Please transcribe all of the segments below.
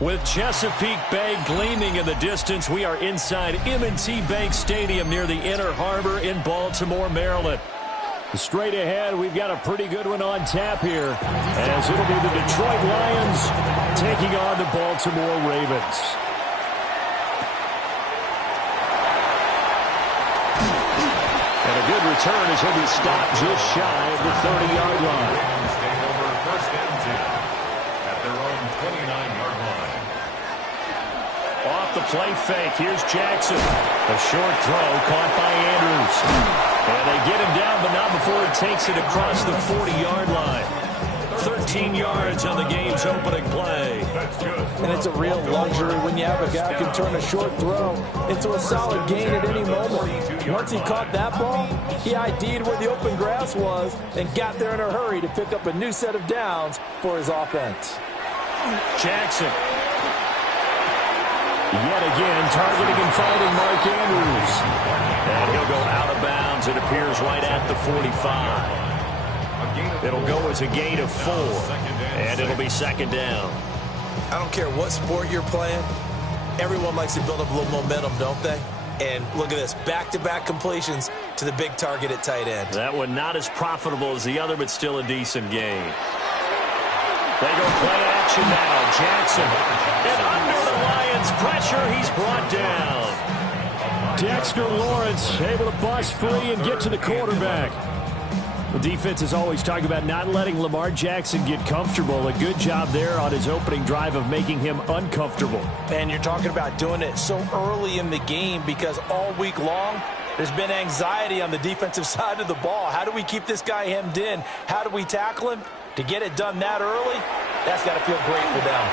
With Chesapeake Bay gleaming in the distance, we are inside M&T Bank Stadium near the Inner Harbor in Baltimore, Maryland. Straight ahead, we've got a pretty good one on tap here, as it'll be the Detroit Lions taking on the Baltimore Ravens. And a good return as he'll be stopped just shy of the 30-yard line. Staying over first and 10 at their own 29-yard line. Off the play fake, here's Jackson. A short throw caught by Andrews. And they get him down, but not before he takes it across the 40-yard line. 13 yards on the game's opening play. And it's a real luxury when you have a guy who can turn a short throw into a solid gain at any moment. Once he caught that ball, he ID'd where the open grass was and got there in a hurry to pick up a new set of downs for his offense. Jackson. Yet again, targeting and finding Mark Andrews. And he'll go out of bounds. It appears right at the 45. It'll go as a gain of 4. And it'll be second down. I don't care what sport you're playing. Everyone likes to build up a little momentum, don't they? And look at this, back-to-back completions to the big target at tight end. That one not as profitable as the other, but still a decent gain. They go play action now. Jackson. And under the Lions' pressure, he's brought down. Dexter Lawrence able to bust free and get to the quarterback. The defense is always talking about not letting Lamar Jackson get comfortable. A good job there on his opening drive of making him uncomfortable. And you're talking about doing it so early in the game because all week long, there's been anxiety on the defensive side of the ball. How do we keep this guy hemmed in? How do we tackle him? To get it done that early, that's got to feel great for them.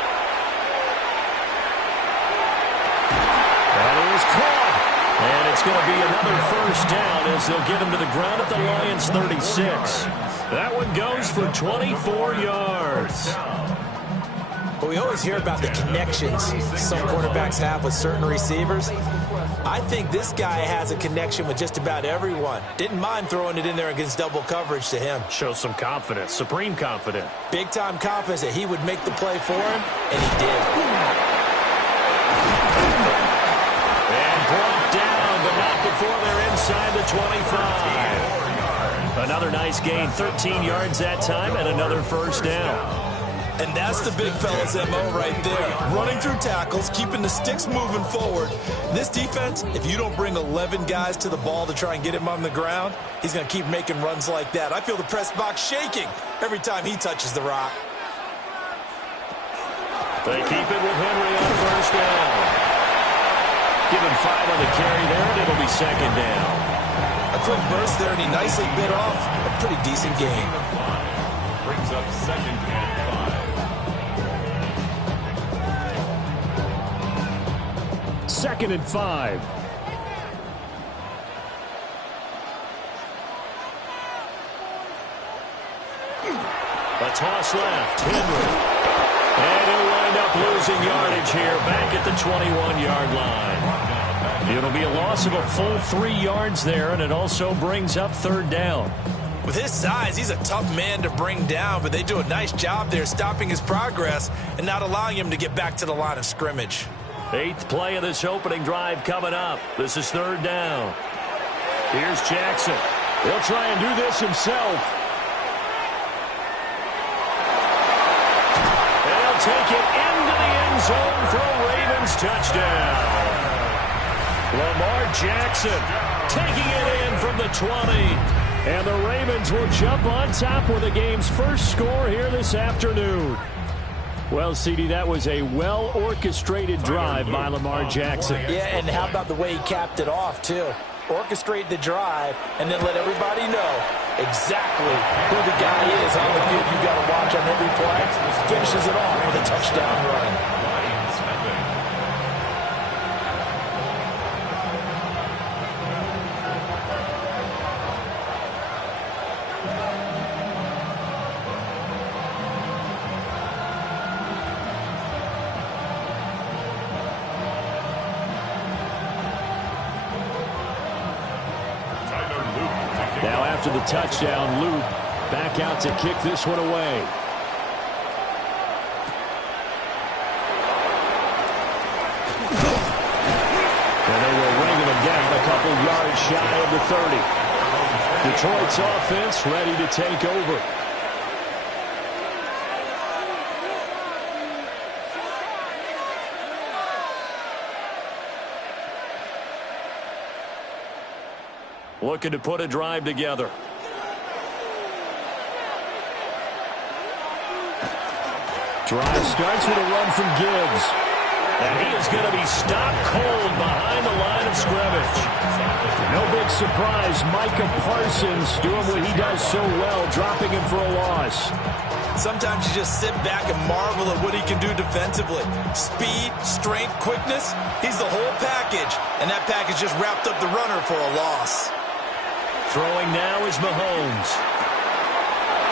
That is caught. And it's going to be another first down as they'll get him to the ground at the Lions' 36. That one goes for 24 yards. But we always hear about the connections some quarterbacks have with certain receivers. I think this guy has a connection with just about everyone. Didn't mind throwing it in there against double coverage to him. Shows some confidence, supreme confidence. Big-time confidence that he would make the play for him, and he did. And brought down, but not before they're inside the 25. Another nice gain, 13 yards that time, and another first down. And that's the big fella's MO right there. Running through tackles, keeping the sticks moving forward. This defense, if you don't bring 11 guys to the ball to try and get him on the ground, he's going to keep making runs like that. I feel the press box shaking every time he touches the rock. They keep it with Henry on first down. Give him 5 on the carry there, and it'll be second down. A quick burst there, and he nicely bit off a pretty decent gain. Brings up second and 5. Second and 5. A toss left. Henry. And he'll wind up losing yardage here back at the 21-yard line. It'll be a loss of a full 3 yards there, and it also brings up third down. With his size, he's a tough man to bring down, but they do a nice job there stopping his progress and not allowing him to get back to the line of scrimmage. 8th play of this opening drive coming up. This is third down. Here's Jackson. He'll try and do this himself. And he'll take it into the end zone for a Ravens touchdown. Lamar Jackson taking it in from the 20. And the Ravens will jump on top with the game's first score here this afternoon. Well, CD, that was a well-orchestrated drive by Lamar Jackson. Yeah, and how about the way he capped it off, too? Orchestrate the drive and then let everybody know exactly who the guy is on the field you got to watch on every play. Finishes it off with a touchdown run. Now after the touchdown, Loop back out to kick this one away. couple yards shy of the 30. Detroit's offense ready to take over. Looking to put a drive together. Drive starts with a run from Gibbs. And he is going to be stopped cold behind the line of scrimmage. No big surprise. Micah Parsons doing what he does so well, dropping him for a loss. Sometimes you just sit back and marvel at what he can do defensively. Speed, strength, quickness. He's the whole package. And that package just wrapped up the runner for a loss. Throwing now is Mahomes.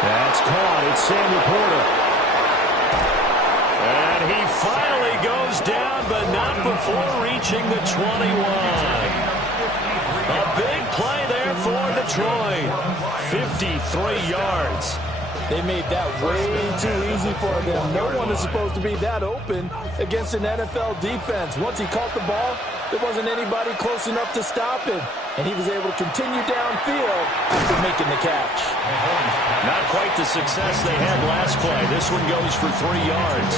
That's caught. It's Sam Laporta. And he finally goes down, but not before reaching the 21. A big play there for Detroit. 53 yards. They made that way too easy for them. No one is supposed to be that open against an NFL defense. Once he caught the ball, there wasn't anybody close enough to stop him. And he was able to continue downfield after making the catch. Not quite the success they had last play. This one goes for 3 yards.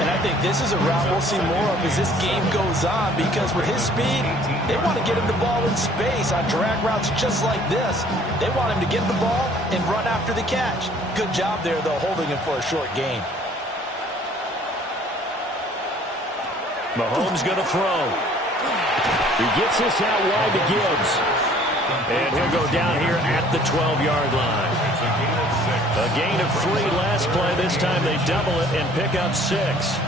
And I think this is a route we'll see more of as this game goes on, because with his speed, they want to get him the ball in space on drag routes just like this. They want him to get the ball and run after the catch. Good job there, though, holding him for a short gain. Mahomes going to throw. He gets this out wide to Gibbs. And he'll go down here at the 12-yard line. A gain of 3 last play. This time they double it and pick up 6.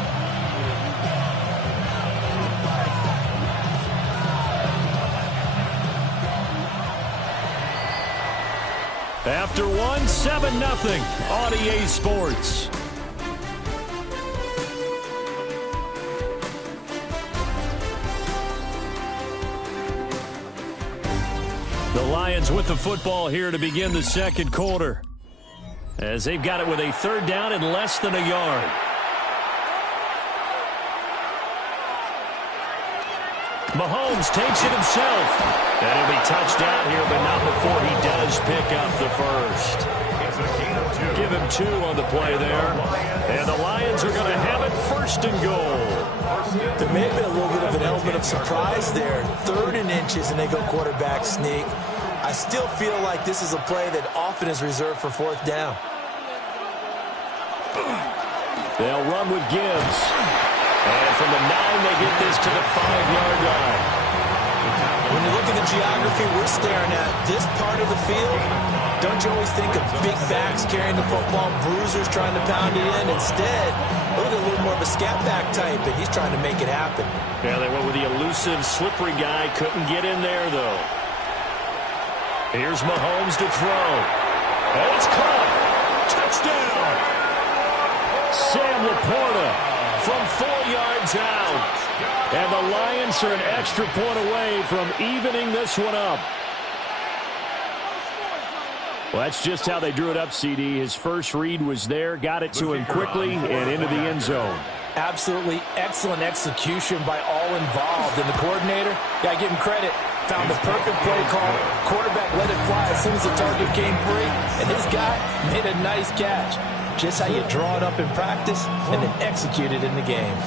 After 1, 7-0 on EA Sports. The Lions with the football here to begin the second quarter, as they've got it with a 3rd down and less than a yard. Mahomes takes it himself. And he'll be touchdown here, but not before he does pick up the first. Give him 2 on the play there. And the Lions are going to have it 1st and goal. There may have been a little bit of an element of surprise there. 3rd and inches, and they go quarterback sneak. I still feel like this is a play that often is reserved for 4th down. They'll run with Gibbs. And from the 9, they get this to the 5-yard line. When you look at the geography we're staring at, this part of the field, don't you always think of big backs carrying the football, bruisers trying to pound it in? Instead, look at a little more of a scat back type, and he's trying to make it happen. Yeah, they went with the elusive, slippery guy. Couldn't get in there, though. Here's Mahomes to throw. And it's caught. Touchdown! Sam Laporta from 4 yards out. And the Lions are an extra point away from evening this one up. Well, that's just how they drew it up, CD. His first read was there, got it to him quickly, and into the end zone. Absolutely excellent execution by all involved. And the coordinator, gotta give him credit, found the perfect play call. Quarterback let it fly as soon as the target came free, and this guy made a nice catch. Just how you draw it up in practice and then execute it in the game.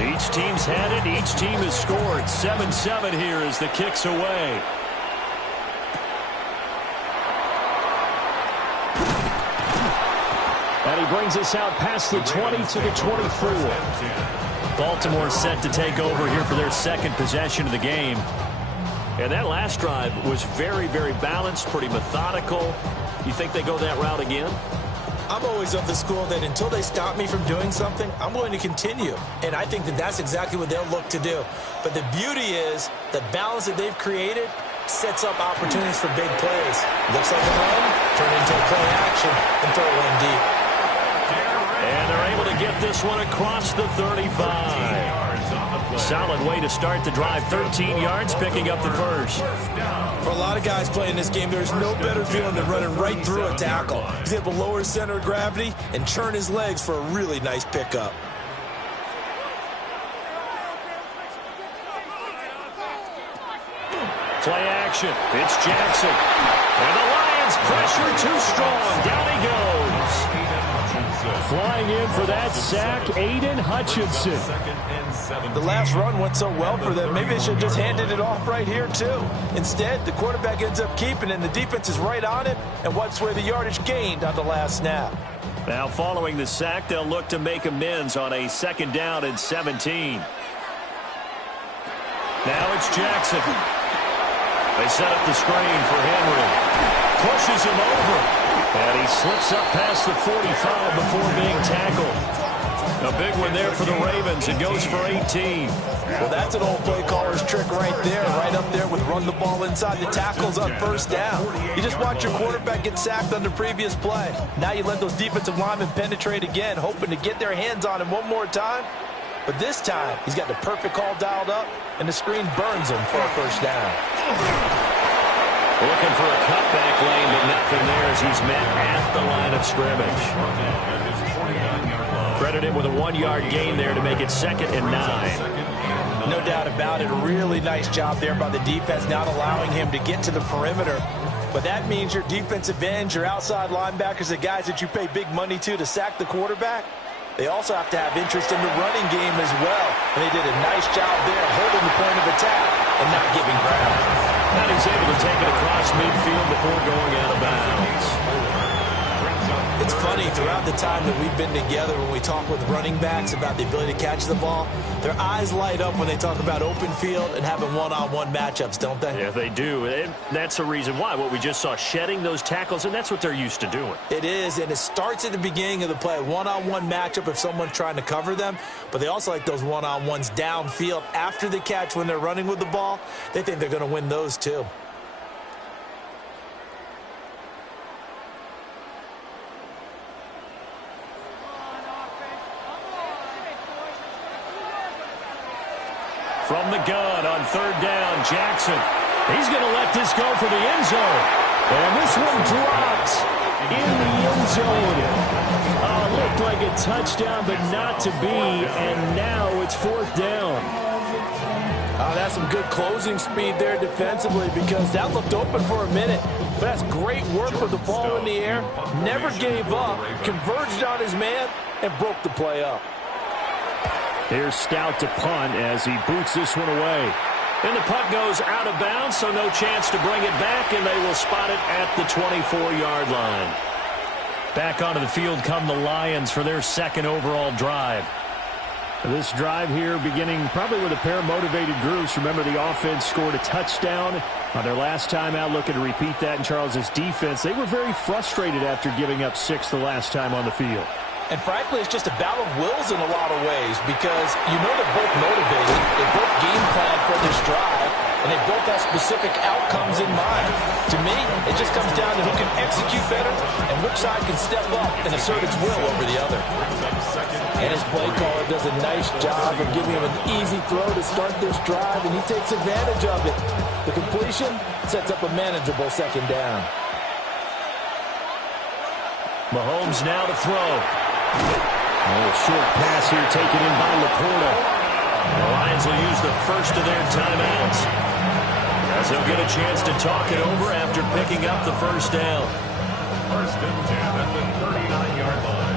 Each team's had it. Each team has scored. 7-7 here as the kick's away. And he brings us out past the 20 to the 24. Baltimore set to take over here for their second possession of the game. And that last drive was very, very balanced, pretty methodical. You think they go that route again? I'm always of the school that until they stop me from doing something, I'm going to continue. And I think that that's exactly what they'll look to do. But the beauty is the balance that they've created sets up opportunities for big plays. Looks like a run, turn into a play action, and throw it in deep. And they're able to get this one across the 35. solid way to start the drive. 13 yards, picking up the first. For a lot of guys playing this game, there's no better feeling than running right through a tackle. He's able to lower his center of gravity and turn his legs for a really nice pickup. Play action. It's Jackson. And the Lions pressure too strong. Down he goes. Flying in for that sack, Aiden Hutchinson. The last run went so well for them, maybe they should have just handed it off right here, too. Instead, the quarterback ends up keeping it, and the defense is right on it and wipes away the yardage gained on the last snap. Now, following the sack, they'll look to make amends on a 2nd down and 17. Now it's Jackson. They set up the screen for Henry. Pushes him over. And he slips up past the 45 before being tackled. A big one there for the Ravens. It goes for 18. Well, that's an old play caller's trick right there. Right up there with run the ball inside the tackles on 1st down. You just watch your quarterback get sacked on the previous play. Now you let those defensive linemen penetrate again, hoping to get their hands on him one more time. But this time, he's got the perfect call dialed up, and the screen burns him for a 1st down. Looking for a cutback lane, but nothing there as he's met at the line of scrimmage. Credit him with a 1-yard gain there to make it 2nd and 9. No doubt about it. A really nice job there by the defense, not allowing him to get to the perimeter. But that means your defensive ends, your outside linebackers, the guys that you pay big money to sack the quarterback, they also have to have interest in the running game as well. And they did a nice job there holding the point of attack and not giving ground. And he's able to take it across midfield before going out of bounds. It's funny, throughout the time that we've been together, when we talk with running backs about the ability to catch the ball, their eyes light up when they talk about open field and having one-on-one matchups, don't they? Yeah, they do. And that's the reason why. What we just saw, shedding those tackles, and that's what they're used to doing. It is, and it starts at the beginning of the play. One-on-one matchup if someone's trying to cover them, but they also like those one-on-ones downfield after the catch when they're running with the ball. They think they're going to win those too. From the gun on 3rd down, Jackson. He's going to let this go for the end zone. And this one dropped in the end zone. Looked like a touchdown, but not to be. And now it's 4th down. That's some good closing speed there defensively, because that looked open for a minute. But that's great work with the ball in the air. Never gave up, converged on his man, and broke the play up. Here's Stout to punt as he boots this one away. And the punt goes out of bounds, so no chance to bring it back, and they will spot it at the 24-yard line. Back onto the field come the Lions for their 2nd overall drive. This drive here beginning probably with a pair of motivated groups. Remember, the offense scored a touchdown on their last time out. Looking to repeat that in Charles's defense. They were very frustrated after giving up 6 the last time on the field. And frankly, it's just a battle of wills in a lot of ways, because you know they're both motivated. They both game plan for this drive, and they both have specific outcomes in mind. To me, it just comes down to who can execute better and which side can step up and assert its will over the other. And his play caller does a nice job of giving him an easy throw to start this drive, and he takes advantage of it. The completion sets up a manageable 2nd down. Mahomes now to throw. A short pass here taken in by Laporta. The Lions will use the first of their timeouts, as they'll get a chance to talk it over after picking up the 1st down. 1st and 10 at the 39-yard line.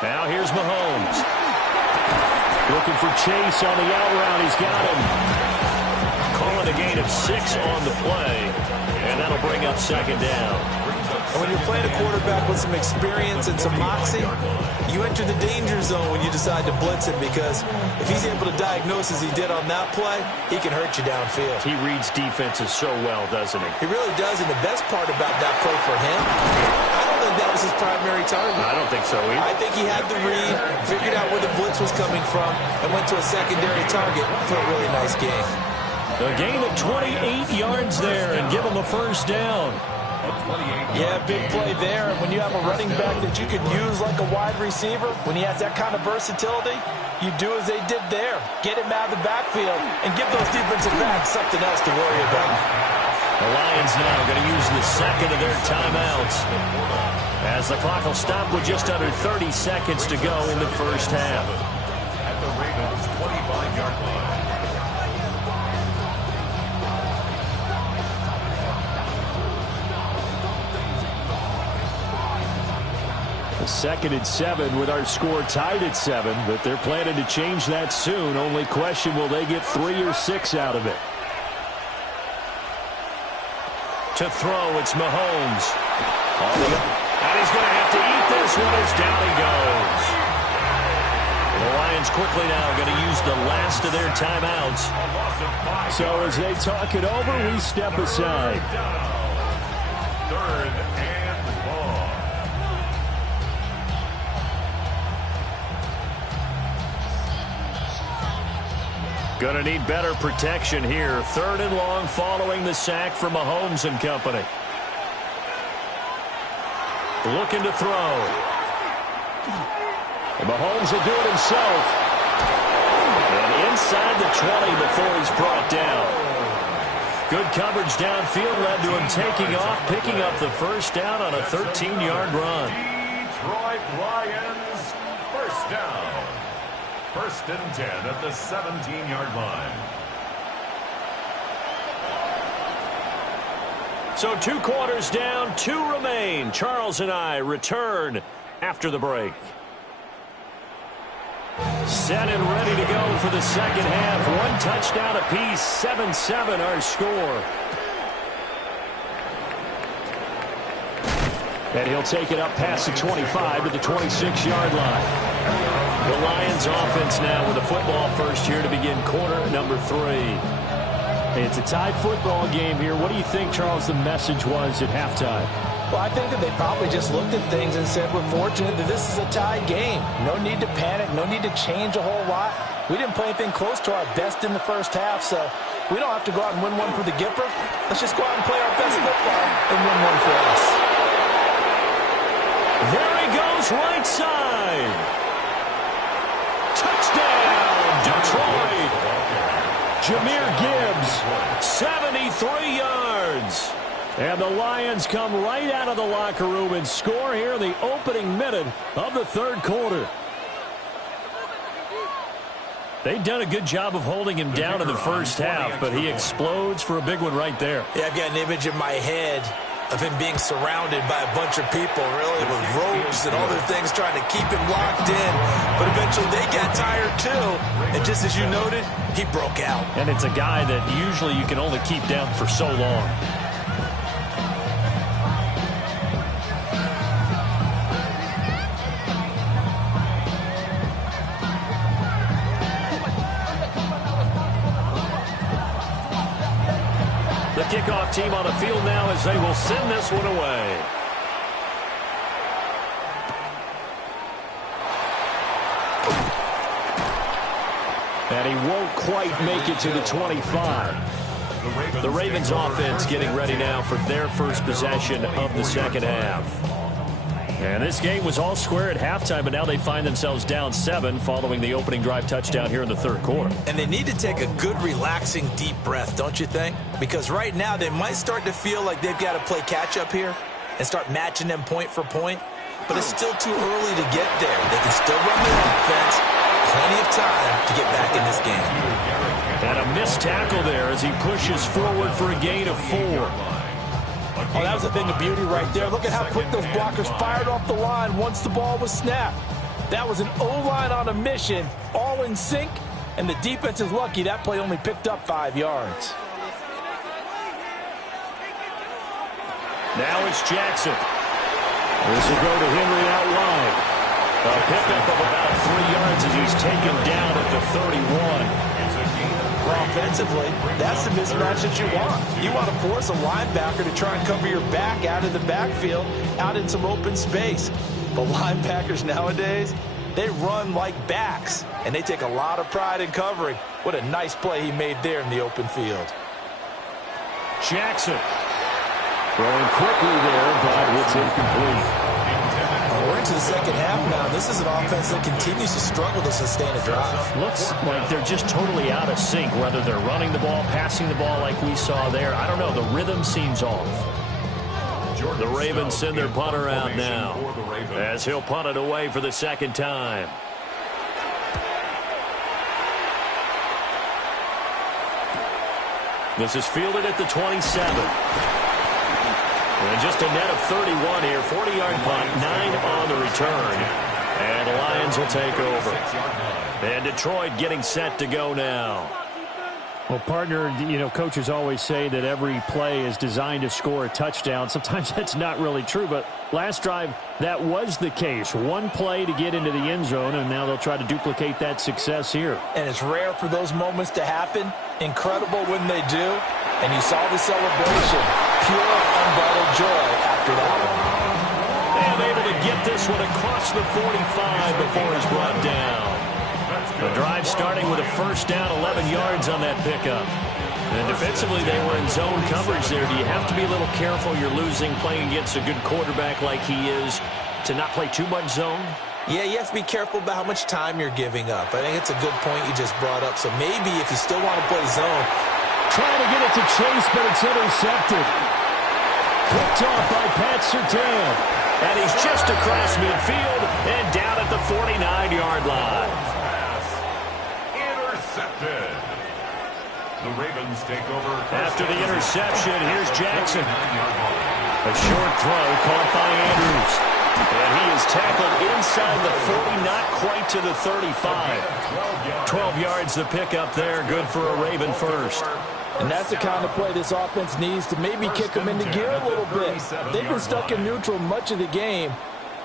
Now here's Mahomes. Looking for Chase on the out route. He's got him. Calling a gain of 6 on the play. And that'll bring up 2nd down. And when you're playing a quarterback with some experience and some moxie, you enter the danger zone when you decide to blitz him, because if he's able to diagnose as he did on that play, he can hurt you downfield. He reads defenses so well, doesn't he? He really does, and the best part about that play for him, I don't think that was his primary target. I don't think so either. I think he had the read, figured out where the blitz was coming from, and went to a secondary target for a really nice game. A gain of 28 yards there and give him a first down. Yeah, big play there. And when you have a running back that you could use like a wide receiver, when he has that kind of versatility, you do as they did there. Get him out of the backfield and give those defensive backs something else to worry about. The Lions now going to use the second of their timeouts, as the clock will stop with just under 30 seconds to go in the first half. At the Ravens' 25-yard line. Second and 7 with our score tied at 7, but they're planning to change that soon. Only question, will they get 3 or 6 out of it? To throw, it's Mahomes. And he's going to have to eat this one as down he goes. The Lions quickly now going to use the last of their timeouts. So as they talk it over, we step aside. Third and long. Going to need better protection here. Third and long following the sack from Mahomes and company. Looking to throw. And Mahomes will do it himself. And inside the 20 before he's brought down. Good coverage downfield led to him taking off, picking up the first down on a 13-yard run. Detroit Lions, first down. First and 10 at the 17-yard line. So 2 quarters down, 2 remain. Charles and I return after the break. Set and ready to go for the second half. 1 touchdown apiece, 7-7 our score. And he'll take it up past the 25 to the 26-yard line. The Lions offense now with a football first here to begin quarter number 3. It's a tied football game here. What do you think, Charles, the message was at halftime? Well, I think that they probably just looked at things and said, we're fortunate that this is a tied game. No need to panic, no need to change a whole lot. We didn't play anything close to our best in the first half, so we don't have to go out and win one for the Gipper. Let's just go out and play our best football and win one for us. There he goes, right side. Touchdown, Detroit. Jahmyr Gibbs, 73 yards. And the Lions come right out of the locker room and score here in the opening minute of the third quarter. They've done a good job of holding him down in the first half, but he explodes for a big one right there. Yeah, I've got an image in my head of him being surrounded by a bunch of people, really, with ropes and other things trying to keep him locked in. But eventually they got tired, too. And just as you noted, he broke out. And it's a guy that usually you can only keep down for so long. The kickoff team on the field now as they will send this one away. And he won't quite make it to the 25. The Ravens offense getting ready now for their first possession of the second half. And this game was all square at halftime, but now they find themselves down 7 following the opening drive touchdown here in the third quarter. And they need to take a good, relaxing, deep breath, don't you think? Because right now they might start to feel like they've got to play catch-up here and start matching them point for point. But it's still too early to get there. They can still run their offense. Plenty of time to get back in this game. And a missed tackle there as he pushes forward for a gain of 4. Oh, that was a thing of beauty right there. Look at how quick those blockers fired off the line once the ball was snapped. That was an O-line on a mission, all in sync, and the defense is lucky that play only picked up 5 yards. Now it's Jackson. This will go to Henry out wide. A pickup of about 3 yards as he's taken down at the 31. Well, offensively, that's the mismatch that you want. You want to force a linebacker to try and cover your back out of the backfield, out in some open space. But linebackers nowadays, they run like backs, and they take a lot of pride in covering. What a nice play he made there in the open field. Jackson throwing quickly there, but it's incomplete. We're into the second half now. This is an offense that continues to struggle to sustain a drive. Looks like they're just totally out of sync, whether they're running the ball, passing the ball like we saw there. I don't know. The rhythm seems off. The Ravens send their punter out now as he'll punt it away for the second time. This is fielded at the 27. And just a net of 31 here, 40-yard punt, 9 on the return. And the Lions will take over. And Detroit getting set to go now. Well, partner, you know, coaches always say that every play is designed to score a touchdown. Sometimes that's not really true, but last drive, that was the case. One play to get into the end zone, and now they'll try to duplicate that success here. And it's rare for those moments to happen. Incredible when they do. And you saw the celebration. Pure, unbridled joy after that one. And able to get this one across the 45 before he's brought down. The drive starting with a first down, 11 yards on that pickup. And defensively, they were in zone coverage there. Do you have to be a little careful? You're losing, playing against a good quarterback like he is, to not play too much zone? Yeah, you have to be careful about how much time you're giving up. I think it's a good point you just brought up. So maybe if you still want to play zone. Trying to get it to Chase, but it's intercepted. Picked off by Pat Surtain. And he's just across midfield and down at the 49-yard line. Intercepted. The Ravens take over. After the interception, here's Jackson. A short throw caught by Andrews. And he is tackled inside the 40, not quite to the 35. 12 yards the pickup there, good for a Raven first. And that's the kind of play this offense needs to maybe kick them into gear a little bit. They've been stuck in neutral much of the game.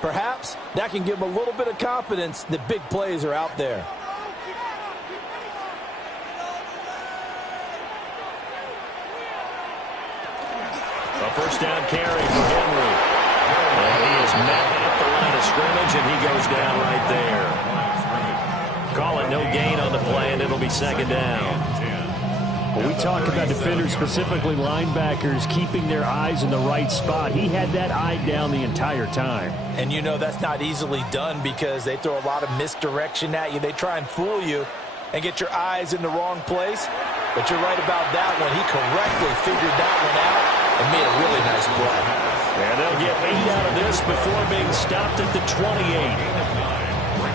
Perhaps that can give them a little bit of confidence that big plays are out there. A first down carry for Henry. And he is met at the line of scrimmage, and he goes down right there. Call it no gain on the play, and it'll be second down. Well, we talk about defenders, specifically linebackers, keeping their eyes in the right spot. He had that eye down the entire time. And you know that's not easily done because they throw a lot of misdirection at you. They try and fool you and get your eyes in the wrong place. But you're right about that one. He correctly figured that one out and made a really nice play. And they'll get 8 out of this before being stopped at the 28.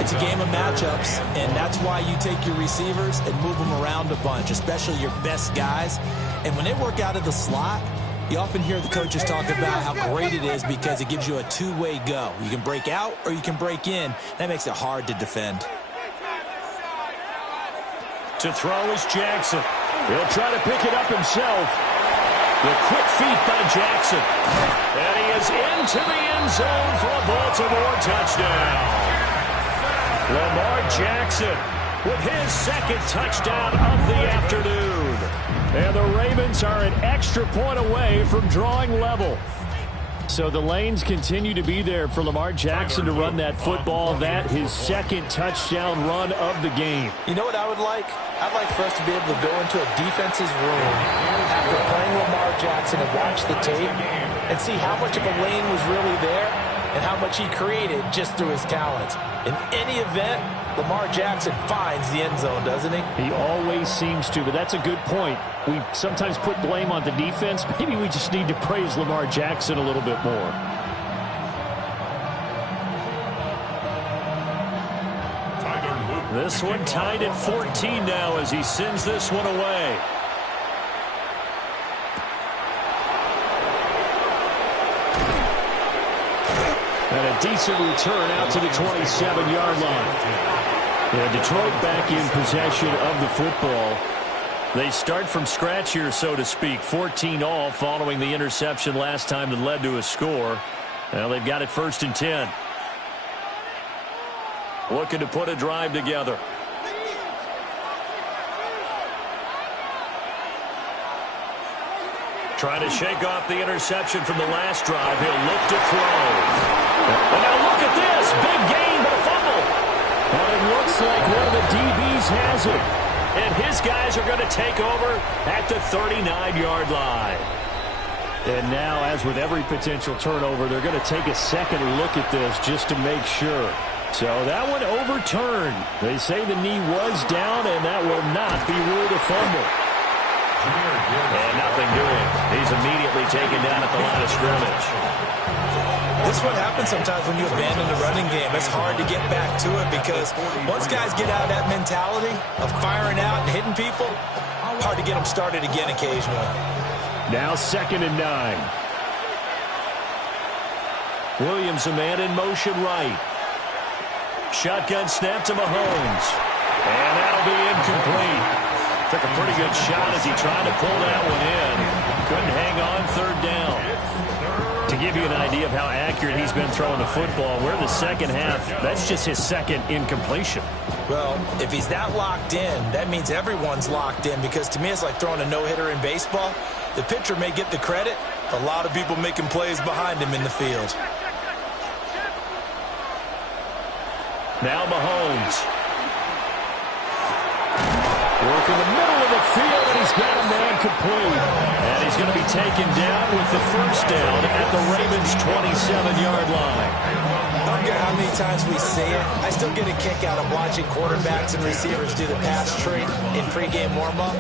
It's a game of matchups, and that's why you take your receivers and move them around a bunch, especially your best guys. And when they work out of the slot, you often hear the coaches talk about how great it is because it gives you a two-way go. You can break out or you can break in. That makes it hard to defend. To throw is Jackson. He'll try to pick it up himself. The quick feet by Jackson. And he is into the end zone for a Baltimore touchdown. Lamar Jackson with his second touchdown of the afternoon. And the Ravens are an extra point away from drawing level. So the lanes continue to be there for Lamar Jackson to run that football. That his second touchdown run of the game. You know what I would like? I'd like for us to be able to go into a defense's room after playing Lamar Jackson and watch the tape and see how much of a lane was really there and how much he created just through his talents. In any event, Lamar Jackson finds the end zone, doesn't he? He always seems to, but that's a good point. We sometimes put blame on the defense. Maybe we just need to praise Lamar Jackson a little bit more. This one tied at 14 now as he sends this one away. And a decent return out to the 27-yard line. Yeah, Detroit back in possession of the football. They start from scratch here, so to speak. 14 all following the interception last time that led to a score. Well, they've got it 1st and 10. Looking to put a drive together. Trying to shake off the interception from the last drive. He'll look to throw. And now look at this. Big gain, but a fumble. And it looks like one of the DBs has it. And his guys are going to take over at the 39-yard line. And now, as with every potential turnover, they're going to take a second look at this just to make sure. So that one overturned. They say the knee was down, and that will not be ruled a fumble. And nothing doing. He's immediately taken down at the line of scrimmage. This is what happens sometimes when you abandon the running game. It's hard to get back to it because once guys get out of that mentality of firing out and hitting people, hard to get them started again occasionally. Now 2nd and 9. Williams, a man in motion right. Shotgun snap to Mahomes. And that'll be incomplete. Took a pretty good shot as he tried to pull that one in. Couldn't hang on 3rd down. To give you an idea of how accurate he's been throwing the football, we're in the second half. That's just his 2nd incompletion. Well, if he's that locked in, that means everyone's locked in because to me it's like throwing a no-hitter in baseball. The pitcher may get the credit, a lot of people making plays behind him in the field. Now Mahomes. Work in the middle of the field, and he's got a man complete. And he's going to be taken down with the 1st down at the Ravens' 27-yard line. I don't care how many times we see it. I still get a kick out of watching quarterbacks and receivers do the pass tree in pregame warm-up.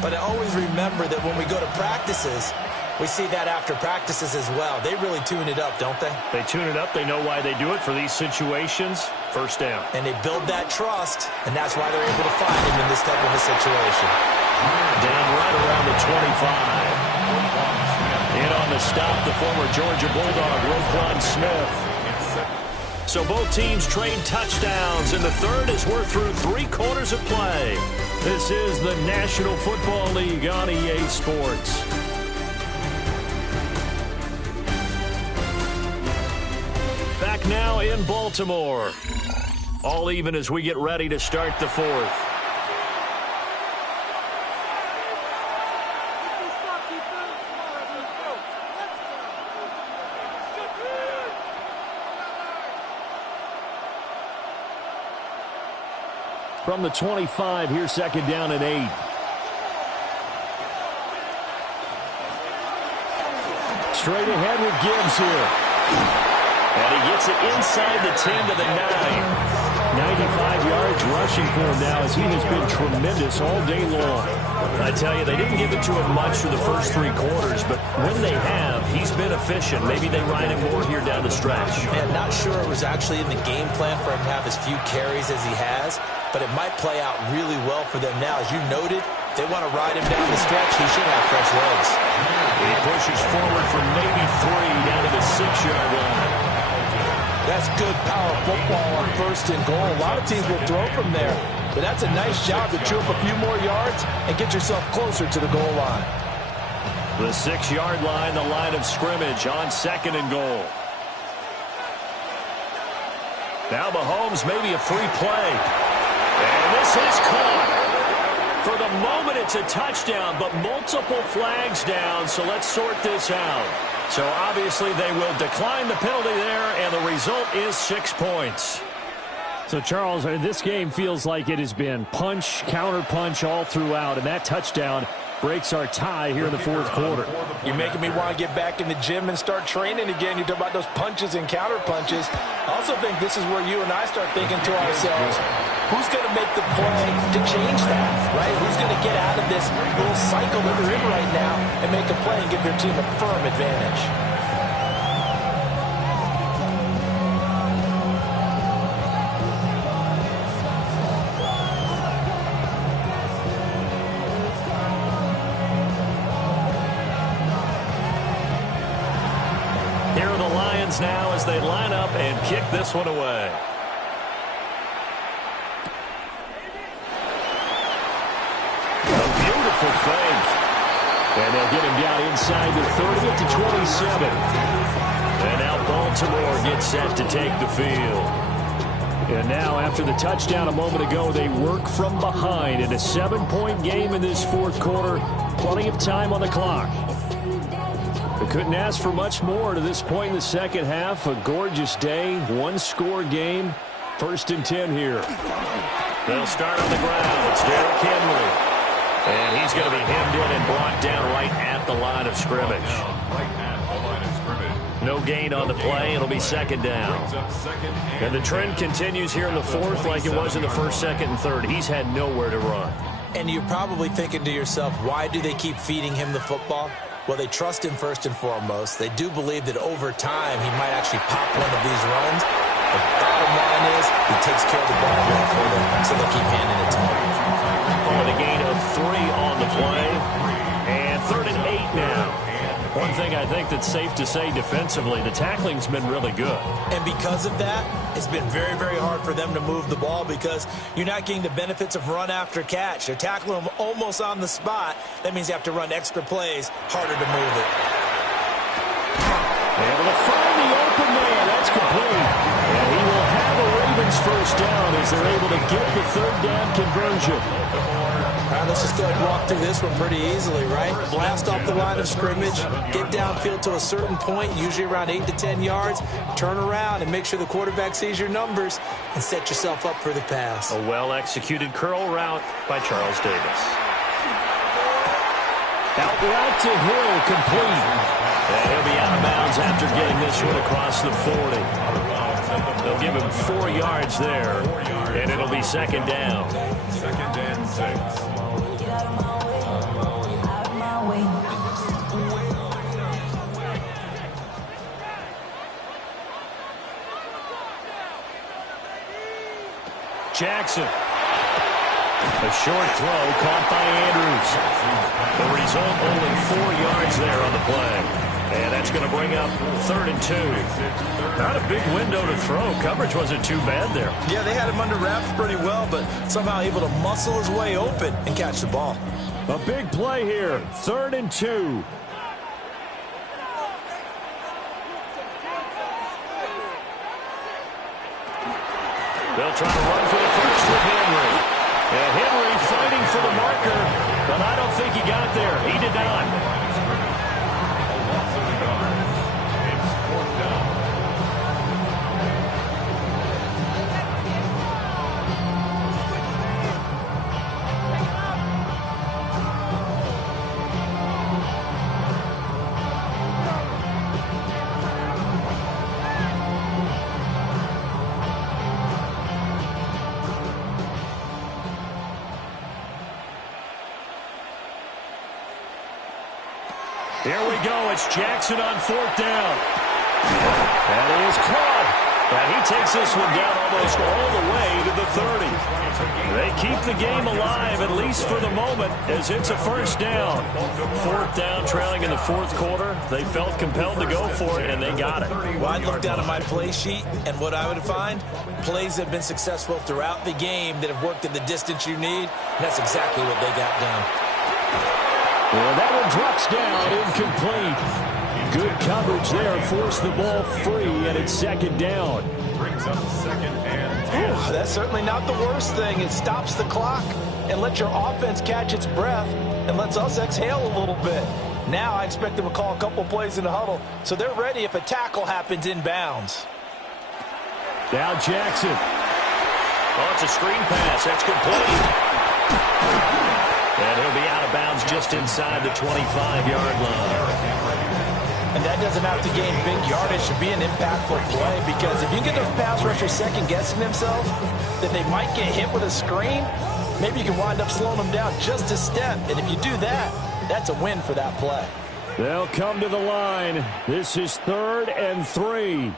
But I always remember that when we go to practices, we see that after practices as well. They really tune it up, don't they? They tune it up. They know why they do it for these situations. 1st down. And they build that trust, and that's why they're able to find him in this type of a situation. Down right around the 25. In on the stop, the former Georgia Bulldog, Roquan Smith. So both teams trade touchdowns, and the 3rd as we're through 3 quarters of play. This is the National Football League on EA Sports. Back now in Baltimore. All even as we get ready to start the 4th. From the 25, here's 2nd down and 8. Straight ahead with Gibbs here. And he gets it inside the 10 to the 9. 95 yards rushing for him now as he has been tremendous all day long. I tell you, they didn't give it to him much for the first 3 quarters, but when they have, he's been efficient. Maybe they ride him more here down the stretch. And not sure it was actually in the game plan for him to have as few carries as he has, but it might play out really well for them now. As you noted, if they want to ride him down the stretch, he should have fresh legs. He pushes forward for maybe 3 down to the 6-yard line. That's good power football on 1st and goal. A lot of teams will throw from there, but that's a nice job to chew up a few more yards and get yourself closer to the goal line. The 6-yard line, the line of scrimmage on 2nd and goal. Now Mahomes, maybe a free play. And this is caught. For the moment, it's a touchdown, but multiple flags down, so let's sort this out. So obviously they will decline the penalty there, and the result is 6 points. So, Charles, this game feels like it has been punch, counter punch all throughout, and that touchdown breaks our tie here in the 4th quarter. You're making me want to get back in the gym and start training again. You talk about those punches and counter punches. I also think this is where you and I start thinking to ourselves, who's going to make the play to change that, right? Who's going to get out of this little cycle that they're in right now and make a play and give their team a firm advantage? Here are the Lions now as they line up and kick this one away. A beautiful fake. And they'll get him down inside the 30 to 27. And now Baltimore gets set to take the field. And now, after the touchdown a moment ago, they work from behind in a 7-point game in this fourth quarter. Plenty of time on the clock. They couldn't ask for much more to this point in the second half. A gorgeous day, one-score game. 1st and 10 here. They'll start on the ground. It's Derrick Henry. And he's going to be hemmed in and brought down right at the line of scrimmage. No gain on the play. It'll be 2nd down. And the trend continues here in the fourth like it was in the 1st, 2nd, and 3rd. He's had nowhere to run. And you're probably thinking to yourself, why do they keep feeding him the football? Well, they trust him first and foremost. They do believe that over time he might actually pop one of these runs. The bottom line is he takes care of the ball well for them, so they'll keep handing it to him. Oh, the gain of 3 on the play. And 3rd and 8 now. One thing I think that's safe to say defensively, the tackling's been really good. And because of that, it's been very, very hard for them to move the ball because you're not getting the benefits of run after catch. They're tackling them almost on the spot. That means you have to run extra plays, harder to move it. Able to find the open man. That's complete. And he will have a Ravens 1st down as they're able to get the 3rd down conversion. All right, let's just go ahead and walk through this one pretty easily, right? Blast off the line of scrimmage, get downfield to a certain point, usually around 8 to 10 yards, turn around and make sure the quarterback sees your numbers and set yourself up for the pass. A well-executed curl route by Charles Davis. Out route to Hill, complete. And he'll be out of bounds after getting this one across the 40. They'll give him 4 yards there, and it'll be 2nd down. 2nd and 6. Jackson. A short throw caught by Andrews. The result, only 4 yards there on the play. And that's going to bring up 3rd and 2. Not a big window to throw. Coverage wasn't too bad there. Yeah, they had him under wraps pretty well, but somehow able to muscle his way open and catch the ball. A big play here. 3rd and 2. They'll try to run for the first with Henry. And Henry fighting for the marker, but I don't think he got there. He did not. Here we go. It's Jackson on 4th down. That is caught. And he takes this one down almost all the way to the 30. They keep the game alive, at least for the moment, as it's a 1st down. 4th down, trailing in the 4th quarter. They felt compelled to go for it, and they got it. Well, I'd look down at my play sheet, and what I would find, plays that have been successful throughout the game that have worked at the distance you need, and that's exactly what they got done. Well, that one drops down, incomplete. Good coverage there, forced the ball free, and it's 2nd down. Brings up 2nd and 10. Ooh, that's certainly not the worst thing. It stops the clock and lets your offense catch its breath and lets us exhale a little bit. Now I expect them to call a couple plays in the huddle, so they're ready if a tackle happens in bounds. Now Jackson. Oh, it's a screen pass. That's complete. And he'll be out of bounds just inside the 25-yard line. And that doesn't have to gain big yardage to be an impactful play, because if you get those pass rushers second-guessing themselves, that they might get hit with a screen, maybe you can wind up slowing them down just a step. And if you do that, that's a win for that play. They'll come to the line. This is 3rd and 3.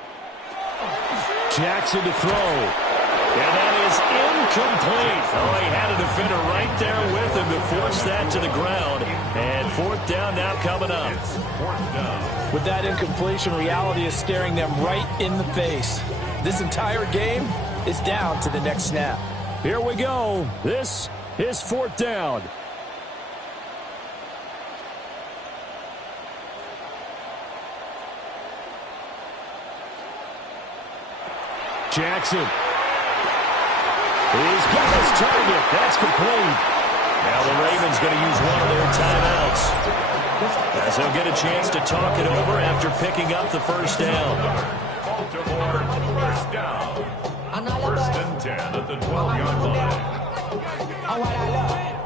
Jackson to throw. And that is incomplete. Oh, he had a defender right there with him to force that to the ground. And 4th down now coming up. 4th down. With that incompletion, reality is staring them right in the face. This entire game is down to the next snap. Here we go. This is 4th down. Jackson. He's got his target. That's complete. Now the Ravens going to use one of their timeouts, as they'll get a chance to talk it over after picking up the first down. Baltimore, first down. First and 10 at the 12-yard line.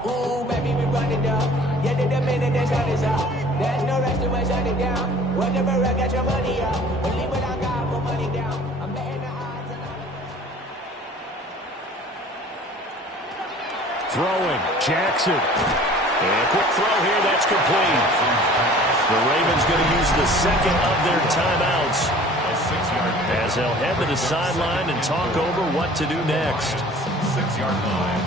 Ooh, baby, we run it down. Yeah, the minute they shut us out. There's no rest to shut it down. Whatever, I got your money out. Believe what I got, put money down. I'm betting the odds. Throwing, Jackson. And a quick throw here, that's complete. The Ravens going to use the second of their timeouts, as they'll head to the sideline and talk over what to do next. 6-yard line.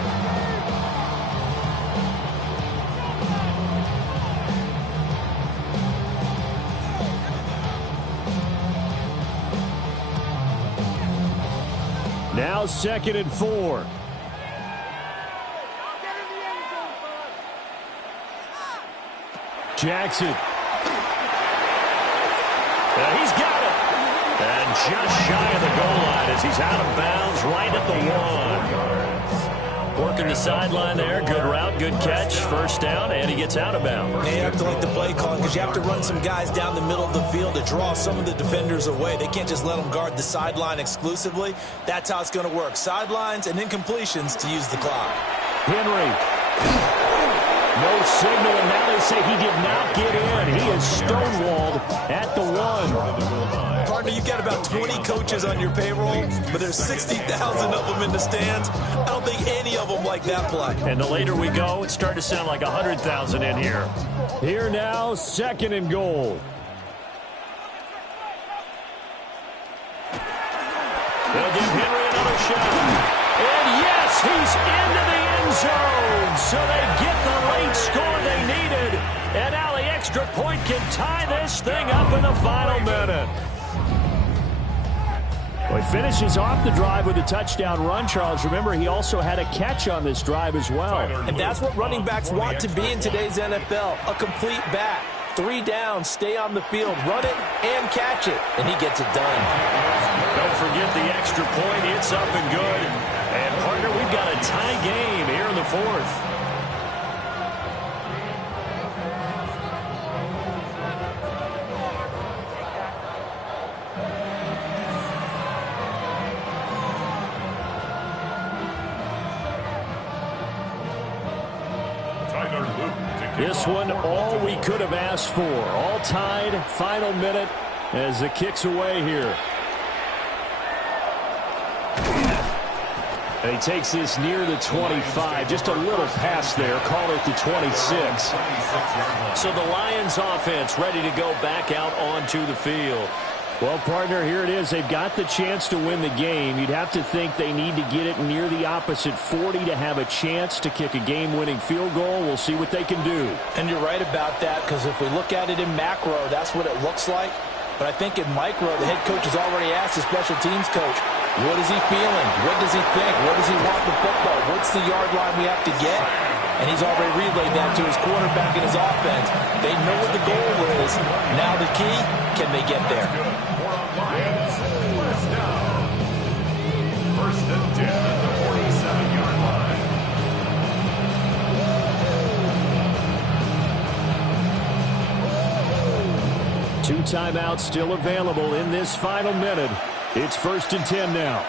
Now 2nd and 4. Jackson. He's got it. And just shy of the goal line as he's out of bounds right at the 1. Working the sideline there. Good route, good catch. First down, and he gets out of bounds. And you have to like the play call because you have to run some guys down the middle of the field to draw some of the defenders away. They can't just let them guard the sideline exclusively. That's how it's going to work. Sidelines and incompletions to use the clock. Henry. No signal, and now they say he did not get in. He is stonewalled at the 1. Partner, you've got about 20 coaches on your payroll, but there's 60,000 of them in the stands. I don't think any of them like that play. And the later we go, it's starting to sound like 100,000 in here. Here now, 2nd and goal. They'll give Henry another shot. And yes, he's into the end zone. So they get the late score they needed. And now the extra point can tie this thing up in the final minute. Well, he finishes off the drive with a touchdown run, Charles. Remember, he also had a catch on this drive as well. And that's what running backs want to be in today's NFL, a complete back. 3 down, stay on the field, run it, and catch it. And he gets it done. Don't forget the extra point. It's up and good. And, partner, we've got a tie game here in the 4th. This one, all we could have asked for. All tied, final minute as it kicks away here. And he takes this near the 25. Just a little pass there. Call it the 26. So the Lions offense ready to go back out onto the field. Well, partner, here it is. They've got the chance to win the game. You'd have to think they need to get it near the opposite 40 to have a chance to kick a game-winning field goal. We'll see what they can do. And you're right about that, because if we look at it in macro, that's what it looks like. But I think in micro, the head coach has already asked the special teams coach, what is he feeling? What does he think? Where does he want the football? What's the yard line we have to get? And he's already relayed that to his quarterback and his offense. They know what the goal is. Now the key, can they get there? First and 10 at the 47-yard line. Two timeouts still available in this final minute. It's 1st and 10 now.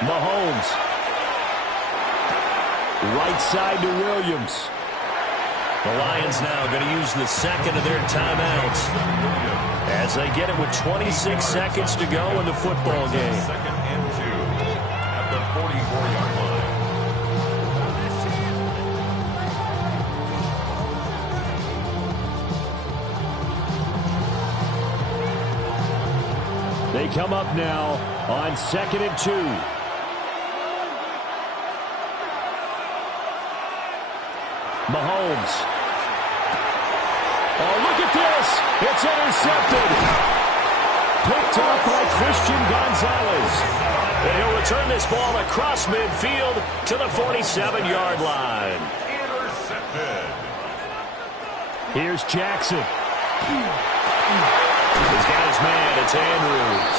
Mahomes. Right side to Williams. The Lions now going to use the second of their timeouts as they get it with 26 seconds to go in the football game. 2nd and 2 at the 44-yard line. They come up now on 2nd and 2. Mahomes. Oh, look at this. It's intercepted. Picked off by Christian Gonzalez. And he'll return this ball across midfield to the 47-yard line. Intercepted. Here's Jackson. He's got his man. It's Andrews.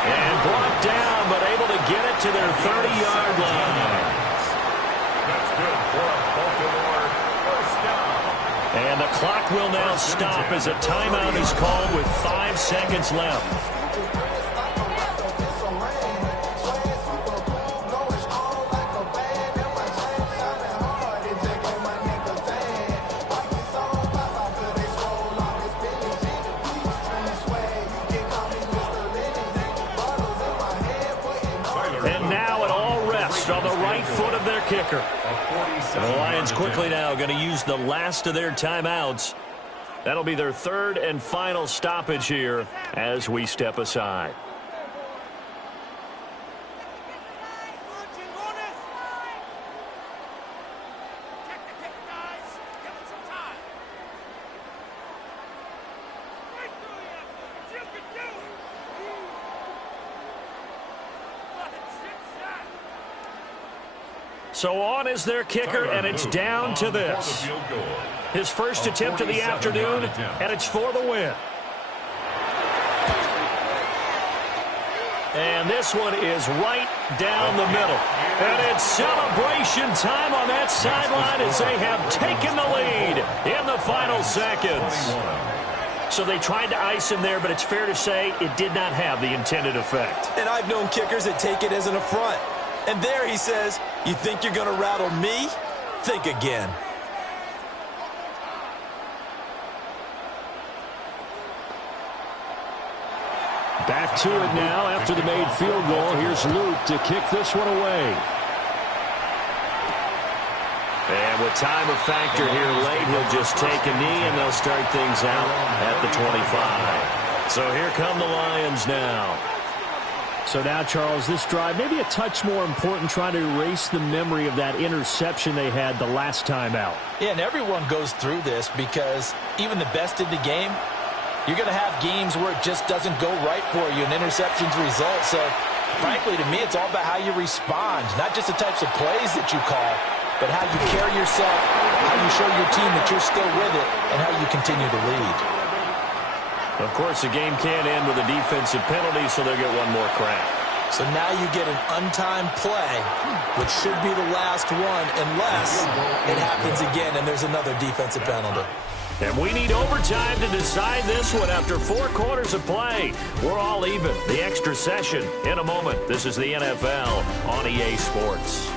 And brought down, but able to get it to their 30-yard line. That's good for a Baltimore first down. And the clock will now stop as a timeout is called with 5 seconds left. On the right foot of their kicker. And the Lions quickly now going to use the last of their timeouts. That'll be their third and final stoppage here as we step aside. So on is their kicker, and it's down to this. His first attempt of the afternoon, and it's for the win. And this one is right down the middle. And it's celebration time on that sideline as they have taken the lead in the final seconds. So they tried to ice him there, but it's fair to say it did not have the intended effect. And I've known kickers that take it as an affront. And there he says, you think you're going to rattle me? Think again. Back to it now after the made field goal. Here's Luke to kick this one away. And with time of factor here late, he'll just take a knee and they'll start things out at the 25. So here come the Lions now. So now, Charles, this drive maybe a touch more important, trying to erase the memory of that interception they had the last time out. Yeah, and everyone goes through this because even the best in the game, you're going to have games where it just doesn't go right for you, and interceptions result. So, frankly, to me, it's all about how you respond, not just the types of plays that you call, but how you carry yourself, how you show your team that you're still with it, and how you continue to lead. Of course, the game can't end with a defensive penalty, so they'll get one more crack. So now you get an untimed play, which should be the last one, unless it happens again and there's another defensive penalty. And we need overtime to decide this one after 4 quarters of play. We're all even. The extra session in a moment. This is the NFL on EA Sports.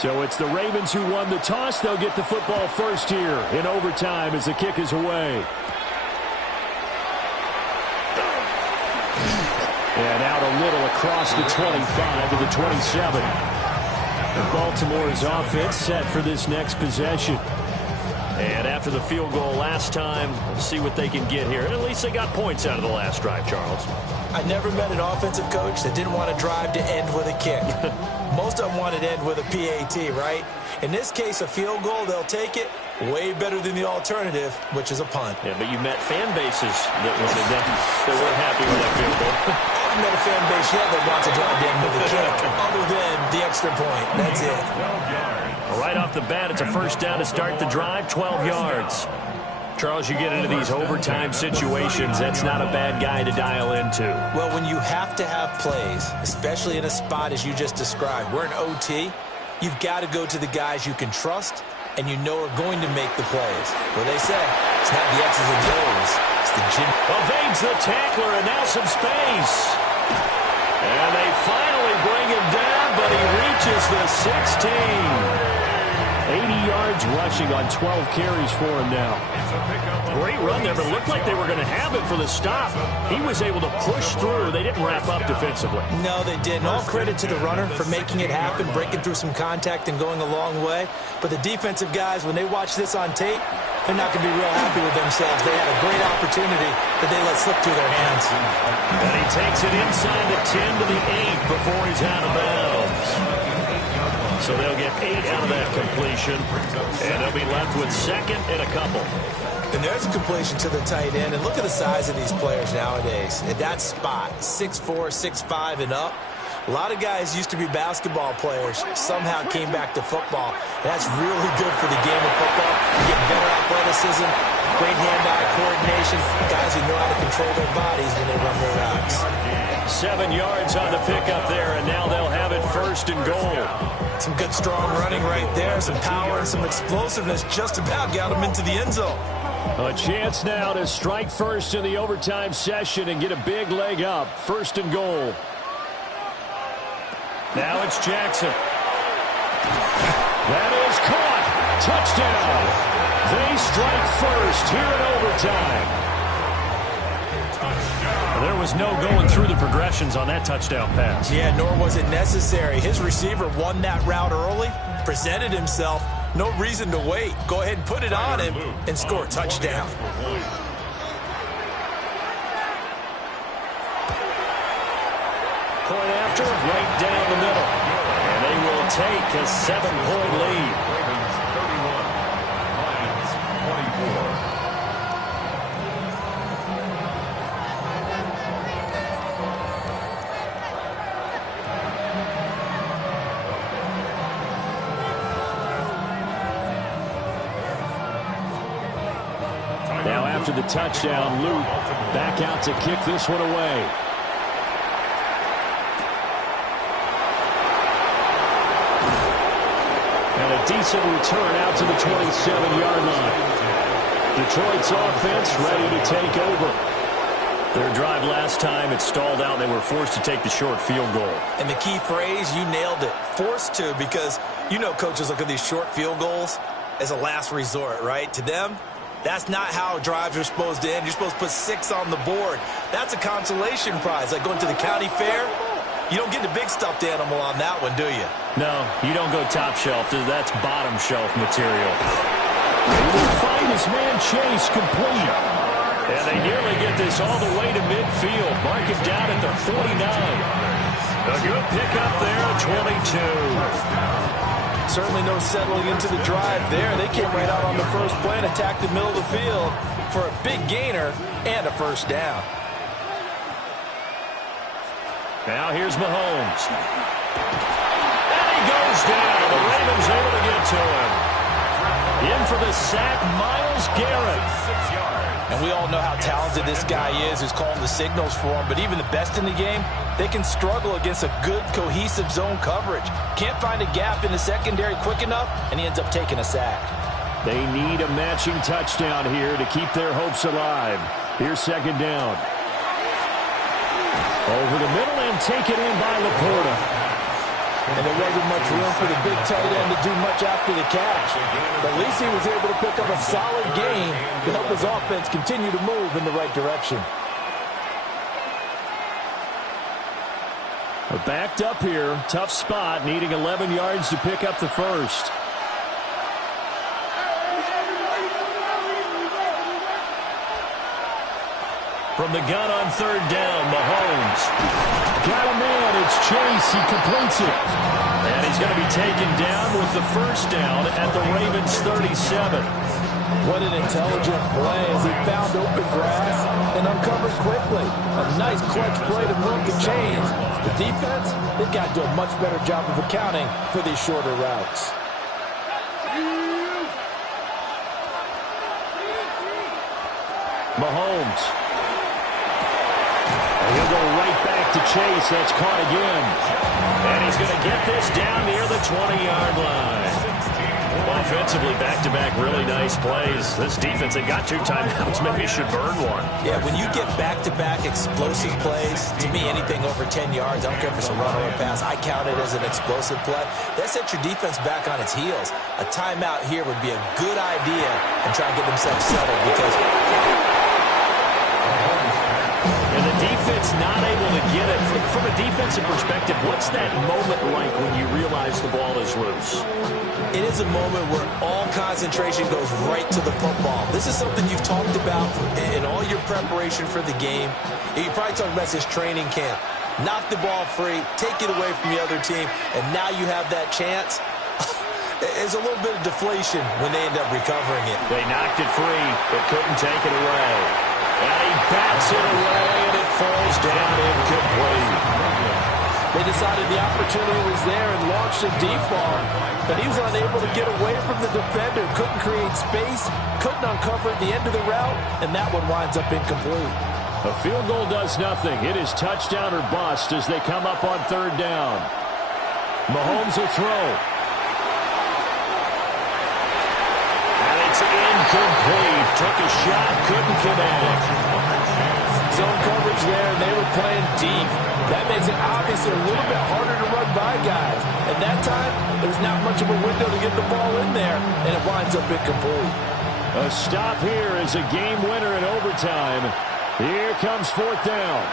So it's the Ravens who won the toss. They'll get the football first here in overtime as the kick is away. And out a little across the 25 to the 27. And Baltimore's offense set for this next possession. And after the field goal last time, we'll see what they can get here. At least they got points out of the last drive, Charles. I never met an offensive coach that didn't want to drive to end with a kick. Most of them wanted to end with a PAT, right? In this case, a field goal, they'll take it. Way better than the alternative, which is a punt. Yeah, but you met fan bases that wanted that. They weren't happy with that field goal. I haven't met a fan base yet that wants to drive to end with a kick, other than the extra point. That's it. Right off the bat, it's a first down to start the drive, 12 yards. Charles, you get into these overtime situations, that's not a bad guy to dial into. Well, when you have to have plays, especially in a spot as you just described, we're in OT, you've got to go to the guys you can trust and you know are going to make the plays. Well, they say it's not the X's and O's, it's the gym. Evades the tackler and now some space. And they finally bring him down, but he reaches the 16. 80 yards rushing on 12 carries for him now. Great run there, but it looked like they were going to have it for the stop. He was able to push through. They didn't wrap up defensively. No, they didn't. All credit to the runner for making it happen, breaking through some contact and going a long way. But the defensive guys, when they watch this on tape, they're not going to be real happy with themselves. They had a great opportunity that they let slip through their hands. And he takes it inside the 10 to the 8 before he's out of bounds. So they'll get 8 out of that completion, and they'll be left with second and a couple. And there's a completion to the tight end. And look at the size of these players nowadays. At that spot, 6'4", 6'5", and up. A lot of guys used to be basketball players, somehow came back to football. That's really good for the game of football. You get better athleticism, great hand-eye coordination, guys who know how to control their bodies when they run their routes. 7 yards on the pickup there, and now they'll have it first and goal. Some good, strong running right there, some power and some explosiveness just about got them into the end zone. A chance now to strike first in the overtime session and get a big leg up. First and goal. Now it's Jackson. That is caught. Touchdown. They strike first here in overtime. There was no going through the progressions on that touchdown pass. Yeah, nor was it necessary. His receiver won that route early, presented himself. No reason to wait. Go ahead and put it on him and score a touchdown. Point after, right down the middle. And they will take a 7-point lead. Ravens 31, Lions 24. Now after the touchdown, Luke back out to kick this one away. And a decent return out to the 27-yard line. Detroit's offense ready to take over. Their drive last time, it stalled out. They were forced to take the short field goal. And the key phrase, you nailed it, forced to, because you know coaches look at these short field goals as a last resort, right? To them, that's not how drives are supposed to end. You're supposed to put 6 on the board. That's a consolation prize, like going to the county fair. You don't get the big stuffed animal on that one, do you? No, you don't go top shelf. That's bottom shelf material. He will find his man Chase complete. And they nearly get this all the way to midfield. Mark it down at the 49. A good pickup there at 22. Certainly no settling into the drive there. They came right out on the first play and attacked the middle of the field for a big gainer and a first down. Now here's Mahomes. And he goes down. The Ravens able to get to him. In for the sack, Myles Garrett. 6 yards. And we all know how talented this guy is, who's calling the signals for him. But even the best in the game, they can struggle against a good, cohesive zone coverage. Can't find a gap in the secondary quick enough, and he ends up taking a sack. They need a matching touchdown here to keep their hopes alive. Here's second down. Over the middle and taken in by Laporta. And there wasn't much room for the big tight end to do much after the catch. But at least he was able to pick up a solid gain to help his offense continue to move in the right direction. We're backed up here. Tough spot, needing 11 yards to pick up the first. From the gun on third down, Mahomes. Got a man, it's Chase, he completes it. And he's going to be taken down with the first down at the Ravens 37. What an intelligent play as he found open grass and uncovered quickly. A nice clutch play to move the chains. The defense, they've got to do a much better job of accounting for these shorter routes. Mahomes. He'll go right back to Chase. That's caught again. And he's going to get this down near the 20-yard line. Offensively, back-to-back really nice plays. This defense, they got 2 timeouts. Maybe should burn one. Yeah, when you get back-to-back explosive plays, to me, anything over 10 yards, I don't care if it's a run or a pass, I count it as an explosive play. That sets your defense back on its heels. A timeout here would be a good idea and try and get themselves settled because... And the defense not able to get it. From a defensive perspective, what's that moment like when you realize the ball is loose? It is a moment where all concentration goes right to the football. This is something you've talked about in all your preparation for the game. You probably talked about this training camp. Knock the ball free, take it away from the other team, and now you have that chance. There's a little bit of deflation when they end up recovering it. They knocked it free, but couldn't take it away. And he bats it away, and it falls down incomplete. They decided the opportunity was there and launched a deep ball, but he was unable to get away from the defender, couldn't create space, couldn't uncover the end of the route, and that one winds up incomplete. A field goal does nothing. It is touchdown or bust as they come up on 3rd down. Mahomes will throw. And it's incomplete. Took a shot, couldn't connect. Zone coverage there, and they were playing deep. That makes it obviously a little bit harder to run by guys. At that time, there's not much of a window to get the ball in there, and it winds up incomplete. A stop here is a game winner in overtime. Here comes 4th down.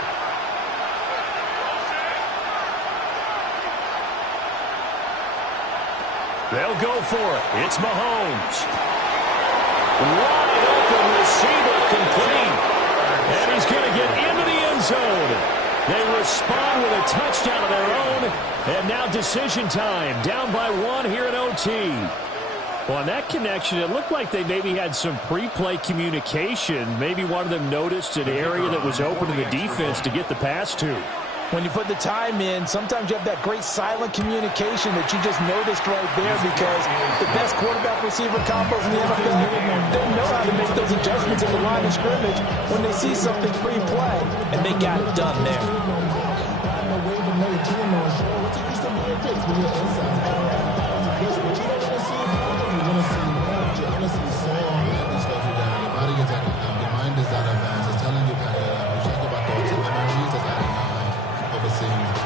They'll go for it. It's Mahomes. Wide open receiver complete. And he's going to get into the end zone. They respond with a touchdown of their own. And now decision time. Down by 1 here in OT. Well, on that connection, it looked like they maybe had some pre-play communication. Maybe one of them noticed an area that was open to the defense to get the pass to. When you put the time in, sometimes you have that great silent communication that you just noticed right there because the best quarterback-receiver combos in the NFL, they know how to make those adjustments at the line of scrimmage when they see something pre-play, and they got it done there.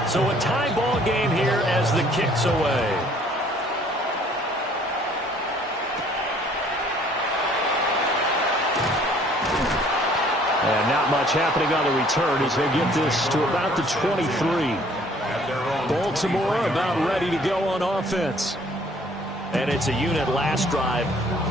So a tie ball game here as the kick's away. And not much happening on the return as they get this to about the 23. Baltimore about ready to go on offense. And it's a unit last drive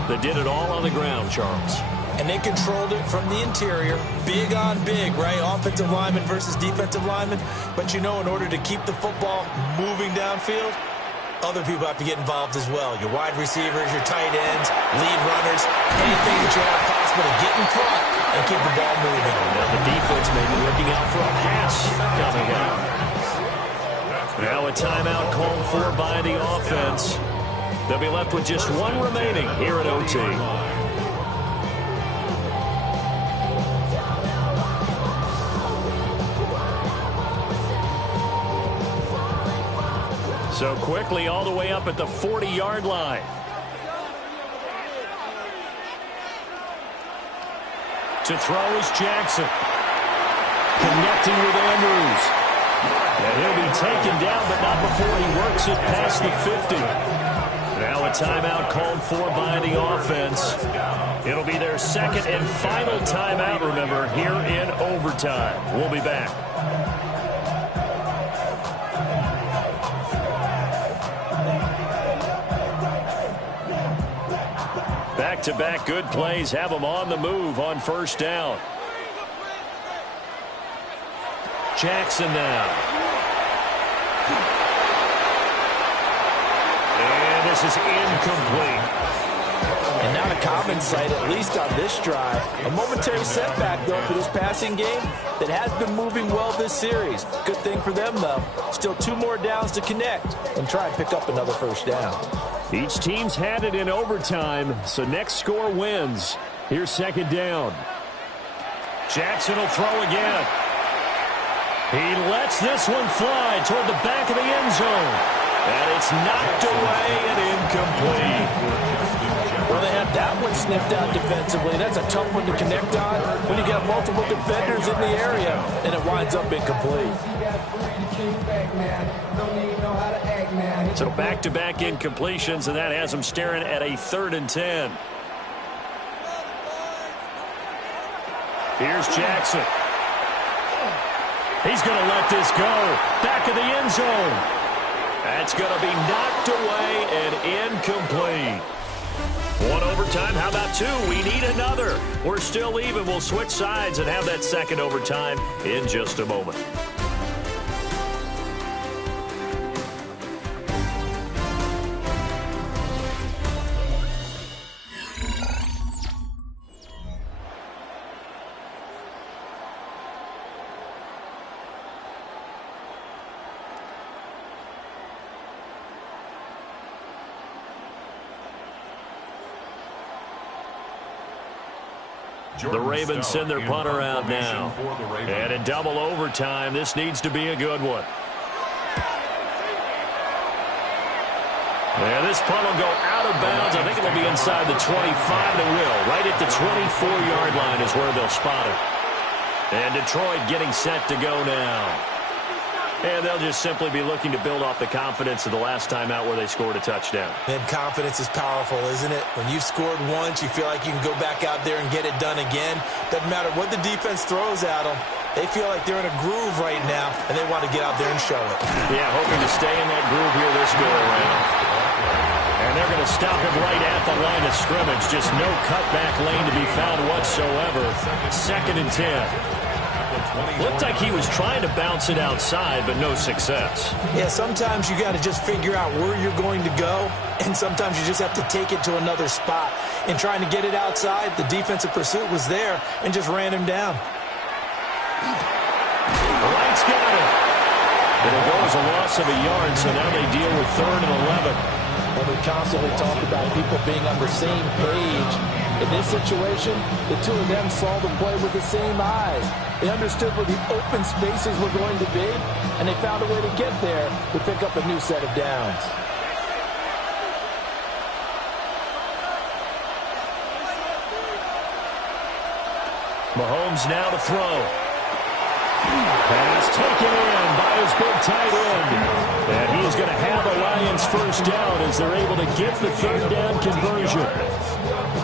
that did it all on the ground, Charles. And they controlled it from the interior. Big on big, right? Offensive lineman versus defensive lineman. But you know, in order to keep the football moving downfield, other people have to get involved as well. Your wide receivers, your tight ends, lead runners, anything that you have possible to get in front and keep the ball moving. Now the defense may be looking out for a pass coming out. Now a timeout called for by the offense. They'll be left with just 1 remaining here at OT. So quickly all the way up at the 40-yard line. To throw is Jackson. Connecting with Andrews. And he'll be taken down, but not before he works it past the 50. Now a timeout called for by the offense. It'll be their second and final timeout, remember, here in overtime. We'll be back. Back-to-back good plays have them on the move on 1st down. Jackson now. And this is incomplete. And not a common sight, at least on this drive. A momentary setback, though, for this passing game that has been moving well this series. Good thing for them, though. Still 2 more downs to connect and try and pick up another 1st down. Each team's had it in overtime, so next score wins. Here's 2nd down. Jackson will throw again. He lets this one fly toward the back of the end zone. And it's knocked away and incomplete. Well, they have that one sniffed out defensively. That's a tough one to connect on when you got multiple defenders in the area, and it winds up incomplete. So back-to-back incompletions, and that has them staring at a 3rd and 10. Here's Jackson. He's going to let this go. Back of the end zone. That's going to be knocked away and incomplete. One overtime. How about 2? We need another. We're still even. We'll switch sides and have that second overtime in just a moment. The Ravens send their punter out now. And in double overtime, this needs to be a good one. And this punt will go out of bounds. I think it will be inside the 25. It will. Right at the 24-yard line is where they'll spot it. And Detroit getting set to go now. And they'll just simply be looking to build off the confidence of the last time out where they scored a touchdown. And confidence is powerful, isn't it? When you've scored once, you feel like you can go back out there and get it done again. Doesn't matter what the defense throws at them. They feel like they're in a groove right now, and they want to get out there and show it. Yeah, hoping to stay in that groove here this go-around. And they're going to stop him right at the line of scrimmage. Just no cutback lane to be found whatsoever. 2nd and 10. Looked like he was trying to bounce it outside, but no success. Yeah, sometimes you got to just figure out where you're going to go, and sometimes you just have to take it to another spot. In trying to get it outside, the defensive pursuit was there and just ran him down. Wright's got it. And it goes a loss of a yard, so now they deal with 3rd and 11. And we constantly talk about people being on the same page. In this situation, the two of them saw the play with the same eyes. They understood where the open spaces were going to be, and they found a way to get there to pick up a new set of downs. Mahomes now to throw. Pass taken in by his big tight end. And he's going to have the Lions first down as they're able to get the 3rd down conversion.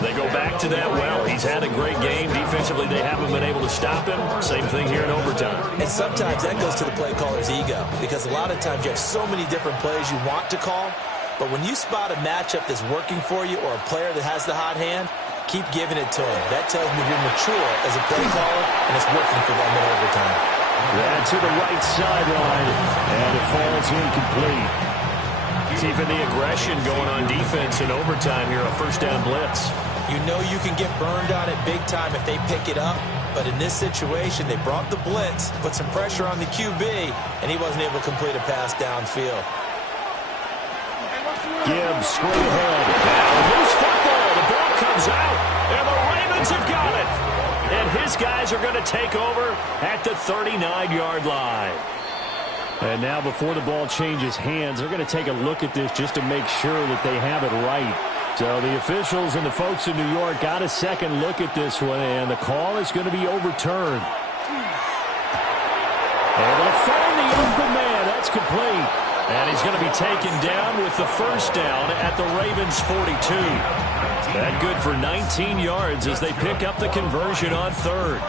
They go back to that well. He's had a great game. Defensively, they haven't been able to stop him. Same thing here in overtime. And sometimes that goes to the play caller's ego, because a lot of times you have so many different plays you want to call, but when you spot a matchup that's working for you or a player that has the hot hand, keep giving it to him. That tells me you're mature as a play caller, and it's working for them in overtime. That to the right sideline, and it falls incomplete. Keeping the aggression going on defense in overtime here, a 1st down blitz. You know you can get burned on it big time if they pick it up, but in this situation, they brought the blitz, put some pressure on the QB, and he wasn't able to complete a pass downfield. Gibbs straight ahead. Now loose football. The ball comes out, and the Ravens have got it. And his guys are going to take over at the 39-yard line. And now before the ball changes hands, they're going to take a look at this just to make sure that they have it right. So the officials and the folks in New York got a second look at this one, and the call is going to be overturned. Able to find the open man. That's complete. And he's going to be taken down with the 1st down at the Ravens' 42. That good for 19 yards as they pick up the conversion on 3rd.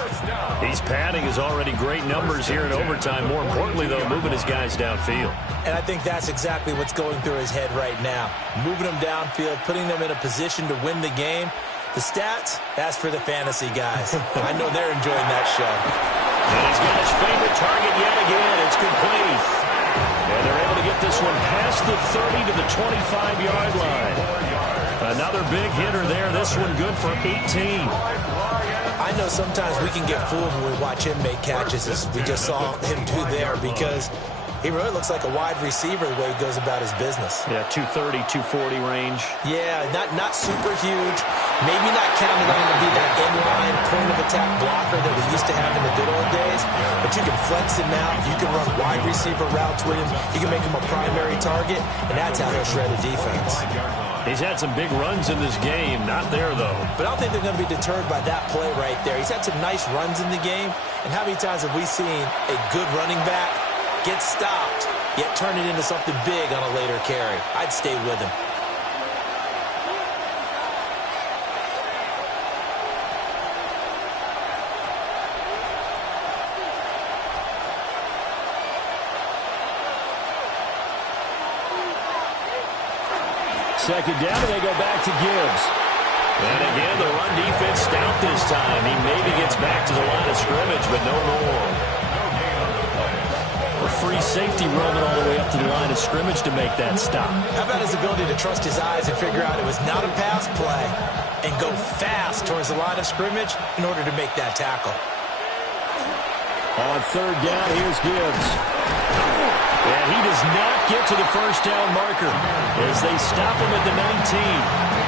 He's padding his already great numbers here in overtime. More importantly, though, moving his guys downfield. And I think that's exactly what's going through his head right now. Moving them downfield, putting them in a position to win the game. The stats, that's for the fantasy guys. I know they're enjoying that show. And he's got his favorite target yet again. It's complete. And they're able to get this one past the 30 to the 25-yard line. Another big hitter there. This one good for 18. I know sometimes we can get fooled when we watch him make catches, as we just saw him do there, because he really looks like a wide receiver the way he goes about his business. Yeah, 230, 240 range. Yeah, not super huge. Maybe not counted on to be that inline point-of-attack blocker that we used to have in the good old days. But you can flex him out. You can run wide receiver routes with him. You can make him a primary target, and that's how he'll shred a defense. He's had some big runs in this game. Not there, though. But I don't think they're going to be deterred by that play right there. He's had some nice runs in the game. And how many times have we seen a good running back get stopped, yet turn it into something big on a later carry? I'd stay with him. Second down, and they go back to Gibbs. And again, the run defense stout this time. He maybe gets back to the line of scrimmage, but no more. A free safety roaming all the way up to the line of scrimmage to make that stop. How about his ability to trust his eyes and figure out it was not a pass play and go fast towards the line of scrimmage in order to make that tackle? On third down, here's Gibbs. And he does not get to the first down marker as they stop him at the 19.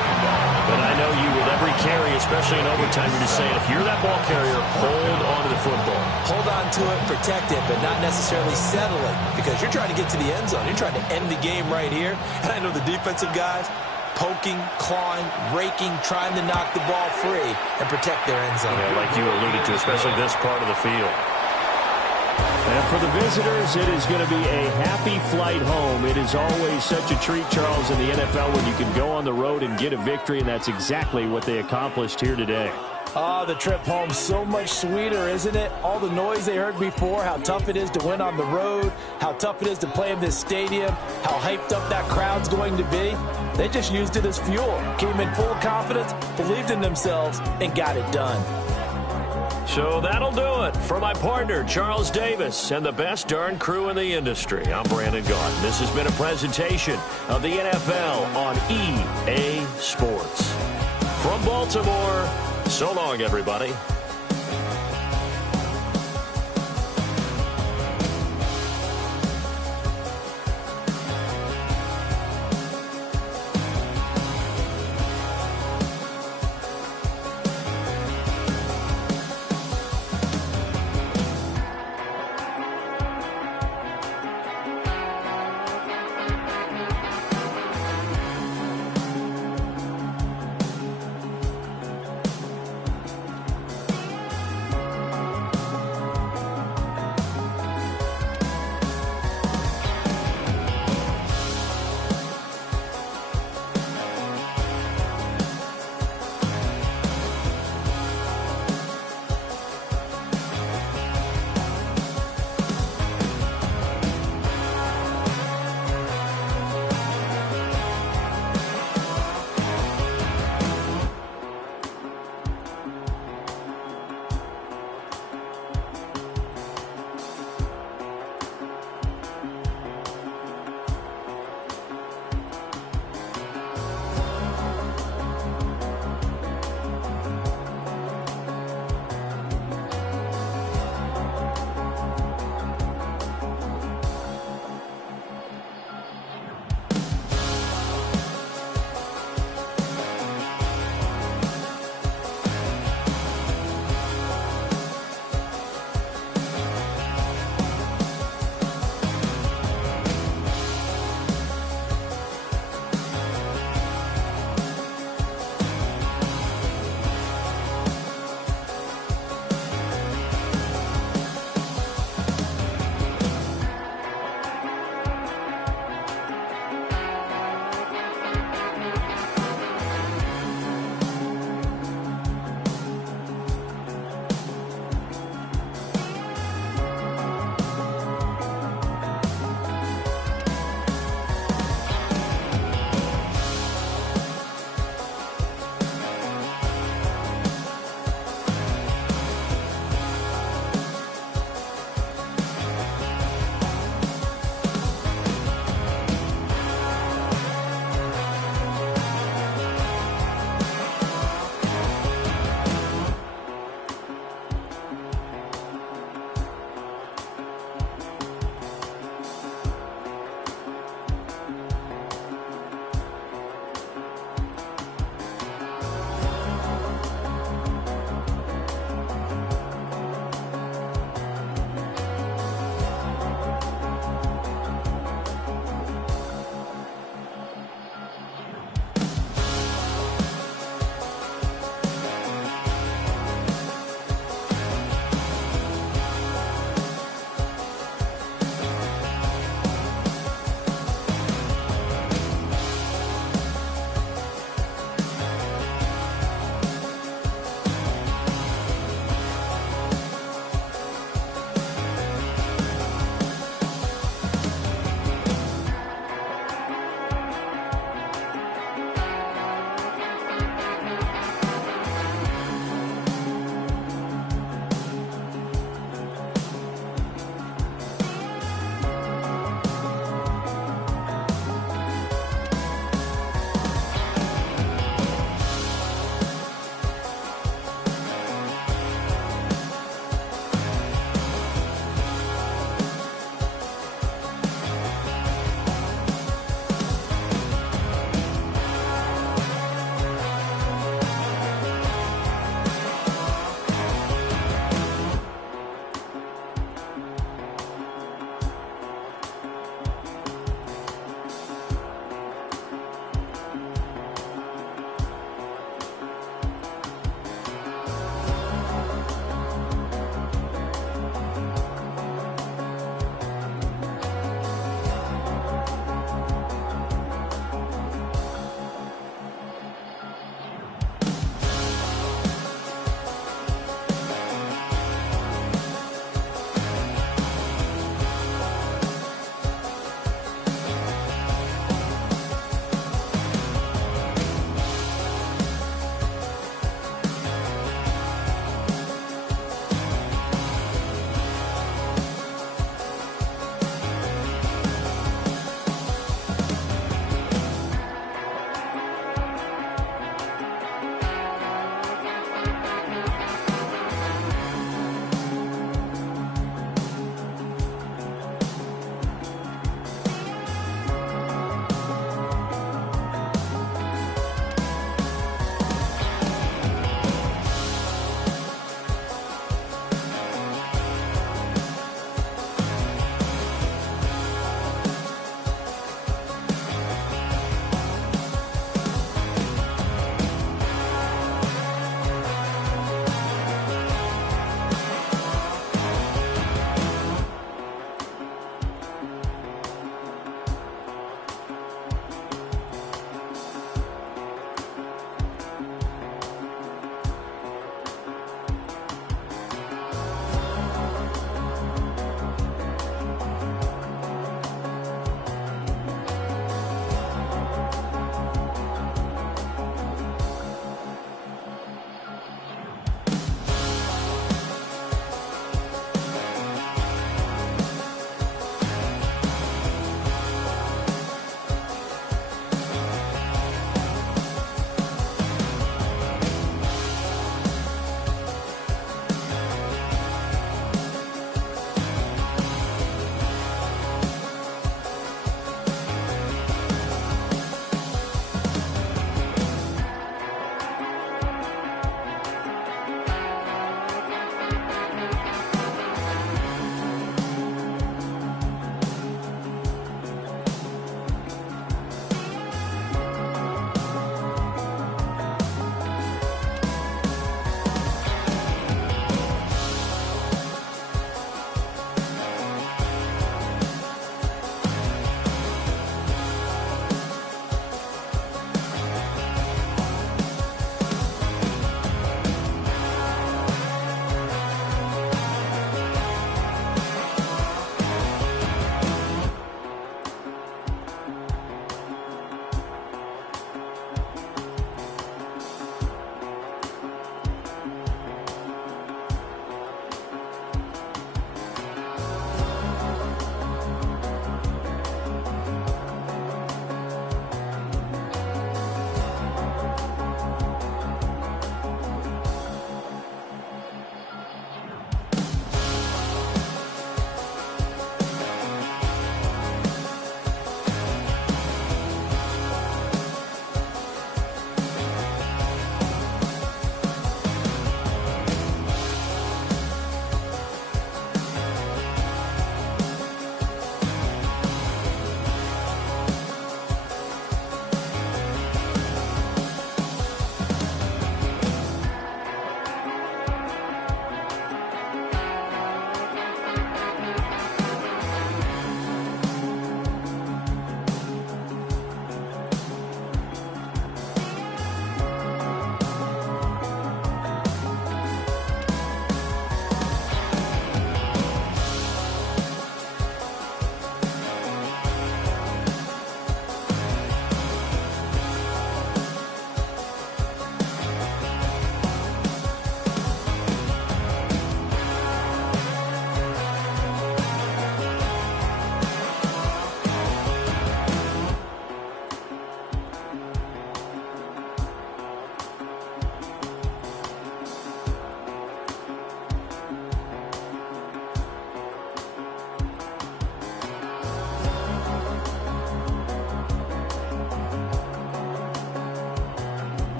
But I know you, with every carry, especially in overtime, you're just saying, if you're that ball carrier, hold on to the football. Hold on to it, protect it, but not necessarily settle it, because you're trying to get to the end zone. You're trying to end the game right here. And I know the defensive guys poking, clawing, raking, trying to knock the ball free and protect their end zone. Yeah, like you alluded to, especially this part of the field. And for the visitors, it is going to be a happy flight home. It is always such a treat, Charles, in the NFL when you can go on the road and get a victory, and that's exactly what they accomplished here today. Oh, the trip home so much sweeter, isn't it? All the noise they heard before, how tough it is to win on the road, how tough it is to play in this stadium, how hyped up that crowd's going to be. They just used it as fuel, came in full confidence, believed in themselves, and got it done. So that'll do it for my partner, Charles Davis, and the best darn crew in the industry. I'm Brandon Gaudin. This has been a presentation of the NFL on EA Sports. From Baltimore, so long, everybody.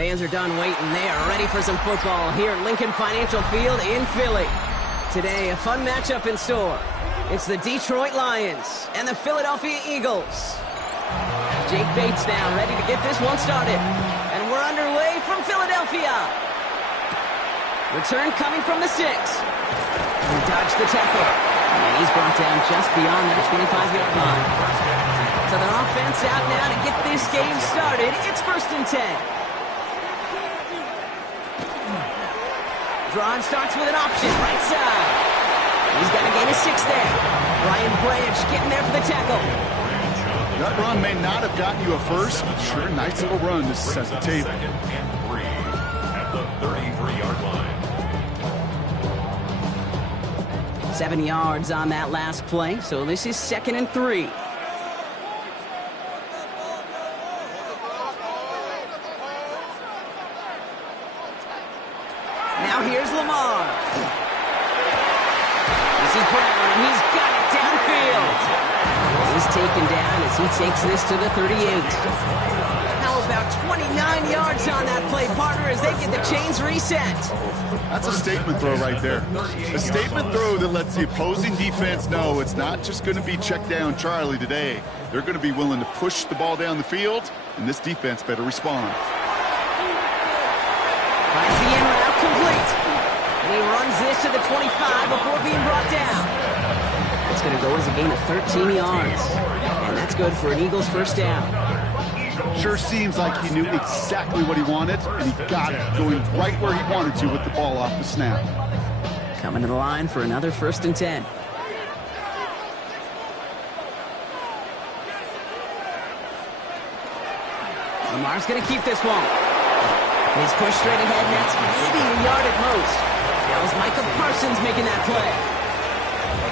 Fans are done waiting. They are ready for some football here at Lincoln Financial Field in Philly. Today, a fun matchup in store. It's the Detroit Lions and the Philadelphia Eagles. Jake Bates now ready to get this one started. And we're underway from Philadelphia. Return coming from the 6. He dodged the tackle. And he's brought down just beyond that 25-yard line. So the offense out now to get this game started. It's 1st and 10. Drawn starts with an option, right side. He's got a gain of 6 there. Ryan Branch getting there for the tackle. That run may not have gotten you a first, but sure, nice little run to set the table. 2nd and 3 at the 33-yard line. 7 yards on that last play, so this is 2nd and 3. Now here's Lamar. This is Brown, and he's got it downfield. He's taken down as he takes this to the 38. How about 29 yards on that play, partner, as they get the chains reset? That's a statement throw right there. A statement throw that lets the opposing defense know it's not just going to be check down Charlie today. They're going to be willing to push the ball down the field, and this defense better respond. Finds the end route complete. And he runs this to the 25 before being brought down. That's going to go as a gain of 13 yards. And that's good for an Eagles first down. Sure seems like he knew exactly what he wanted, and he got it, going right where he wanted to with the ball off the snap. Coming to the line for another 1st and 10. Lamar's going to keep this one. He's pushed straight ahead, and that's maybe a yard at most. That was Micah Parsons making that play.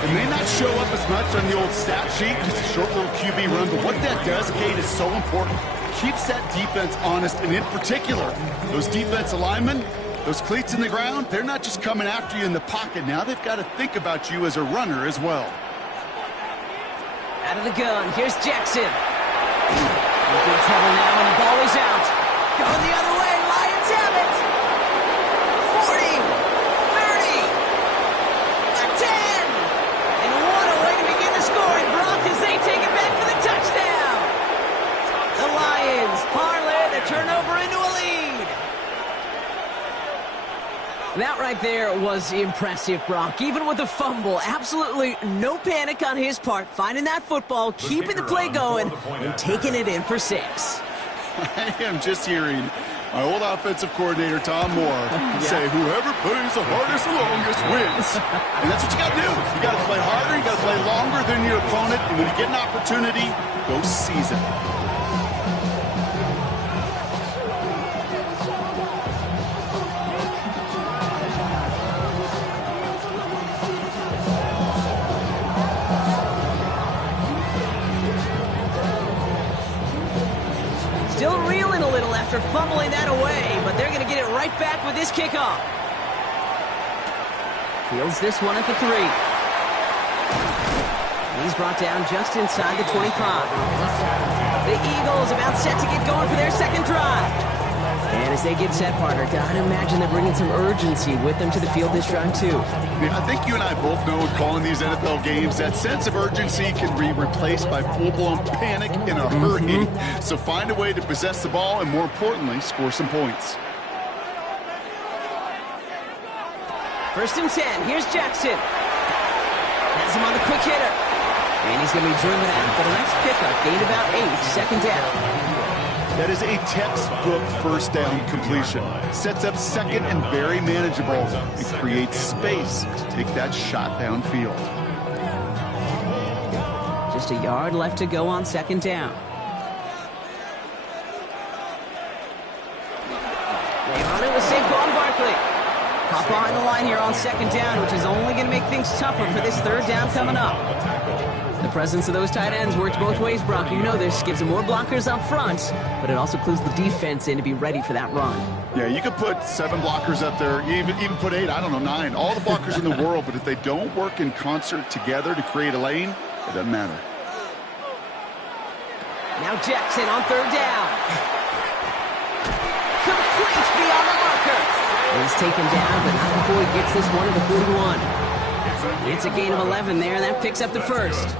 It may not show up as much on the old stat sheet, just a short little QB run, but what that does, Kate, is so important. Keeps that defense honest, and in particular, those defensive linemen, those cleats in the ground, they're not just coming after you in the pocket. Now they've got to think about you as a runner as well. Out of the gun, here's Jackson. Good trouble now, and the ball is out. Going the other way, Lions have it. 40, 30, a 10. And what a way to begin the scoring, Brock, as they take it back for the touchdown. The Lions parlay the turnover into a lead. That right there was impressive, Brock. Even with a fumble, absolutely no panic on his part. Finding that football, keeping the play going, and taking it in for 6. I am just hearing my old offensive coordinator, Tom Moore, say, whoever plays the hardest and longest wins. And that's what you got to do. You got to play harder, you got to play longer than your opponent, and when you get an opportunity, go seize it. Still reeling a little after fumbling that away, but they're going to get it right back with this kickoff. Fields this one at the 3. He's brought down just inside the 25. The Eagles about set to get going for their second drive. And as they get set, partner, gotta imagine they're bringing some urgency with them to the field this drive, too. Yeah, I think you and I both know in calling these NFL games, that sense of urgency can be replaced by full-blown panic in a hurry. So find a way to possess the ball and, more importantly, score some points. 1st and 10. Here's Jackson. Has him on the quick hitter. And he's going to be driven out, but a nice pickup. Gained about 8. Second down. That is a textbook first down completion. Sets up second and very manageable. It creates space to take that shot downfield. Just a yard left to go on second down. They run it with Saquon Barkley. Hop behind the line here on second down, which is only going to make things tougher for this third down coming up. The presence of those tight ends works both ways, Brock. You know this. Gives them more blockers up front, but it also clues the defense in to be ready for that run. Yeah, you could put 7 blockers up there, even put 8, I don't know, 9. All the blockers in the world, but if they don't work in concert together to create a lane, it doesn't matter. Now Jackson on third down. Complete beyond the marker. He's taken down, but not before he gets this one to the 41. It's a gain of 11 there, and that picks up the first.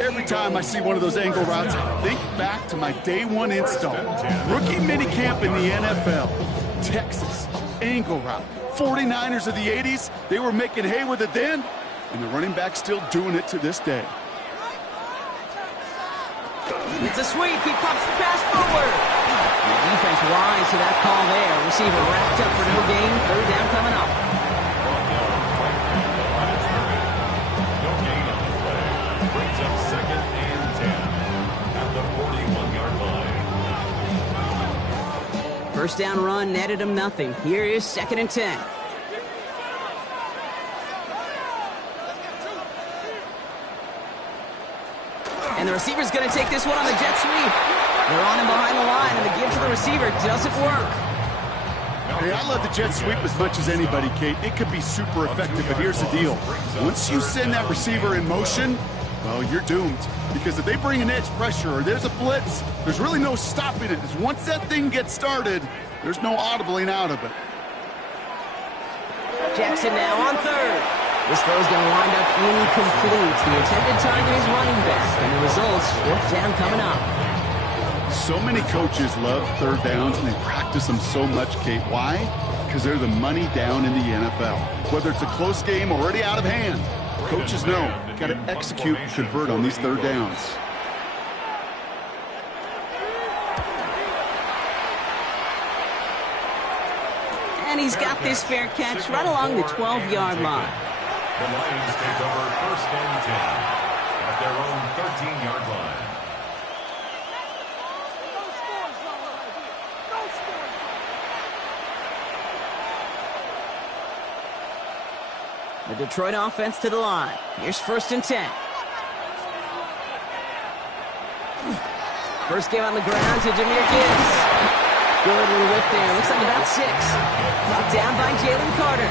Every time I see one of those angle routes, I think back to my day one install. Rookie minicamp in the NFL. Texas, angle route. 49ers of the 80s, they were making hay with it then, and the running back's still doing it to this day. It's a sweep. He pops the pass forward. The defense wise to that call there. Receiver wrapped up for no gain. Third down coming up. No gain on the play. Brings up 2nd and 10 at the 41-yard line. First down run netted him nothing. Here is 2nd and 10. And the receiver's going to take this one on the jet sweep. They're on him behind the line, and the give to the receiver doesn't work. Hey, I love the jet sweep as much as anybody, Kate. It could be super effective, but here's the deal. Once you send that receiver in motion, well, you're doomed. Because if they bring an edge pressure or there's a blitz, there's really no stopping it. Once that thing gets started, there's no audibling out of it. Jackson now on third. This throw's going to wind up incomplete. The intended target is running back, and the results, 4th down coming up. So many coaches love third downs, and they practice them so much, Kate. Why? Because they're the money down in the NFL. Whether it's a close game already out of hand, coaches know got to execute and convert on these third downs. And he's got this fair catch right along the 12-yard line. The Lions take over 1st and 10 at their own 13-yard line. The Detroit offense to the line. Here's 1st and 10. First game on the ground to Jahmyr Gibbs. Good little whip there. Looks like about 6. Brought down by Jalen Carter.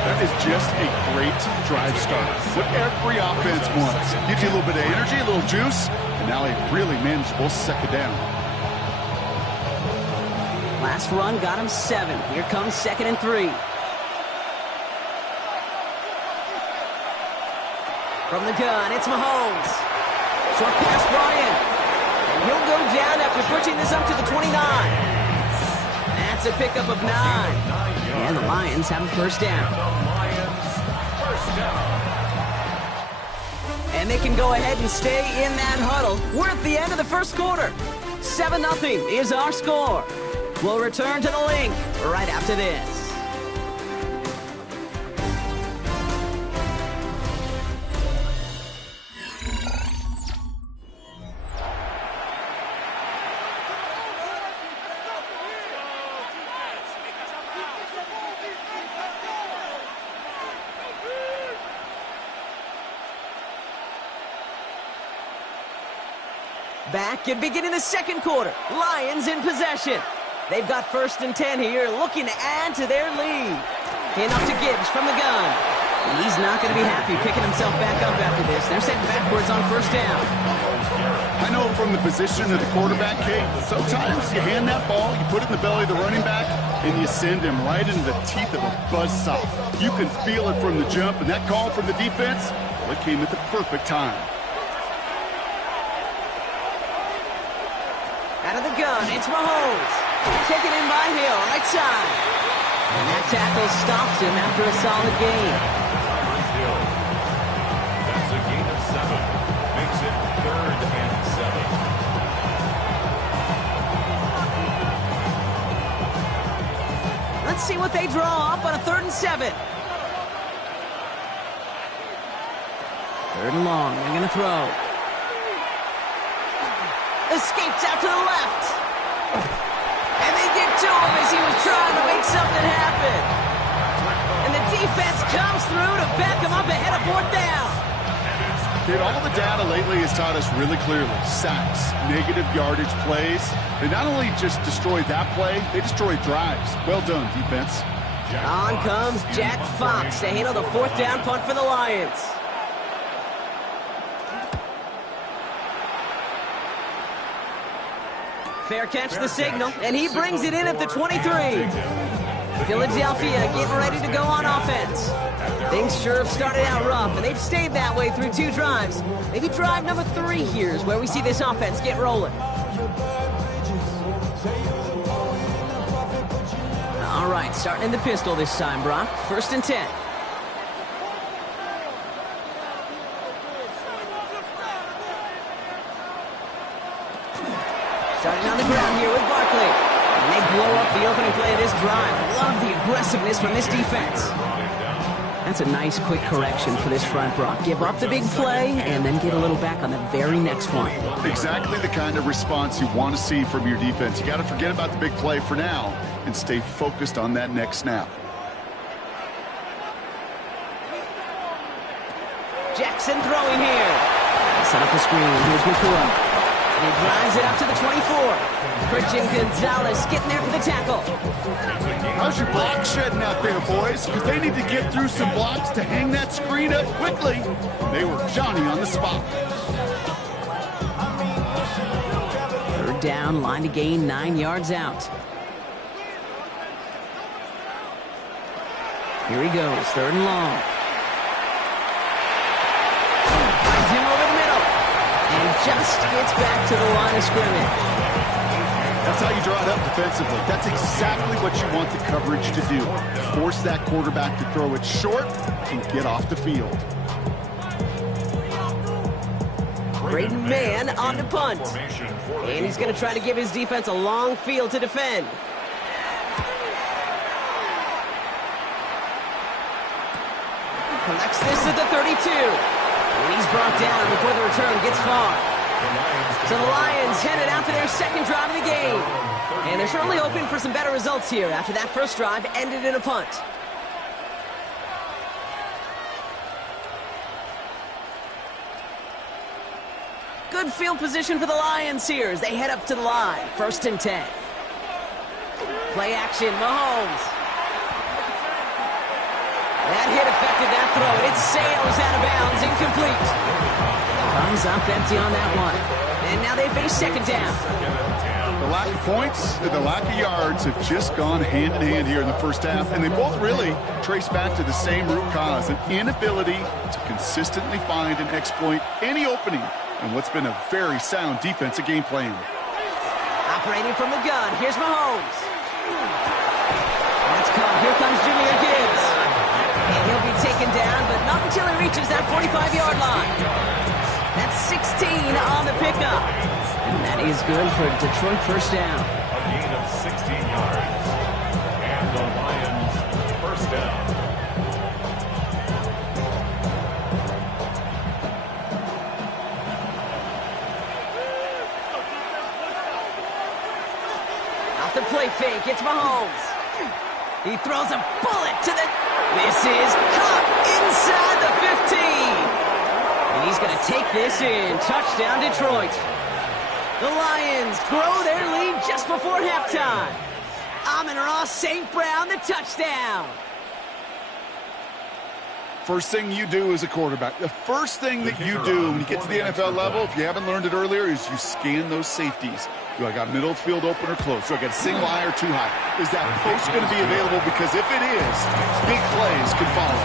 That is just a great drive start. What every offense wants. Gives you a little bit of energy, a little juice, and now a really manageable 2nd down. Last run got him 7. Here comes 2nd and 3. From the gun, it's Mahomes. Short pass brought in. And he'll go down after pushing this up to the 29. That's a pickup of 9. And the Lions have a 1st down. And they can go ahead and stay in that huddle. We're at the end of the first quarter. 7-0 is our score. We'll return to the link right after this. Back and beginning the second quarter. Lions in possession. They've got 1st and 10 here, looking to add to their lead. Hand off to Gibbs from the gun. And he's not going to be happy picking himself back up after this. They're sitting backwards on 1st down. I know from the position of the quarterback, Kate, sometimes you hand that ball, you put it in the belly of the running back, and you send him right into the teeth of a buzzsaw. You can feel it from the jump, and that call from the defense, well, it came at the perfect time. Out of the gun, it's Mahomes. Taken in by Hill, right side. And that tackle stops him after a solid gain. That's a gain of 7. Makes it 3rd and 7. Let's see what they draw up on a 3rd and 7. 3rd and long, they're going to throw. Escapes out to the left. And they get to him as he was trying to make something happen. And the defense comes through to back him up ahead of 4th down. Kid, all the data lately has taught us really clearly. Sacks, negative yardage plays. They not only just destroyed that play, they destroyed drives. Well done, defense. On comes Jack Fox to handle the 4th down punt for the Lions. Fair catch the signal, and he brings it in at the 23. Philadelphia getting ready to go on offense. Things sure have started out rough, and they've stayed that way through 2 drives. Maybe drive number 3 here is where we see this offense get rolling. All right, starting in the pistol this time, Brock. 1st and 10. Starting on the ground here with Barkley. And they blow up the opening play of this drive. Love the aggressiveness from this defense. That's a nice, quick correction for this front, Brock. Give up the big play and then get a little back on the very next one. Exactly the kind of response you want to see from your defense. You got to forget about the big play for now and stay focused on that next snap. Jackson throwing here. Set up the screen. Here's McCoy. He drives it up to the 24. Christian Gonzalez getting there for the tackle. How's your block shedding out there, boys? Because they need to get through some blocks to hang that screen up quickly. They were Johnny on the spot. 3rd down, line to gain 9 yards out. Here he goes, 3rd and long. Finds him over the middle. And just gets back to the line of scrimmage. That's how you draw it up defensively. That's exactly what you want the coverage to do. Force that quarterback to throw it short and get off the field. Braden Mann on the punt. And he's going to try to give his defense a long field to defend. Collects this at the 32. And he's brought down before the return gets far. So the Lions headed out for their 2nd drive of the game. And they're certainly hoping for some better results here after that first drive ended in a punt. Good field position for the Lions here as they head up to the line. 1st and 10. Play action, Mahomes. That hit affected that throw. It sails out of bounds, incomplete. Comes up empty on that one. And now they face 2nd down. The lack of points and the lack of yards have just gone hand in hand here in the first half, and they both really trace back to the same root cause, an inability to consistently find and exploit any opening in what's been a very sound defensive game plan. Operating from the gun, here's Mahomes. That's caught. Here comes Jahmyr Gibbs. And he'll be taken down, but not until he reaches that 45-yard line. That's 16 on the pickup. And that is good for Detroit 1st down. A gain of 16 yards. And the Lions 1st down. Off the play fake, it's Mahomes. He throws a bullet to the... This is caught inside the 15. And he's going to take this in. Touchdown, Detroit. The Lions grow their lead just before halftime. Amon-Ra St. Brown, the touchdown. First thing you do as a quarterback, the first thing that you do when you get to the NFL level, if you haven't learned it earlier, is you scan those safeties. Do I got middle field open or close? Do I got a single high or 2 high? Is that post going to be available? Because if it is, big plays can follow.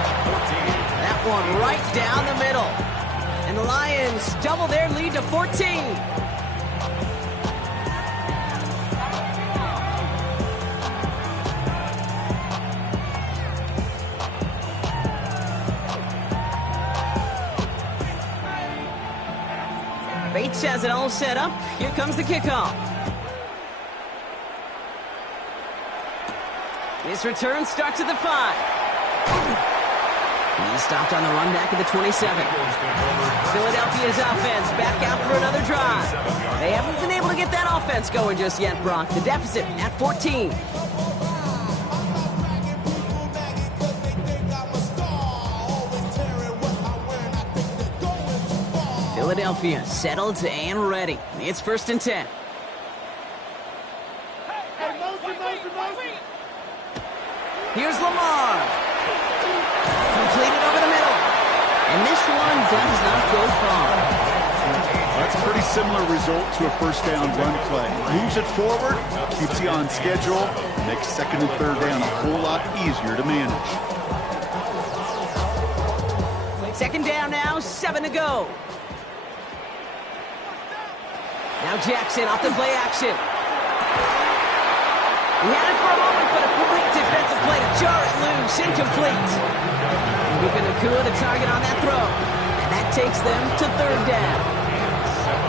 That one right down the middle. And the Lions double their lead to 14. Bates has it all set up. Here comes the kickoff. This return starts at the 5. He's stopped on the run back at the 27. Philadelphia's offense back out for another drive. They haven't been able to get that offense going just yet, Brock. The deficit at 14. Philadelphia settled and ready. It's 1st and 10. Here's Lamar. Completed over the middle. And this one does not go far. That's a pretty similar result to a first down run play. Moves it forward, keeps you on schedule, makes second and third down a whole lot easier to manage. Second down now, 7 to go. Now Jackson off the play action. He had it for a moment, but a great defensive play to jar it loose, incomplete. Puka Nacua the target on that throw, and that takes them to third down.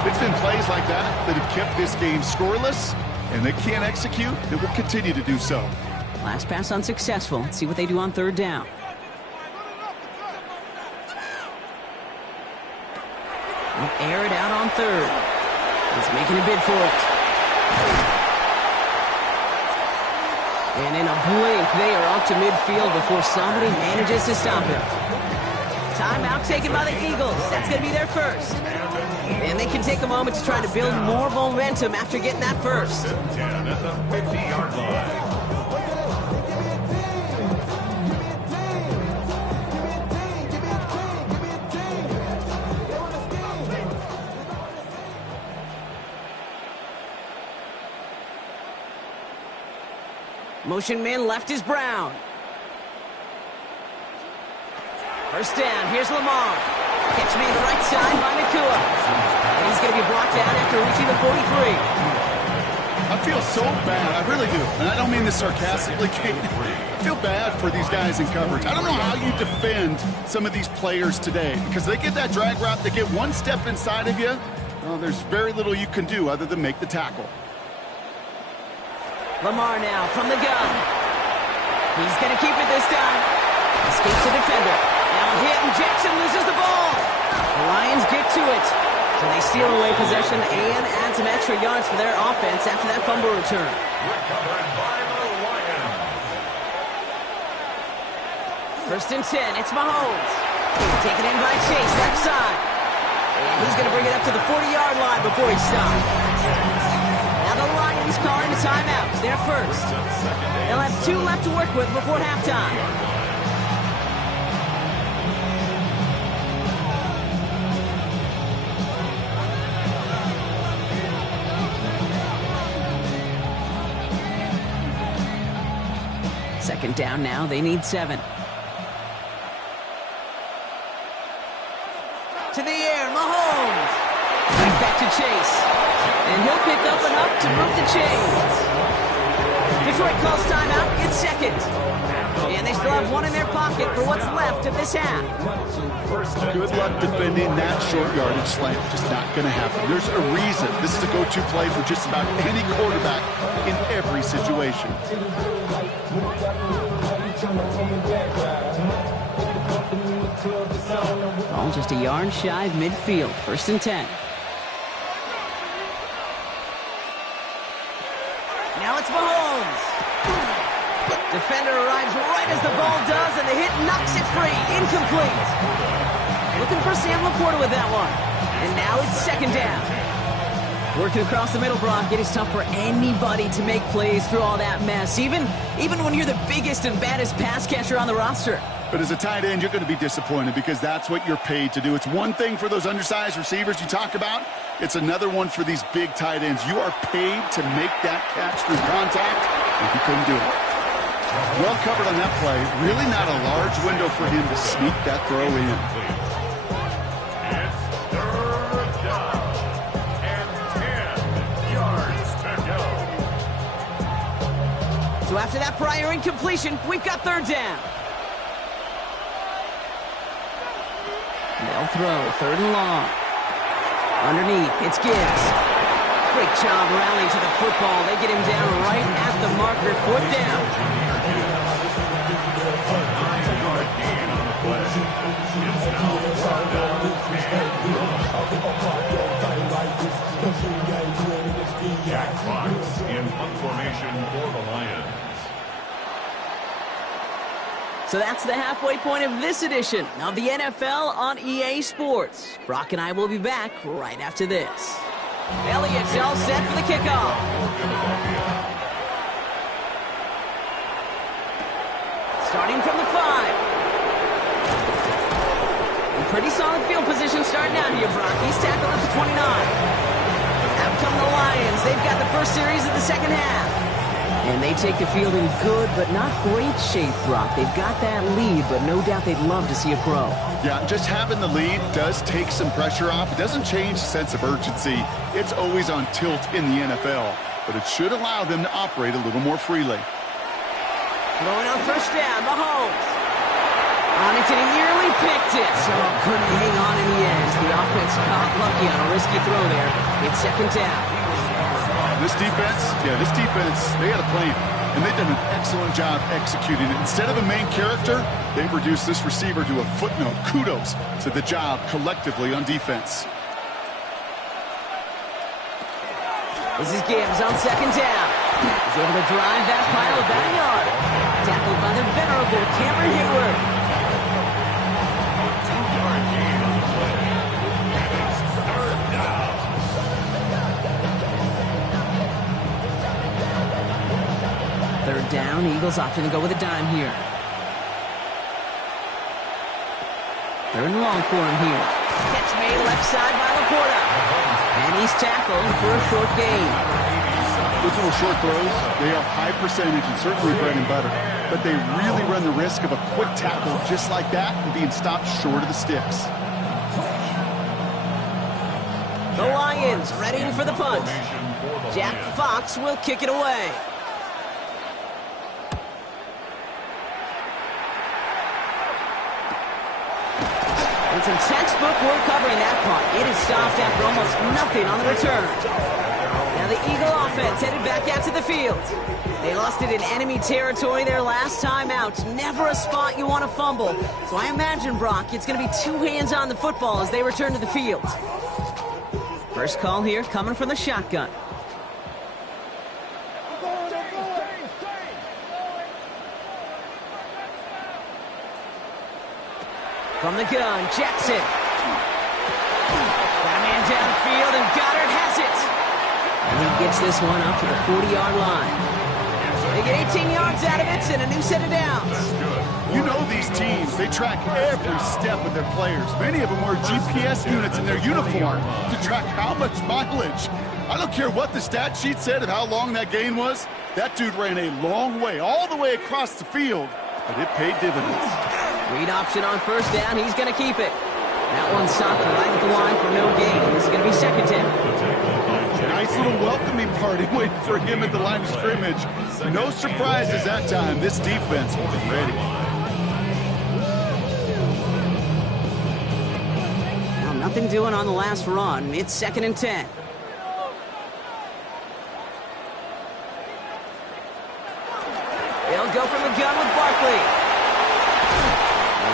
It's been plays like that that have kept this game scoreless, and they can't execute. They will continue to do so. Last pass unsuccessful. Let's see what they do on third down. They'll air it out on third. He's making a bid for it. And in a blink, they are up to midfield before somebody manages to stop him. Timeout taken by the Eagles. That's going to be their first. And they can take a moment to try to build more momentum after getting that first. 10 at the 50-yard line. Motion man left is Brown. First down, here's Lamar. Catch me to the right side by Nacua. And he's going to be brought down after reaching the 43. I feel so bad, I really do. And I don't mean this sarcastically, Kate. I feel bad for these guys in coverage. I don't know how you defend some of these players today because they get that drag route, they get one step inside of you. Well, there's very little you can do other than make the tackle. Lamar now from the gun. He's going to keep it this time. Escapes the defender. Now a hit, and Jackson loses the ball. The Lions get to it. So they steal away possession and add some extra yards for their offense after that fumble return. Recovered by the Lions. First and 10, it's Mahomes. Taken in by Chase, left side. And he's going to bring it up to the 40-yard line before he stops. The Lions calling a timeout. They're first. They'll have 2 left to work with before halftime. Second down now. They need 7. To the air, Mahomes. Right back to Chase. And he'll pick up enough to move the chains. Detroit calls timeout. It's second. And they still have 1 in their pocket for what's left of this half. Good luck defending that short yardage slant. Just not going to happen. There's a reason this is a go-to play for just about any quarterback in every situation. All just a yard shy of midfield. First and 10. Now it's Mahomes. Defender arrives right as the ball does, and the hit knocks it free. Incomplete. Looking for Sam Laporta with that one. And now it's second down. Working across the middle, Brock. It is tough for anybody to make plays through all that mess, even when you're the biggest and baddest pass catcher on the roster. But as a tight end, you're going to be disappointed because that's what you're paid to do. It's one thing for those undersized receivers you talk about. It's another one for these big tight ends. You are paid to make that catch through contact, and he couldn't do it. Well covered on that play. Really not a large window for him to sneak that throw in. It's third down and 10 yards to go. So after that prior incompletion, we've got third down. They'll throw, third and long. Underneath, it's Gibbs. Great job rallying to the football. They get him down right at the marker, fourth down. Jack Fox in punt formation for the Lions. So that's the halfway point of this edition of the NFL on EA Sports. Brock and I will be back right after this. Elliott's all set for the kickoff. Starting from the 5. pretty solid field position starting out here, Brock. He's tackled at the 29. Out come the Lions. They've got the first series of the second half. And they take the field in good but not great shape, Brock. They've got that lead, but no doubt they'd love to see it grow. Yeah, just having the lead does take some pressure off. It doesn't change the sense of urgency. It's always on tilt in the NFL, but it should allow them to operate a little more freely. Throwing on first down, Mahomes. On it, and he nearly picked it. So couldn't hang on in the end. The offense got lucky on a risky throw there. It's second down. This defense, they had a plan, and they've done an excellent job executing it. Instead of a main character, they've reduced this receiver to a footnote. Kudos to the job collectively on defense. This is Gibbs on second down. He's able to drive that pile about a yard. Tackled by the venerable Cameron Hayward. Third down, Eagles opting to go with a dime here. Third and long for him here. Catch made left side by Laporta. And he's tackled for a short gain. Those little short throws, they are high percentage and certainly bread and butter. But they really run the risk of a quick tackle just like that and being stopped short of the sticks. The Lions ready for the punt. Jack Fox will kick it away. And some textbook work covering that punt. It is stopped after almost nothing on the return. Now the Eagle offense headed back out to the field. They lost it in enemy territory their last time out. Never a spot you want to fumble. So I imagine, Brock, it's going to be two hands on the football as they return to the field. First call here coming from the shotgun. From the gun, Jackson. Got a man downfield, and Goddard has it. And he gets this one up to the 40-yard line. They get 18 yards out of it and a new set of downs. You know these teams, they track every step of their players. Many of them wear GPS units in their uniform to track how much mileage. I don't care what the stat sheet said of how long that gain was. That dude ran a long way, all the way across the field, but it paid dividends. Read option on first down. He's going to keep it. That one stopped right at the line for no gain. This is going to be second down. Nice little welcoming party waiting for him at the line of scrimmage. No surprises that time. This defense was ready. Well, nothing doing on the last run. It's second and 10. They'll go from the gun with Barkley.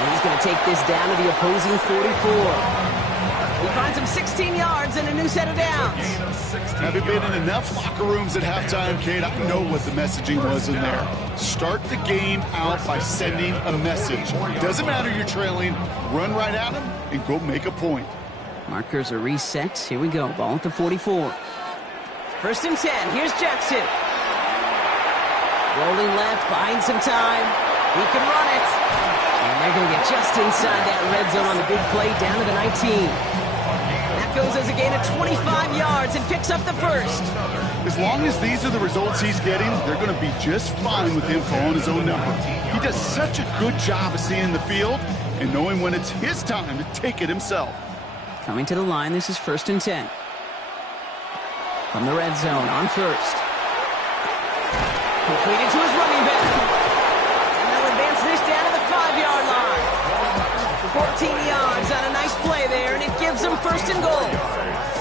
He's going to take this down to the opposing 44. He finds him 16 yards and a new set of downs. Having been in enough locker rooms at halftime, Kate, I know what the messaging was in there. Start the game out by sending a message. Doesn't matter you're trailing, run right at him and go make a point. Markers are reset. Here we go. Ball at the 44. First and 10. Here's Jackson. Rolling left, buying some time. He can run it. And they're going to get just inside that red zone on the big play down to the 19. That goes as a gain of 25 yards and picks up the first. As long as these are the results he's getting, they're going to be just fine with him calling his own number. He does such a good job of seeing the field and knowing when it's his time to take it himself. Coming to the line, this is first and 10. From the red zone on first. Completed to his running back. And they'll advance this down to the 5-yard line. 14 yards on a nice play there, and it gives them first and goal.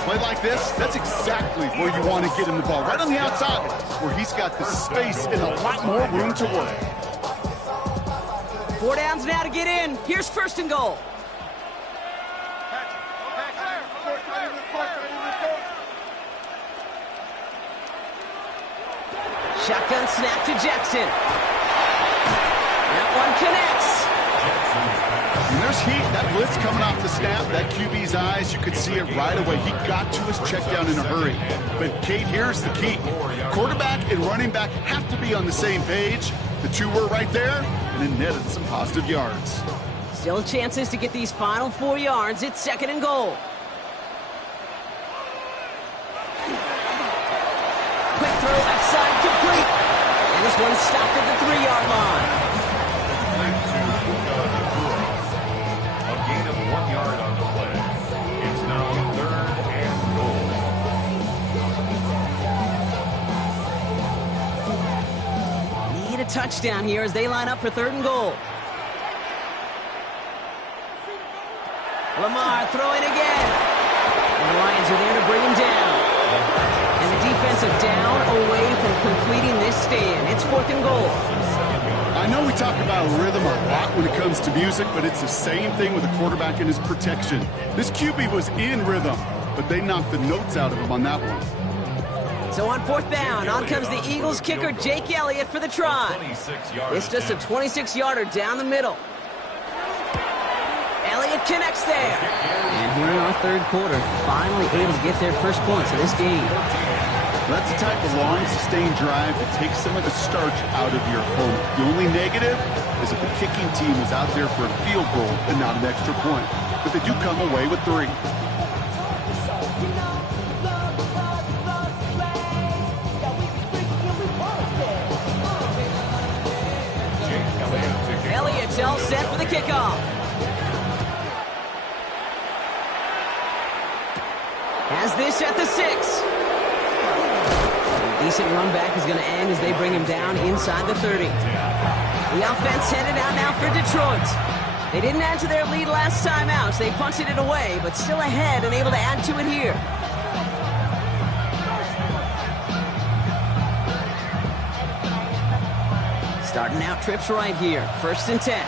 Play like this, that's exactly where you want to get him the ball. Right on the outside, where he's got the space and a lot more room to work. 4 downs now to get in. Here's first and goal. Shotgun snap to Jackson. That one connects. And there's heat. That blitz coming off the snap, that QB's eyes, you could see it right away. He got to his check down in a hurry. But, Kate, here's the key. Quarterback and running back have to be on the same page. The two were right there, and it netted some positive yards. Still chances to get these final 4 yards. It's 2nd and goal. Quick throw left side, complete. And this one stopped at the 3-yard line. Back to a gain of 1 yard on the play. It's now 3rd and goal. Need a touchdown here as they line up for 3rd and goal. Lamar throwing again. And the Lions are there to bring him down. And the defensive down away from completing this stand. It's 4th and goal. I know we talk about rhythm a lot when it comes to music, but it's the same thing with the quarterback and his protection. This QB was in rhythm, but they knocked the notes out of him on that one. So on 4th down, on comes the Eagles kicker, Jake Elliott, for the try. It's just a 26-yarder down the middle. Elliott connects there. And here in our 3rd quarter, finally able to get their first points in this game. That's the type of long, sustained drive that takes some of the starch out of your opponent. The only negative is that the kicking team is out there for a field goal and not an extra point. But they do come away with 3. Elliott's all set for the kickoff. Has this at the 6. Decent run back is going to end as they bring him down inside the 30. The offense headed out now for Detroit. They didn't add to their lead last time out, so they punted it away, but still ahead and able to add to it here. Starting out trips right here. 1st and 10.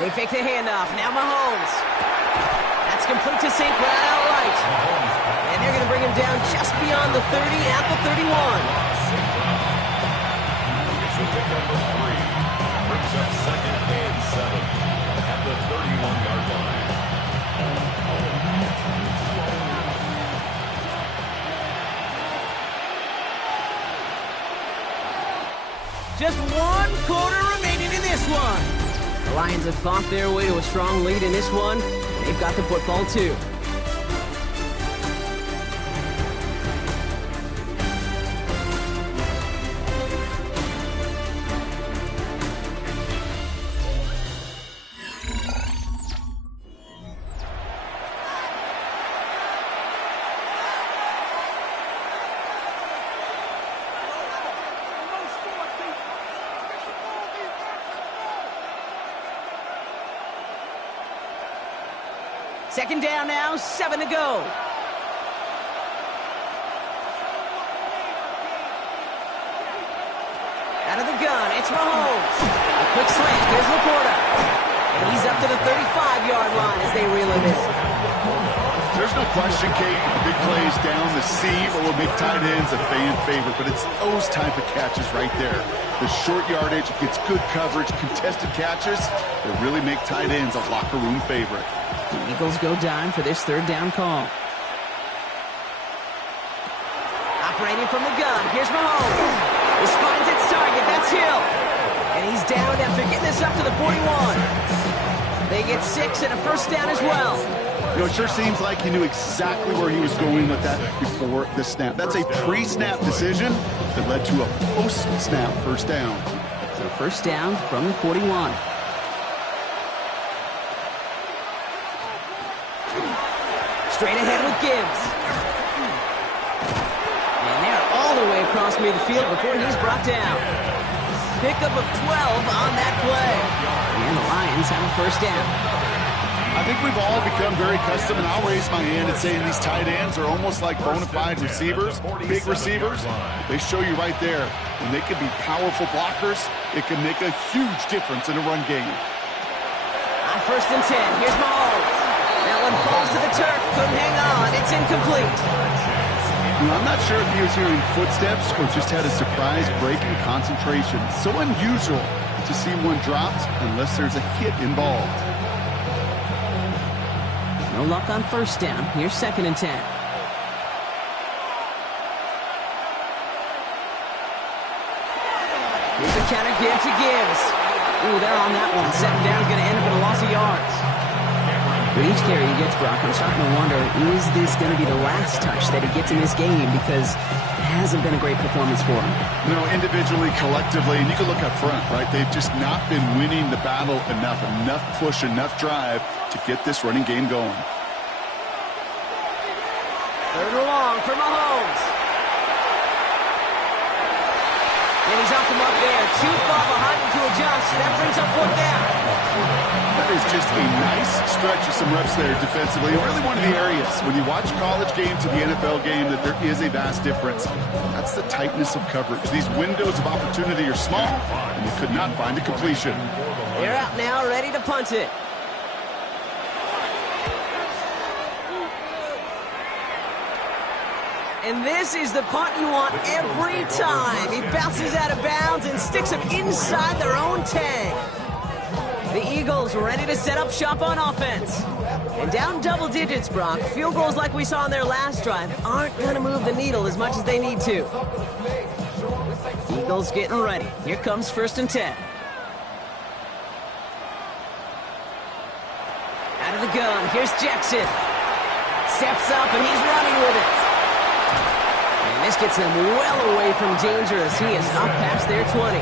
They fake the handoff. Now Mahomes. That's complete to St. Brown outright. And they're going to bring him down just beyond the 30 at the 31. It's a pick number 3. Brings up 2nd and 7 at the 31-yard line. Just 1 quarter remaining in this one. The Lions have fought their way to a strong lead in this one. They've got the football, too. Second down now, 7 to go. Out of the gun, it's Mahomes. A quick slant, here's Laporta. And he's up to the 35-yard line as they reel him in. There's no question, Kate, big plays down the seam or will make tight ends a fan favorite, but it's those type of catches right there. The short yardage, gets good coverage, contested catches that really make tight ends a locker room favorite. The Eagles go dime for this 3rd down call. Operating from the gun, here's Mahomes. This finds its target, that's Hill. And he's down after getting this up to the 41. They get 6 and a 1st down as well. You know, it sure seems like he knew exactly where he was going with that before the snap. That's a pre-snap decision that led to a post-snap 1st down. So 1st down from the 41. Straight ahead with Gibbs. And they're all the way across midfield before he's brought down. Pickup of 12 on that play. And the Lions have a 1st down. I think we've all become very accustomed, and I'll raise my hand and say these tight ends are almost like bona fide receivers, big receivers. They show you right there, when they can be powerful blockers, it can make a huge difference in a run game. On 1st and 10, here's Mahomes. That one falls to the turf, couldn't hang on, it's incomplete. You know, I'm not sure if he was hearing footsteps or just had a surprise break in concentration. So unusual to see one dropped unless there's a hit involved. No luck on 1st down. Here's 2nd and 10. Here's a counter give to Gibbs. Ooh, they're on that one. Second down is going to end up in a loss of yards. With each carry he gets, Brock, I'm starting to wonder, is this going to be the last touch that he gets in this game? Because it hasn't been a great performance for him. No, individually, collectively, and you can look up front, right? They've just not been winning the battle enough push, enough drive to get this running game going. Third and long for Mahomes. And he's off the mark there. Too far behind him to adjust. That brings up fourth down. That is just a nice stretch of some reps there defensively. Really one of the areas, when you watch college game to the NFL game, that there is a vast difference. That's the tightness of coverage. These windows of opportunity are small, and they could not find a completion. They're out now, ready to punt it. And this is the punt you want every time. He bounces out of bounds and sticks him inside their own 10. The Eagles ready to set up shop on offense. And down double digits, Brock. Field goals like we saw on their last drive aren't going to move the needle as much as they need to. Eagles getting ready. Here comes 1st and 10. Out of the gun, here's Jackson. Steps up and he's running with it. And this gets him well away from danger as he is up past their 20.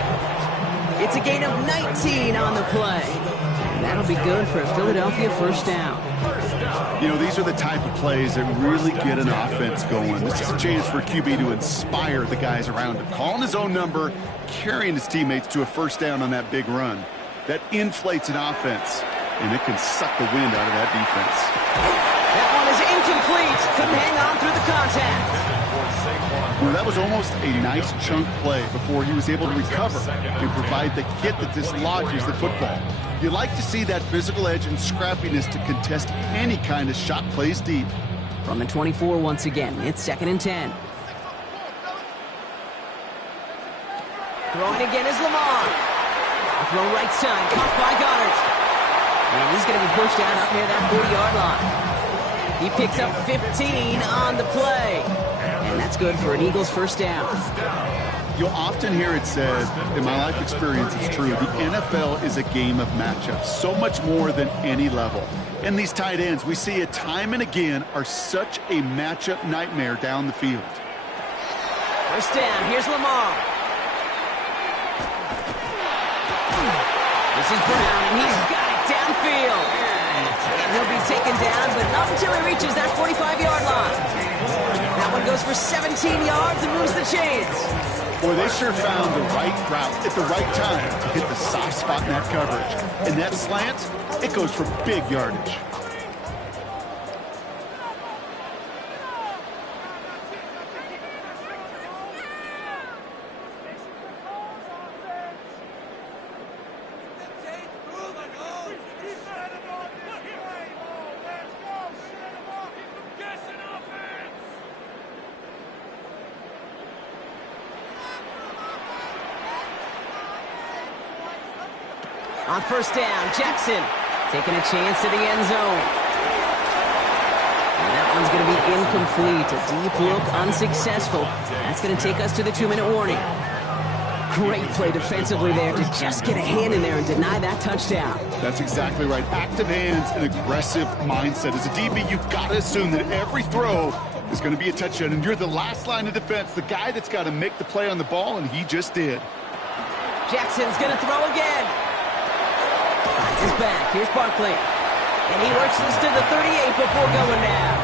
It's a gain of 19 on the play. And that'll be good for a Philadelphia first down. You know, these are the type of plays that really get an offense going. This is a chance for a QB to inspire the guys around him. Calling his own number, carrying his teammates to a first down on that big run. That inflates an offense, and it can suck the wind out of that defense. That one is incomplete. Couldn't hang on through the contact. Well, that was almost a nice chunk play before he was able to recover and provide the hit that dislodges the football. You like to see that physical edge and scrappiness to contest any kind of shot plays deep. From the 24 once again, it's 2nd and 10. Throwing again is Lamar. Throw right side, caught by Goddard. And he's going to be pushed out up near that 40-yard line. He picks up 15 on the play. And that's good for an Eagles first down. You'll often hear it said, in my life experience, it's true, the NFL is a game of matchups, so much more than any level. And these tight ends, we see it time and again, are such a matchup nightmare down the field. First down, here's Lamar. This is Brown, and he's got it downfield. And he'll be taken down, but not until he reaches that 45-yard line. That one goes for 17 yards and moves the chains. Boy, they sure found the right route at the right time to hit the soft spot in that coverage. And that slant, it goes for big yardage. On first down, Jackson taking a chance to the end zone. And that one's going to be incomplete. A deep look, unsuccessful. That's going to take us to the 2-minute warning. Great play defensively there to just get a hand in there and deny that touchdown. That's exactly right. Active hands and aggressive mindset. As a DB, you've got to assume that every throw is going to be a touchdown, and you're the last line of defense, the guy that's got to make the play on the ball, and he just did. Jackson's going to throw again. Finds his back. Here's Barkley. And he works this to the 38 before going down.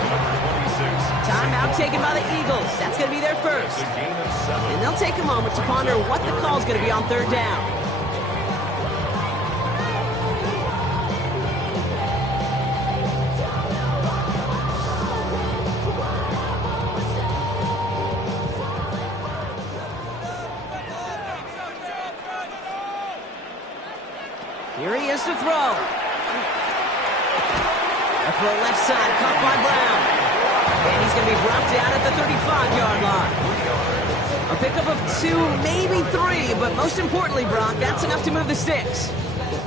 Timeout taken by the Eagles. That's going to be their first. And they'll take a moment to ponder what the call is going to be on third down. Here he is to throw. A throw left side, caught by Brown. And he's going to be brought down at the 35-yard line. A pickup of 2, maybe 3, but most importantly, Brock, that's enough to move the sticks.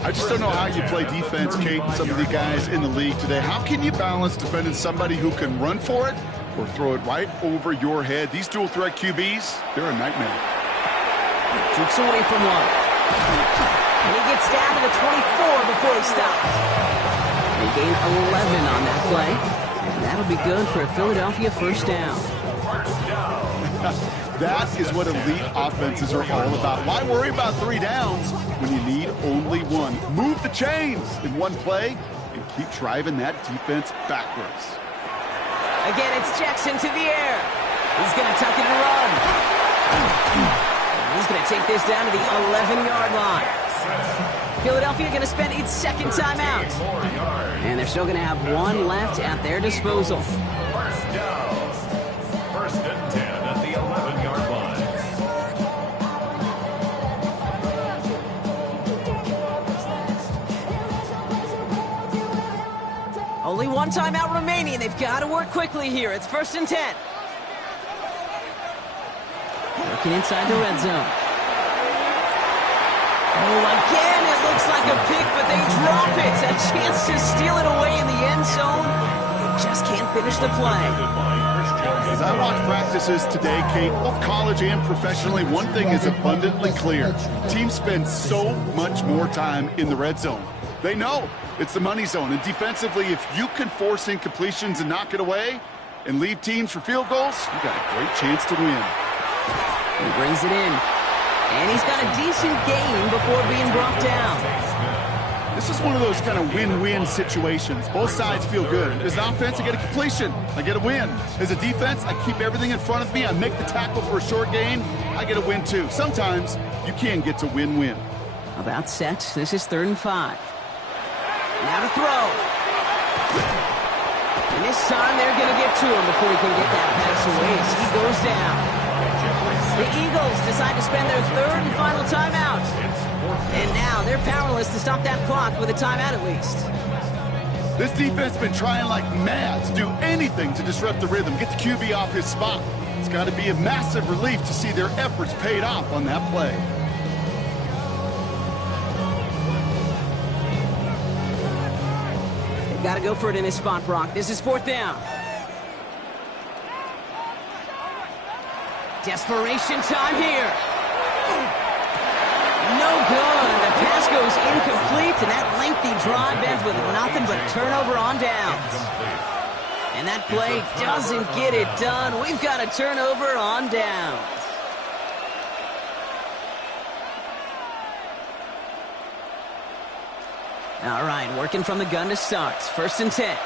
I just don't know how you play defense, Kate, and some of the guys in the league today. How can you balance defending somebody who can run for it or throw it right over your head? These dual-threat QBs, they're a nightmare. Jukes away from one. And he gets down to the 24 before he stops. They gain 11 on that play. And that'll be good for a Philadelphia first down. That is what elite offenses are all about. Why worry about 3 downs when you need only one? Move the chains in one play and keep driving that defense backwards. Again, it's Jackson to the air. He's going to tuck it and run. He's going to take this down to the 11-yard line. Philadelphia going to spend its second timeout. And they're still going to have one left at their disposal. First down. First and 10 at the 11-yard line. Only one timeout remaining. They've got to work quickly here. It's first and 10. Working inside the red zone. Oh, again, it looks like a pick, but they drop it. A chance to steal it away in the end zone. They just can't finish the play. As I watch practices today, Kate, both college and professionally, one thing is abundantly clear. Teams spend so much more time in the red zone. They know it's the money zone. And defensively, if you can force incompletions and knock it away and leave teams for field goals, you got a great chance to win. He brings it in. And he's got a decent gain before being brought down. This is one of those kind of win-win situations. Both sides feel good. As an offense, I get a completion. I get a win. As a defense, I keep everything in front of me. I make the tackle for a short gain. I get a win, too. Sometimes you can get to win-win. About set. This is 3rd and 5. Now to throw. And this time they're going to get to him before he can get that pass away as he goes down. The Eagles decide to spend their 3rd and final timeout. And now they're powerless to stop that clock with a timeout at least. This defense has been trying like mad to do anything to disrupt the rhythm, get the QB off his spot. It's got to be a massive relief to see their efforts paid off on that play. They've got to go for it in this spot, Brock. This is 4th down. Desperation time here. No good. The pass goes incomplete, and that lengthy drive ends with nothing but a turnover on downs. And that play doesn't get it done. We've got a turnover on downs. All right, working from the gun to start. 1st and 10.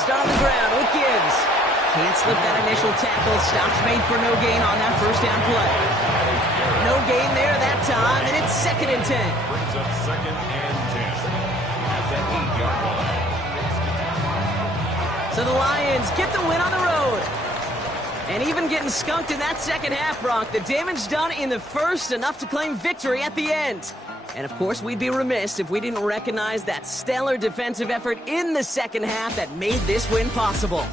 Start on the ground with Gibbs. Can't slip that initial tackle. Stops made for no gain on that first down play. No gain there that time, and it's 2nd and 10. Brings up 2nd and 10 at the 8-yard line. So the Lions get the win on the road. And even getting skunked in that second half, Brock, the damage done in the first, enough to claim victory at the end. And, of course, we'd be remiss if we didn't recognize that stellar defensive effort in the second half that made this win possible.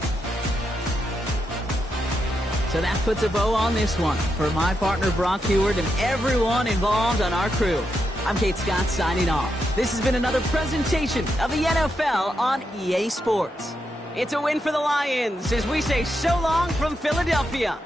So that puts a bow on this one. For my partner, Brock Huard, and everyone involved on our crew, I'm Kate Scott signing off. This has been another presentation of the NFL on EA Sports. It's a win for the Lions as we say so long from Philadelphia.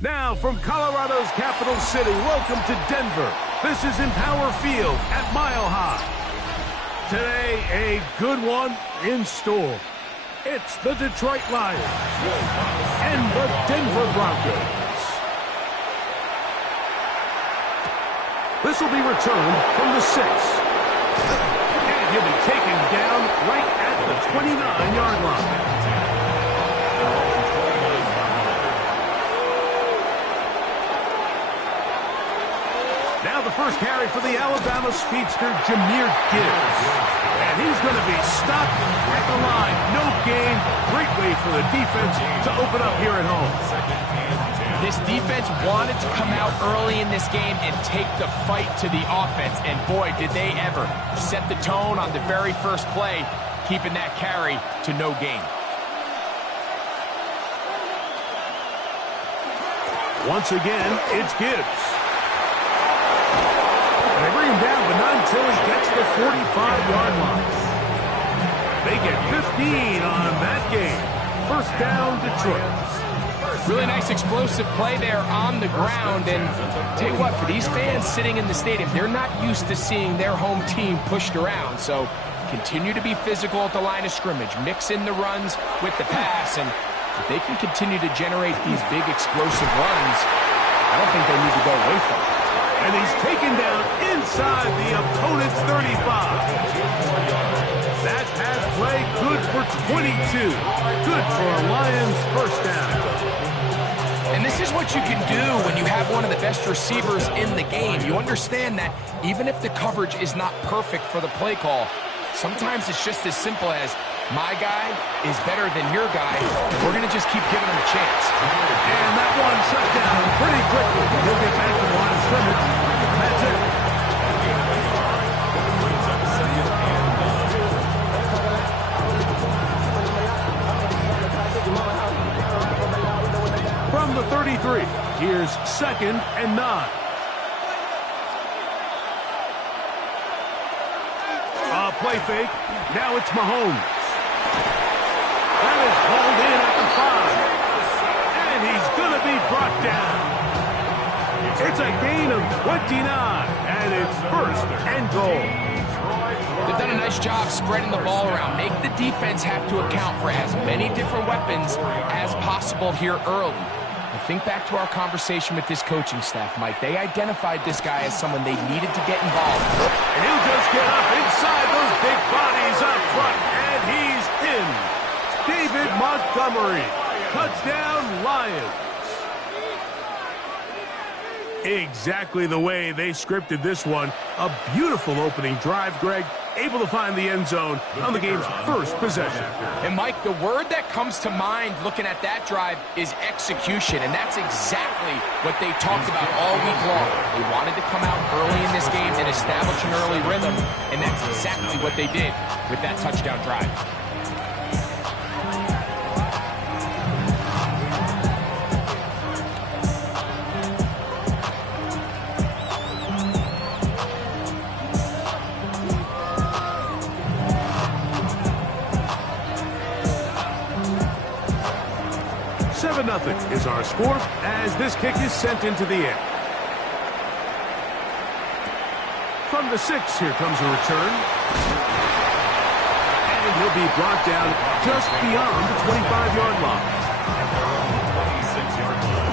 Now from Colorado's capital city, welcome to Denver. This is Empower Field at Mile High. Today, a good one in store. It's the Detroit Lions and the Denver Broncos. This will be returned from the 6. And he'll be taken down right at the 29-yard line. Now the first carry for the Alabama speedster, Jahmyr Gibbs. And he's going to be stopped at the line. No gain. Great way for the defense to open up here at home. This defense wanted to come out early in this game and take the fight to the offense. And boy, did they ever set the tone on the very first play, keeping that carry to no gain. Once again, it's Gibbs. And they bring him down, but not until he gets the 45-yard line. They get 15 on that game. First down, Detroit. Really nice explosive play there on the ground. And tell you what, for these fans sitting in the stadium, they're not used to seeing their home team pushed around. So continue to be physical at the line of scrimmage. Mix in the runs with the pass. And if they can continue to generate these big explosive runs, I don't think they need to go away from it. And he's taken down inside the opponent's 35. That pass play good for 22. Good for a Lions first down. And this is what you can do when you have one of the best receivers in the game. You understand that even if the coverage is not perfect for the play call, sometimes it's just as simple as, my guy is better than your guy. We're going to just keep giving him a chance. And that one shut down pretty quickly. He'll get back to the line of scrimmage. That's it. From the 33, here's 2nd and 9. Play fake. Now it's Mahomes. That is hauled in at the 5. And he's going to be brought down. It's a gain of 29. And it's 1st and goal. They've done a nice job spreading the ball around. Make the defense have to account for as many different weapons as possible here early. I think back to our conversation with this coaching staff, Mike. They identified this guy as someone they needed to get involved. And he'll just get up inside those big bodies up front. And he's in. David Montgomery. Touchdown, Lions. Exactly the way they scripted this one. A beautiful opening drive, Greg. Able to find the end zone on the game's first possession. And, Mike, the word that comes to mind looking at that drive is execution, and that's exactly what they talked about all week long. They wanted to come out early in this game and establish an early rhythm, and that's exactly what they did with that touchdown drive. Nothing is our score as this kick is sent into the air. From the 6, here comes a return. And he'll be brought down just beyond the 25-yard line. 26-yard line.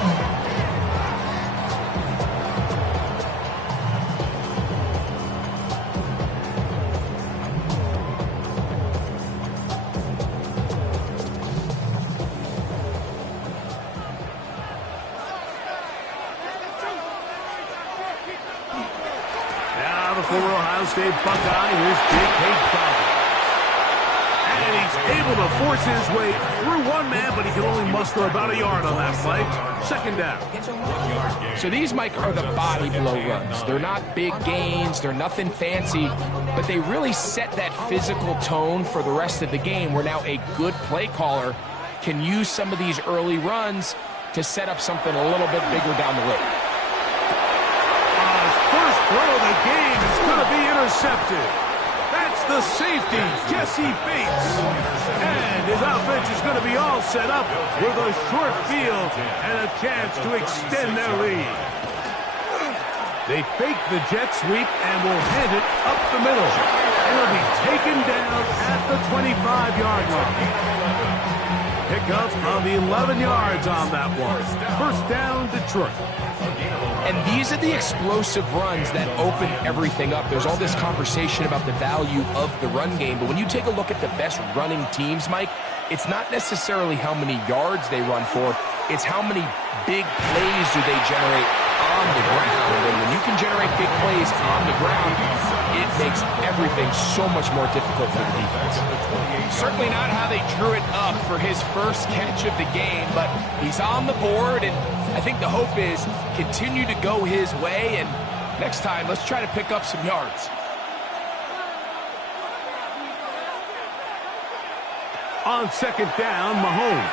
Former Ohio State Buckeye, here's J.K. Dobbins. And he's able to force his way through one man, but he can only muster about a yard on that play. 2nd down. So these, Mike, are the body blow runs. They're not big gains, they're nothing fancy, but they really set that physical tone for the rest of the game where now a good play caller can use some of these early runs to set up something a little bit bigger down the road. First throw of the game is going to be intercepted. That's the safety, Jesse Bates. And his offense is going to be all set up with a short field and a chance to extend their lead. They fake the jet sweep and will hand it up the middle. It'll be taken down at the 25-yard line. Pickup of 11 yards on that one. 1st down, Detroit. And these are the explosive runs that open everything up. There's all this conversation about the value of the run game, but when you take a look at the best running teams, Mike, it's not necessarily how many yards they run for, it's how many big plays do they generate on the ground. And when you can generate big plays on the ground, it makes everything so much more difficult for the defense. Certainly not how they drew it up for his first catch of the game, but he's on the board, and I think the hope is continue to go his way, and next time, let's try to pick up some yards. On 2nd down, Mahomes.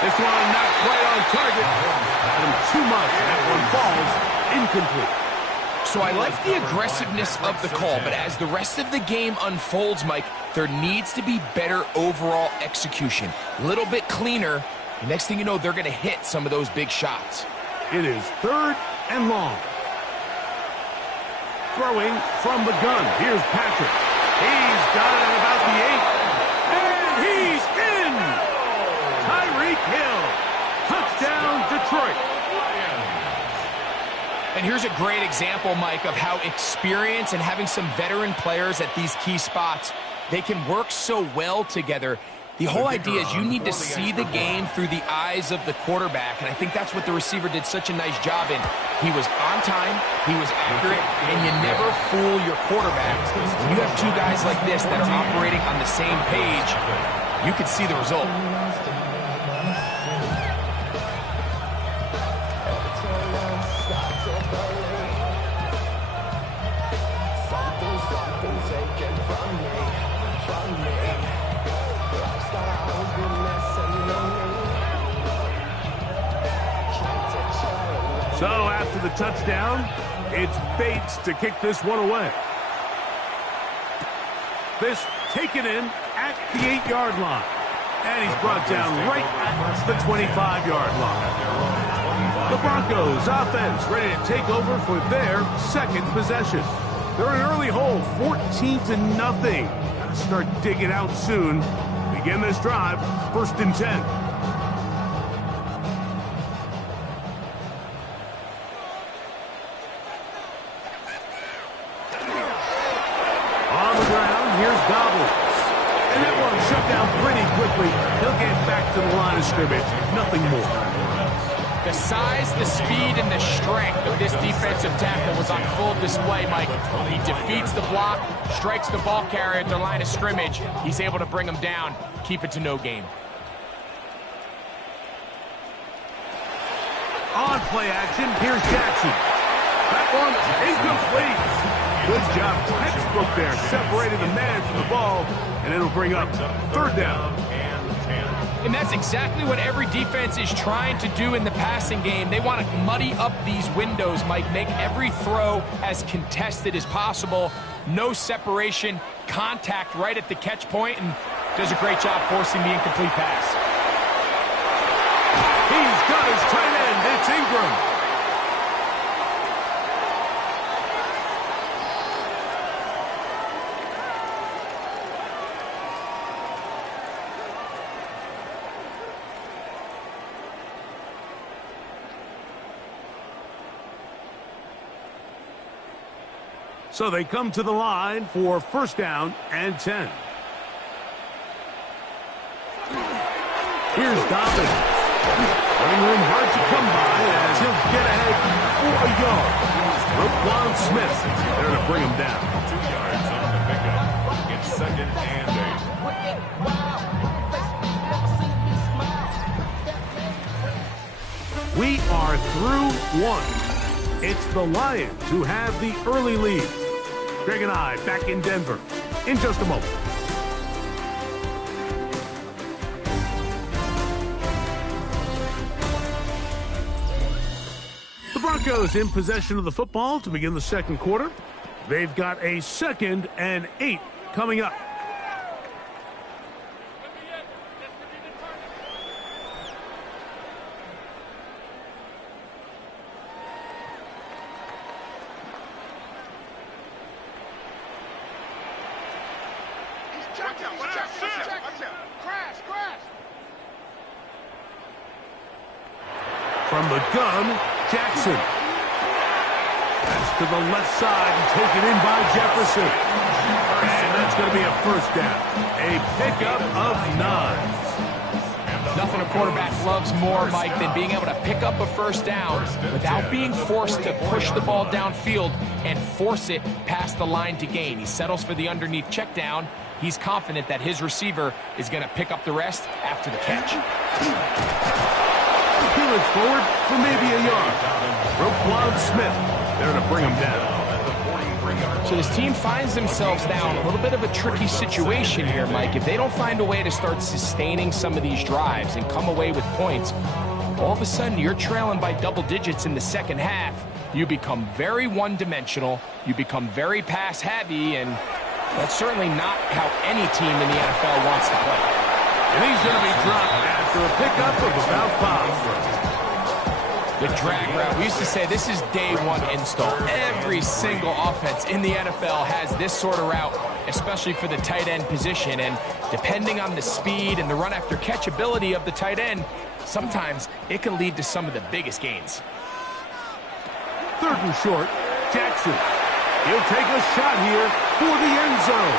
This one not quite on target. And too much. That one falls incomplete. So I like the aggressiveness of the call, but as the rest of the game unfolds, Mike, there needs to be better overall execution. A little bit cleaner. The next thing you know, they're going to hit some of those big shots. It is 3rd and long. Throwing from the gun. Here's Patrick. He's got it at about the 8. And he's in! Tyreek Hill. Touchdown, Detroit. And here's a great example, Mike, of how experience and having some veteran players at these key spots, they can work so well together. The whole idea is you need to see the game through the eyes of the quarterback, and I think that's what the receiver did such a nice job in. He was on time, he was accurate, and you never fool your quarterback. When you have two guys like this that are operating on the same page, you can see the result. So after the touchdown, it's Bates to kick this one away. This taken in at the 8-yard line. And he's brought down right at the 25-yard line. The Broncos offense ready to take over for their second possession. They're an early hole, 14-0. Gotta start digging out soon. Begin this drive, 1st and 10. Here's Gobbles. And that one shut down pretty quickly. He'll get back to the line of scrimmage. Nothing more. The size, the speed, and the strength of this defensive tackle was on full display, Mike. He defeats the block, strikes the ball carrier at the line of scrimmage. He's able to bring him down, keep it to no gain. On play action, here's Jackson. That one incomplete. Good job, textbook there, separating the man from the ball, and it'll bring up 3rd down. And that's exactly what every defense is trying to do in the passing game. They want to muddy up these windows, Mike, make every throw as contested as possible. No separation, contact right at the catch point, and does a great job forcing the incomplete pass. He's got his tight end. It's Ingram. So they come to the line for 1st down and 10. Here's Dobbins. Running room hard to come by as he'll get ahead for a yard. Roquan Smith there to bring him down. 2 yards on the pickup. It's 2nd and 8. We are through 1. It's the Lions who have the early lead. Greg and I back in Denver in just a moment. The Broncos in possession of the football to begin the 2nd quarter. They've got a 2nd and 8 coming up. From the gun, Jackson. That's to the left side and taken in by Jefferson. And that's going to be a 1st down. A pickup of 9. Nothing a quarterback loves more, Mike, than being able to pick up a 1st down without being forced to push the ball downfield and force it past the line to gain. He settles for the underneath check down. He's confident that his receiver is going to pick up the rest after the catch. He looks forward for maybe a yard. Roquan Smith there to bring him down. So this team finds themselves now in a little bit of a tricky situation here, Mike. If they don't find a way to start sustaining some of these drives and come away with points, all of a sudden you're trailing by double digits in the 2nd half. You become very one-dimensional. You become very pass-heavy, and that's certainly not how any team in the NFL wants to play. And he's going to be dropped after a pickup of about 5. The drag route. We used to say this is day 1 install. Every single offense in the NFL has this sort of route, especially for the tight end position. And depending on the speed and the run after catch ability of the tight end, sometimes it can lead to some of the biggest gains. 3rd and short. Jackson. He'll take a shot here for the end zone.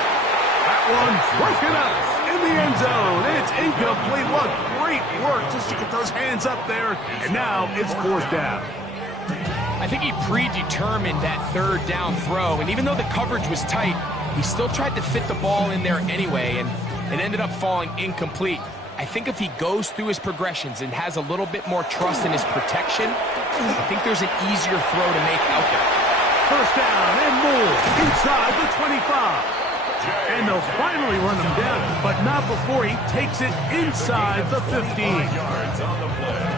That one broken up in the end zone. It's incomplete. What great work just to get those hands up there. And now it's 4th down. I think he predetermined that 3rd down throw, and even though the coverage was tight, he still tried to fit the ball in there anyway, and it ended up falling incomplete. I think if he goes through his progressions and has a little bit more trust in his protection, I think there's an easier throw to make out there. 1st down and more inside the 25. And they'll finally run him down, but not before he takes it inside the 15.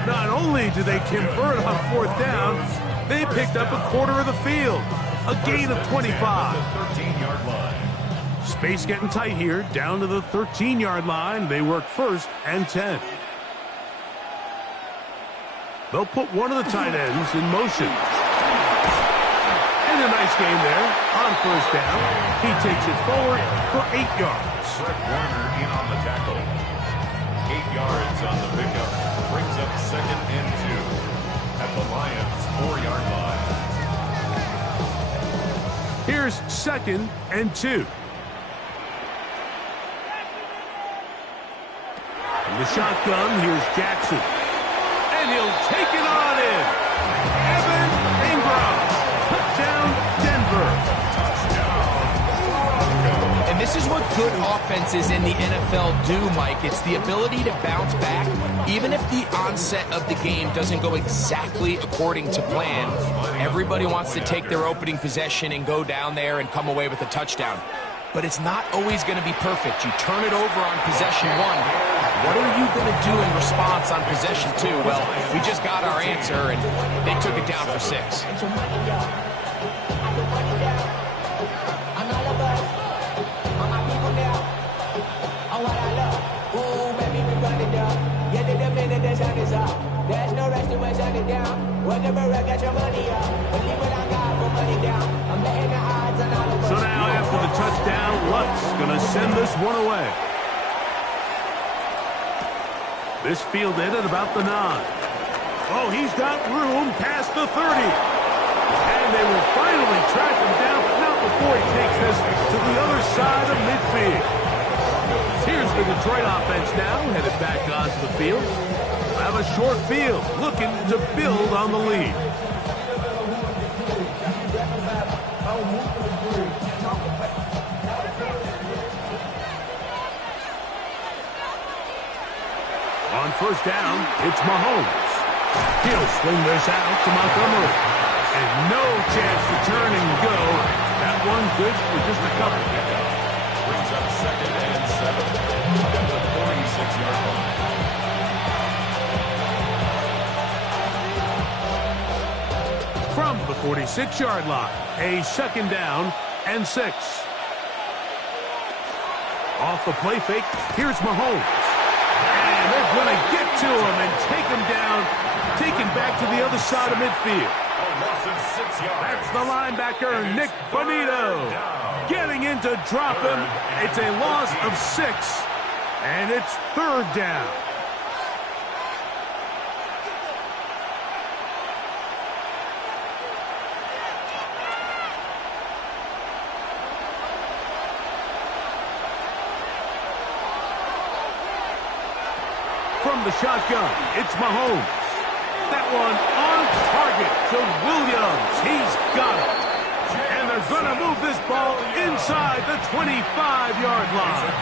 Not only do they convert on 4th down, they picked up a quarter of the field. A gain of 25. Space getting tight here, down to the 13-yard line. They work 1st and 10. They'll put one of the tight ends in motion. And a nice game there on 1st down. He takes it forward for 8 yards. Fred Warner in on the tackle. 8 yards on the pickup. Brings up 2nd and 2 at the Lions' 4-yard line. Here's 2nd and 2. In the shotgun, here's Jackson. And he'll take it on in. Evan Ingram. Touchdown, Denver. And this is what good offenses in the NFL do, Mike. It's the ability to bounce back, even if the onset of the game doesn't go exactly according to plan. Everybody wants to take their opening possession and go down there and come away with a touchdown. But it's not always going to be perfect. You turn it over on possession 1. What are you going to do in response on possession 2? Well, we just got our answer, and they took it down for 6. There's no rest to my shut it down. Whatever I got your money up. Believe what I got, put money down. I'm letting the odds on all of us. So now after the touchdown, Lutz going to send this one away. This fielded at about the 9. Oh, he's got room past the 30. And they will finally track him down, but not before he takes this to the other side of midfield. Here's the Detroit offense now, headed back onto the field. Have a short field, looking to build on the lead. On 1st down, it's Mahomes. He'll swing this out to Montgomery. And no chance to turn and go. That one good for just a couple. Brings up 2nd and 7 at the 46-yard line. From the 46-yard line, a 2nd down and 6. Off the play fake, here's Mahomes. And they're going to get to him and take him down, taken back to the other side of midfield. That's the linebacker, Nick Bonito, getting in to drop him. It's a loss of 6, and it's 3rd down. From the shotgun, it's Mahomes. That one on target to Williams. He's got it. And they're going to move this ball inside the 25-yard line.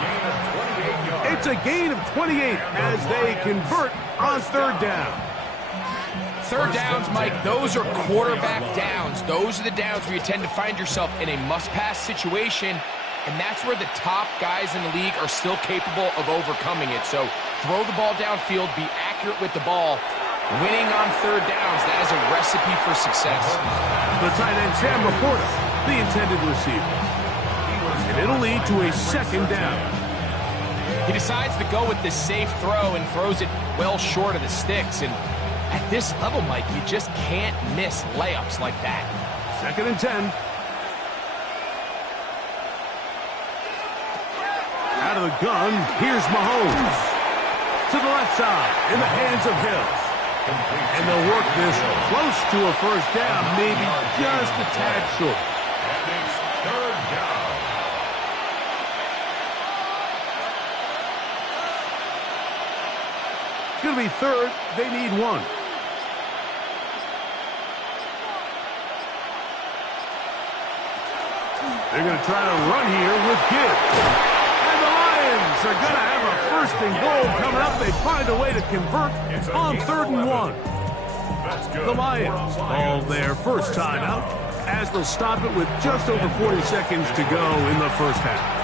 It's a gain of 28 as they convert on 3rd down. 3rd downs, Mike, those are quarterback downs. Those are the downs where you tend to find yourself in a must-pass situation, and that's where the top guys in the league are still capable of overcoming it. So throw the ball downfield, be accurate with the ball. Winning on 3rd downs, that is a recipe for success. The tight end, Sam Laporta, the intended receiver. And it'll lead to a 2nd down. He decides to go with the safe throw and throws it well short of the sticks. And at this level, Mike, you just can't miss layups like that. 2nd and 10. Out of the gun, here's Mahomes. To the left side, in the hands of Hill. And they'll work this close to a first down, maybe just a tad short. And it's third down. It's going to be third. They need one. They're going to try to run here with Gibbs. And the Lions are going to have a first and goal coming up. They find a way to convert on 3rd and 1. The Lions call their first timeout as they'll stop it with just over 40 seconds to go in the first half.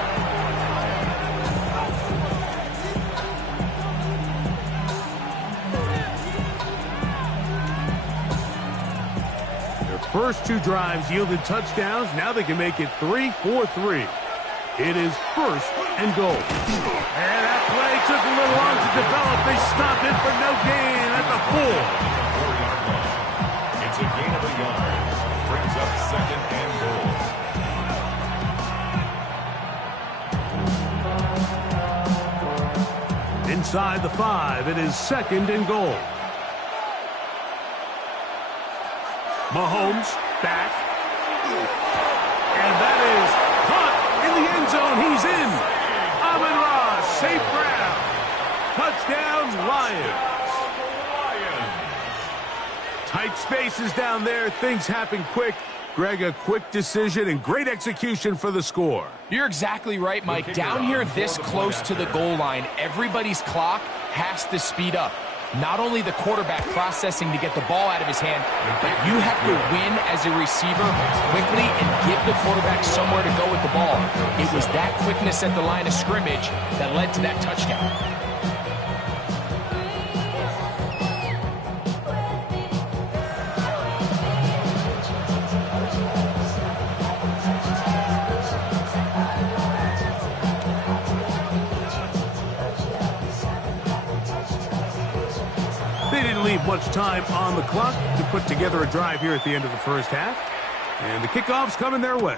First 2 drives yielded touchdowns. Now they can make it 3-4-3. It is first and goal. And that play took a little long to develop. They stopped it for no gain at the 4. It's a gain of a yard. Brings up second and goal. Inside the 5, it is second and goal. Mahomes back. And that is caught in the end zone. He's in. Amon-Ra, safe ground. Touchdown, Lions. Tight spaces down there. Things happen quick. Greg, a quick decision and great execution for the score. You're exactly right, Mike. Down here this close to the goal line, everybody's clock has to speed up. Not only the quarterback processing to get the ball out of his hand, but you have to win as a receiver quickly and give the quarterback somewhere to go with the ball. It was that quickness at the line of scrimmage that led to that touchdown. They didn't leave much time on the clock to put together a drive here at the end of the first half. And the kickoff's coming their way.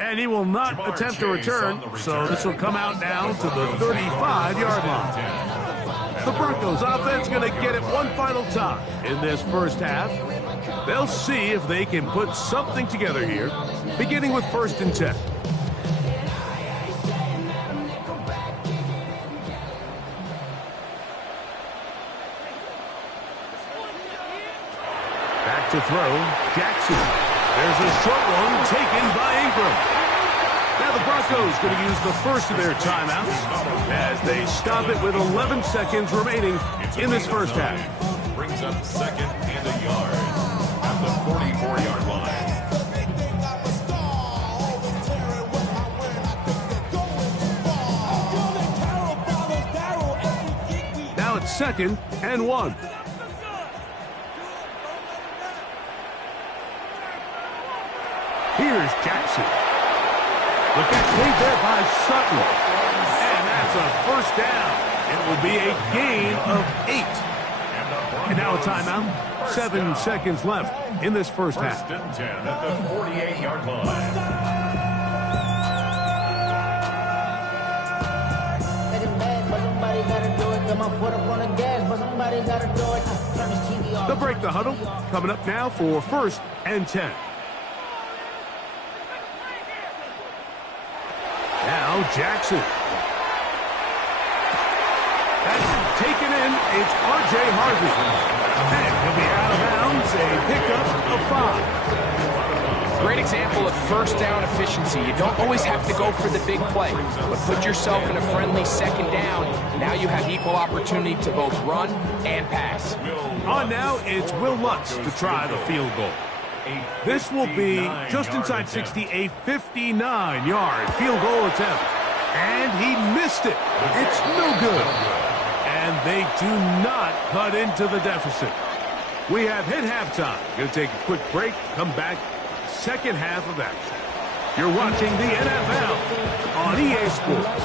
And he will not attempt to return, so this will come out now to the 35-yard line. The Broncos offense going to get it one final time in this first half. They'll see if they can put something together here, beginning with 1st and 10. To throw, Jackson. There's a short one taken by Ingram. Now the Broncos going to use the first of their timeouts as they stop it with 11 seconds remaining in this first half. Brings up second and a yard at the 44-yard line. Now it's 2nd and 1. Here's Jackson. Look at played there by Sutton. And that's a first down. It will be a gain of 8. And now a timeout. 7 seconds left in this first half. 1st and 10 at the 48-yard line. They'll break the huddle. Coming up now for 1st and 10. Now Jackson. That's taken in. It's R.J. Harvey. And he'll be out of bounds. A pickup of 5. Great example of first down efficiency. You don't always have to go for the big play, but put yourself in a friendly 2nd down. Now you have equal opportunity to both run and pass. On now, it's Will Lutz to try the field goal. This will be just inside 60, a 59-yard field goal attempt. And he missed it. It's no good. And they do not cut into the deficit. We have hit halftime. Going to take a quick break, come back, second half of action. You're watching the NFL on EA Sports.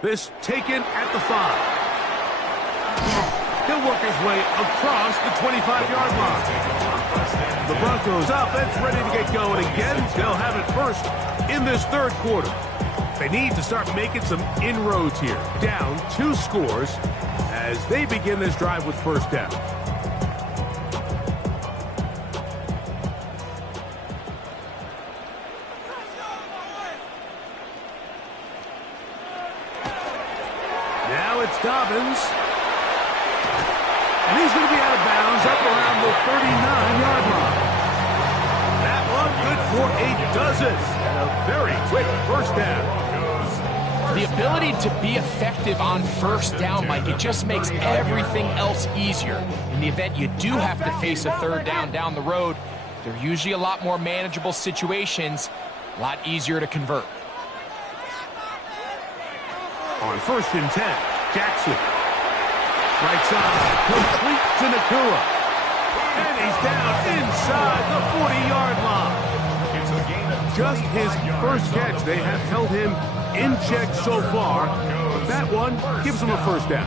This taken at the 5. He'll work his way across the 25-yard line. The Broncos offense ready to get going again. They'll have it first in this 3rd quarter. They need to start making some inroads here. Down 2 scores as they begin this drive with first down. Now it's Dobbins. And he's going to be out of bounds up around the 39-yard line. That one good for a dozen. And a very quick first down. The ability to be effective on first down, Mike, it just makes everything else easier. In the event you do have to face a third down the road, they're usually a lot more manageable situations, a lot easier to convert. On 1st and 10, Jackson. Right side, complete to Nacua. And he's down inside the 40-yard line. Just his first catch. They have held him in check so far. But that one gives him a first down.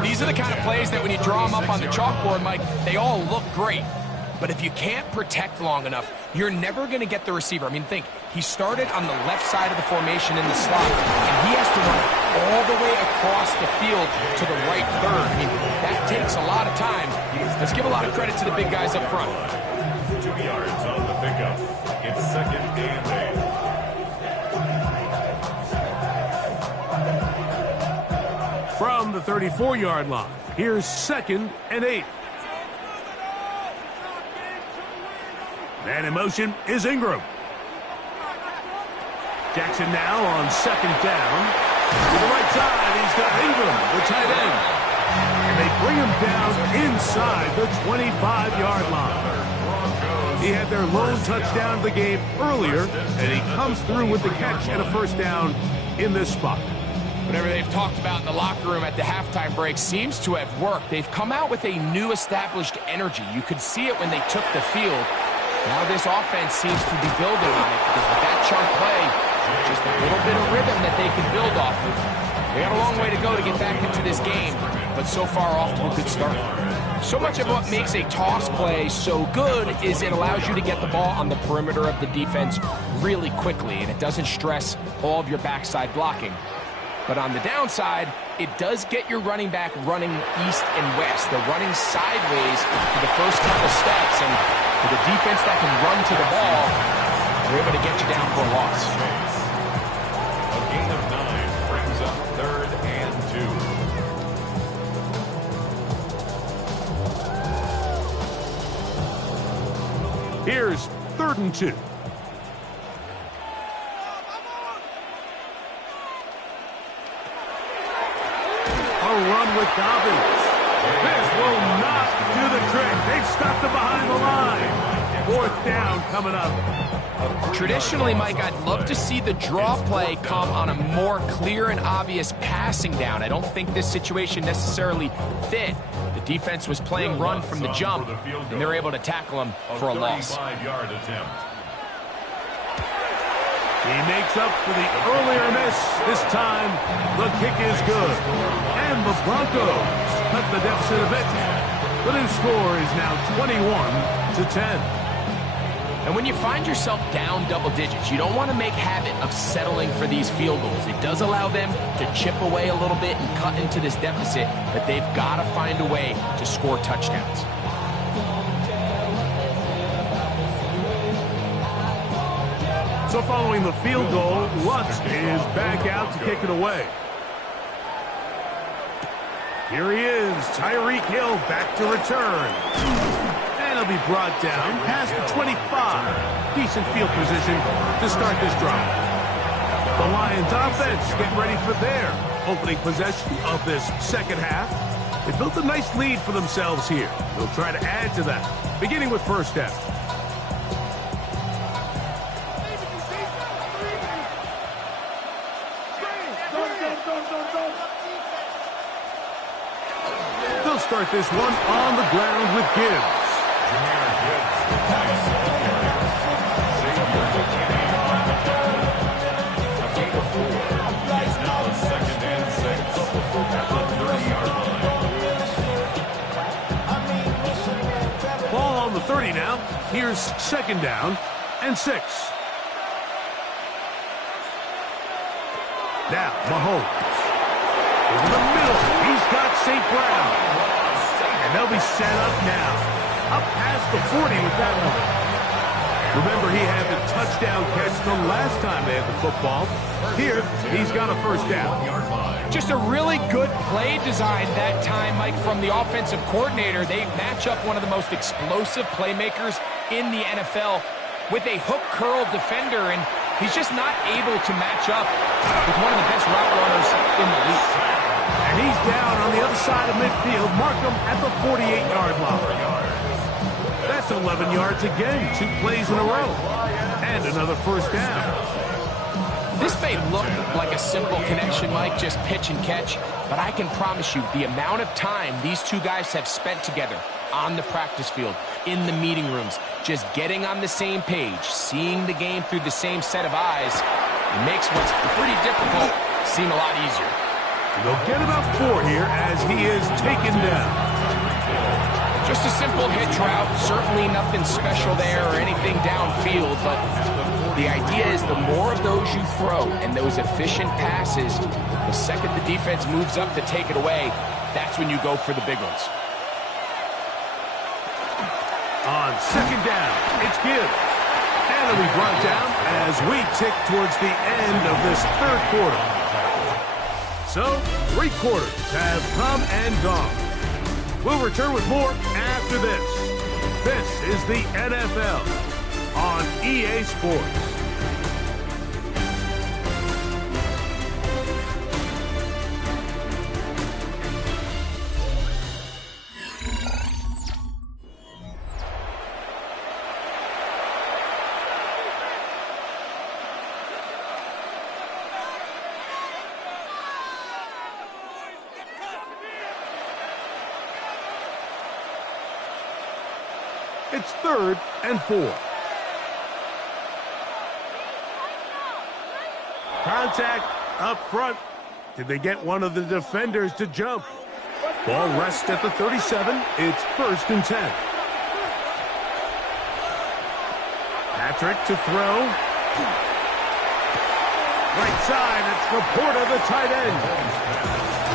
These are the kind of plays that when you draw them up on the chalkboard, Mike, they all look great. But if you can't protect long enough, you're never going to get the receiver. I mean, think, he started on the left side of the formation in the slot, and he has to run all the way across the field to the right third. I mean, that takes a lot of time. Let's give a lot of credit to the big guys up front. 2 yards on the pickup. It's 2nd and 8. From the 34-yard line, here's 2nd and 8. And in motion is Ingram. Jackson now on 2nd down. To the right side, he's got Ingram, the tight end. And they bring him down inside the 25-yard line. He had their lone touchdown of the game earlier, and he comes through with the catch and a first down in this spot. Whatever they've talked about in the locker room at the halftime break seems to have worked. They've come out with a new established energy. You could see it when they took the field. Now this offense seems to be building on it because with that chunk play, just a little bit of rhythm that they can build off of. They got a long way to go to get back into this game, but so far off to a good start. So much of what makes a toss play so good is it allows you to get the ball on the perimeter of the defense really quickly, and it doesn't stress all of your backside blocking. But on the downside, it does get your running back running east and west. They're running sideways for the first couple steps, and with a defense that can run to the ball, they're able to get you down for a loss. A gain of 9 brings up 3rd and 2. Here's 3rd and 2. Run with Dobbins. This will not do the trick. They've stopped him behind the line. 4th down coming up. Traditionally, Mike, I'd love to see the draw play come on a more clear and obvious passing down. I don't think this situation necessarily fit. The defense was playing run from the jump, and they're able to tackle him for a loss. 35-yard attempt. He makes up for the earlier miss. This time, the kick is good. And the Broncos cut the deficit a bit. The new score is now 21-10. And when you find yourself down double digits, you don't want to make habit of settling for these field goals. It does allow them to chip away a little bit and cut into this deficit, but they've got to find a way to score touchdowns. So following the field goal, Lutz is back out to kick it away. Here he is, Tyreek Hill back to return. And he'll be brought down past the 25. Decent field position to start this drive. The Lions offense getting ready for their opening possession of this second half. They built a nice lead for themselves here. They'll try to add to that, beginning with first down. They'll start this one on the ground with Gibbs. Ball on the 30 now. Here's second down and 6. Now, Mahomes. Over the middle, he's got St. Brown. And they'll be set up now. Up past the 40 with that one. Remember, he had the touchdown catch the last time they had the football. Here, he's got a first down. Just a really good play design that time, Mike, from the offensive coordinator. They match up one of the most explosive playmakers in the NFL with a hook curl defender, and he's just not able to match up with one of the best route runners in the league. And he's down on the other side of midfield. Mark him at the 48-yard line. That's 11 yards again, 2 plays in a row. And another first down. This may look like a simple connection, Mike, just pitch and catch, but I can promise you the amount of time these two guys have spent together on the practice field, in the meeting rooms, just getting on the same page, seeing the game through the same set of eyes, it makes what's pretty difficult seem a lot easier. They'll get about 4 here as he is taken down. Just a simple hitch route, certainly nothing special there or anything downfield, but the idea is the more of those you throw and those efficient passes, the second the defense moves up to take it away, that's when you go for the big ones. On second down, it's Gibbs. And it'll be brought down as we tick towards the end of this third quarter. So, 3 quarters have come and gone. We'll return with more after this. This is the NFL on EA Sports. It's 3rd and 4. Contact up front. Did they get one of the defenders to jump? Ball rests at the 37. It's 1st and 10. Patrick to throw. Right side, it's Laporta, the tight end.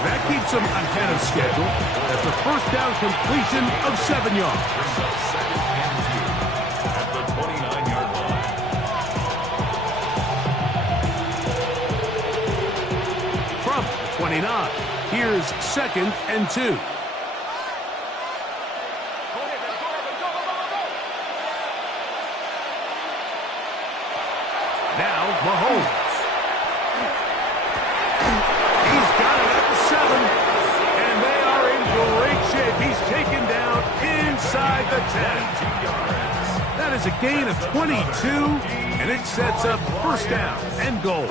That keeps him ahead of schedule. That's a first down completion of 7 yards. From 29, here's 2nd and 2. Now Mahomes. He's got it at the 7, and they are in great shape. He's taken down inside the 10. That is a gain of 22, and it sets up first down and goal.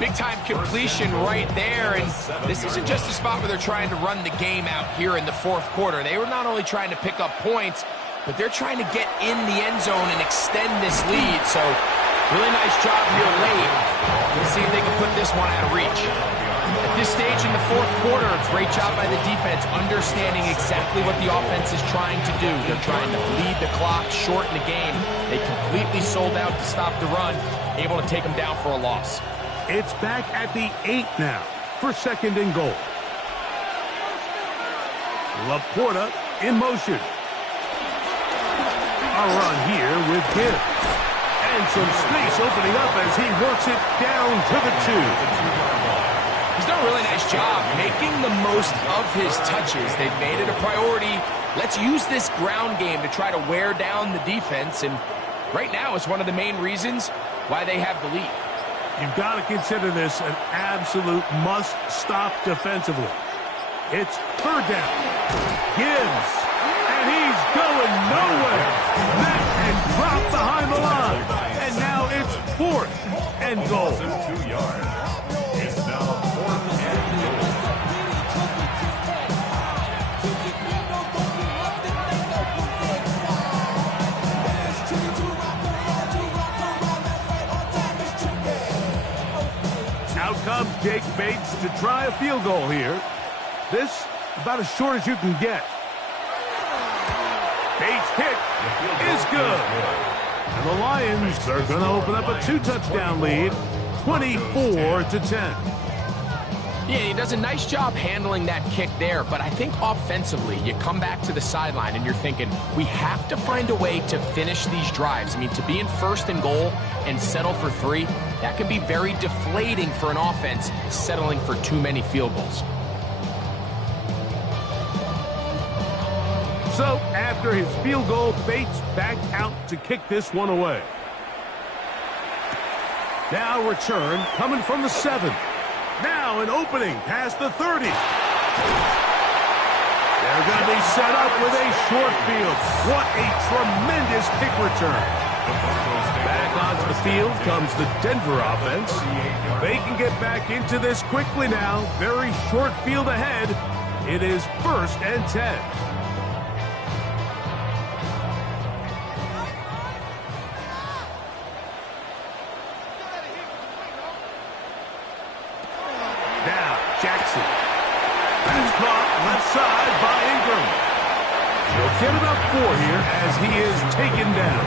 Big-time completion right there, and this isn't just a spot where they're trying to run the game out here in the 4th quarter. They were not only trying to pick up points, but they're trying to get in the end zone and extend this lead. So, really nice job here late. Let's see if they can put this one out of reach. At this stage in the 4th quarter, great job by the defense, understanding exactly what the offense is trying to do. They're trying to bleed the clock, shorten the game. They completely sold out to stop the run, able to take them down for a loss. It's back at the 8 now for 2nd and goal. Laporta in motion. A run here with Gibbs. And some space opening up as he works it down to the 2. He's done a really nice job making the most of his touches. They've made it a priority. Let's use this ground game to try to wear down the defense. And right now it's one of the main reasons why they have the lead. You've got to consider this an absolute must-stop defensively. It's 3rd down. Gibbs. And he's going nowhere. That and drop behind the line. And now it's 4th and goal. 2 yards. It's now 4th and goal. Out comes Jake Bates to try a field goal here. This, about as short as you can get. Bates' kick is good. And the Lions are going to open up a 2-touchdown lead, 24-10. Yeah, he does a nice job handling that kick there, but I think offensively, you come back to the sideline and you're thinking, we have to find a way to finish these drives. I mean, to be in first and goal and settle for 3, that can be very deflating for an offense settling for too many field goals. So, after his field goal, Bates back out to kick this one away. Now return coming from the 7. Now an opening past the 30. They're going to be set up with a short field. What a tremendous kick return. Back onto the field comes the Denver offense. They can get back into this quickly now. Very short field ahead. It is 1st and 10. Jackson. That's caught left side by Ingram. They'll get it up 4 here as he is taken down.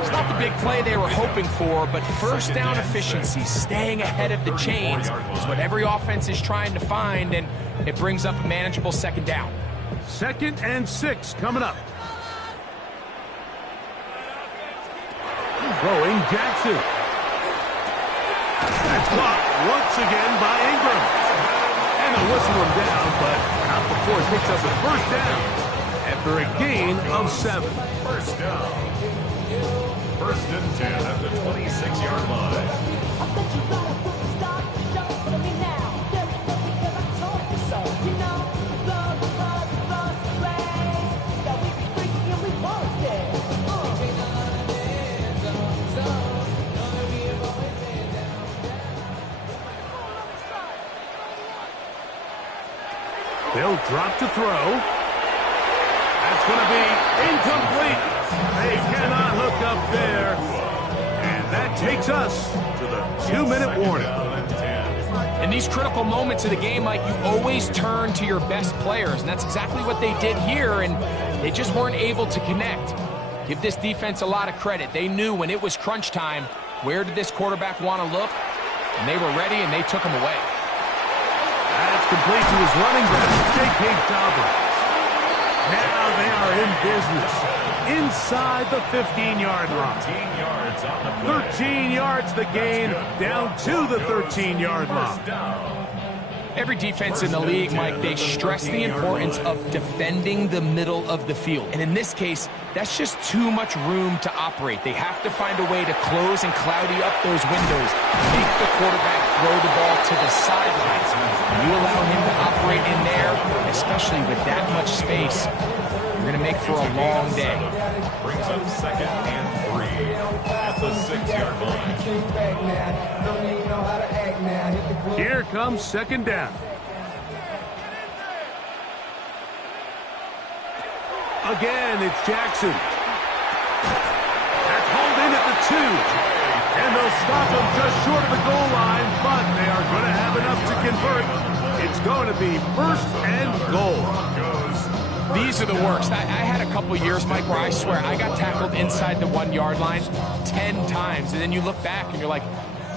It's not the big play they were hoping for, but first down efficiency, staying ahead of the chains, is what every offense is trying to find, and it brings up a manageable 2nd down. 2nd and 6 coming up. Throwing Jackson. That's caught once again by Ingram. And they'll whistle him down, but not before he picks up a 1st down after a gain of 7. 1st down. 1st and 10 at the 26-yard line. They'll drop to throw. That's going to be incomplete. They cannot hook up there. And that takes us to the 2-minute warning. In these critical moments of the game, Mike, you always turn to your best players, and that's exactly what they did here, and they just weren't able to connect. Give this defense a lot of credit. They knew when it was crunch time, where did this quarterback want to look? And they were ready, and they took him away. That's complete to his running back, J.K. Dobbins. Now they are in business inside the 15-yard line. 13 yards the gain, down to the 13-yard line. Every defense in the league, Mike, they stress the importance of defending the middle of the field. And in this case, that's just too much room to operate. They have to find a way to close and cloudy up those windows, make the quarterback throw the ball to the sidelines. You allow him to operate in there, especially with that much space, you're going to make for a long day. Brings up 2nd and 3 at the 6-yard line. Here comes 2nd down. Again, it's Jackson. That's hauled in at the 2. And they'll stop him just short of the goal line, but they are going to have enough to convert. It's going to be 1st and goal. These are the worst. I had a couple years, Mike, where I swear I got tackled inside the 1-yard line 10 times. And then you look back and you're like,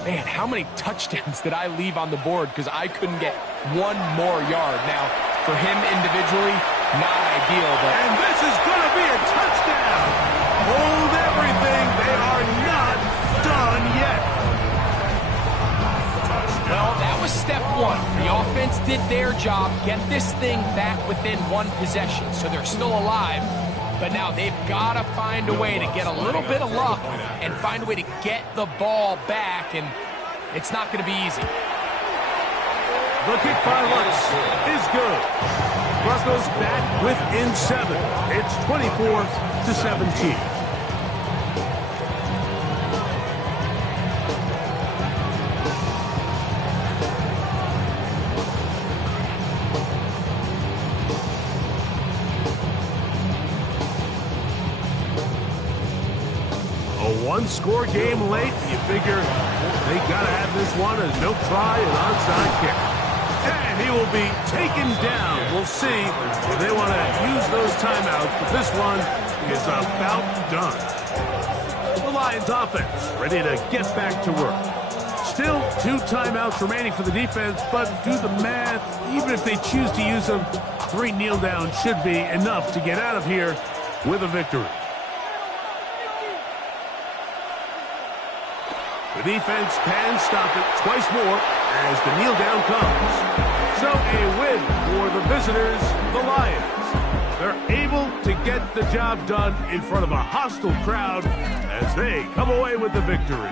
man, how many touchdowns did I leave on the board because I couldn't get 1 more yard? Now, for him individually, not ideal, but... And this is going to be a touchdown. Hold everything. They are not done yet. Well, that was step 1. The offense did their job, get this thing back within 1 possession, so they're still alive. But now they've got to find a way to get a little bit of luck and find a way to get the ball back, and it's not going to be easy. The kick by Lutz is good. Broncos back within 7. It's 24-17. One-score game late. You figure they got to have this one as no try and onside kick. And he will be taken down. We'll see if they want to use those timeouts, but this one is about done. The Lions offense ready to get back to work. Still 2 timeouts remaining for the defense, but do the math. Even if they choose to use them, 3 kneel downs should be enough to get out of here with a victory. The defense can stop it twice more as the kneel down comes. So a win for the visitors, the Lions. They're able to get the job done in front of a hostile crowd as they come away with the victory.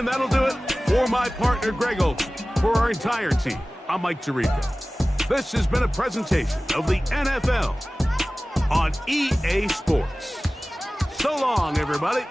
And that'll do it for my partner, Greg Olsen. For our entire team, I'm Mike Tirico. This has been a presentation of the NFL on EA Sports. So long, everybody.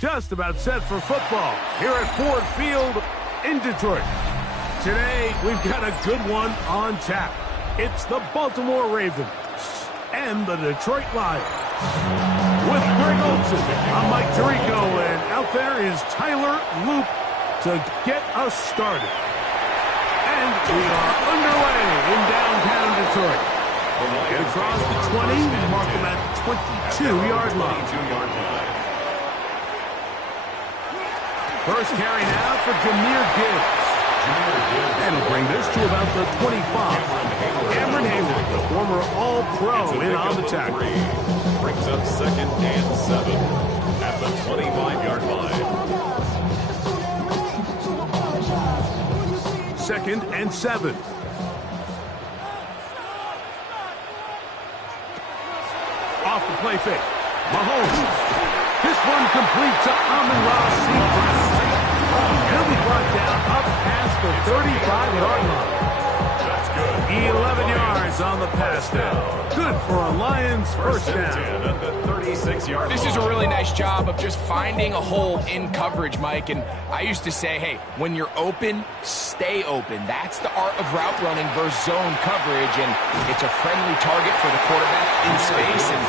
just about set for football here at Ford Field in Detroit. Today, we've got a good one on tap. It's the Baltimore Ravens and the Detroit Lions. With Greg Olsen, I'm Mike Tirico, and out there is Tyler Loop to get us started. And we are underway in downtown Detroit. Get across the 20, mark them at the 22-yard line. First carry now for Jahmyr Gibbs. That'll bring this to about the 25. Cameron Hayward, the former All-Pro, in on the tackle. Brings up 2nd and 7 at the 25-yard line. 2nd and 7. Off the play fake. Mahomes. This one complete to Amon-Ra St. Brown. He'll be brought down up past the 35-yard line. That's good. 11 yards on the pass down. Good for a Lions first down. At the 36-yard line. This is a really nice job of just finding a hole in coverage, Mike. And I used to say, hey, when you're open, stay open. That's the art of route running versus zone coverage. And it's a friendly target for the quarterback in space, and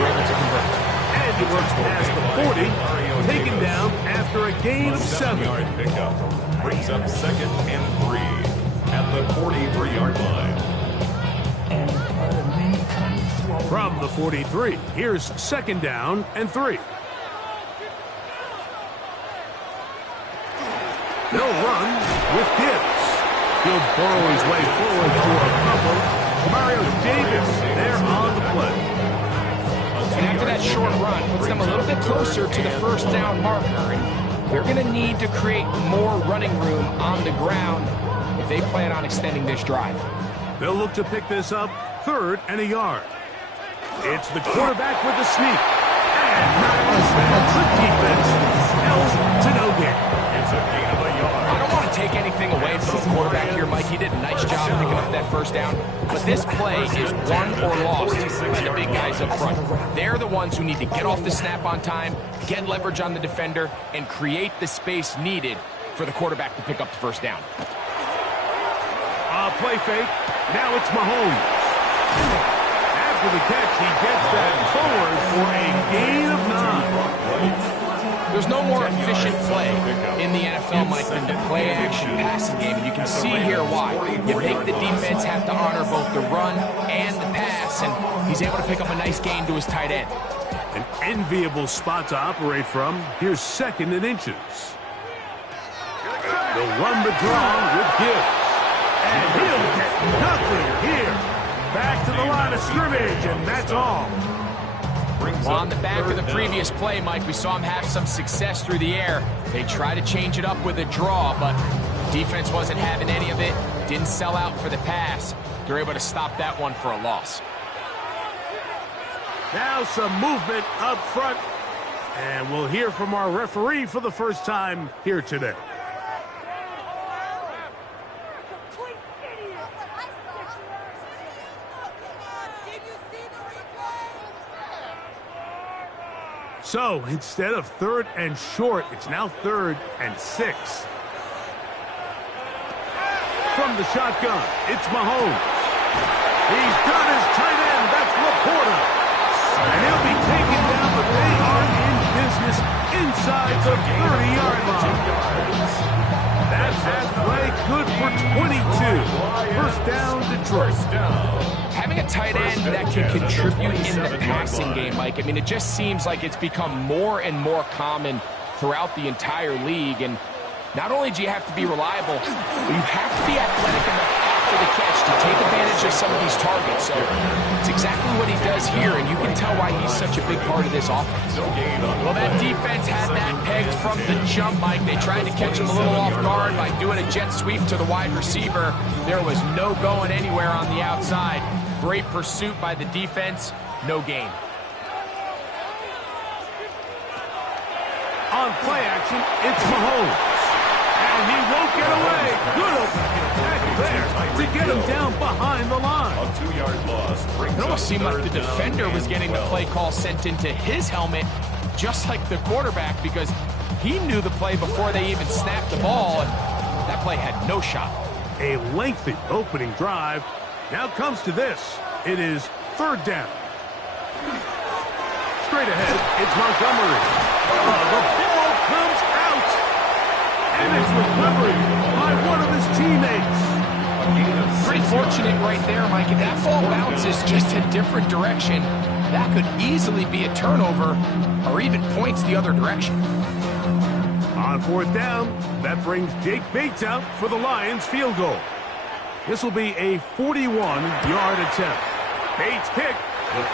we're able to convert. And he works past the 40, taken down after a gain of 7. Pickup brings up 2nd and 3 at the 43-yard line. From the 43, here's 2nd down and 3. They'll run with Gibbs. He'll burrow his way forward for a couple. Mario Davis there on the play. And after that short run, puts them a little bit closer to the first down marker. And they're going to need to create more running room on the ground if they plan on extending this drive. They'll look to pick this up 3rd and a yard. It's the quarterback with the sneak. And the defense held to no gain. It's a gain of a yard. I don't want to take anything away from the quarterback here, Mike. He did a nice job picking up that first down. But this play is won or lost by the big guys up front. They're the ones who need to get off the snap on time, get leverage on the defender, and create the space needed for the quarterback to pick up the first down. Play fake. Now it's Mahomes. After the catch, he gets that forward for a gain of 9. There's no more efficient play in the NFL, Mike, than the play-action passing game. And you can see here why. You make the defense have to honor both the run and the pass, and he's able to pick up a nice gain to his tight end. An enviable spot to operate from. Here's 2nd and inches. They'll run the draw with Gibbs. And he'll get nothing here. Back to the line of scrimmage, and that's all. Well, on the back of the previous play, Mike, we saw him have some success through the air. They tried to change it up with a draw, but defense wasn't having any of it. Didn't sell out for the pass. They're able to stop that one for a loss. Now some movement up front. And we'll hear from our referee for the first time here today. So instead of 3rd and short, it's now 3rd and 6. From the shotgun, it's Mahomes. He's got his tight end. That's Laporta. And he'll be taken down, but they are in business inside the 30-yard line. That's halfway, good for 22. First down, Detroit. Having a tight end that can contribute in the passing game, Mike, I mean, it just seems like it's become more and more common throughout the entire league. And not only do you have to be reliable, but you have to be athletic enough after the catch to take advantage of some of these targets. So it's exactly what he does here, and you can tell why he's such a big part of this offense. Well, that defense had that pegged from the jump, Mike. They tried to catch him a little off guard by doing a jet sweep to the wide receiver. There was no going anywhere on the outside. Great pursuit by the defense. No gain. On play action, it's Mahomes. And he won't get away. Good opening tackle there to get him down behind the line. A 2-yard loss. It almost seemed like the defender was getting the play call sent into his helmet. just like the quarterback, because he knew the play before they even snapped the ball, and that play had no shot. A lengthy opening drive. Now comes to this. It is third down. Straight ahead, it's Montgomery. The ball comes out. And it's recovered by one of his teammates. Pretty fortunate right there, Mike. If that ball bounces just a different direction, that could easily be a turnover or even points the other direction. On fourth down, that brings Jake Bates out for the Lions field goal. This will be a 41-yard attempt. Bates' kick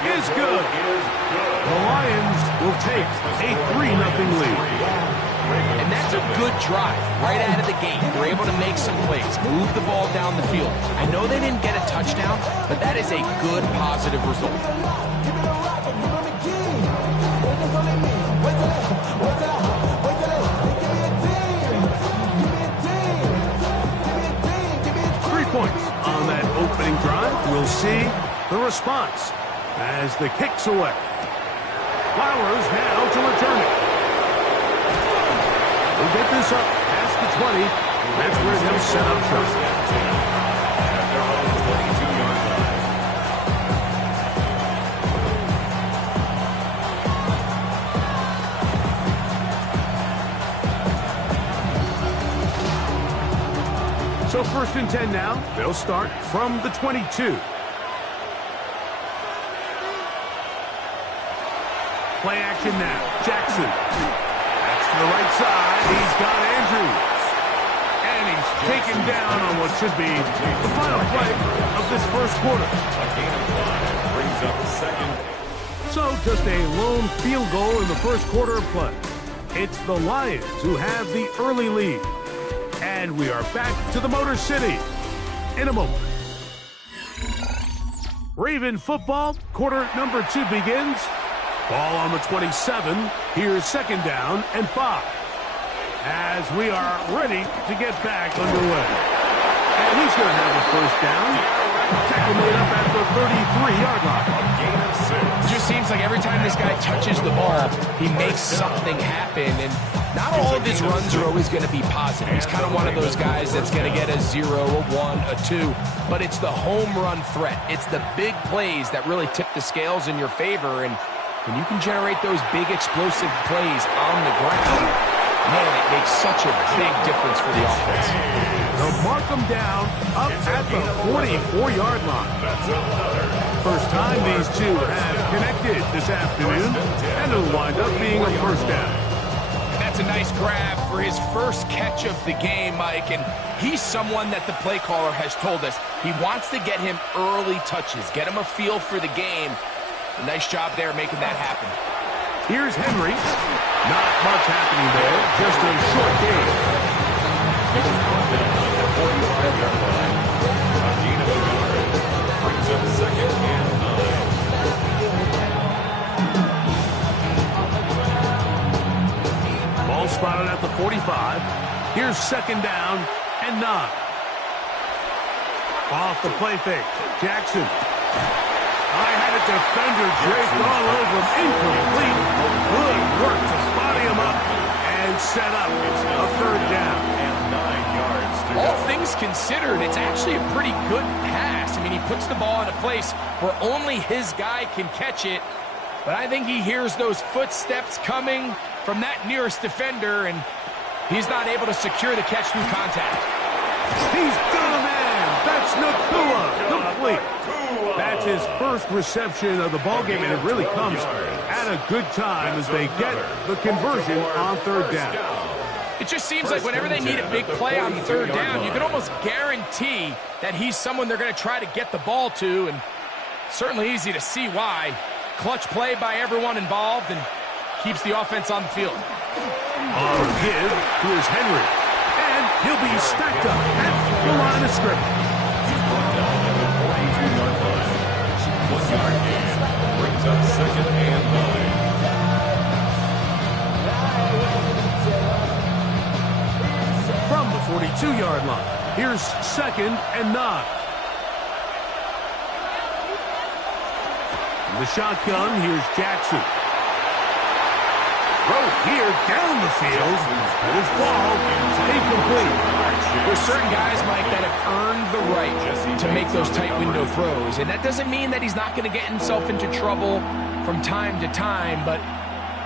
is good. The Lions will take a 3-0 lead. And that's a good drive right out of the gate. They're able to make some plays, move the ball down the field. I know they didn't get a touchdown, but that is a good, positive result. 3 points on that opening drive. We'll see the response as the kick's away. Flowers now to return it. He'll get this up past the 20. That's where they'll set up shop. At their own 22-yard line. So first and 10 now. They'll start from the 22. Play action now. Jackson. That's to the right side. He's got Andrews. And he's taken down on what should be the final play of this first quarter. A gain of 5 brings up second. So just a lone field goal in the first quarter of play. It's the Lions who have the early lead. And we are back to the Motor City in a moment. Raven football, quarter number 2 begins. Ball on the 27. Here's second down and 5. As we are ready to get back underway. And he's going to have a first down. Tackle made up at the 33-yard line. A gain of 6. It just seems like every time this guy touches the ball, he makes something happen. And not all of his runs are always going to be positive. He's kind of one of those guys that's going to get a 0, a 1, a 2. But it's the home run threat. It's the big plays that really tip the scales in your favor. And when you can generate those big explosive plays on the ground, man, it makes such a big difference for the offense. They'll mark them down up at the 44-yard line. First time these two have connected this afternoon, and it'll wind up being a first down. That's a nice grab for his first catch of the game, Mike, and he's someone that the play caller has told us he wants to get him early touches, get him a feel for the game. A nice job there making that happen. Here's Henry. Not much happening there, just a short gain. He was brought down at the 45-yard line. A gain of 2 yards brings up second and 9. Ball spotted at the 45. Here's second down and 9. Off the play fake. Jackson. I had a defender draped all over him. Incomplete. Good work to spot him up and set up a third down. And 9 yards to go. All things considered, it's actually a pretty good pass. I mean, he puts the ball in a place where only his guy can catch it. But I think he hears those footsteps coming from that nearest defender, and he's not able to secure the catch through contact. He's got a man. That's Nacua. Complete. That's his first reception of the ballgame, and it really comes at a good time as they get the conversion on third down. It just seems like whenever they need a big play on third down, you can almost guarantee that he's someone they're going to try to get the ball to, and certainly easy to see why. Clutch play by everyone involved and keeps the offense on the field. On give, here's Henry. And he'll be stacked up at the line of scrimmage. He's brought down at the 42-yard line. 1-yard gain brings up second and 9. From the 42-yard line, here's second and 9. In the shotgun, here's Jackson. here down the field. Will fall. Incomplete. There's certain guys, Mike, that have earned the right to make those tight window throws. And that doesn't mean that he's not going to get himself into trouble from time to time, but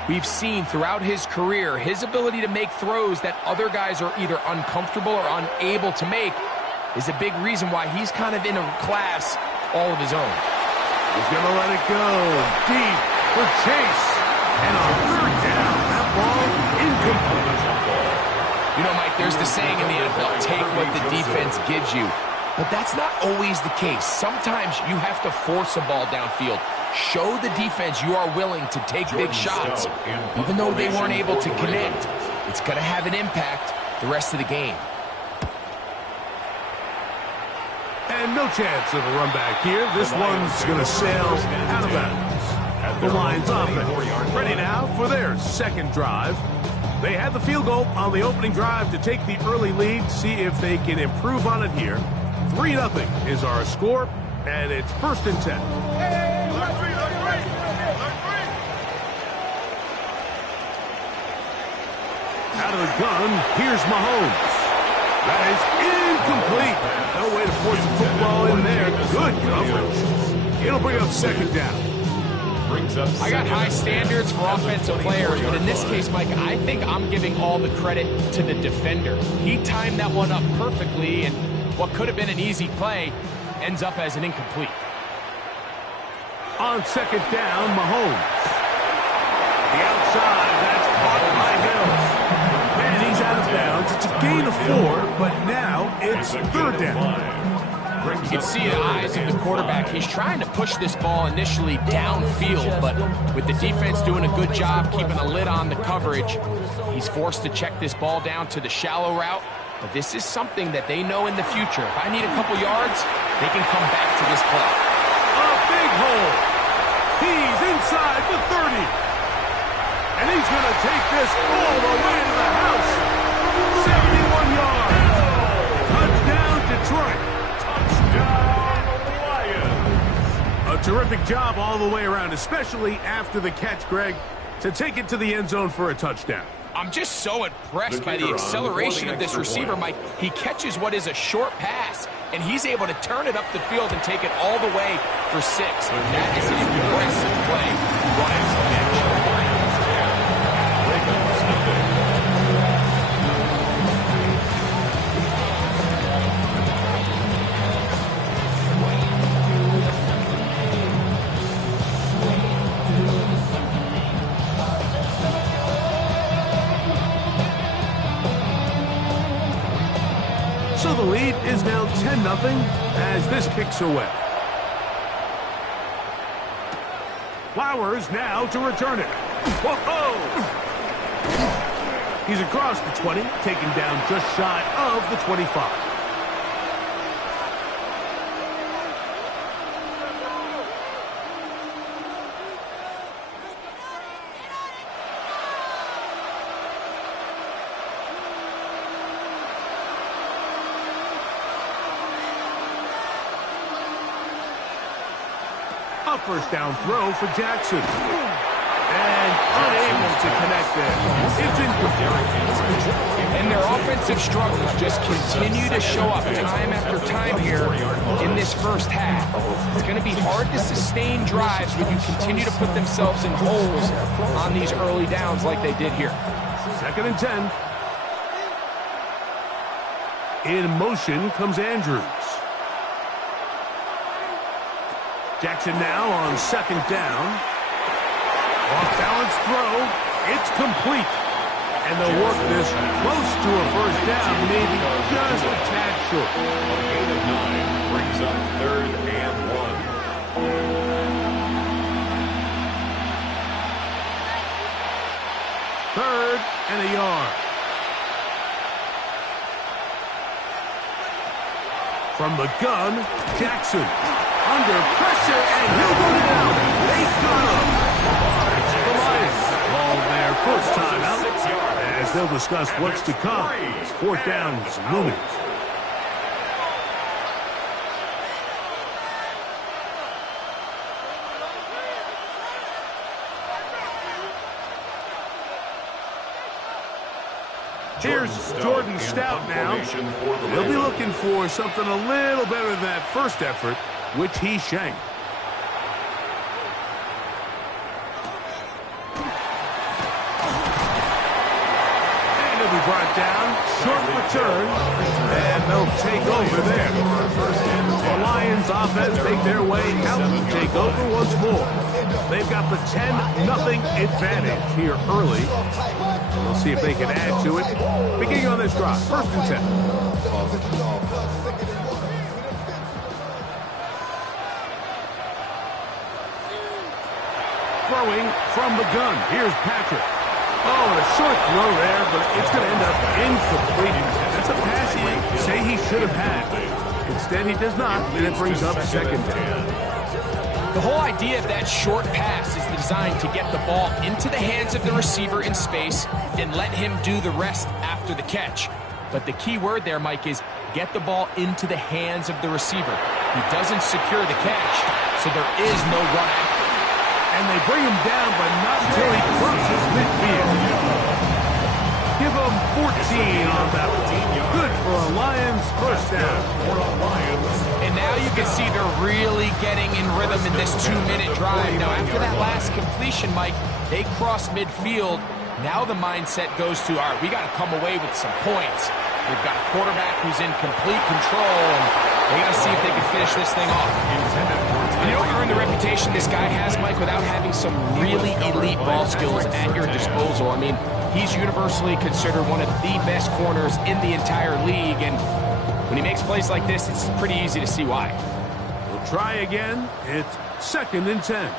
we've seen throughout his career his ability to make throws that other guys are either uncomfortable or unable to make is a big reason why he's kind of in a class all of his own. He's going to let it go deep for Chase. And on third down, that ball incomplete. You know, Mike, there's the saying in the NFL, take what the defense gives you. But that's not always the case. Sometimes you have to force a ball downfield. Show the defense you are willing to take big shots. Even though they weren't able to connect, it's going to have an impact the rest of the game. And no chance of a run back here. This one's going to sail out of bounds. The Lions offense ready now for their second drive. They had the field goal on the opening drive to take the early lead, see if they can improve on it here. 3-0 is our score, and it's 1st and 10. Out of the gun, here's Mahomes. That is incomplete. No way to force the football in there. Good coverage. It'll bring up 2nd down. I got high standards for offensive players, but in this case, Mike, I think I'm giving all the credit to the defender. He timed that one up perfectly, and what could have been an easy play ends up as an incomplete. On 2nd down, Mahomes. The outside, that's caught by Hill. And he's out of bounds. It's a gain of 4, but now it's 3rd down. You can see the eyes of the quarterback. He's trying to push this ball initially downfield, but with the defense doing a good job keeping a lid on the coverage, he's forced to check this ball down to the shallow route. But this is something that they know in the future. If I need a couple yards, they can come back to this play. A big hole. He's inside the 30. And he's going to take this all the way to the house. 71 yards. Touchdown, Detroit. A terrific job all the way around, especially after the catch, Greg, to take it to the end zone for a touchdown. I'm just so impressed by the acceleration of this receiver, Mike. He catches what is a short pass, and he's able to turn it up the field and take it all the way for 6. That is an impressive play. Ryan's catch. So the lead is now 10-0 as this kicks away. Flowers now to return it. Whoa! He's across the 20, taken down just shy of the 25. A first down throw for Jackson. And unable to connect there. It's incomplete. And their offensive struggles just continue to show up time after time here in this first half. It's going to be hard to sustain drives when you continue to put themselves in holes on these early downs like they did here. 2nd and 10. In motion comes Andrews. Jackson now on 2nd down. Off-balance throw. It's complete. And they'll work this close to a first down, maybe just a tad short. A gain of 9 brings up 3rd and 1. 3rd and a yard. From the gun, Jackson. Under pressure, and he'll go down. They got him. The Lions called their first time out, as they'll discuss what's to come. 4th down is looming. Here's Jordan Stout now. He'll be looking for something a little better than that first effort, which he shanked. And he'll be brought down. Short return. And they'll take over there. The Lions offense make their way out and take over once more. They've got the 10-0 advantage here early. We'll see if they can add to it. Beginning on this drive, 1st and 10. Throwing from the gun. Here's Patrick. Oh, and a short throw there, but it's going to end up incomplete. That's a pass he'd say he should have had. Instead, he does not, and it brings up 2nd down. The whole idea of that short pass is designed to get the ball into the hands of the receiver in space and let him do the rest after the catch. But the key word there, Mike, is get the ball into the hands of the receiver. He doesn't secure the catch, so there is no run after. And they bring him down, but not until he crosses midfield. Give him 14 on that one. Good for a Lions first down. And now you can see they're really getting in rhythm in this 2-minute drive. Now, after that last completion, Mike, they cross midfield. Now the mindset goes to, all right, we got to come away with some points. We've got a quarterback who's in complete control, and they got to see if they can finish this thing off. You don't earn the reputation this guy has, Mike, without having some really elite ball skills at your disposal. I mean, he's universally considered one of the best corners in the entire league, and when he makes plays like this, it's pretty easy to see why. We'll try again. It's 2nd and 10.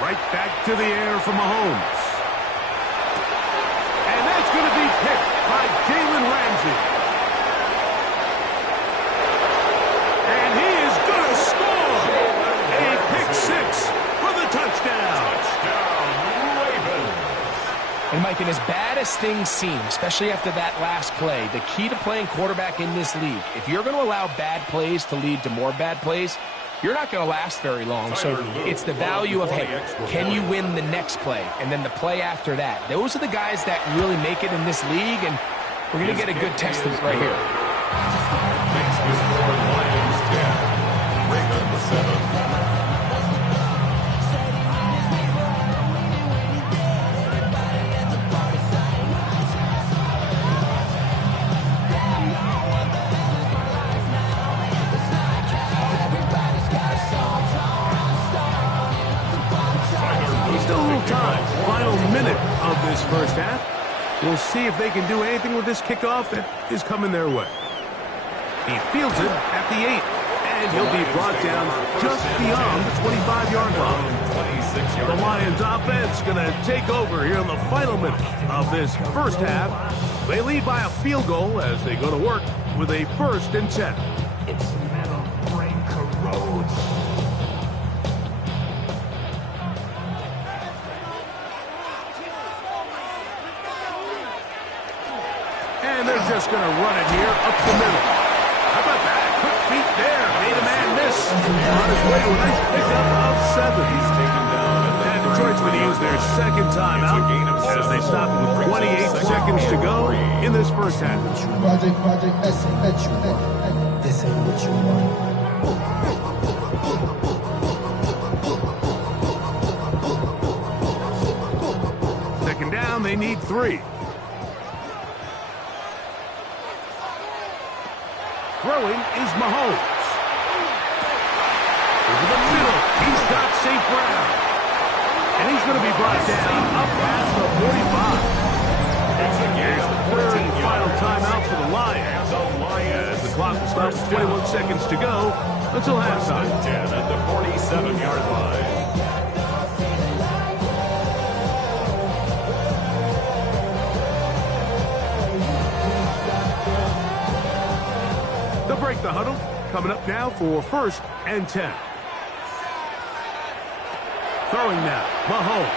Right back to the air for Mahomes. And that's going to be picked by Jalen Ramsey. And he is going to score a pick 6 for the touchdown. And, Mike, and as bad as things seem, especially after that last play, the key to playing quarterback in this league, if you're going to allow bad plays to lead to more bad plays, you're not going to last very long. So it's the value of, hey, can you win the next play? And then the play after that. Those are the guys that really make it in this league, and we're going to get a good test of it right here. Next is for Lions 10, Ravens 7. Final minute of this first half. We'll see if they can do anything with this kickoff that is coming their way. He fields it at the 8, and he'll be brought down just beyond the 25-yard line. The Lions offense going to take over here in the final minute of this first half. They lead by a field goal as they go to work with a 1st and 10. Its metal brain corrodes. And they're just going to run it here up the middle. How about that? Quick feet there. Made a man miss. On his way to a nice pickup of 7. He's taken down. And Detroit's going to use their 2nd timeout as they stop with 28 seconds to go in this first half. Project S, this ain't what you want. Second down, they need 3. Throwing is Mahomes. Over the middle, he's got St. Brown. And he's going to be brought down up past the 45. Here's the 3rd and final timeout for the Lions. As the clock will stop with 21 seconds to go until halftime. 10 at the 47-yard line. They'll break the huddle. Coming up now for 1st and 10. Throwing now, Mahomes.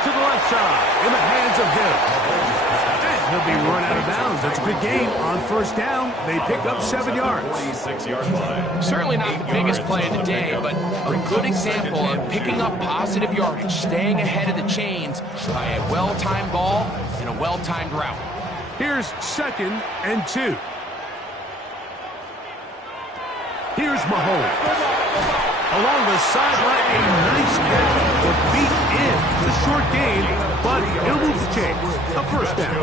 To the left side, in the hands of Hill. And He'll be run out of bounds. That's a good gain. On first down, they pick up 7 yards. 6-yard line. Certainly not the biggest play of the day, but a good example of picking up positive yardage, staying ahead of the chains by a well-timed ball and a well-timed route. Here's 2nd and 2. Here's Mahomes. Along the sideline, a nice catch. The feet in. It's a short gain, but he'll move the chains. A first down.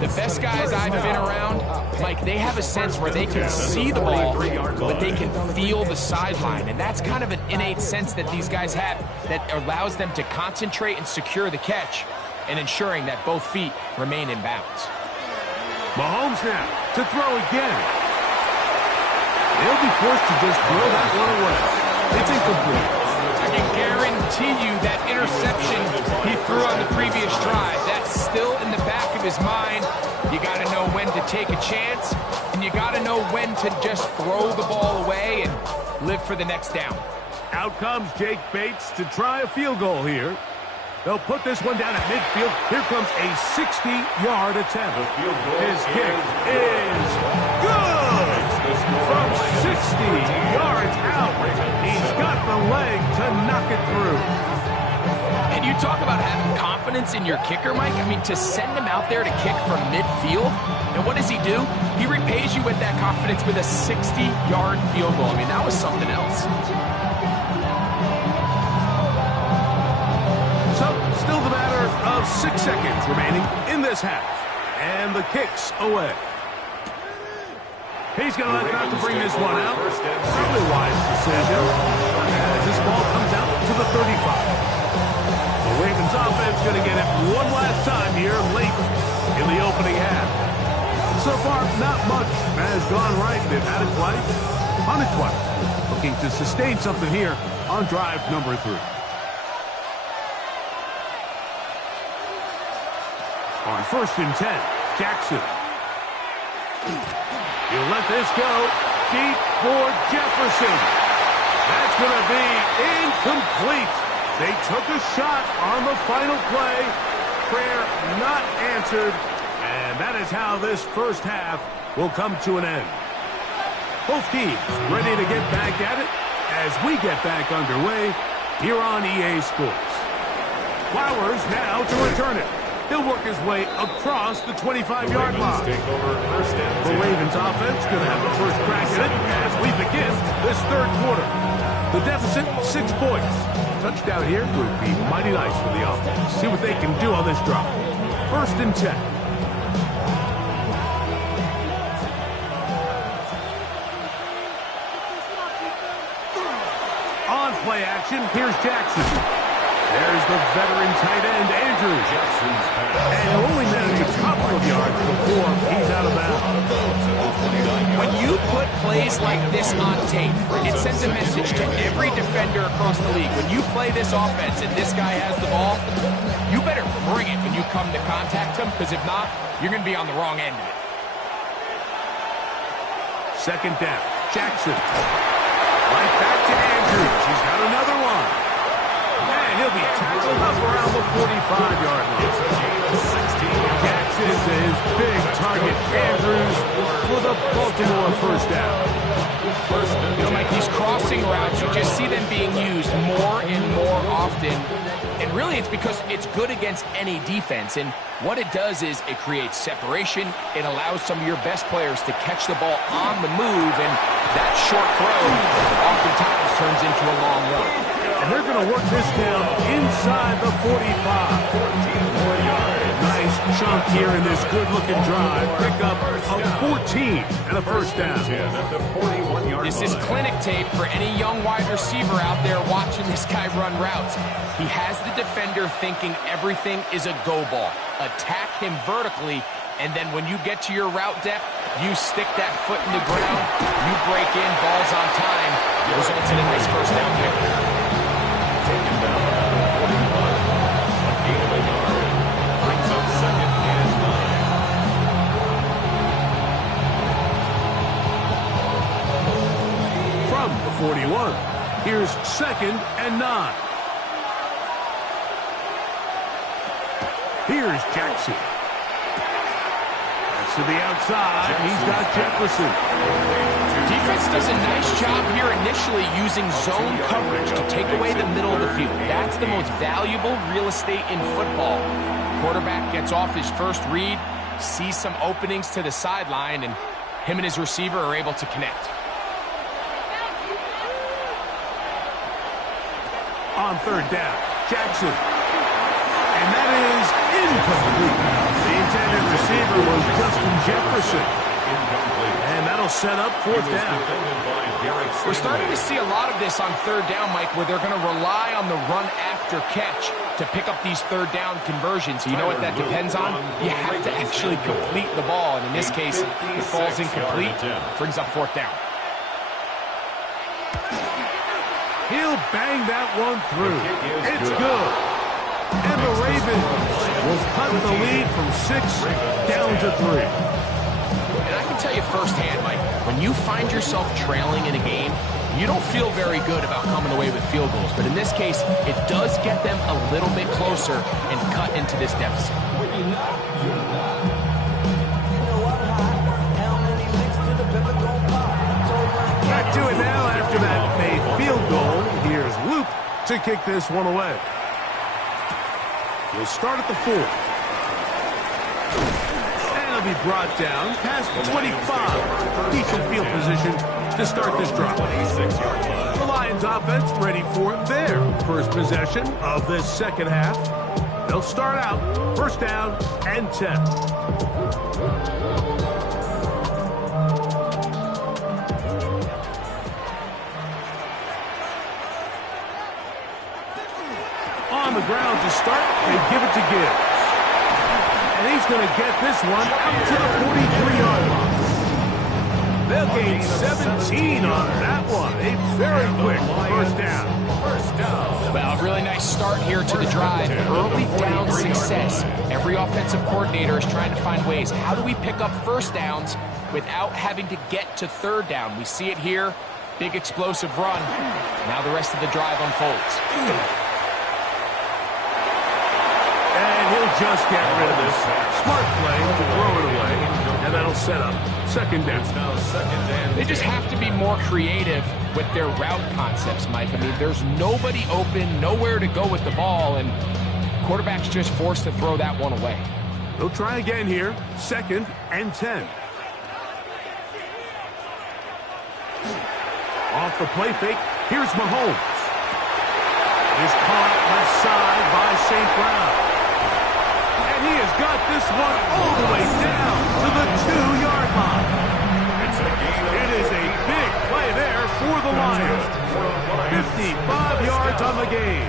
The best guys I've been around, Mike, they have a sense where they can see the ball, but they can feel the sideline. And that's kind of an innate sense that these guys have that allows them to concentrate and secure the catch and ensuring that both feet remain in bounds. Mahomes now to throw again. They'll be forced to just throw that one away. It's incomplete. I can guarantee you that interception he threw on the previous drive, that's still in the back of his mind. You got to know when to take a chance, and you got to know when to just throw the ball away and live for the next down. Out comes Jake Bates to try a field goal here. They'll put this one down at midfield. Here comes a 60-yard attempt. His kick is good! From 60 yards out, he's got the leg to knock it through. And you talk about having confidence in your kicker, Mike. I mean, to send him out there to kick from midfield, and what does he do? He repays you with that confidence with a 60-yard field goal. I mean, that was something else. So, still the matter of 6 seconds remaining in this half. And the kick's away. He's going to let out to bring this one out. Probably a wise decision as this ball comes out to the 35. The Ravens offense going to get it one last time here late in the opening half. So far, not much has gone right. They've had it twice, punted twice. Looking to sustain something here on drive number 3. On 1st and 10, Jackson. He'll let this go deep for Jefferson. That's going to be incomplete. They took a shot on the final play. Prayer not answered. And that is how this first half will come to an end. Both teams ready to get back at it as we get back underway here on EA Sports. Flowers now to return it. He'll work his way across the 25-yard line. The Ravens offense going to have the first crack at it as we begin this third quarter. The deficit, 6 points. Touchdown here would be mighty nice for the offense. See what they can do on this drive. 1st and 10. On play action, here's Jackson. There's the veteran tight end, Andrews. And only managed a couple of yards before he's out of bounds. When you put plays like this on tape, it sends a message to every defender across the league. When you play this offense and this guy has the ball, you better bring it when you come to contact him, because if not, you're going to be on the wrong end of it. 2nd down, Jackson. Right back to Andrews. He's got another one. And he'll be tackled up around the 45-yard line. Jackson to his big target, Andrews, for the Baltimore first down. You know, Mike, these crossing routes, you just see them being used more and more often. And really, it's because it's good against any defense. And what it does is it creates separation. It allows some of your best players to catch the ball on the move. And that short throw oftentimes turns into a long run. And they're going to work this down inside the 45. Nice chunk here in this good-looking drive. Pick up a 14 and a first down. This is clinic tape for any young wide receiver out there watching this guy run routes. He has the defender thinking everything is a go ball. Attack him vertically, and then when you get to your route depth, you stick that foot in the ground, you break in, balls on time, results in a nice first down here. Taken down at 41. A gain of a yard. Brings up 2nd and 9. From the 41, here's 2nd and 9. Here's Jackson. to the outside. He's got Jefferson. Defense does a nice job here initially using zone coverage to take away the middle of the field. That's the most valuable real estate in football. Quarterback gets off his first read, sees some openings to the sideline, and him and his receiver are able to connect. On third down, Jackson. And that is incomplete. The intended receiver was Justin Jefferson. And that'll set up fourth down. We're starting to see a lot of this on third down, Mike, where they're going to rely on the run after catch to pick up these third down conversions. You know what that depends on? You have to actually complete the ball. And in this case, it falls incomplete, brings up fourth down. He'll bang that one through. It's good. And the Ravens will cut the lead from 6 down to 3. And I can tell you firsthand, Mike, when you find yourself trailing in a game, you don't feel very good about coming away with field goals. But in this case, it does get them a little bit closer and cut into this deficit. Back to it now after that made field goal. Here's Luke to kick this one away. We'll start at the 4. And it'll be brought down past the 25. Decent field position to start this drive. The Lions offense ready for their first possession of this second half. They'll start out first down and 10. On the ground to start, they give it to Gibbs. And he's going to get this one up to the 43-yard line. They'll gain 17 on that one. A very quick first down. Well, a really nice start here to the drive. Early down success. Every offensive coordinator is trying to find ways. How do we pick up first downs without having to get to third down? We see it here. Big explosive run. Now the rest of the drive unfolds. And he'll just get rid of this. Smart play to throw it away. And that'll set up second down. They just have to be more creative with their route concepts, Mike. I mean, there's nobody open, nowhere to go with the ball, and quarterback's just forced to throw that one away. They'll try again here. Second and 10. Off the play fake, here's Mahomes. Is caught left side by St. Brown. And he has got this one all the way down to the 2-yard line. It is a big play there for the Lions. 55 yards on the game.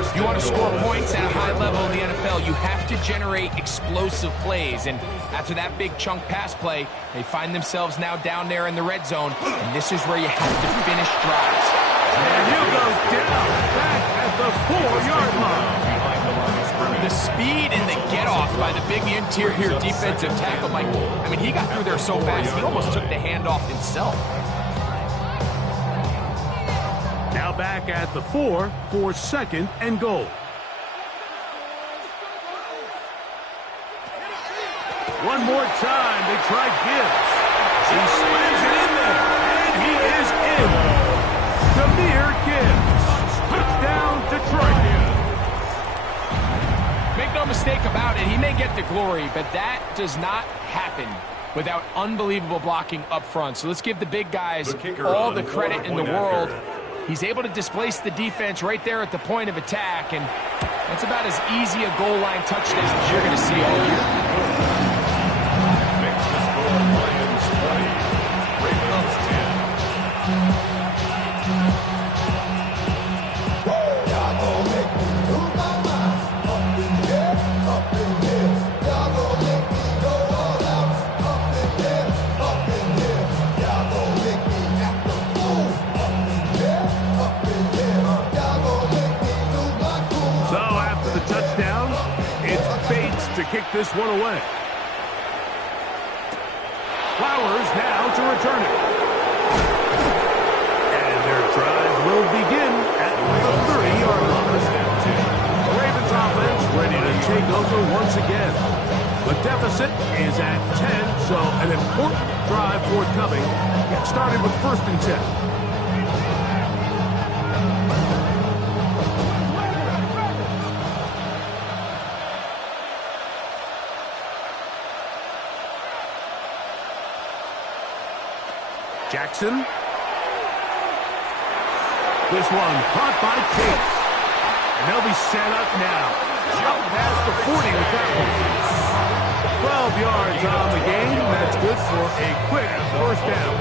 If you want to score points at a high level in the NFL, you have to generate explosive plays. And after that big chunk pass play, they find themselves now down there in the red zone. And this is where you have to finish drives. And he goes down back at the 4-yard line. The speed and the get-off by the big interior defensive tackle, Mike. I mean, he got through there so fast, he almost took the handoff himself. Now back at the 4 for second and goal. One more time, they try Gibbs. He slams it in there, and he is in. Jahmyr Gibbs. Touchdown, Detroit. Make no mistake about it, he may get the glory, but that does not happen without unbelievable blocking up front. So let's give the big guys all the credit in the world. He's able to displace the defense right there at the point of attack, and that's about as easy a goal line touchdown as you're going to see all year. Makes the score Lions 20, Ravens 10. To kick this one away. Flowers now to return it. And their drive will begin at the 30-yard line. The Ravens offense ready to take over once again. The deficit is is at 10, so an important drive forthcoming. Get started with 1st and 10. Jackson. This one caught by Chase. And they'll be set up now. Jump past the 40 with that one. 12 yards on the game. That's good for a quick first down.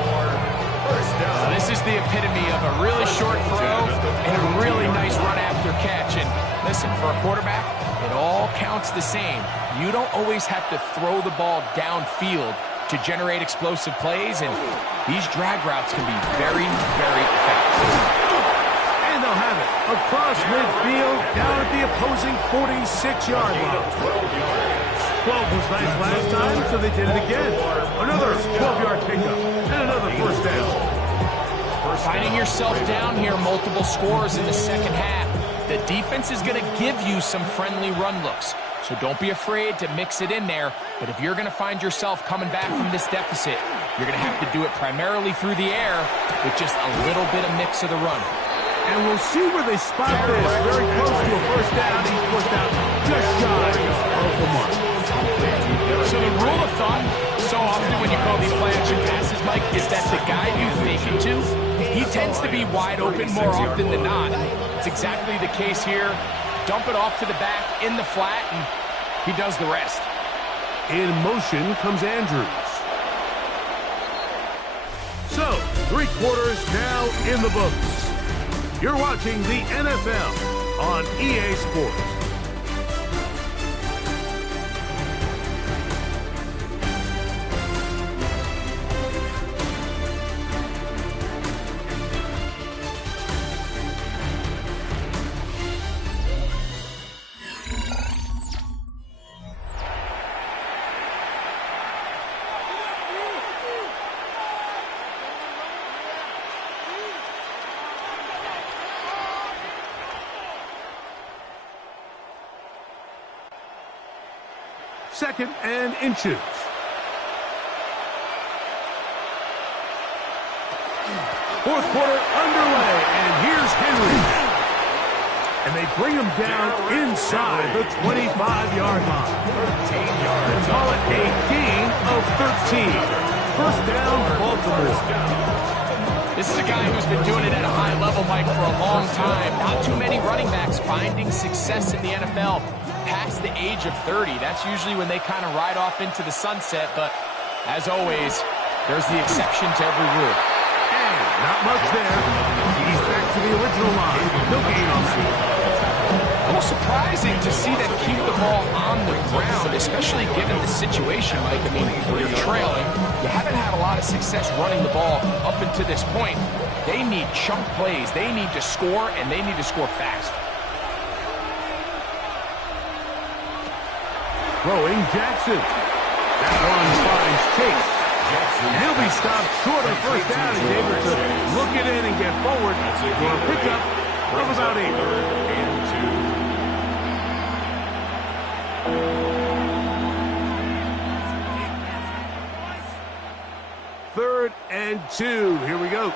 This is the epitome of a really short throw and a really nice run after catch. And listen, for a quarterback, it all counts the same. You don't always have to throw the ball downfield to generate explosive plays, and these drag routes can be very, very effective. And they'll have it across midfield, down at the opposing 46-yard line. 12 was nice last time, so they did it again. Another 12-yard pickup, and another first down. Finding yourself down here, multiple scores in the second half. The defense is going to give you some friendly run looks. So don't be afraid to mix it in there. But if you're going to find yourself coming back from this deficit, you're going to have to do it primarily through the air with just a little bit of mix of the run. And we'll see where they spot this. Very close to a first down. He's pushed out just shy of the mark. So the rule of thumb, so often when you call these play action passes, Mike, is that the guy you fake it to, he tends to be wide open more often than not. It's exactly the case here. Dump it off to the back in the flat, and he does the rest. In motion comes Andrews. So, 3 quarters now in the books. You're watching the NFL on EA Sports. Second and inches. Fourth quarter underway, and here's Henry. And they bring him down inside the 25-yard line. 13 yards. Call it a gain of 13. First down, Baltimore. This is a guy who's been doing it at a high level, Mike, for a long time. Not too many running backs finding success in the NFL past the age of 30. That's usually when they kind of ride off into the sunset, but as always, there's the exception to every rule. And not much there. He's back to the original line. No gain on that. A little surprising to see them keep the ball on the ground, especially given the situation, Mike. I mean, you're trailing. You haven't had a lot of success running the ball up until this point. They need chunk plays. They need to score, and they need to score fast. Throwing Jackson. That one finds Chase. And he'll be stopped short of first down. He's able to look it in and get forward for a pickup of about 8. Third and 2. Here we go.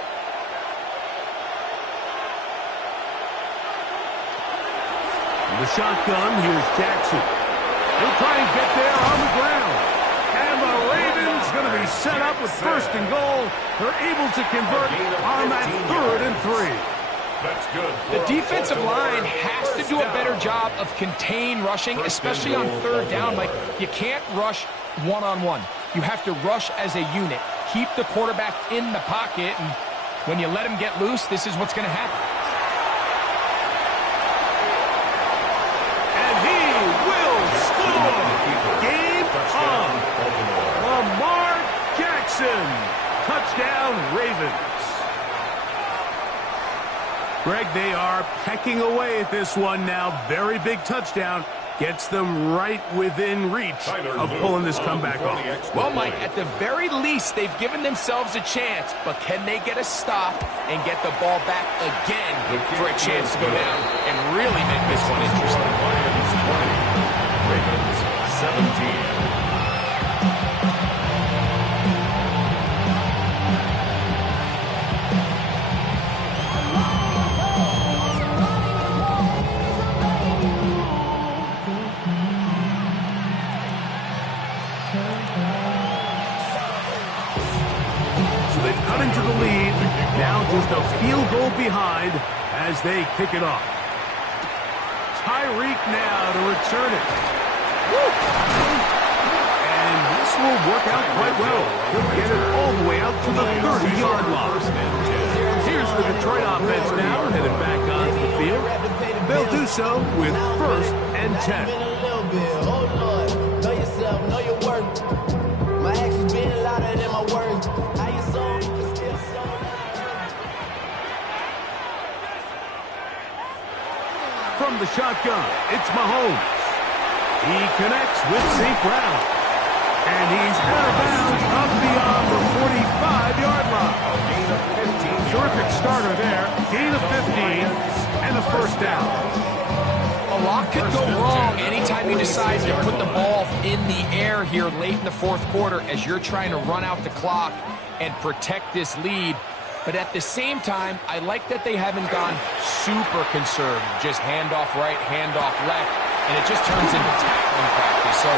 The shotgun. Here's Jackson. He'll try and get there on the ground. And the Ravens going to be set up with first and goal. They're able to convert on that 3rd and 3. That's good. The defensive line has to do a better job of contain rushing, especially on 3rd down. Like, you can't rush one-on-one. You have to rush as a unit. Keep the quarterback in the pocket, and when you let him get loose, this is what's going to happen. And he will score. Game on. Lamar Jackson. Touchdown, Ravens. Greg, they are pecking away at this one now. Very big touchdown. Gets them right within reach of pulling this comeback off. Well, Mike, at the very least, they've given themselves a chance, but can they get a stop and get the ball back again for a chance to go down and really make this one interesting? Lions 20, Ravens 17. field goal behind as they kick it off. Tyreek now to return it. And this will work out quite well. He'll get it all the way out to the 30-yard line. Here's the Detroit offense now, headed back onto the field. They'll do so with 1st and 10. Know yourself, know your worth. My actions being louder than my words. How you sold, you can still sold. From the shotgun, it's Mahomes. He connects with St. Brown. And he's out of bounds up beyond the 45-yard line. Terrific starter there. Gain of 15 and a 1st down. A lot could go wrong anytime you decide to put the ball in the air here late in the 4th quarter as you're trying to run out the clock and protect this lead. But at the same time, I like that they haven't gone super conservative. Just handoff right, handoff left, and it just turns into tackling practice. So I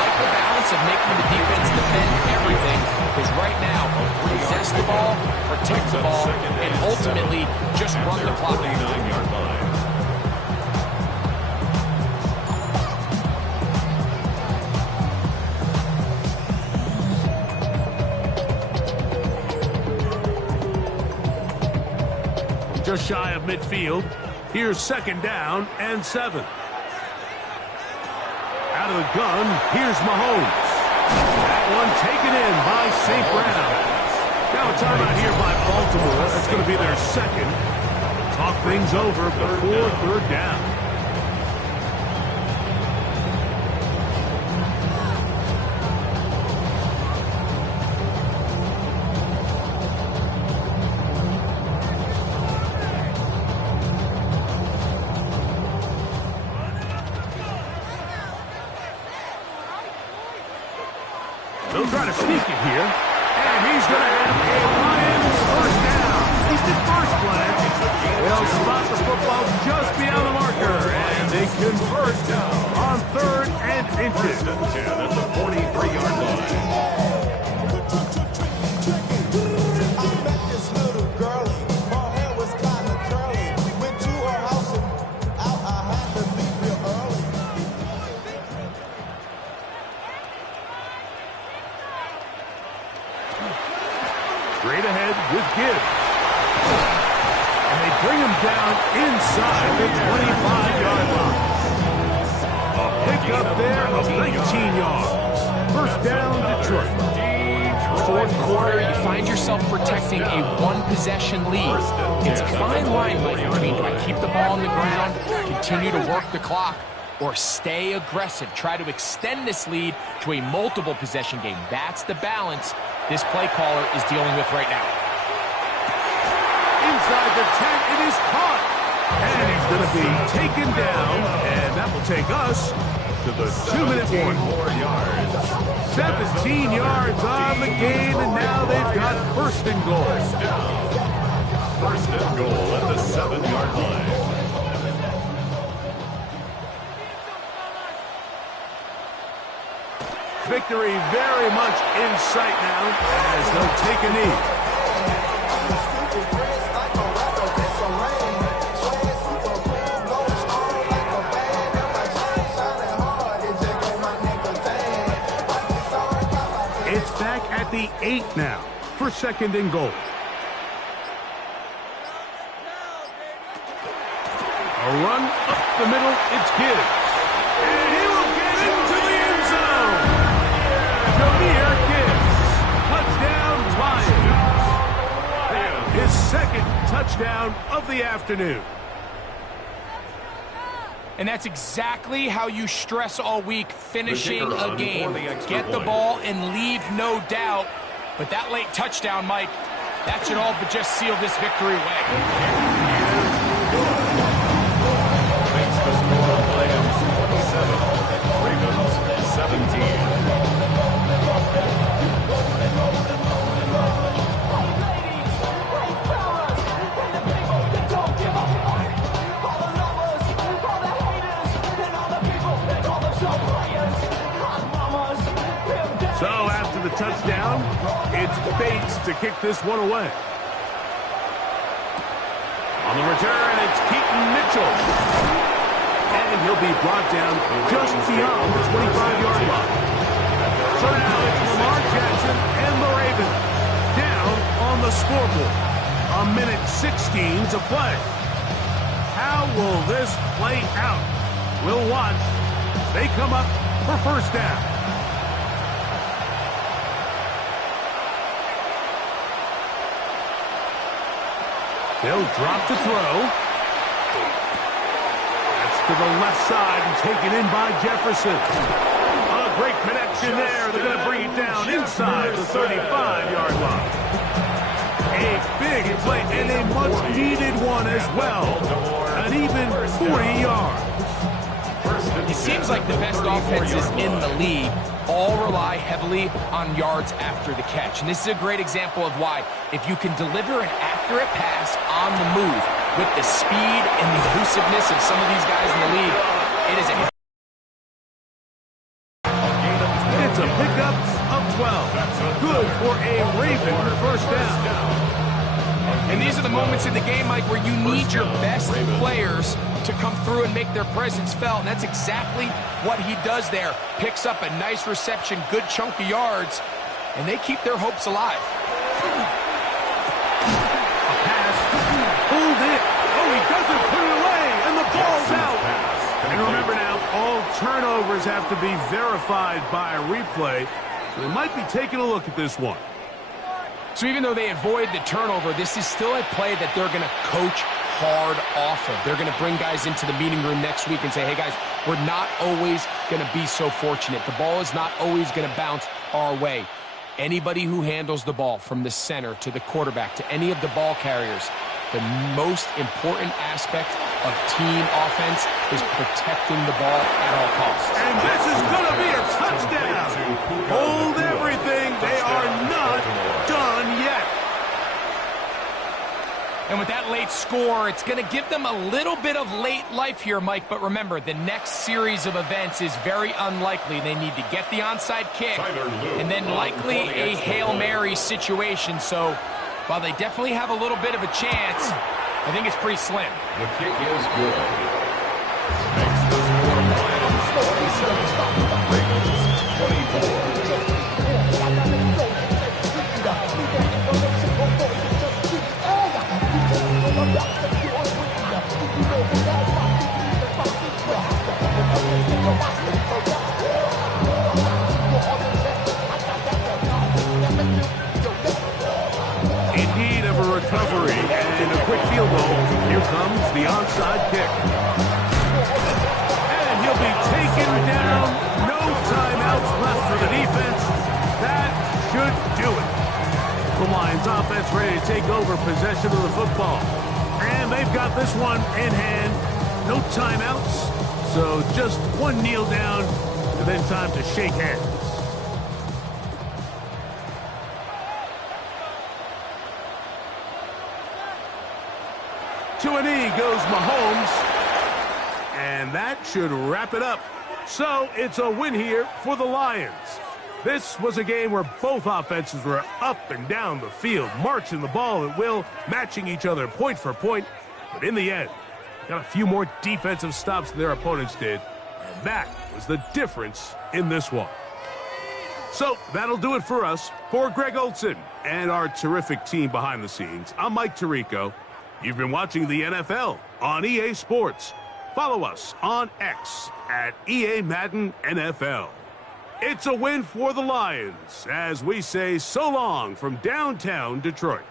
like the balance of making the defense defend everything, because right now, possess the ball, protect the ball, and ultimately just run the clock. 49-yard line. Just shy of midfield. Here's 2nd down and 7. Out of the gun, here's Mahomes. That one taken in by St. Brown. Now a timeout here by Baltimore. That's going to be their 2nd. Talk things over before 3rd down. They'll try to sneak it here. And he's going to have a Lions 1st down. At least at first glance. They'll spot the football just beyond the marker. And they convert on 3rd and inches. That's a 43-yard line. Straight ahead with Gibbs. And they bring him down inside the 25-yard line. A pickup there of 19 yards. 1st down, Detroit. 4th quarter, you find yourself protecting a 1-possession lead. It's a fine line, Mike, between do I keep the ball on the ground, continue to work the clock, or stay aggressive, try to extend this lead to a multiple possession game. That's the balance this play caller is dealing with right now. Inside the 10, it is caught. And he's going to be taken down, and that will take us to the 2-minute warning. 17 yards on the game, and now they've got 1st and goal. 1st and goal at the 7-yard line. Victory very much in sight now as they'll take a knee. It's back at the 8 now for 2nd and goal. A run up the middle, it's Gibbs. And he will get into the end zone. Jahmyr Gibbs, touchdown Lions. His 2nd touchdown of the afternoon. And that's exactly how you stress all week, finishing a game. Get the ball and leave no doubt. But that late touchdown, Mike, that should all but just seal this victory away. Makes the score Lions 27, Ravens 17. So after the touchdown, it's Bates to kick this one away. On the return, it's Keaton Mitchell. And he'll be brought down just beyond the 25-yard line. So now it's Lamar Jackson and the Ravens down on the scoreboard. 1:16 to play. How will this play out? We'll watch as they come up for first down. They'll drop to throw. That's to the left side and taken in by Jefferson. A great connection there. They're going to bring it down inside the 35-yard line. A big play and a much-needed one as well. An even 40 yards. It seems like the best offenses in the league all rely heavily on yards after the catch. And this is a great example of why, if you can deliver an accurate pass on the move with the speed and the elusiveness of some of these guys in the league, it is a... It's a pickup of 12. Good for a Raven first down. And these are the moments in the game, Mike, where you need your best players to come through and make their presence felt. And that's exactly what he does there. Picks up a nice reception, good chunk of yards, and they keep their hopes alive. A pass. Pulled it. Oh, he doesn't put it away, and the ball's out. And remember now, all turnovers have to be verified by a replay, so they might be taking a look at this one. So even though they avoid the turnover, this is still a play that they're going to coach hard off of. They're going to bring guys into the meeting room next week and say, hey, guys, we're not always going to be so fortunate. The ball is not always going to bounce our way. Anybody who handles the ball from the center to the quarterback to any of the ball carriers, the most important aspect of team offense is protecting the ball at all costs. And this is going to be a touchdown. Hold everything. They are not done yet. And with that late score, it's going to give them a little bit of late life here, Mike. But remember, the next series of events is very unlikely. They need to get the onside kick and then likely a Hail Mary situation. So while they definitely have a little bit of a chance, I think it's pretty slim. The kick is good. Makes the score Ravens 24. In need of a recovery and a quick field goal. Here comes the onside kick. And he'll be taken down. No timeouts left for the defense. That should do it. The Lions offense ready to take over possession of the football. And they've got this one in hand. No timeouts. So just one kneel down and then time to shake hands. To a knee goes Mahomes, and that should wrap it up. So it's a win here for the Lions. This was a game where both offenses were up and down the field, marching the ball at will, matching each other point for point. But in the end, got a few more defensive stops than their opponents did, and that was the difference in this one. So that'll do it for us. For Greg Olson and our terrific team behind the scenes, I'm Mike Tirico. You've been watching the NFL on EA Sports. Follow us on X at EA Madden NFL. It's a win for the Lions as we say so long from downtown Detroit.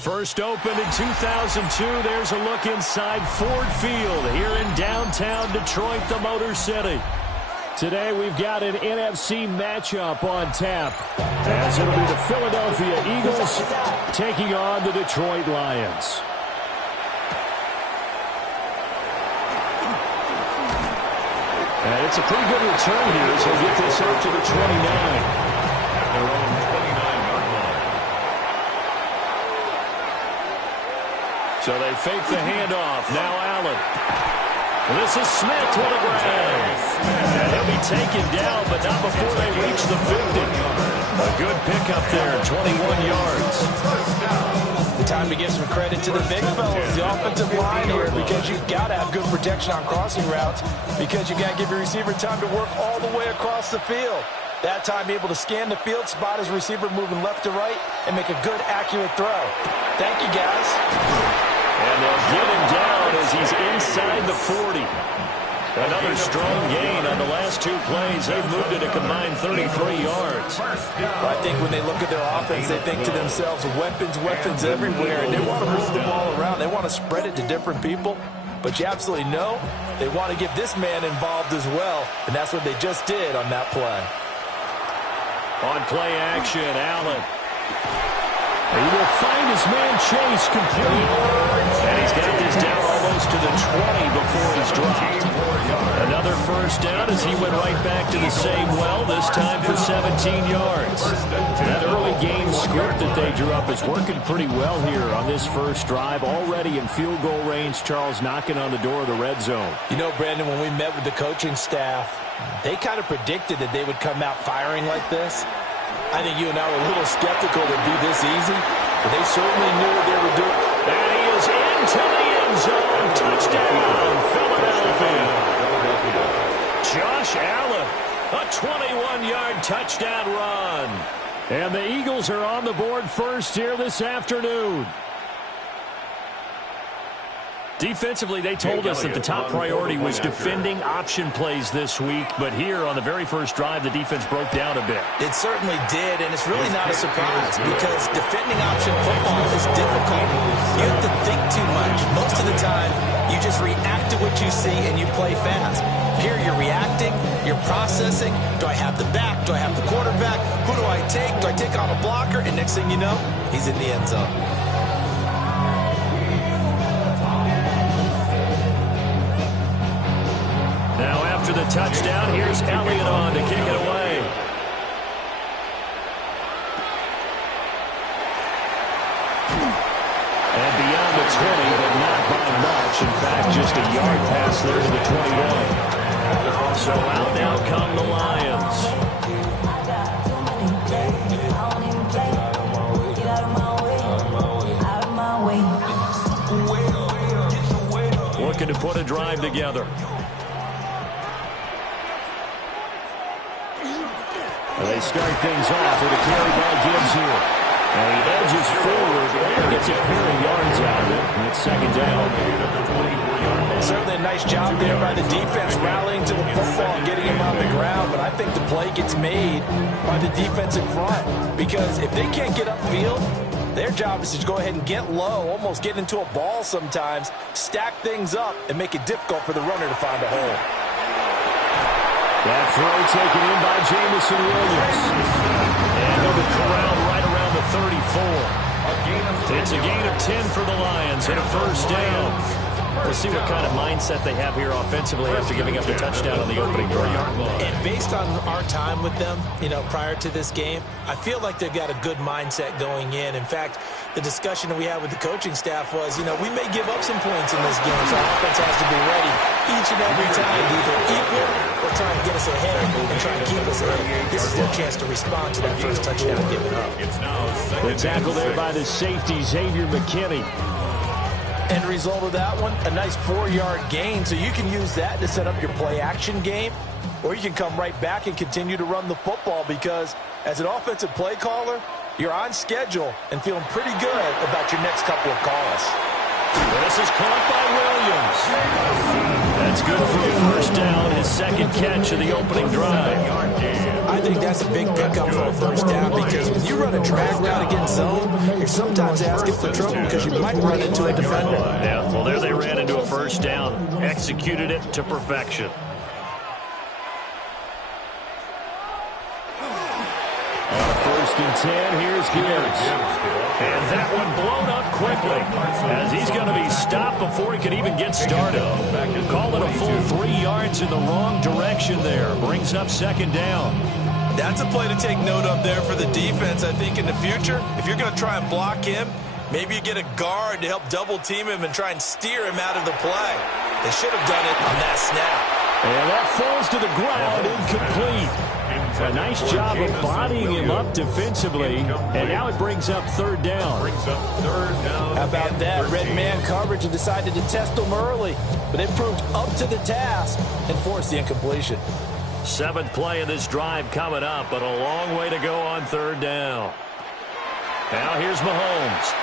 First opened in 2002. There's a look inside Ford Field here in downtown Detroit, the Motor City. Today we've got an NFC matchup on tap, as it'll be the Philadelphia Eagles taking on the Detroit Lions. And it's a pretty good return here as he'll get this out to the 29. At their own 29-yard line. So they fake the handoff. Now Allen. This is Smith with a grab. And he'll be taken down, but not before they reach the 50. A good pickup there, 21 yards. The time to give some credit to the big fellas, the offensive line here, because you've got to have good protection on crossing routes, because you've got to give your receiver time to work all the way across the field. That time, able to scan the field, spot his receiver moving left to right, and make a good, accurate throw. Thank you, guys. And they'll get him down as he's inside the 40. Another strong gain on the last two plays. They've moved it a combined 33 yards. I think when they look at their offense, they think to themselves, weapons everywhere, and they want to move the ball around. They want to spread it to different people. But you absolutely know they want to get this man involved as well, and that's what they just did on that play. On play action, Allen. He will find his man Chase complete. And he's got this down almost to the 20 before he's dropped. Another first down as he went right back to the same well, this time for 17 yards. That early game script that they drew up is working pretty well here on this first drive. Already in field goal range, Charles knocking on the door of the red zone. You know, Brandon, when we met with the coaching staff, they kind of predicted that they would come out firing like this. I think you and I were a little skeptical it would be this easy, but they certainly knew what they were doing. And he is into the end zone. Touchdown, Philadelphia. Josh Allen, a 21-yard touchdown run. And the Eagles are on the board first here this afternoon. Defensively, they told us that the top priority was defending option plays this week, but here on the very first drive, the defense broke down a bit. It certainly did, and it's really not a surprise because defending option football is difficult. You have to think too much. Most of the time, you just react to what you see and you play fast. Here, you're reacting, you're processing. Do I have the back? Do I have the quarterback? Who do I take? Do I take on a blocker? And next thing you know, he's in the end zone. Now after the touchdown, here's Elliott on to kick it away. And beyond the 20, but not by much. In fact, just a yard pass there to the 21. So out now come the Lions. Looking to put a drive together. They start things off with a carry by Gibbs here. And he edges forward and gets a pair of yards out of it. And it's second down. Certainly a nice job there by the defense rallying to the football and getting him on the ground. But I think the play gets made by the defense in front. Because if they can't get upfield, their job is to go ahead and get low, almost get into a ball sometimes, stack things up, and make it difficult for the runner to find a hole. That throw taken in by Jameson Williams. And he'll be corralled right around the 34. It's a gain of 10 for the Lions and a first down. We'll see what kind of mindset they have here offensively after giving up the touchdown on the opening drive. And based on our time with them, prior to this game, I feel like they've got a good mindset going in. In fact, the discussion that we had with the coaching staff was, we may give up some points in this game, so our offense has to be ready each and every time to either equal or try and get us ahead and try and keep us ahead. This is their chance to respond to that first touchdown given up. The tackle there by the safety, Xavier McKinney. End result of that one, a nice 4-yard gain, so you can use that to set up your play-action game, or you can come right back and continue to run the football because as an offensive play caller, you're on schedule and feeling pretty good about your next couple of calls. This is caught by Williams. That's good for a first down, his second catch of the opening drive. I think that's a big pickup for a first down because when you run a drag route against zone, you're sometimes asking for trouble because you might run into a defender. Yeah, well, there they ran into a first down. Executed it to perfection. On 1st and 10, here's Gibbs. And that one blown up quickly as he's going to be stopped before he can even get started. Call it a full 3 yards in the wrong direction there. Brings up 2nd down. That's a play to take note of there for the defense. I think in the future, if you're going to try and block him, maybe you get a guard to help double team him and try and steer him out of the play. They should have done it on that snap. And that falls to the ground, incomplete. A nice job of bodying him up defensively, and now it brings up 3rd down. How about that? Red man coverage and decided to test him early, but it proved up to the task and forced the incompletion. 7th play of this drive coming up, but a long way to go on 3rd down. Now here's Mahomes.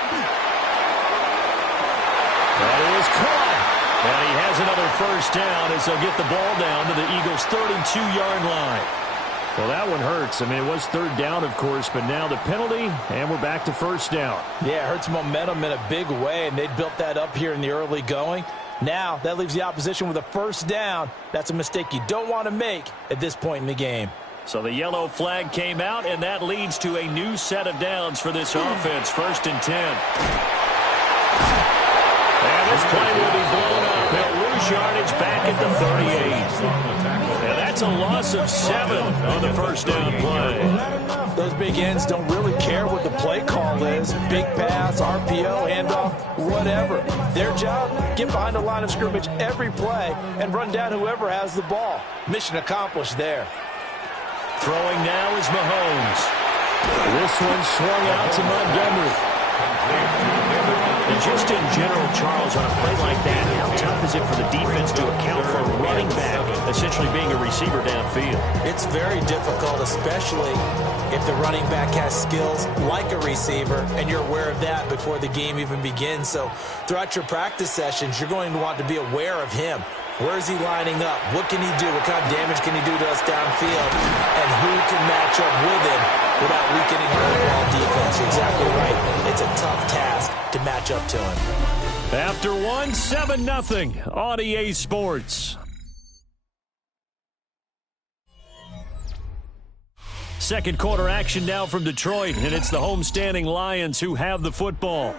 That is caught. And he has another first down as they'll get the ball down to the Eagles' 32-yard line. Well, that one hurts. I mean, it was 3rd down, of course, but now the penalty, and we're back to 1st down. Yeah, it hurts momentum in a big way, and they built that up here in the early going. Now, that leaves the opposition with a 1st down. That's a mistake you don't want to make at this point in the game. So the yellow flag came out, and that leads to a new set of downs for this offense. 1st and 10. And this play will be blown up. They'll lose yardage back at the 38. And that's a loss of 7 on the first down play. Those big ends don't really care what the play call is. Big pass, RPO, handoff, whatever. Their job, get behind the line of scrimmage every play and run down whoever has the ball. Mission accomplished there. Throwing now is Mahomes. This one swung out to Montgomery. And just in general, Charles, on a play like that, how tough is it for the defense to account for a running back essentially being a receiver downfield? It's very difficult, especially if the running back has skills like a receiver, and you're aware of that before the game even begins. So throughout your practice sessions, you're going to want to be aware of him. Where is he lining up? What can he do? What kind of damage can he do to us downfield? And who can match up with him without weakening our overall defense? You're exactly right. It's a tough task to match up to him. After 7-0 on EA Sports. Second quarter action now from Detroit, and it's the homestanding Lions who have the football.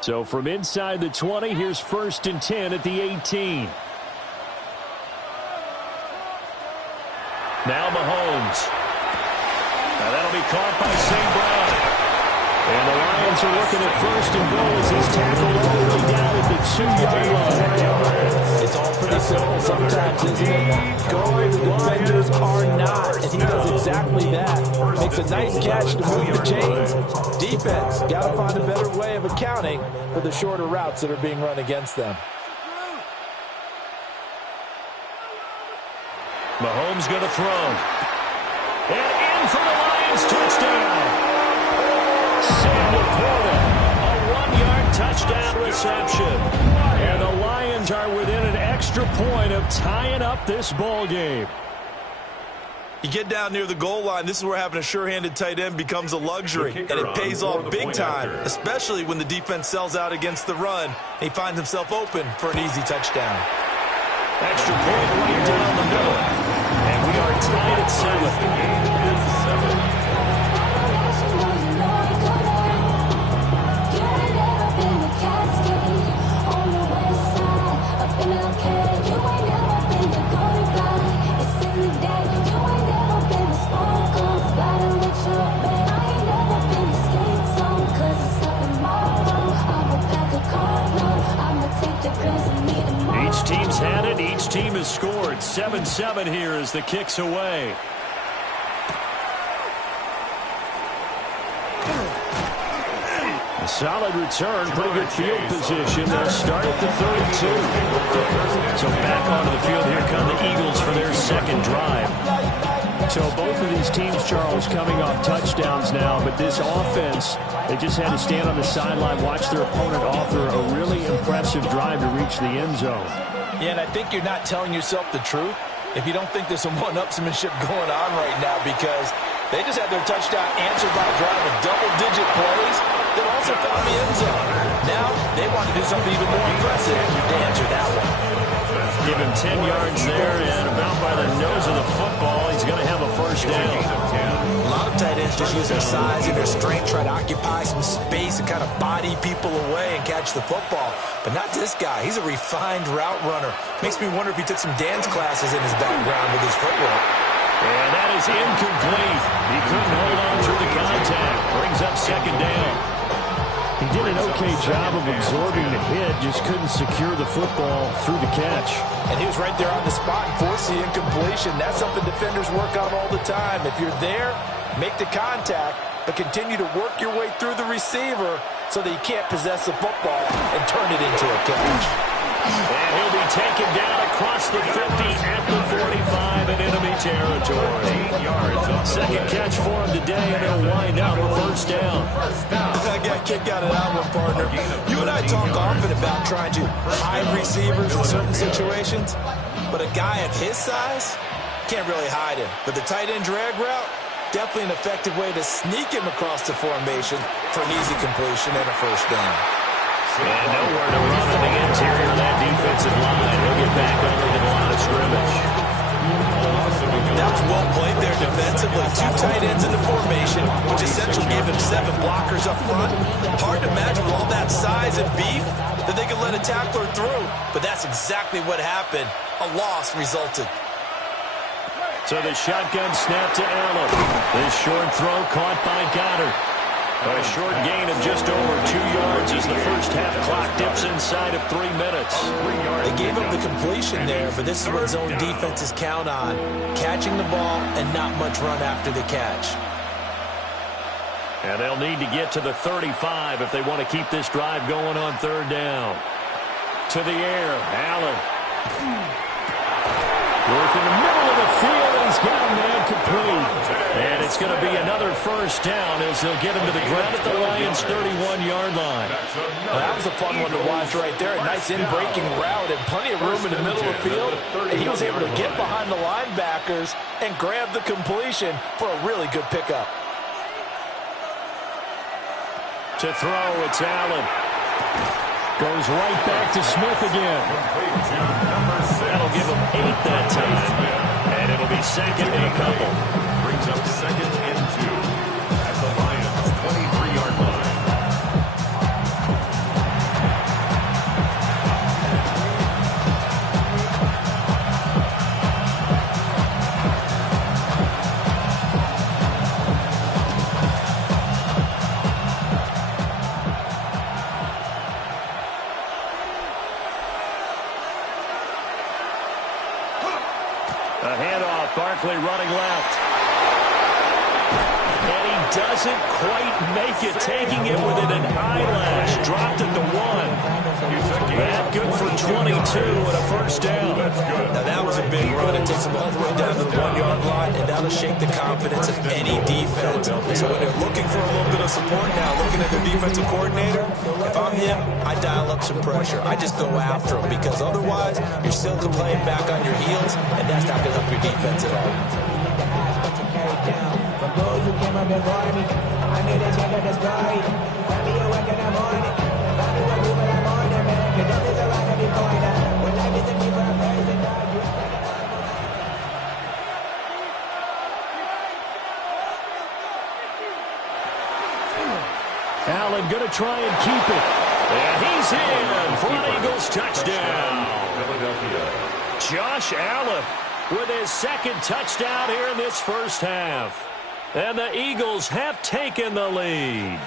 So from inside the 20, here's 1st and 10 at the 18. Now Mahomes. Now that'll be caught by St. Brown. And the Lions are looking at 1st and goal as he's tackled all the way down at the 2-yard line. It's all pretty simple sometimes, isn't it? Go where the defenders are not, and he does exactly that. Makes a nice catch to move the chains. Defense, got to find a better way of accounting for the shorter routes that are being run against them. Mahomes going to throw. And in for the Lions touchdown. Sam Laporta, a 1-yard touchdown reception. And the Lions are within an extra point of tying up this ball game. You get down near the goal line, this is where having a sure-handed tight end becomes a luxury, and it pays off big time, especially when the defense sells out against the run, and he finds himself open for an easy touchdown. Extra point right down the middle. And we are tied at 7. Each team's had it. Each team has scored. 7-7 here as the kick's away. A solid return. Pretty good field position. They'll start at the 32. So back onto the field. Here come the Eagles for their second drive. So both of these these teams, Charles, coming off touchdowns now, but this offense, they just had to stand on the sideline, watch their opponent author a really impressive drive to reach the end zone. Yeah, and I think you're not telling yourself the truth if you don't think there's some one-upsmanship going on right now, because they just had their touchdown answered by a drive of double-digit plays that also found the end zone. Now they want to do something even more impressive to answer that one. Give him 10 yards there, and about by the nose of the football, he's going to have a first down. A lot of tight ends just use their size and their strength, try to occupy some space and kind of body people away and catch the football. But not this guy. He's a refined route runner. Makes me wonder if he took some dance classes in his background with his footwork. And that is incomplete. He couldn't hold on through the contact. Brings up second down. He did an okay job of absorbing the hit, just couldn't secure the football through the catch. And he was right there on the spot and forced the incompletion. That's something defenders work on all the time. If you're there, make the contact, but continue to work your way through the receiver so that you can't possess the football and turn it into a catch. And he'll be taken down across the 50 at the 45 in enemy territory. 8 yards. Second catch for him today, and it'll wind up a first down. I got a kick out of that one, partner. You and I talk often about trying to hide receivers in certain situations, but a guy of his size can't really hide him. But the tight end drag route, definitely an effective way to sneak him across the formation for an easy completion and a first down. And nowhere to run on the interior of that defensive line. He'll get back under the line of scrimmage. That was well played there defensively. Two tight ends in the formation, which essentially gave him 7 blockers up front. Hard to imagine with all that size and beef that they could let a tackler through. But that's exactly what happened. A loss resulted. So the shotgun snap to Allen. This short throw caught by Goddard. A short gain of just over 2 yards as the first half clock dips inside of 3 minutes. They gave up the completion there, but this is what zone defenses count on. Catching the ball and not much run after the catch. And they'll need to get to the 35 if they want to keep this drive going on third down. To the air, Allen. Work in the middle of the field, and he's got a man complete. And it's going to be another first down as they'll get him to the ground at the Lions' 31-yard line. Well, that was a fun one to watch right there. A nice in-breaking route and plenty of room in the middle of the field. And he was able to get behind the linebackers and grab the completion for a really good pickup. To throw, it's Allen. Goes right back to Smith again. That'll give him 8 that time. And it'll be second and a couple. Brings up second and 2 at the Lions' 23-yard line. A handoff, Barkley running left. And he doesn't quite make it, taking it within an eyelash. Dropped at the 1. That good for 22 and a first down. Now that was a big run. It takes them all the way down to the 1-yard line, and that'll shake the confidence of any defense. So when they're looking for a little bit of support now, looking at their defensive coordinator, if I'm him, I dial up some pressure. I just go after him, because otherwise you're still playing back on your heels, and that's not going to help your defense at all. From those who came up before me, I made a change of the story. Tell me you work in the morning. Tell me what you will I'm on the man. Cause that is around every corner. When life is a me for a person, dog, you expect it all. Allen going to try and keep it. And he's in for an Eagles touchdown. Josh Allen with his second touchdown here in this first half. And the Eagles have taken the lead.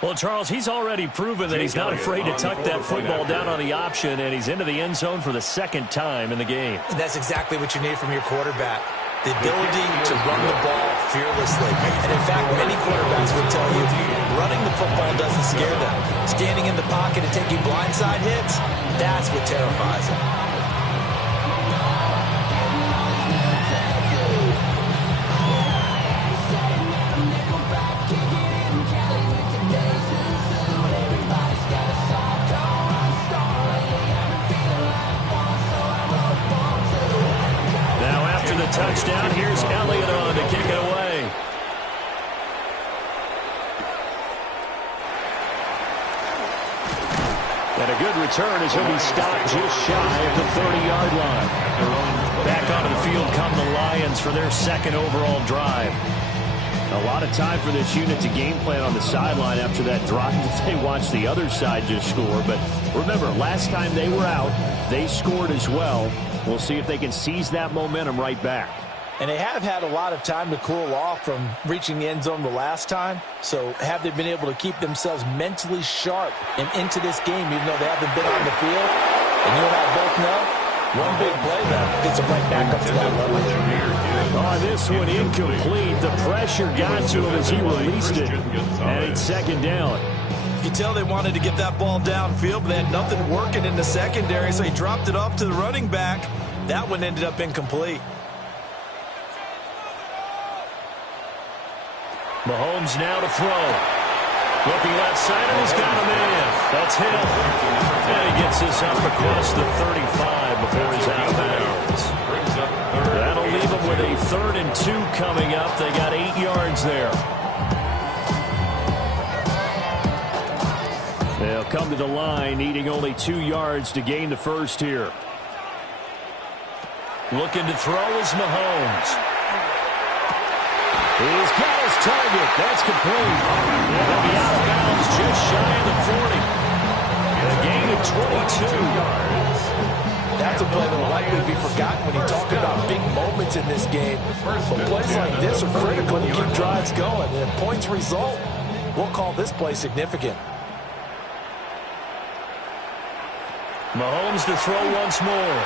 Well, Charles, he's already proven that he's not afraid to tuck that football down on the option, and he's into the end zone for the second time in the game. And that's exactly what you need from your quarterback. The ability to run the ball fearlessly. And in fact, many quarterbacks would tell you running the football doesn't scare them. Standing in the pocket and taking blindside hits, that's what terrifies them. touchdown. Here's Elliott on to kick it away. And a good return as he'll be stopped just shy of the 30-yard line. Back onto the field come the Lions for their second overall drive. A lot of time for this unit to game plan on the sideline after that drive that they watched the other side just score. But remember, last time they were out, they scored as well. We'll see if they can seize that momentum right back. And they have had a lot of time to cool off from reaching the end zone the last time. So have they been able to keep themselves mentally sharp and into this game, even though they haven't been on the field? And you and I both know, one big play that gets them right back up to that level. Oh, this one incomplete. The pressure got to him as he released it. And it's second down. You can tell they wanted to get that ball downfield, but they had nothing working in the secondary, so he dropped it off to the running back. That one ended up incomplete. Mahomes now to throw. Looking left side, and he's got a man. That's him. And he gets this up across the 35 before he's out of bounds. That'll leave him with a 3rd and 2 coming up. They got 8 yards there. They'll come to the line, needing only 2 yards to gain the first here. Looking to throw is Mahomes. He's got his target. That's complete. And he'll be out of bounds just shy of the 40. A gain of 22 yards. That's a play that will likely be forgotten when you talk about big moments in this game. But plays like this are critical to keep drives going. And if points result, we'll call this play significant. Mahomes to throw once more.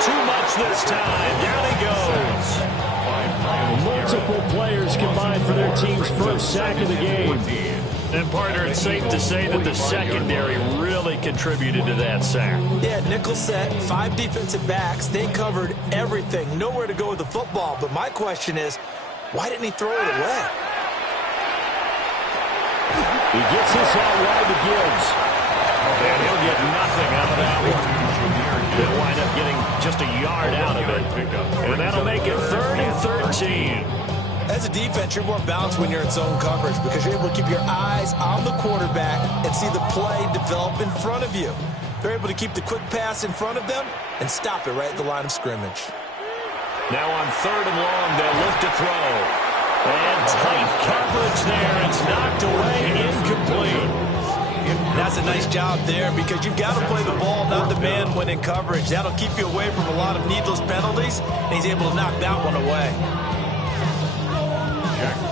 Too much this time. Down he goes. Multiple players combined for their team's first sack of the game. And, partner, it's safe to say that the secondary really contributed to that sack. Yeah, nickel set, 5 defensive backs. They covered everything. Nowhere to go with the football. But my question is, why didn't he throw it away? He gets this out wide to Gibbs. And he'll get nothing out of that one. They'll wind up getting just a yard out of it. And that'll make it 3rd and 13. As a defense, you're more balanced when you're in zone coverage because you're able to keep your eyes on the quarterback and see the play develop in front of you. They're able to keep the quick pass in front of them and stop it right at the line of scrimmage. Now on 3rd and long, they'll look to throw. And tight coverage there. It's knocked away, incomplete. That's a nice job there because you've got to play the ball, not the man when in coverage. That'll keep you away from a lot of needless penalties, and he's able to knock that one away.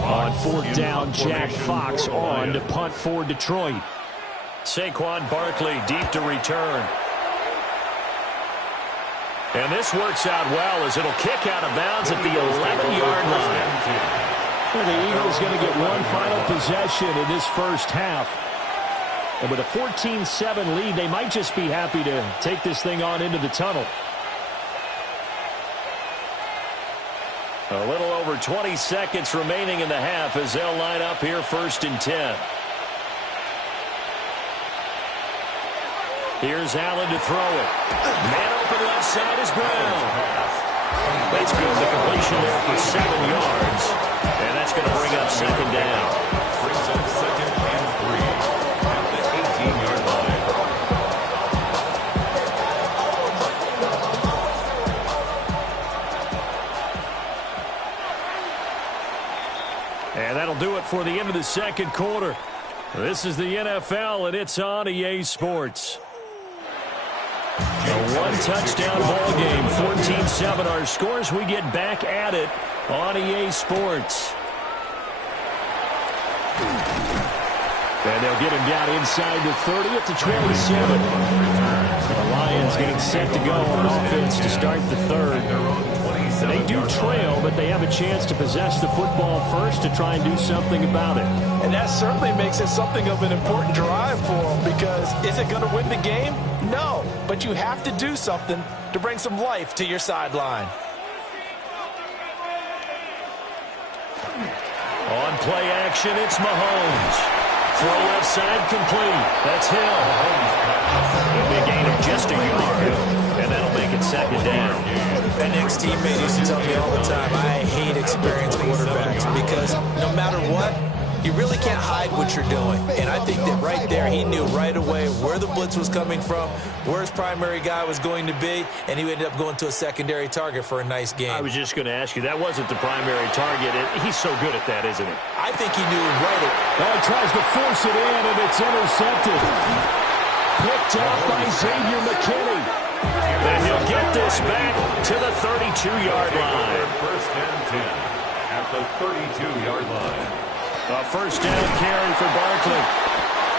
On 4th down, Jack Fox on to punt for Detroit. Saquon Barkley deep to return. And this works out well as it'll kick out of bounds at the 11-yard line. Well, the Eagles going to get one final possession in this first half. And with a 14-7 lead, they might just be happy to take this thing on into the tunnel. A little over 20 seconds remaining in the half as they'll line up here 1st and 10. Here's Allen to throw it. Man open left side is Brown. That's good. The completion there for 7 yards. And that's going to bring up 2nd down. Brings up 2nd and 3 at the 18-yard line. And that'll do it for the end of the second quarter. This is the NFL, and it's on EA Sports. A one-touchdown ball game, 14-7 our scores. We get back at it on EA Sports. And they'll get him down inside the 30 at the 27. The Lions getting set to go on offense to start the third. They do trail, but they have a chance to possess the football first to try and do something about it. And that certainly makes it something of an important drive for them because is it going to win the game? No, but you have to do something to bring some life to your sideline. On play action, it's Mahomes. Throw left side complete. That's Hill. It'll be a gain of just a yard, and that'll make it second down. An ex-teammate used to tell me all the time, I hate experienced quarterbacks because no matter what, you really can't hide what you're doing. And I think that right there, he knew right away where the blitz was coming from, where his primary guy was going to be, and he ended up going to a secondary target for a nice game. I was just going to ask you, that wasn't the primary target. He's so good at that, isn't he? I think he knew right away. Well, he tries to force it in, and it's intercepted. Picked up by Xavier McKinney. And he'll get this back to the 32-yard line. First and 10 at the 32-yard line. A first down carry for Barkley.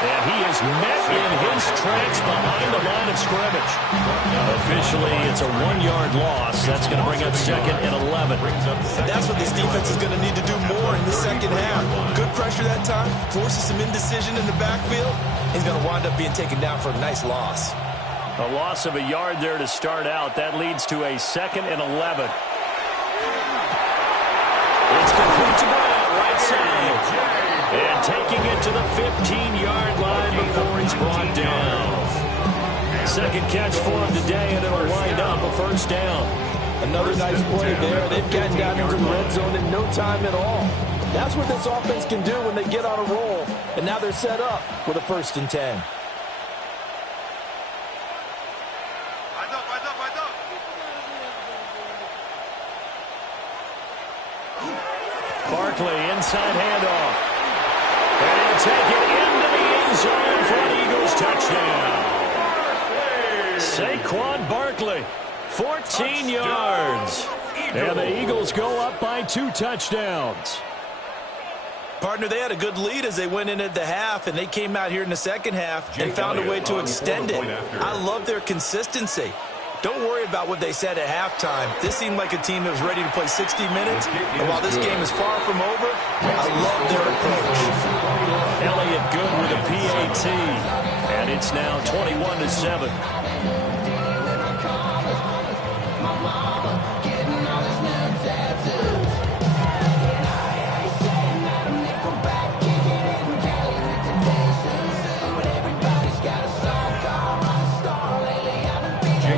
And he is met in his tracks behind the line of scrimmage. Officially, it's a 1-yard loss. That's going to bring up second and 11. And that's what this defense is going to need to do more in the second half. Good pressure that time, forces some indecision in the backfield. He's going to wind up being taken down for a nice loss. A loss of a yard there to start out. That leads to a second and 11. It's complete to Brown, right side. And taking it to the 15-yard line before he's brought down. Second catch for him today, and it'll wind up a first down. Another nice play there. They've gotten down into the red zone in no time at all. That's what this offense can do when they get on a roll. And now they're set up with a 1st and 10. Barkley, inside handoff. And he'll take it into the end zone for an Eagles touchdown. Saquon Barkley, 14 yards. And the Eagles go up by 2 touchdowns. Partner, they had a good lead as they went into the half, and they came out here in the second half and found a way to extend it. I love their consistency. Don't worry about what they said at halftime. This seemed like a team that was ready to play 60 minutes. And while this game is far from over, I love their approach. Elliott good with a PAT. And it's now 21-7.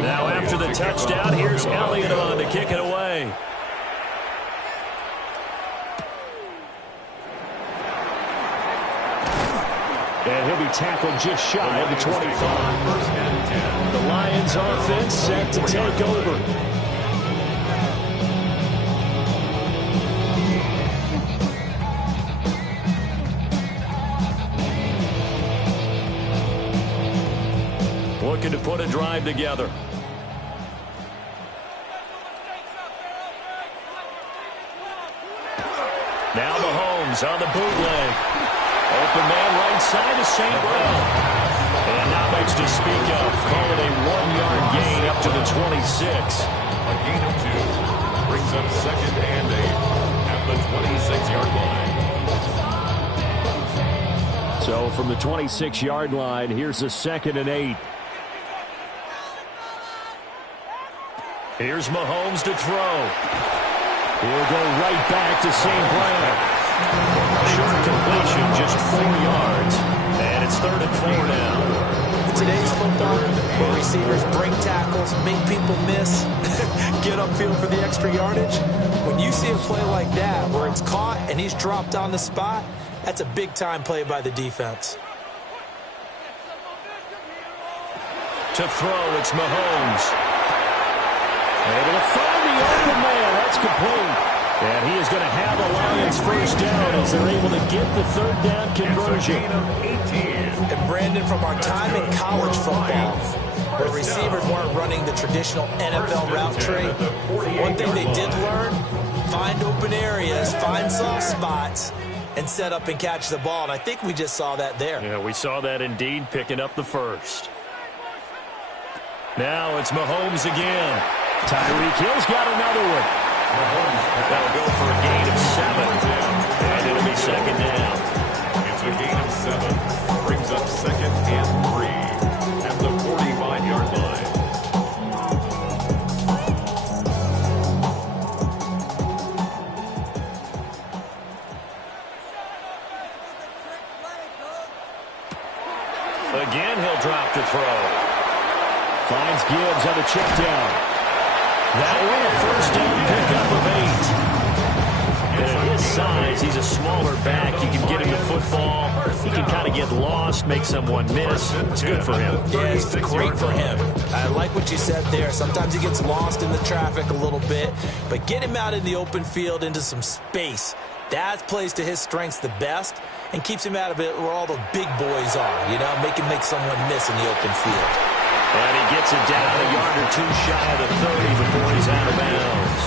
Now after the touchdown, here's Elliott on to kick it away. And he'll be tackled just shy of the 25. The Lions offense set to take over. Looking to put a drive together. Now Mahomes on the bootleg. Open man right side to St. Brown. And not much to speak of. Call it a 1-yard gain up to the 26. A gain of 2 brings up second and 8 at the 26-yard line. So from the 26-yard line, here's a 2nd and 8. Here's Mahomes to throw. He'll go right back to St. Brown. Short completion, just 4 yards. And it's 3rd and 4 now. In today's football, where receivers break tackles, make people miss, get upfield for the extra yardage, when you see a play like that where it's caught and he's dropped on the spot, that's a big-time play by the defense. To throw, it's Mahomes. Able to find the open man. That's complete. And he is going to have the Lions first down as they're able to get the 3rd down conversion. And Brandon, from our time in college football, where receivers weren't running the traditional NFL route tree, one thing they did learn, find open areas, find soft spots, and set up and catch the ball. And I think we just saw that there. Yeah, we saw that indeed, picking up the first. Now it's Mahomes again. Tyreek Hill's got another one. That'll go for a gain of 7. And it'll be second down. It's a gain of 7. Brings up second and 3 at the 45-yard line. Again, he'll drop to throw. Finds Gibbs on the check down. That one, a first down pickup of 8. And at his size, he's a smaller back. You can get him the football. He can kind of get lost, make someone miss. It's good for him. Yeah, it's great for him. I like what you said there. Sometimes he gets lost in the traffic a little bit, but get him out in the open field into some space. That plays to his strengths the best and keeps him out of it where all the big boys are, you know, make someone miss in the open field. And he gets it down a yard or two shy of the 30 before he's out of bounds.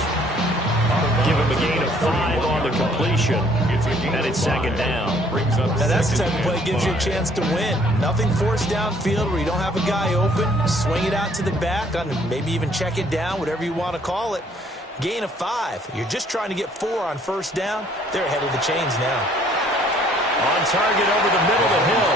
Give him a gain of 5 on the completion, and it's second down. Now that's the type of play that gives you a chance to win. Nothing forced downfield where you don't have a guy open. Swing it out to the back, maybe even check it down, whatever you want to call it. Gain of 5. You're just trying to get 4 on first down. They're ahead of the chains now. On target over the middle of the hill.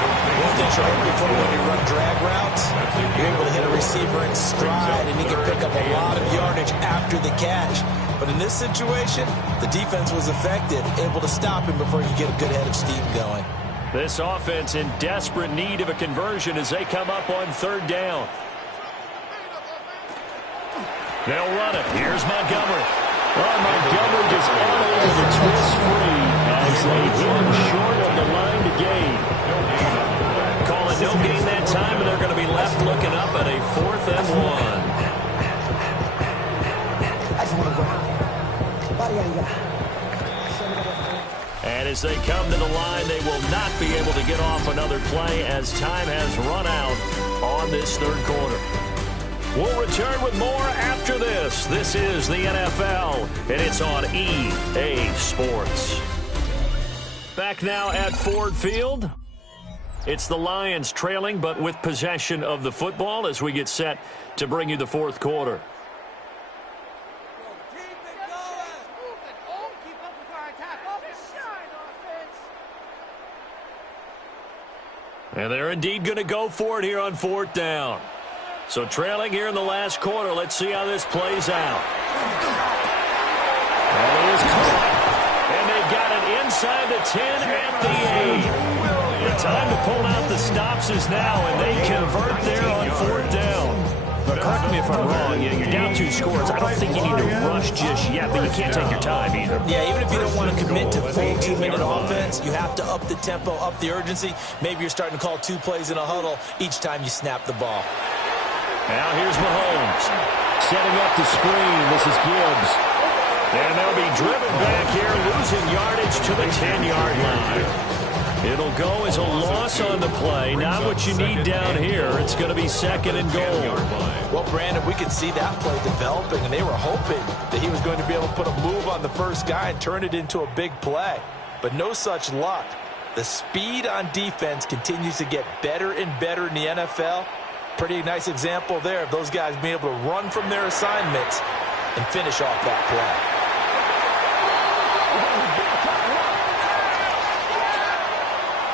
One thing you'll heard before when you run drag routes, you're able to hit a receiver in stride and he can pick up a lot of yardage after the catch. But in this situation, the defense was effective, able to stop him before you get a good head of steam going. This offense in desperate need of a conversion as they come up on third down. They'll run it. Here's Montgomery. Well, Montgomery just unable to twist free as they hit him short of the line to gain. Call it no gain that time, and they're going to be left looking up at a 4th and 1. And as they come to the line, they will not be able to get off another play as time has run out on this third quarter. We'll return with more after this. This is the NFL, and it's on EA Sports. Back now at Ford Field. It's the Lions trailing, but with possession of the football as we get set to bring you the fourth quarter. And they're indeed going to go for it here on 4th down. So trailing here in the last quarter. Let's see how this plays out. And it is caught. And they've got it inside the 10 at the 8. The time to pull out the stops is now, and they convert there on 4th down. But correct me if I'm wrong. You're down 2 scores. I don't think you need to rush just yet, but you can't take your time either. Yeah, even if you don't want to commit to full 2-minute offense, you have to up the tempo, up the urgency. Maybe you're starting to call 2 plays in a huddle each time you snap the ball. Now here's Mahomes. Setting up the screen. This is Gibbs. And they'll be driven back here, losing yardage to the 10-yard line. It'll go as a loss on the play. Not what you need down here. It's going to be 2nd and goal. Well, Brandon, we could see that play developing, and they were hoping that he was going to be able to put a move on the first guy and turn it into a big play. But no such luck. The speed on defense continues to get better and better in the NFL. Pretty nice example there of those guys being able to run from their assignments and finish off that play.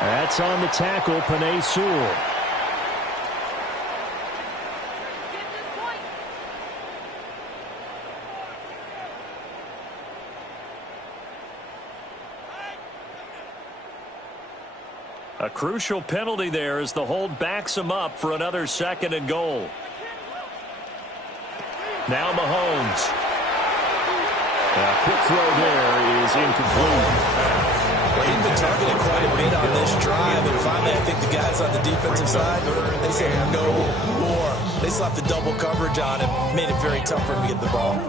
That's on the tackle, Penei Sewell. A crucial penalty there as the hold backs him up for another 2nd and goal. Now Mahomes. A quick throw there is incomplete. Well, he's been targeted quite a bit on this drive, and finally I think the guys on the defensive side, they said no more. They slapped the double coverage on him, made it very tough for him to get the ball.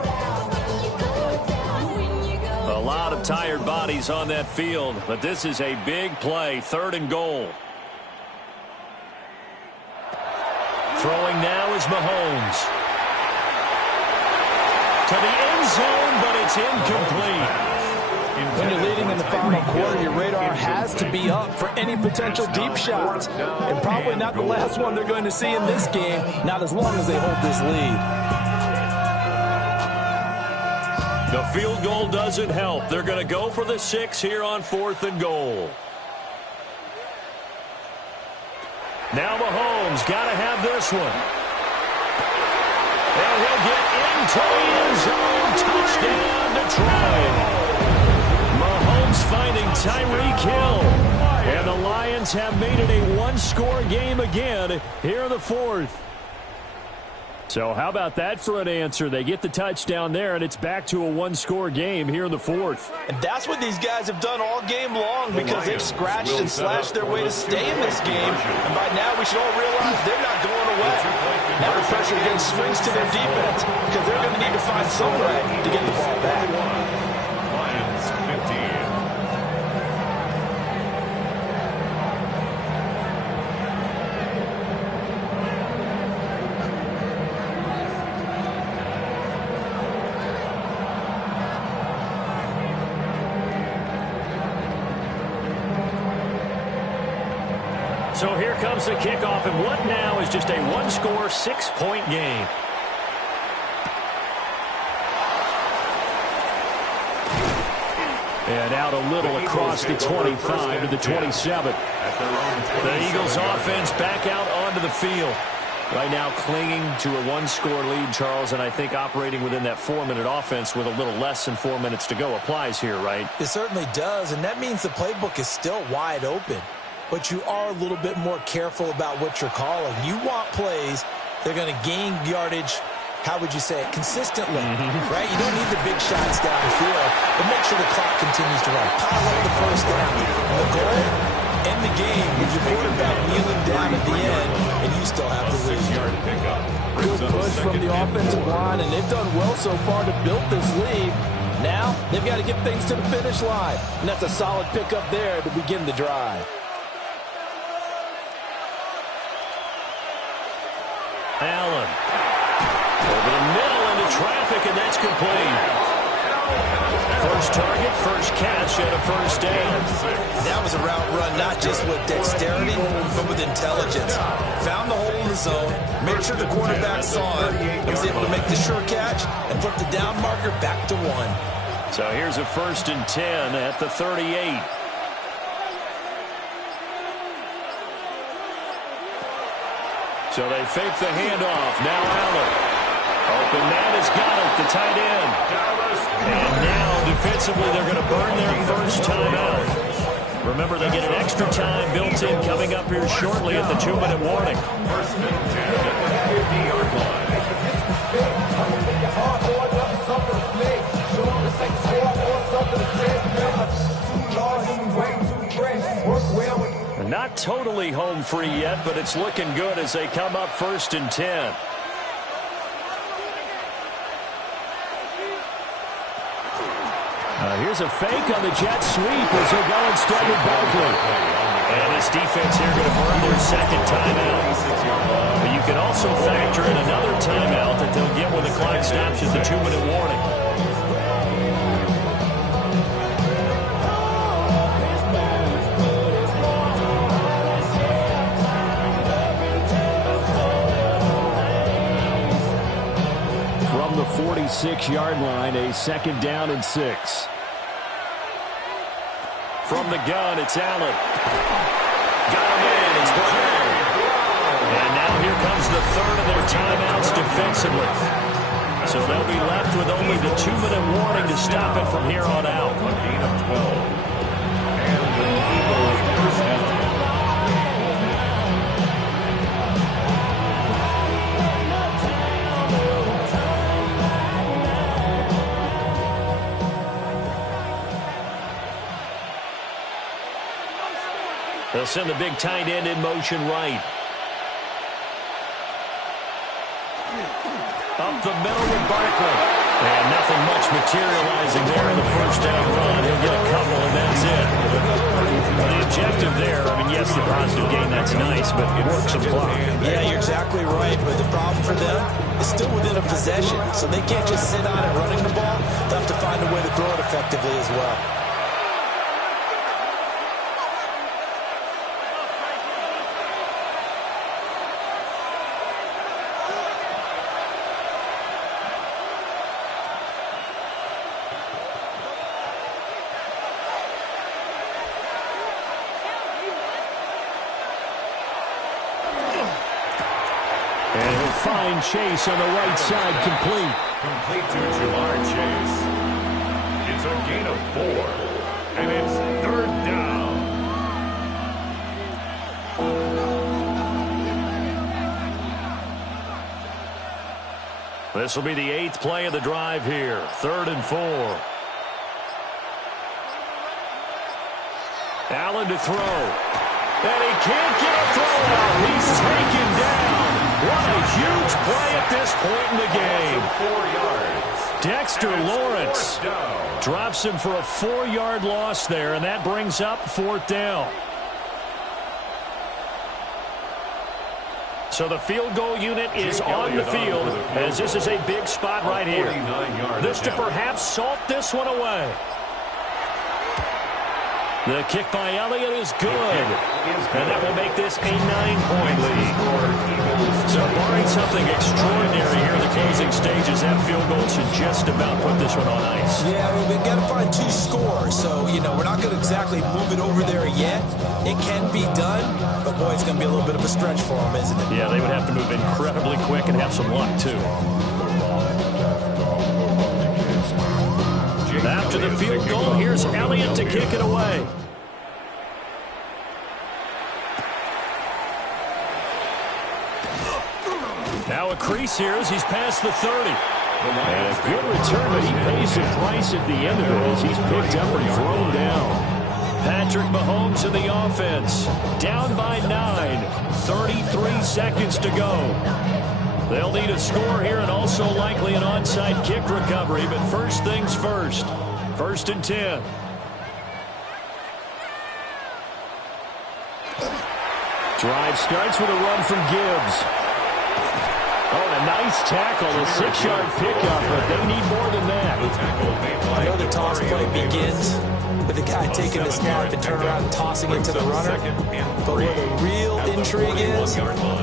A lot of tired bodies on that field, but this is a big play, 3rd and goal. Throwing now is Mahomes. To the end zone, but it's incomplete. When you're leading in the final quarter, your radar has to be up for any potential deep shots. And probably not the last one they're going to see in this game, not as long as they hold this lead. The field goal doesn't help. They're going to go for the 6 here on 4th and goal. Now Mahomes got to have this one. And he'll get into the end zone. Touchdown, Detroit. Mahomes finding Tyreek Hill. And the Lions Lions have made it a one-score game again here in the fourth. So how about that for an answer? They get the touchdown there, and it's back to a one-score game here in the fourth. And that's what these guys have done all game long because they've scratched and slashed their way to stay in this game. And by now, we should all realize they're not going away. Now the pressure again swings to their defense because they're going to need to find some way to get the ball back. Lions 15. So here comes the kickoff, and what now is just a one-score, 6-point game. And out a little across the 25 to the 27. The Eagles offense back out onto the field. Right now clinging to a one-score lead, Charles, and I think operating within that 4-minute offense with a little less than 4 minutes to go applies here, right? It certainly does, and that means the playbook is still wide open. But you are a little bit more careful about what you're calling. You want plays that are going to gain yardage, how would you say it, consistently, right? You don't need the big shots downfield, but make sure the clock continues to run. Pile up the first down. And the goal, end the game with your quarterback kneeling down at the end, and you still have the lead. Good push from the offensive line, and they've done well so far to build this lead. Now, they've got to get things to the finish line, and that's a solid pickup there to begin the drive. Allen over the middle into traffic, and that's complete. First target, first catch, and a first down. That was a route run, not just with dexterity, but with intelligence. Found the hole in the zone, made sure the quarterback saw it, and was able to make the sure catch and flip the down marker back to 1. So here's a 1st and 10 at the 38. So they fake the handoff. Now Allen. Open man has got it, the tight end. And now defensively they're going to burn their first timeout. Remember, they get an extra time built in coming up here shortly at the 2-minute warning. First and 10 at the 50-yard line. Not totally home free yet, but it's looking good as they come up 1st and 10. Here's a fake on the jet sweep as they're going instead with Barkley. And this defense here going to burn their second timeout. But you can also factor in another timeout that they'll get when the clock stops at the 2-minute warning. From the 46-yard line, a 2nd down and 6. From the gun, it's Allen. Got him in. It's Brown. And now here comes the third of their timeouts defensively. So they'll be left with only the 2-minute warning to stop it from here on out. A gain of 12. And the Eagles first down. They'll send the big tight end in motion right. Up the middle with Barkley. And nothing much materializing there in the first down run. He'll get a couple, and that's it. The objective there, I mean, yes, the positive gain, that's nice, but it works some clock. Yeah, you're exactly right, but the problem for them is still within a possession, so they can't just sit on it running the ball. They'll have to find a way to throw it effectively as well. Fine Chase on the right side, complete. Complete to Jamar Chase. It's a gain of 4, and it's 3rd down. This will be the 8th play of the drive here. 3rd and 4. Allen to throw. And he can't get a throw out. He's taken down. What a huge play at this point in the game. 4 yards. Dexter Lawrence drops him for a 4-yard loss there, and that brings up 4th down. So the field goal unit is on the field, as this is a big spot right here. This to perhaps salt this one away. The kick by Elliott is good, and that will make this a 9-point lead. So barring something extraordinary here in the closing stages, that field goal should just about put this one on ice. Yeah, we've got to find 2 scores, so, we're not going to exactly move it over there yet. It can be done, but, boy, it's going to be a little bit of a stretch for them, isn't it? Yeah, they would have to move incredibly quick and have some luck, too. After the field goal, here's Elliott to kick it away. Now a crease here as he's past the 30. And a good return, but he pays the price at the end of it as he's picked up and thrown down. Patrick Mahomes in the offense. Down by 9. 33 seconds to go. They'll need a score here and also likely an onside kick recovery, but first things first. 1st and 10. Drive starts with a run from Gibbs. Oh, and a nice tackle, a 6-yard pickup, but they need more than that. I know the toss play begins with the guy taking the snap and turn around and tossing it to the runner. But where the real intrigue is,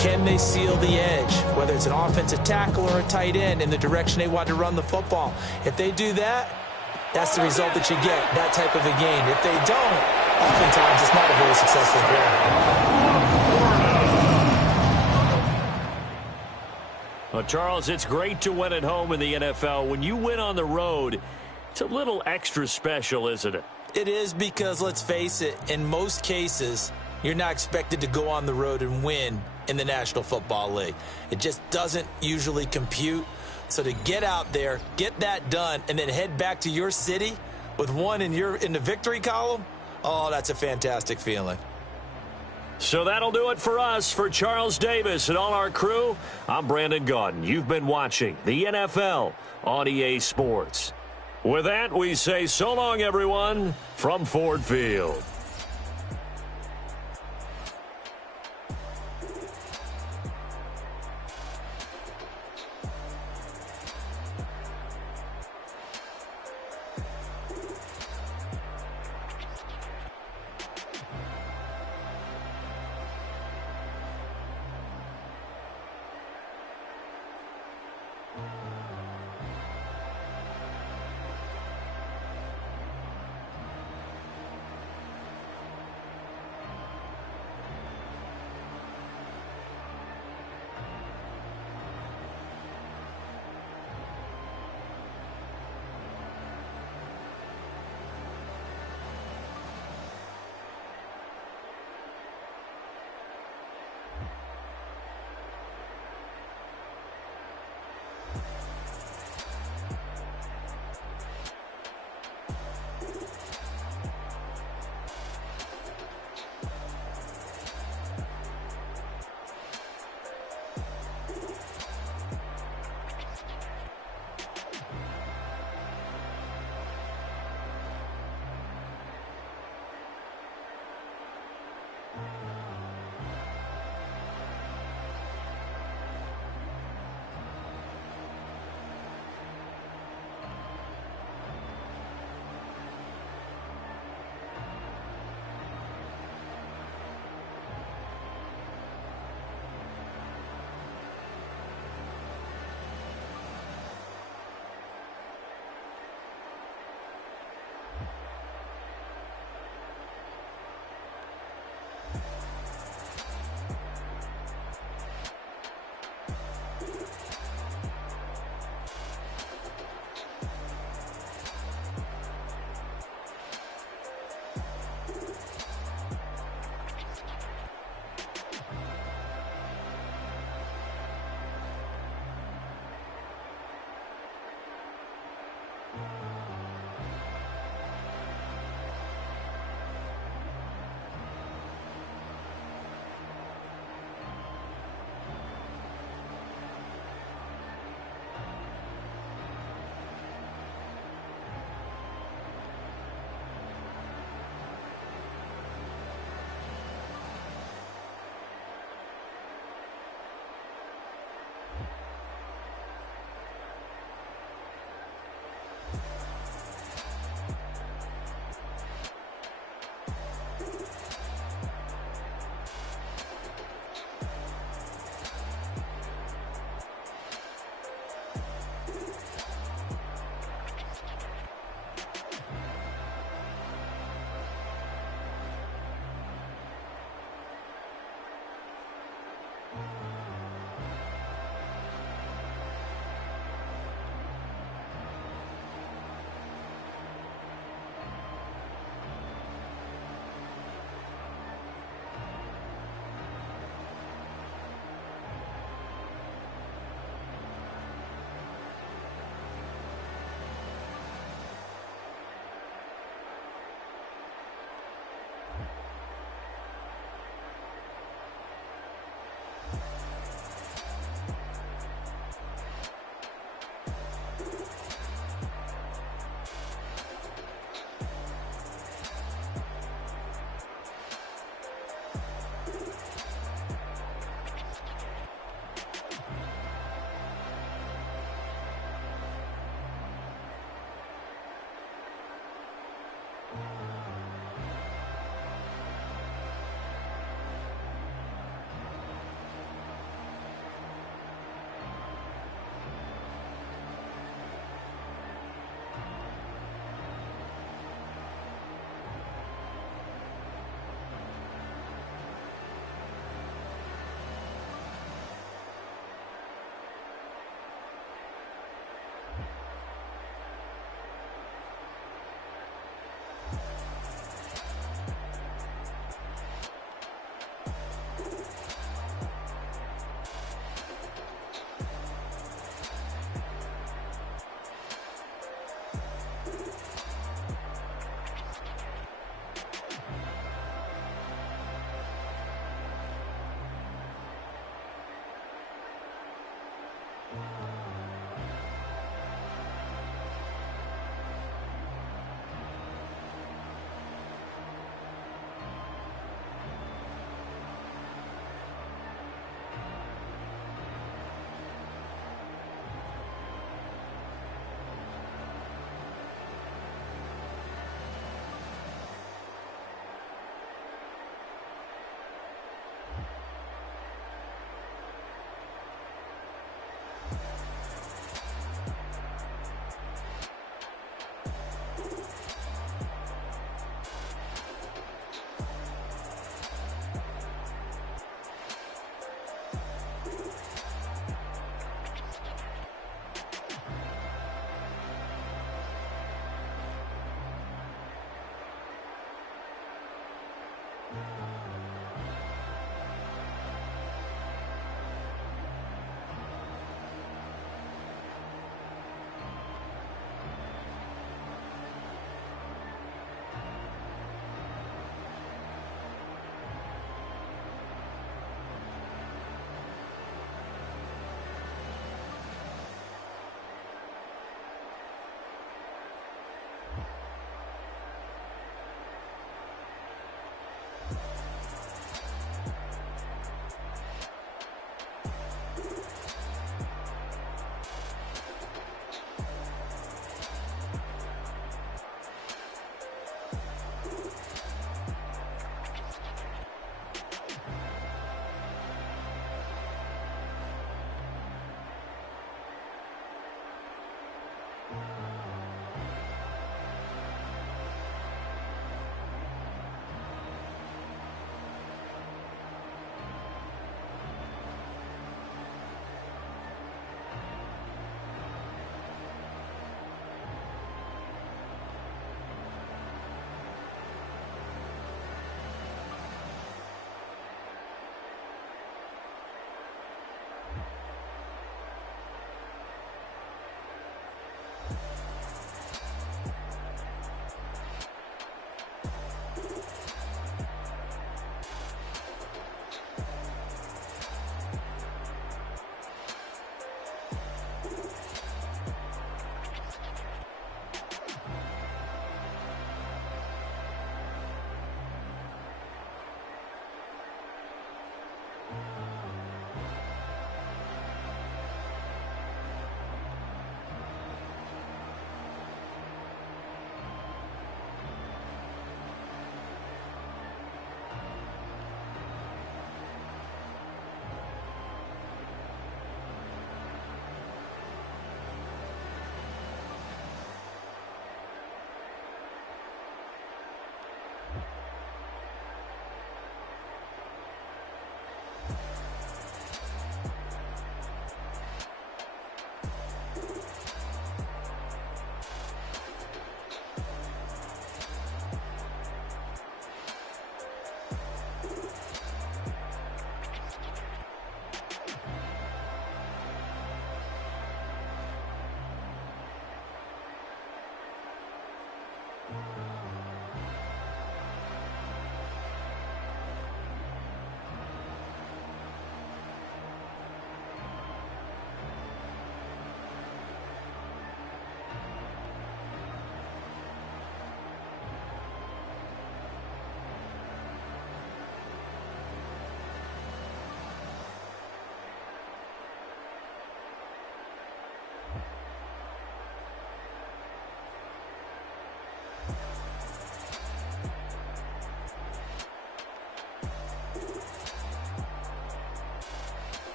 can they seal the edge? Whether it's an offensive tackle or a tight end in the direction they want to run the football. If they do that, that's the result that you get, that type of a gain. If they don't, oftentimes it's not a very successful play. Well, Charles, it's great to win at home in the NFL. When you win on the road, it's a little extra special, isn't it? It is because, let's face it, in most cases, you're not expected to go on the road and win in the National Football League. It just doesn't usually compute. So to get out there, get that done, and then head back to your city with one in the victory column, oh, that's a fantastic feeling. So that'll do it for us. For Charles Davis and all our crew, I'm Brandon Gaudin. You've been watching the NFL on EA Sports. With that, we say so long, everyone, from Ford Field.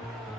Thank you.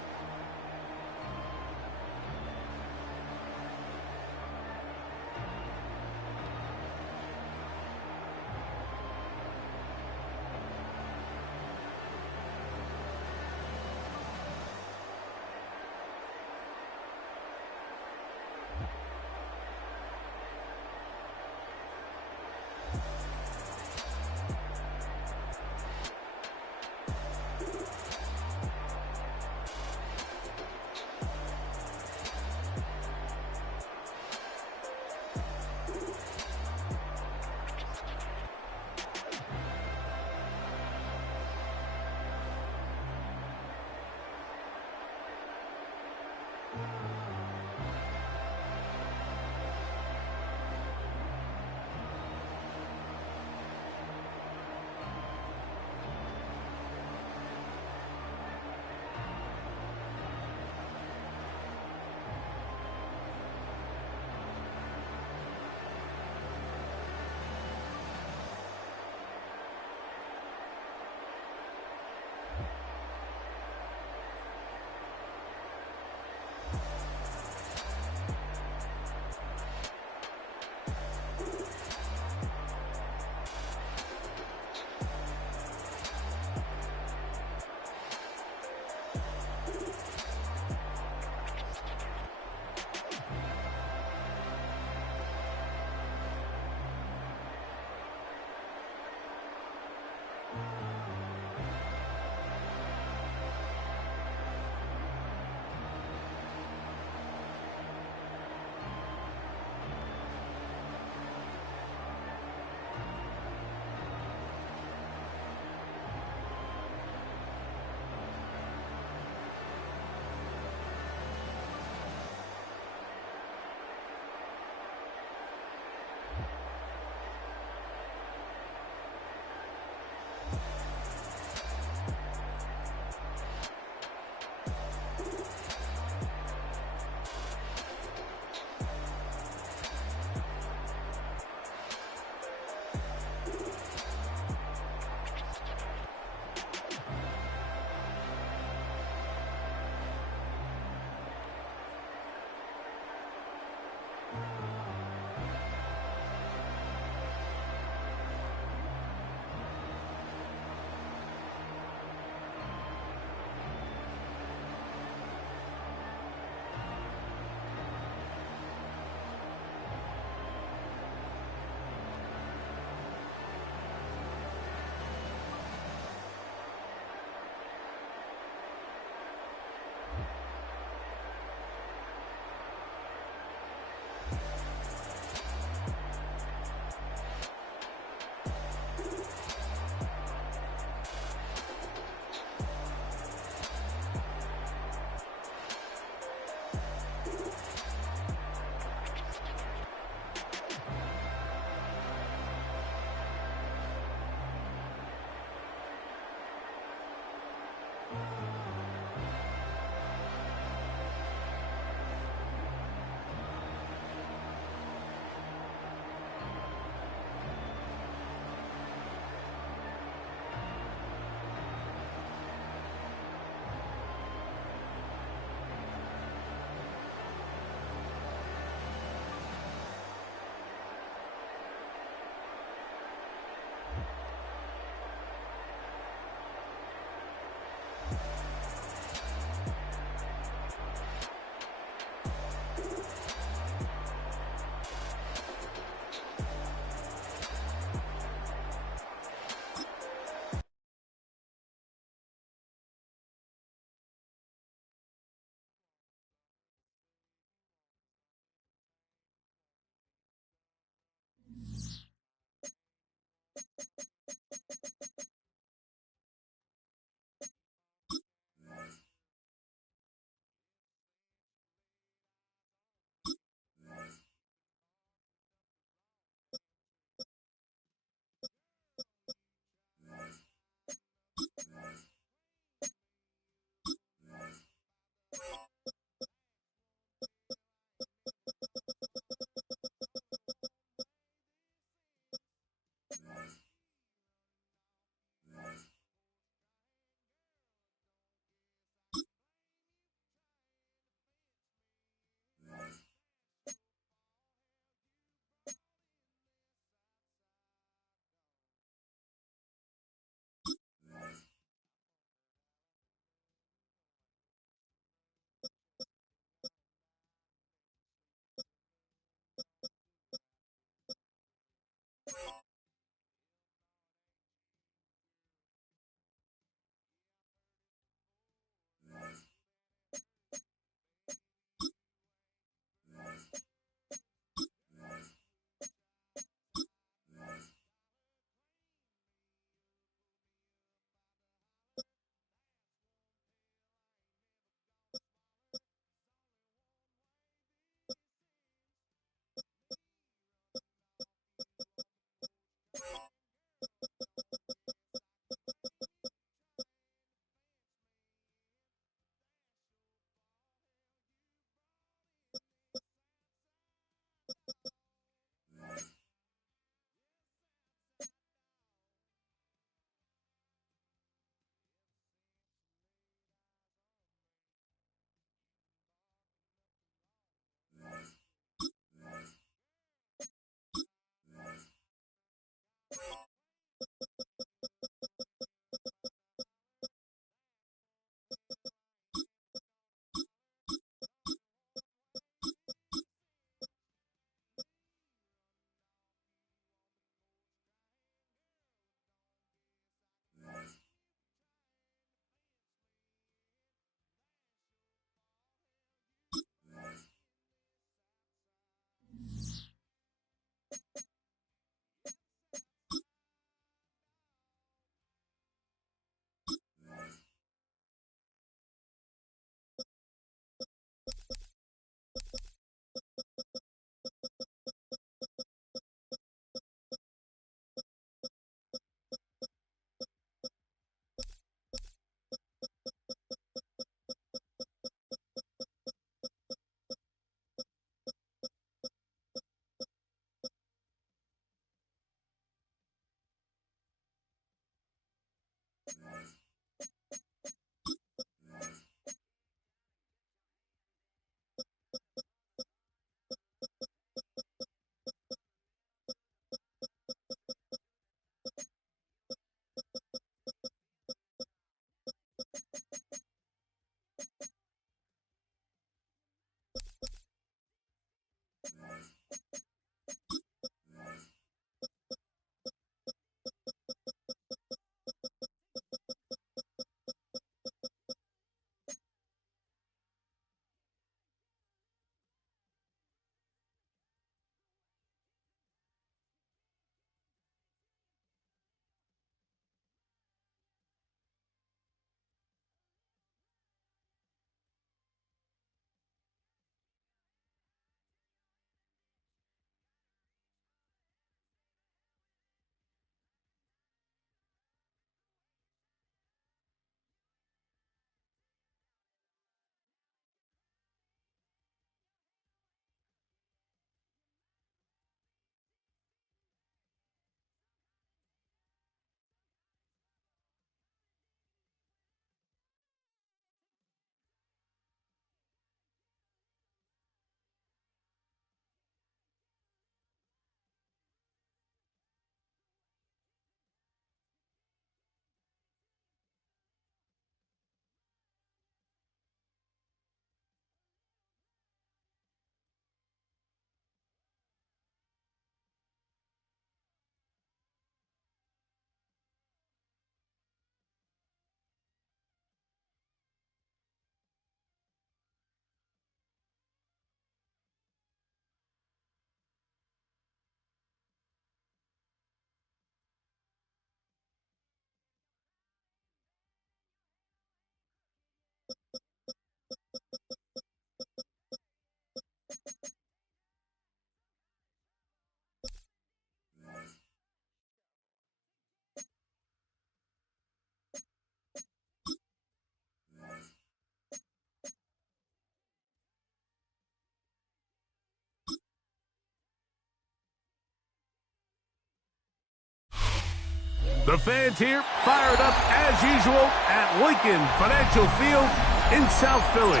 The fans here fired up as usual at Lincoln Financial Field in South Philly.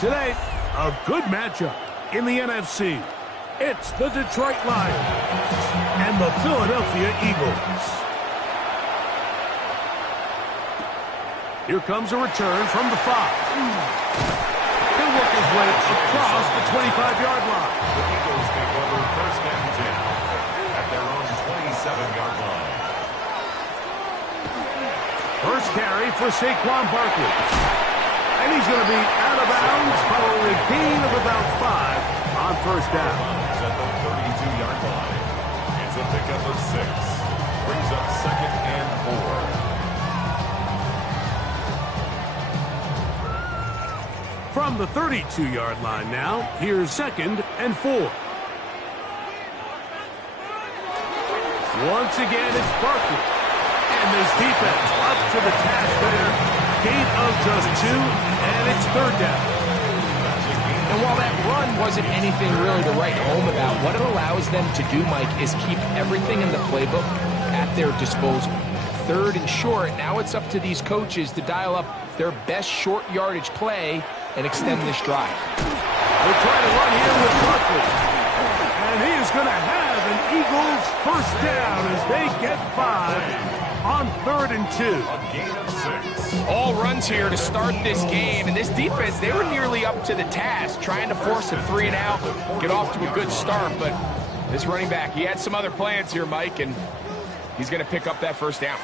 Today, a good matchup in the NFC. It's the Detroit Lions and the Philadelphia Eagles. Here comes a return from the 5. He'll work his way across the 25-yard line. The Eagles take over first and 10 at their own 27-yard line. First carry for Saquon Barkley. And he's going to be out of bounds following a gain of about 5 on first down. At the 32-yard line. It's a pickup of 6. Brings up second and 4. From the 32-yard line now, here's second and 4. Once again, it's Barkley. And this defense up to the task there. Gain of just 2, and it's third down. And while that run wasn't anything really to write home about, what it allows them to do, Mike, is keep everything in the playbook at their disposal. Third and short, now it's up to these coaches to dial up their best short yardage play and extend this drive. They'll try to run here with Barkley. And he is going to have an Eagles first down as they get 5 on 3rd and 2. A gain of 6. All runs here to start this game, and this defense, they were nearly up to the task, trying to force a 3-and-out, get off to a good start, but this running back, he had some other plans here, Mike, and he's going to pick up that first down.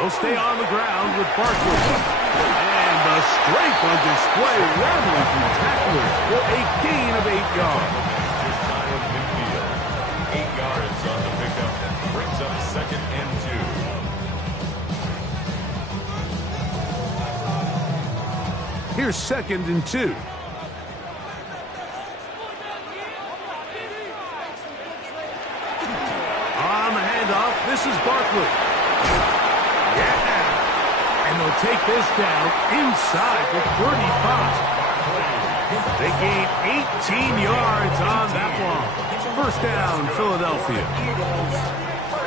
They'll stay on the ground with Barkley. And the strength on display, rattling through tacklers for a gain of 8 yards. Just shy of midfield. 8 yards on the pickup. Brings up second and 2. Here's second and 2. On the handoff, this is Barkley. Yeah! And they'll take this down inside the 35. They gain 18 yards on that one. First down, Philadelphia.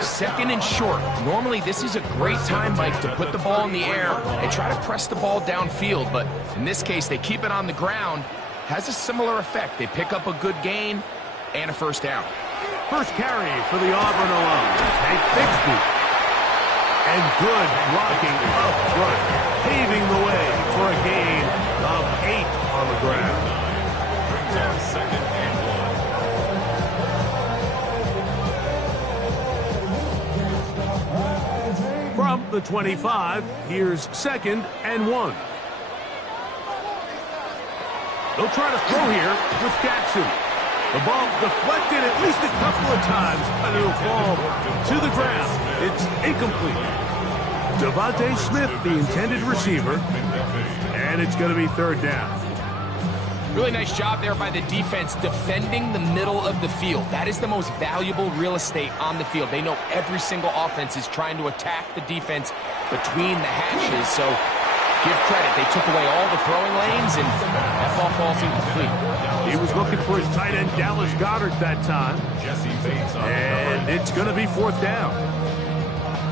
Second and short. Normally, this is a great time, Mike, to put the ball in the air and try to press the ball downfield. But in this case, they keep it on the ground. Has a similar effect. They pick up a good gain and a first down. First carry for the Auburn alum, Hank Bixby. And good blocking up front, paving the way for a gain of 8 on the ground. Brings up second and 1. From the 25, here's second and 1. They'll try to throw here with Jackson. The ball deflected at least a couple of times, but it'll fall to the ground. It's incomplete. Devontae Smith, the intended receiver, and it's going to be third down. Really nice job there by the defense defending the middle of the field. That is the most valuable real estate on the field. They know every single offense is trying to attack the defense between the hashes, so give credit. They took away all the throwing lanes, and that ball falls incomplete. He was looking for his tight end, Dallas Goedert, that time. And it's going to be fourth down.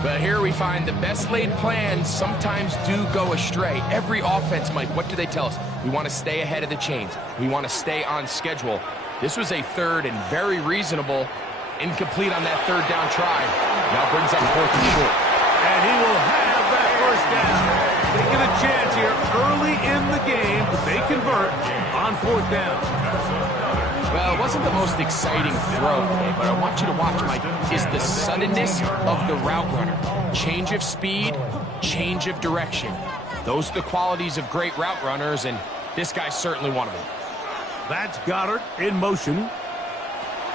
But here we find the best laid plans sometimes do go astray. Every offense, Mike, what do they tell us? We want to stay ahead of the chains. We want to stay on schedule. This was a third and very reasonable, incomplete on that third down try. Now brings up fourth and short. And he will have that first down. Taking a chance here early in the game, but they convert on fourth down. Well, it wasn't the most exciting throw today, but I want you to watch, Mike, is the suddenness of the route runner. Change of speed, change of direction. Those are the qualities of great route runners, and this guy's certainly one of them. That's Goedert in motion.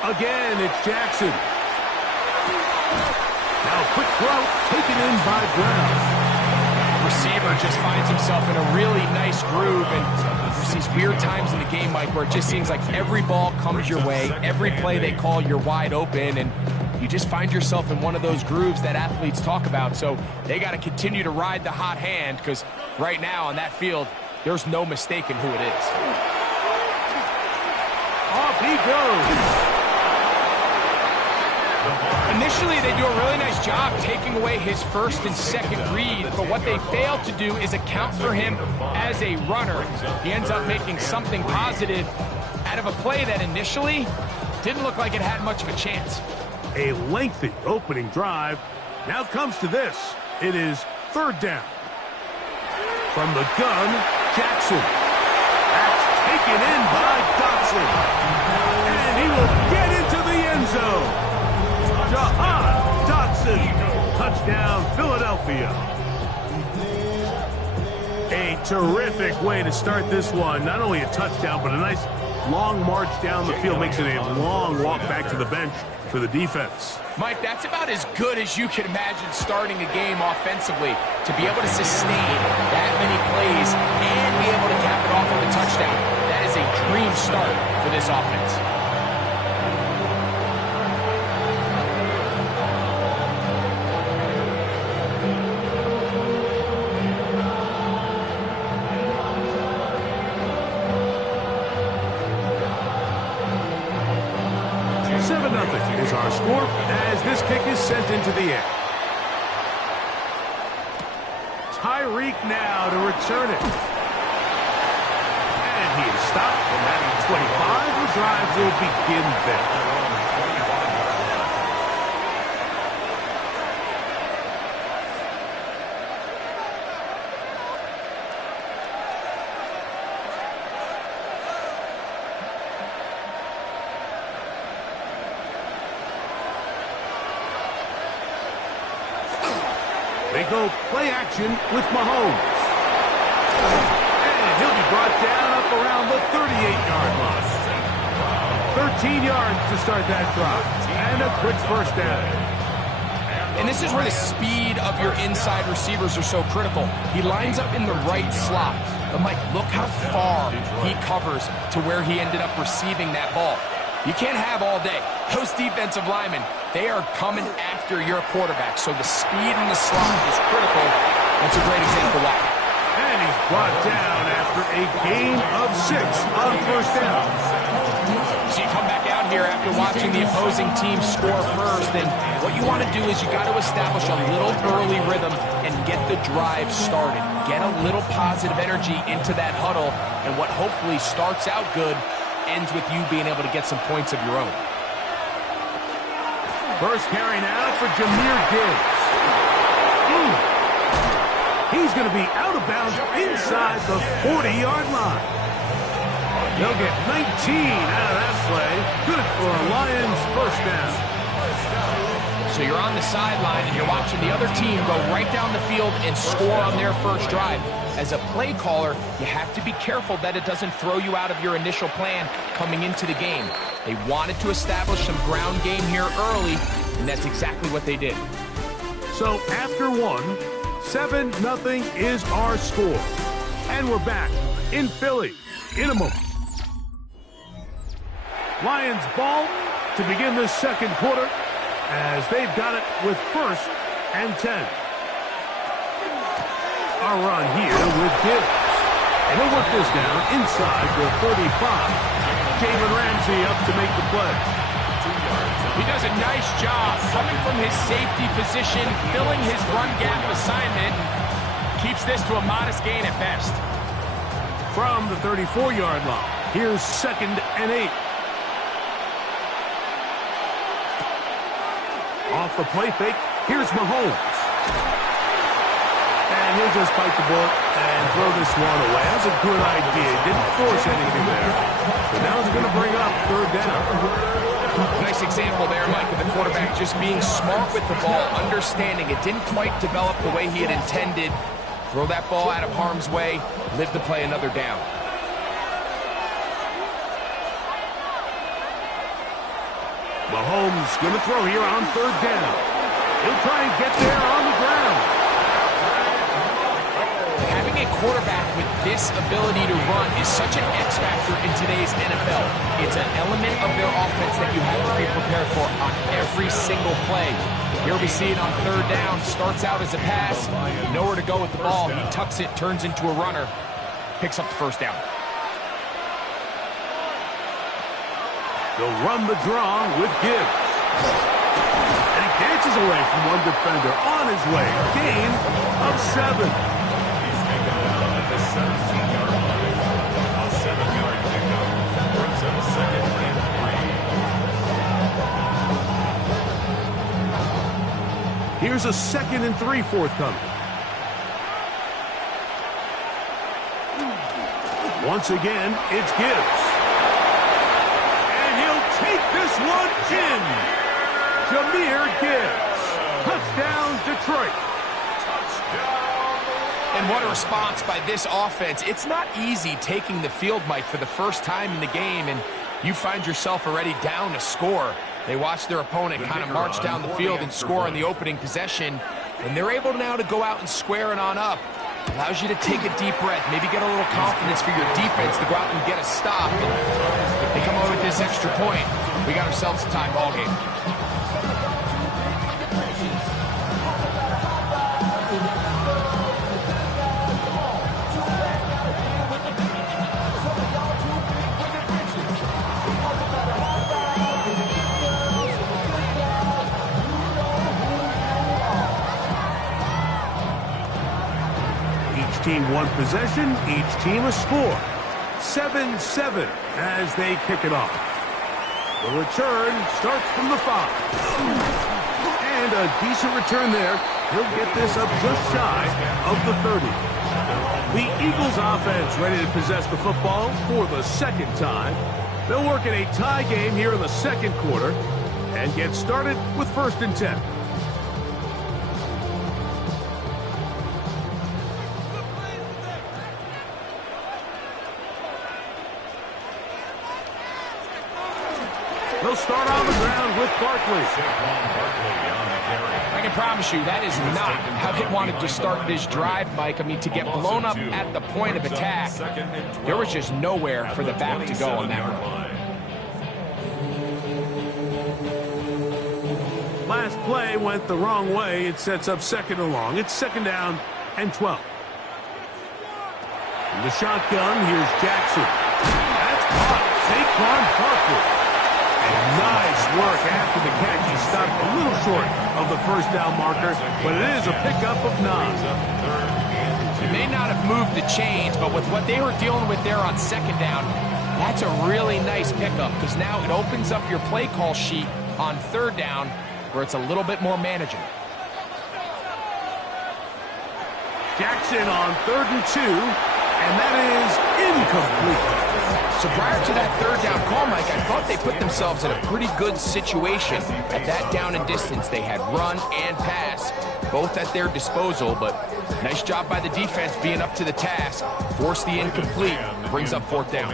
Again, it's Jackson. Now quick throw taken in by Brown. Receiver just finds himself in a really nice groove, and there's these weird times in the game, Mike, where it just seems like every ball comes your way, every play they call, you're wide open, and you just find yourself in one of those grooves that athletes talk about. So they got to continue to ride the hot hand, because right now on that field, there's no mistaking who it is. Off he goes. Initially, they do a really nice job taking away his first and second read, but what they fail to do is account for him as a runner. He ends up making something positive out of a play that initially didn't look like it had much of a chance. A lengthy opening drive. Now comes to this. It is third down. From the gun, Jackson. That's taken in by Dotson. And he will get into the end zone. Jahan Dotson. Touchdown, Philadelphia. A terrific way to start this one. Not only a touchdown, but a nice long march down the field. Makes it a long walk back to the bench for the defense. Mike, that's about as good as you can imagine starting a game offensively. To be able to sustain that many plays and be able to cap it off with a touchdown, that is a dream start for this offense. Is our score as this kick is sent into the air. Tyreek now to return it. And he is stopped from having 25. The drive will begin there. They go play action with Mahomes. And he'll be brought down up around the 38-yard line. 13 yards to start that drive. And a quick first down. And this is where the speed of your inside receivers are so critical. He lines up in the right slot. But, Mike, look how far he covers to where he ended up receiving that ball. You can't have all day. Those defensive linemen, they are coming after your quarterback. So the speed in the slot is critical. That's a great example why. And he's brought down after a gain of 6 on first down. So you come back out here after watching the opposing team score first, and what you want to do is you got to establish a little early rhythm and get the drive started. Get a little positive energy into that huddle, and what hopefully starts out good ends with you being able to get some points of your own. First carry now for Jahmyr Gibbs. He's going to be out of bounds inside the 40-yard line. They'll get 19 out of that play. Good for a Lions first down. So you're on the sideline and you're watching the other team go right down the field and score on their first drive. As a play caller, you have to be careful that it doesn't throw you out of your initial plan coming into the game. They wanted to establish some ground game here early, and that's exactly what they did. So after one, 7-0 is our score. And we're back in Philly in a moment. Lions ball to begin the second quarter as they've got it with 1st and 10. Our run here with Gibbs. And he'll work this down inside the 35. Jalen Ramsey up to make the play. He does a nice job coming from his safety position, filling his run gap assignment. Keeps this to a modest gain at best. From the 34-yard line, here's 2nd and 8. Off the play fake, here's Mahomes. And he'll just bite the bullet and throw this one away. That's a good idea. Didn't force anything there. But now it's going to bring up 3rd down. Nice example there, Mike, of the quarterback just being smart with the ball, understanding it didn't quite develop the way he had intended. Throw that ball out of harm's way, live to play another down. Mahomes going to throw here on 3rd down. He'll try and get there on the ground. Having a quarterback with this ability to run is such an X factor in today's NFL. It's an element of their offense that you have to be prepared for on every single play. Here we see it on 3rd down. Starts out as a pass. Nowhere to go with the ball. He tucks it, turns into a runner. Picks up the 1st down. They'll run the draw with Gibbs. And he dances away from one defender on his way. Gain of 7. He's taken down at the 17-yard line. A 7-yard pickup brings up 2nd and 3. Here's a 2nd and 3 forthcoming. Once again, it's Gibbs. And he'll take this one in. Jahmyr Gibbs. Touchdown, Detroit. And what a response by this offense. It's not easy taking the field, Mike, for the first time in the game, and you find yourself already down to score. They watch their opponent kind of march down the field and score on the opening possession, and they're able now to go out and square it on up. Allows you to take a deep breath, maybe get a little confidence for your defense to go out and get a stop. And they come over with this extra point. We got ourselves a tie ball game. Team one possession, each team a score. 7-7 as they kick it off. The return starts from the 5. And a decent return there. He'll get this up just shy of the 30. The Eagles offense ready to possess the football for the 2nd time. They'll work in a tie game here in the 2nd quarter and get started with 1st and 10. They'll start on the ground with Barkley. I can promise you that is not how they wanted to start this drive, Mike. I mean, to get blown up at the point of attack, there was just nowhere for the back to go on that run. Last play went the wrong way. It sets up 2nd and long. It's 2nd down and 12. In the shotgun, here's Jackson. That's caught. Saquon Barkley. And nice work after the catch. He stopped a little short of the 1st down marker, but it is a pickup of 9. It may not have moved the chains, but with what they were dealing with there on 2nd down, that's a really nice pickup because now it opens up your play call sheet on 3rd down where it's a little bit more manageable. Jackson on 3rd and 2, and that is incomplete. So prior to that 3rd down call, Mike, I thought they put themselves in a pretty good situation at that down and distance. They had run and pass, both at their disposal, but nice job by the defense being up to the task. Force the incomplete, brings up 4th down.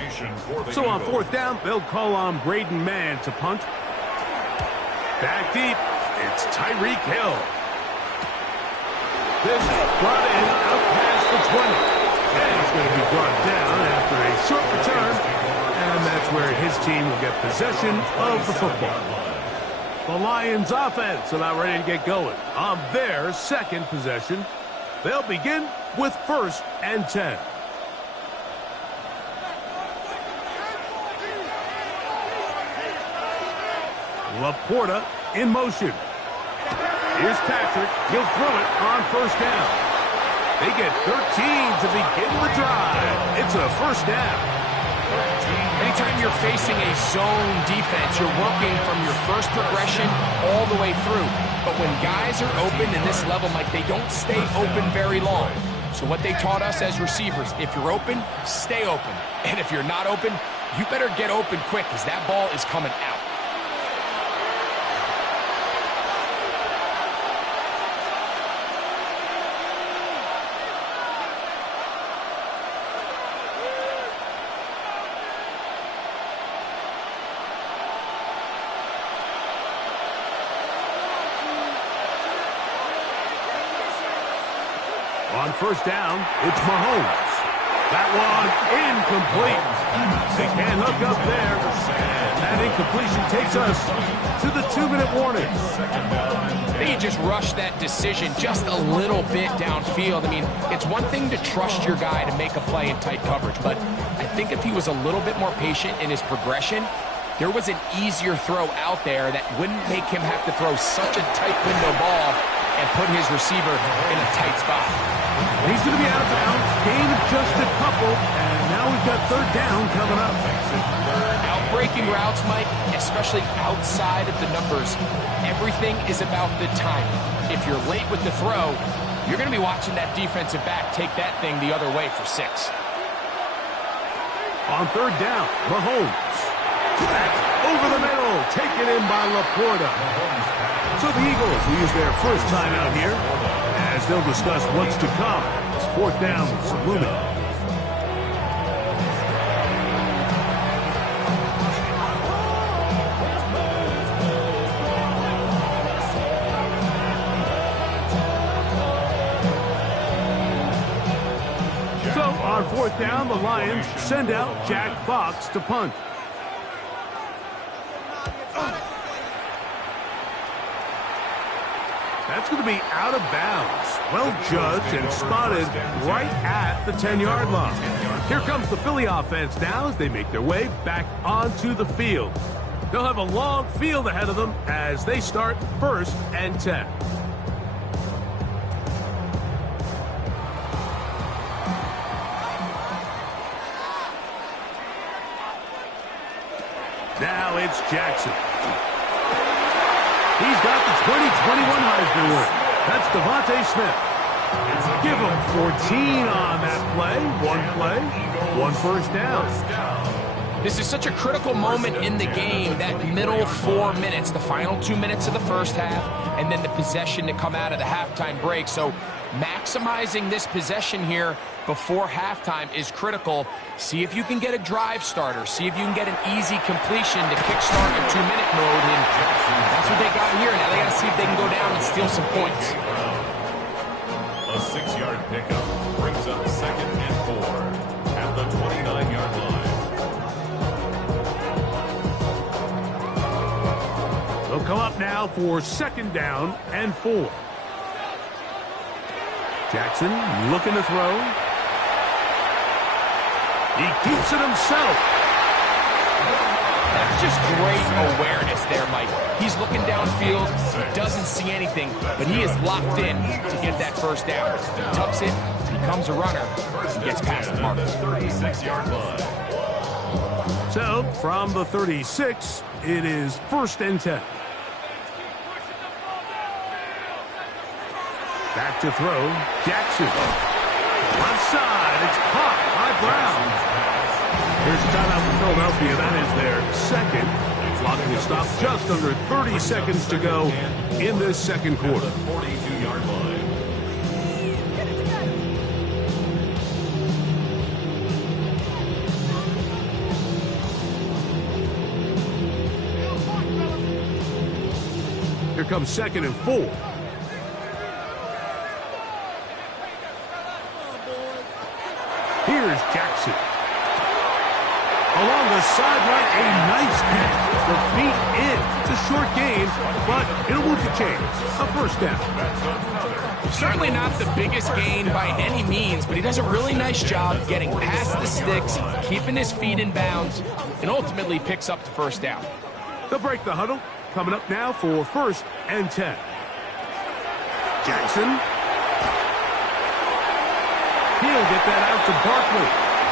So on 4th down, they'll call on Braden Mann to punt. Back deep, it's Tyreek Hill. This brought in up past the 20. And he's going to be brought down after a short return. And that's where his team will get possession of the football. The Lions offense about ready to get going on their 2nd possession. They'll begin with 1st and 10. Laporta in motion. Here's Patrick. He'll throw it on 1st down. They get 13 to begin the drive. It's a 1st down. Anytime you're facing a zone defense, you're working from your first progression all the way through. But when guys are open in this level, Mike, they don't stay open very long. So what they taught us as receivers, if you're open, stay open. And if you're not open, you better get open quick because that ball is coming out. On 1st down, it's Mahomes. That one incomplete. They can't hook up there. And that incompletion takes us to the 2-minute warning. They just rushed that decision just a little bit downfield. I mean, it's one thing to trust your guy to make a play in tight coverage, but I think if he was a little bit more patient in his progression, there was an easier throw out there that wouldn't make him have to throw such a tight window ball and put his receiver in a tight spot. He's going to be out of bounds. Gain of just a couple, and now we've got third down coming up. Outbreaking routes, Mike, especially outside of the numbers, everything is about the timing. If you're late with the throw, you're going to be watching that defensive back take that thing the other way for 6. On third down, Mahomes. That's over the middle, taken in by Laporta. So the Eagles will use their first time out here as they'll discuss what's to come. It's fourth down with some looming. So on fourth down, the Lions send out Jack Fox to punt. That's going to be out of bounds. Well judged and spotted right at the 10-yard line. Here comes the Philly offense now as they make their way back onto the field. They'll have a long field ahead of them as they start 1st and 10. Now it's Jackson. He's got the 2021 Heisman winner. That's Devontae Smith. Give him 14 on that play. One first down. This is such a critical moment in the game, that middle 4 minutes, the final 2 minutes of the first half, and then the possession to come out of the halftime break. So maximizing this possession here before halftime is critical. See if you can get a drive starter. See if you can get an easy completion to kickstart a 2-minute mode. And that's what they got here. Now they got to see if they can go down and steal some points. A 6-yard pickup brings up 2nd and 4 at the 29-yard line. They'll come up now for 2nd down and 4. Jackson looking to throw. He keeps it himself. That's just great awareness there, Mike. He's looking downfield. He doesn't see anything, but he is locked in to get that first down. He tucks it, becomes a runner, and gets past the mark. 36-yard line. So, from the 36, it is 1st and 10. Back to throw, Jackson. Left side, it's caught by Brown. Here's a timeout for Philadelphia. That is their 2nd. Clock will stop just under 30 seconds to go in this 2nd quarter. 42-yard line. Here comes 2nd and 4. Here's Jackson. Along the sideline, a nice catch. The feet in. It's a short gain, but it'll move the chains. A first down. Certainly not the biggest gain by any means, but he does a really nice job getting past the sticks, keeping his feet in bounds, and ultimately picks up the first down. They'll break the huddle. Coming up now for 1st and 10. Jackson. He'll get that out to Barkley.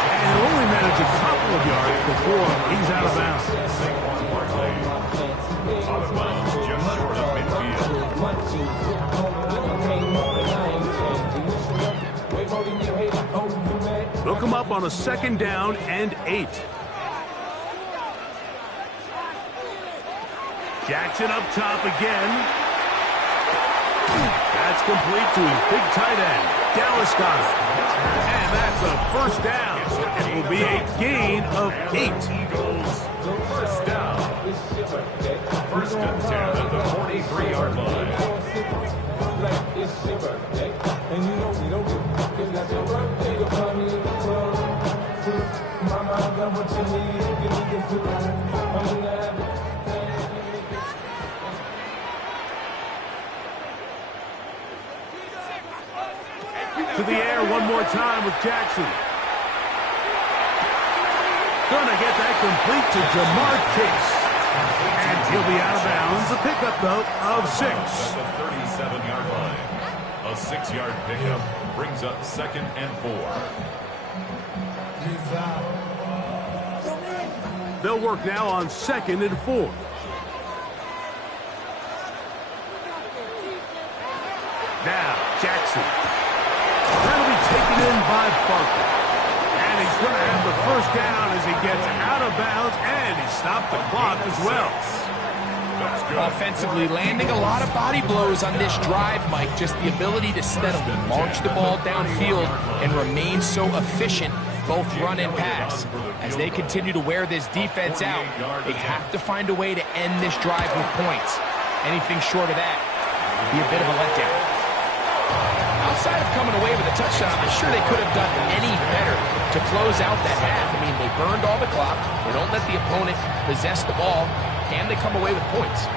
And only manage a couple of yards before he's out of bounds. Out of bounds, just short of midfield. They'll come up on a 2nd down and 8. Jackson up top again. That's complete to his big tight end, Dallas Goedert. And that's a first down. It will be a gain of 8. Eagles, first down. 1st and 10 at the 43-yard line. To the air one more time with Jackson. Gonna get that complete to Jamar Chase. And he'll be out of bounds. A pickup, though, of 6. At the 37-yard line. A 6-yard pickup brings up 2nd and 4. They'll work now on 2nd and 4. Now, Jackson. That'll be taken in by Barkley. And he's going to have the first down as he gets out of bounds, and he stopped the clock as well. Offensively, landing a lot of body blows on this drive, Mike. Just the ability to steadily march the ball downfield and remain so efficient, both run and pass. As they continue to wear this defense out, they have to find a way to end this drive with points. Anything short of that would be a bit of a letdown. Outside of coming away with a touchdown, I'm sure they could have done any better to close out that half. I mean, they burned all the clock, they don't let the opponent possess the ball, and they come away with points.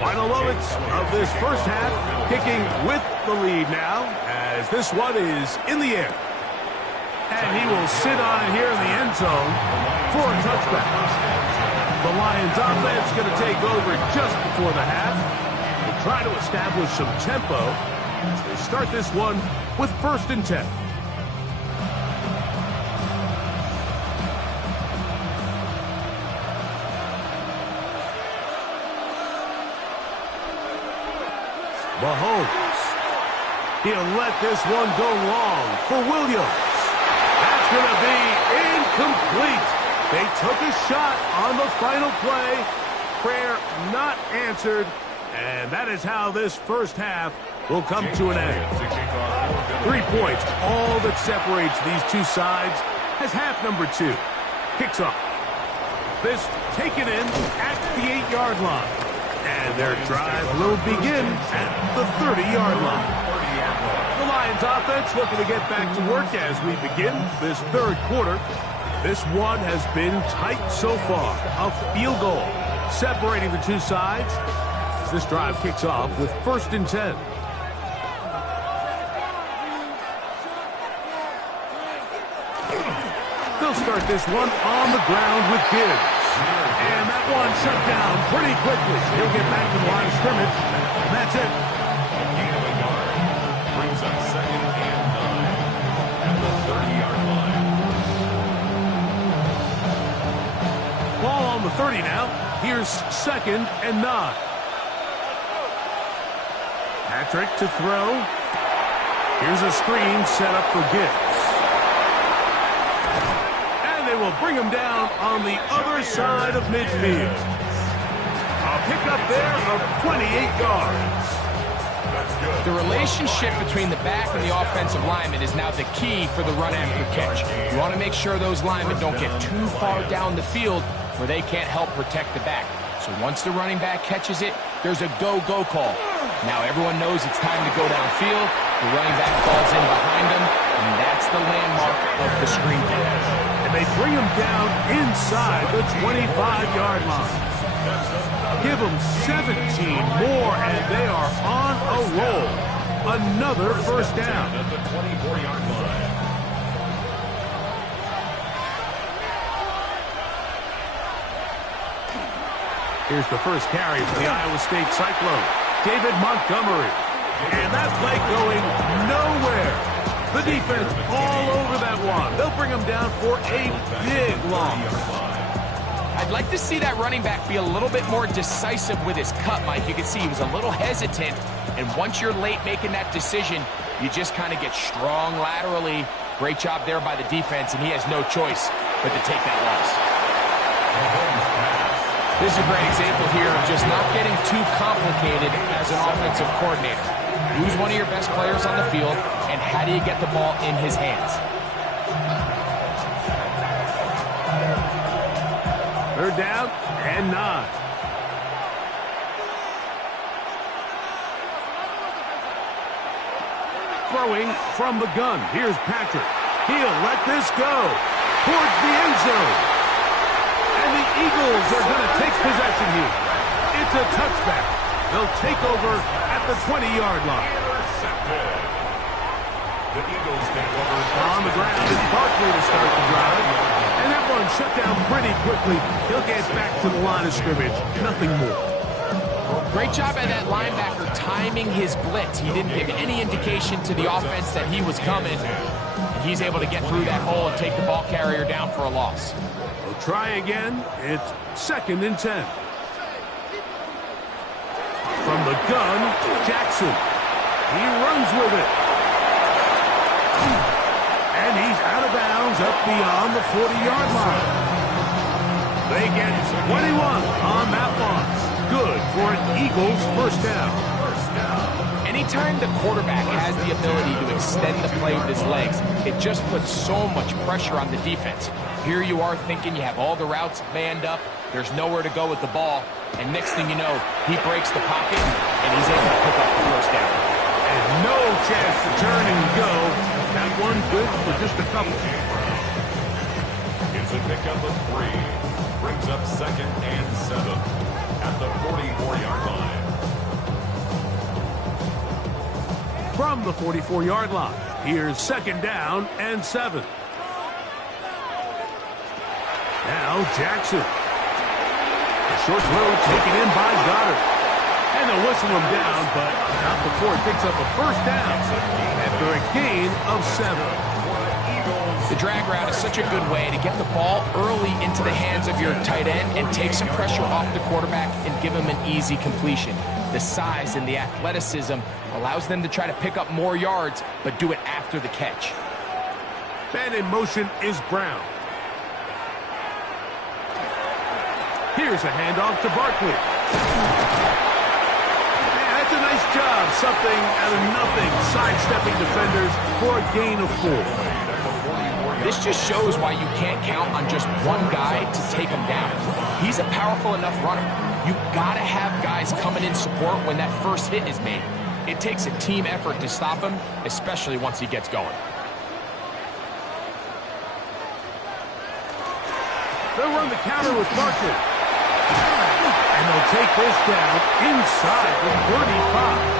Final moments of this first half, kicking with the lead now, as this one is in the air. And he will sit on it here in the end zone for a touchback. The Lions offense going to take over just before the half. They'll try to establish some tempo as they start this one with 1st and 10. Mahomes. He'll let this one go long for Williams. That's going to be incomplete. They took a shot on the final play. Prayer not answered. And that is how this first half will come to an end. 3 points, all that separates these two sides, as half number 2 kicks off. This taken in at the 8-yard line. And their drive will begin at the 30-yard line. The Lions offense looking to get back to work as we begin this 3rd quarter. This one has been tight so far. A field goal separating the two sides as this drive kicks off with 1st and 10. They'll start this one on the ground with Gibbs. And that one shut down pretty quickly. He'll get back to the line of scrimmage. And that's it. Brings up 2nd and 9 at the 30-yard line. Ball on the 30 now. Here's 2nd and 9. Patrick to throw. Here's a screen set up for Gibbs. They will bring him down on the other side of midfield. A pickup there of 28 yards. The relationship between the back and the offensive lineman is now the key for the run after catch. You want to make sure those linemen don't get too far down the field where they can't help protect the back. So once the running back catches it, there's a go-go call. Now everyone knows it's time to go downfield. The running back falls in behind him, and that's the landmark of the screen play. They bring him down inside the 25-yard line. Give them 17 more, and they are on a roll. Another first down. At the 24-yard line. Here's the first carry for the Iowa State Cyclone, David Montgomery. And that play going nowhere. The defense all over that one. They'll bring him down for a big loss. I'd like to see that running back be a little bit more decisive with his cut, Mike. You can see he was a little hesitant, and once you're late making that decision, you just kind of get strong laterally. Great job there by the defense, and he has no choice but to take that loss. This is a great example here of just not getting too complicated as an offensive coordinator. Who's one of your best players on the field, and how do you get the ball in his hands? 3rd down and 9. Throwing from the gun. Here's Patrick. He'll let this go towards the end zone. And the Eagles are going to take possession here. It's a touchback. They'll take over at the 20-yard line. Intercepted. The Eagles take over On the ground is Barkley to start the drive. And that one shut down pretty quickly. He'll get back to the line of scrimmage. Nothing more. Great job by that linebacker timing his blitz. He didn't give any indication to the offense that he was coming. And he's able to get through that hole and take the ball carrier down for a loss. We'll try again. It's 2nd and 10. From the gun, Jackson. He runs with it. And he's out of bounds up beyond the 40-yard line. They get 21 on that loss. Good for an Eagles first down. Anytime the quarterback has the ability to extend the play with his legs, it just puts so much pressure on the defense. Here you are thinking you have all the routes manned up, there's nowhere to go with the ball, and next thing you know, he breaks the pocket, and he's able to pick up the first down. And no chance to turn and go. That one good for just a couple. It's a pickup of 3. Brings up 2nd and 7 at the 44-yard line. From the 44-yard line, here's 2nd down and 7. Now Jackson. A short throw taken in by Goddard. And they'll whistle him down, but not before it picks up a first down after a gain of 7. The drag route is such a good way to get the ball early into the hands of your tight end and take some pressure off the quarterback and give him an easy completion. The size and the athleticism allows them to try to pick up more yards, but do it after the catch. And in motion is Brown. Here's a handoff to Barkley. Yeah, that's a nice job. Something out of nothing. Sidestepping defenders for a gain of 4. This just shows why you can't count on just one guy to take him down. He's a powerful enough runner. You've got to have guys coming in support when that first hit is made. It takes a team effort to stop him, especially once he gets going. They'll run the counter with Barkley. And they'll take this down inside the 35.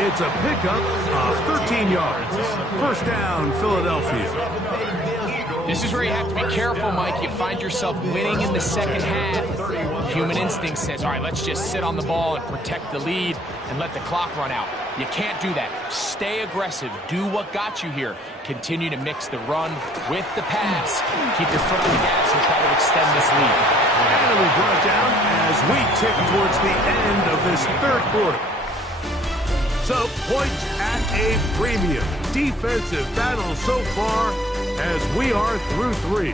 It's a pickup of 13 yards. First down, Philadelphia. This is where you have to be careful, Mike. You find yourself winning in the second half. Human instinct says, all right, let's just sit on the ball and protect the lead and let the clock run out. You can't do that. Stay aggressive. Do what got you here. Continue to mix the run with the pass. Keep your foot on the gas and try to extend this lead. And we brought down as we tick towards the end of this third quarter. So, points at a premium. Defensive battle so far as we are through 3.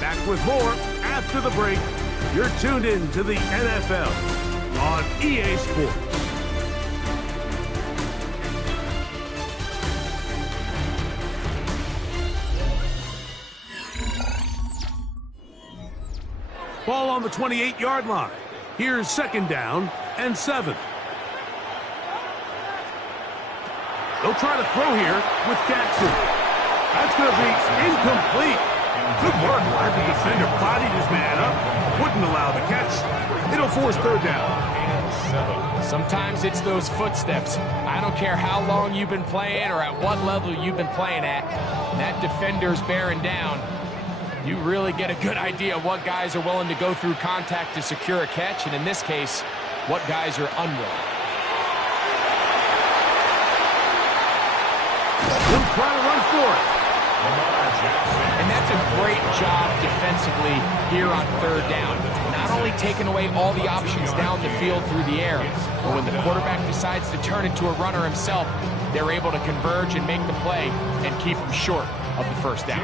Back with more after the break. You're tuned in to the NFL on EA Sports. Ball on the 28-yard line. Here's 2nd down and 7. They'll try to throw here with Jackson. That's going to be incomplete. Good work by the defender. Bodied his man up. Wouldn't allow the catch. It'll force 3rd down. Sometimes it's those footsteps. I don't care how long you've been playing or at what level you've been playing at. That defender's bearing down. You really get a good idea of what guys are willing to go through contact to secure a catch, and in this case, what guys are unwilling. He'll try to run for it. And that's a great job defensively here on 3rd down. Not only taking away all the options down the field through the air, but when the quarterback decides to turn into a runner himself, they're able to converge and make the play and keep him short of the first down.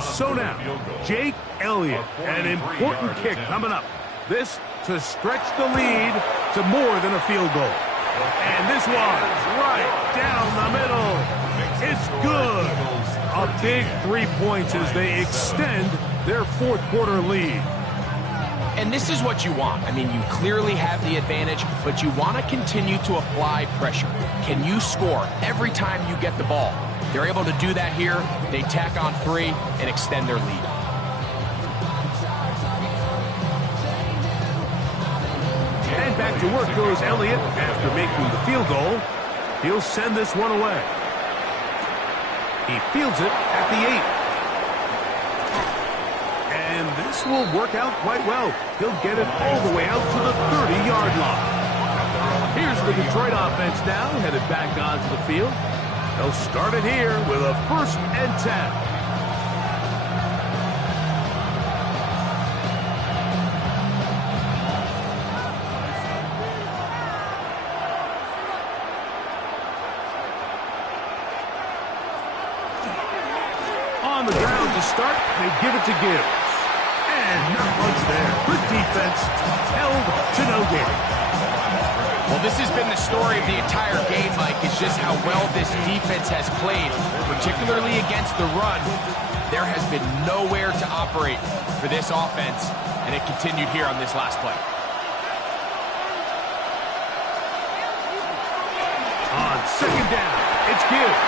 So now, Jake Elliott, an important kick coming up. This to stretch the lead to more than a field goal. And this one right down the middle. It's good. A big 3 points as they extend their 4th quarter lead. And this is what you want. I mean, you clearly have the advantage, but you want to continue to apply pressure. Can you score every time you get the ball? They're able to do that here. They tack on 3 and extend their lead. To work goes Elliott after making the field goal. He'll send this one away. He fields it at the 8. And this will work out quite well. He'll get it all the way out to the 30-yard line. Here's the Detroit offense now, headed back onto the field. They'll start it here with a 1st and 10. On the ground to start, they give it to Gibbs. And not much there. Good defense, held to no gain. Well, this has been the story of the entire game, Mike, is just how well this defense has played, particularly against the run. There has been nowhere to operate for this offense, and it continued here on this last play. On 2nd down, it's Gibbs.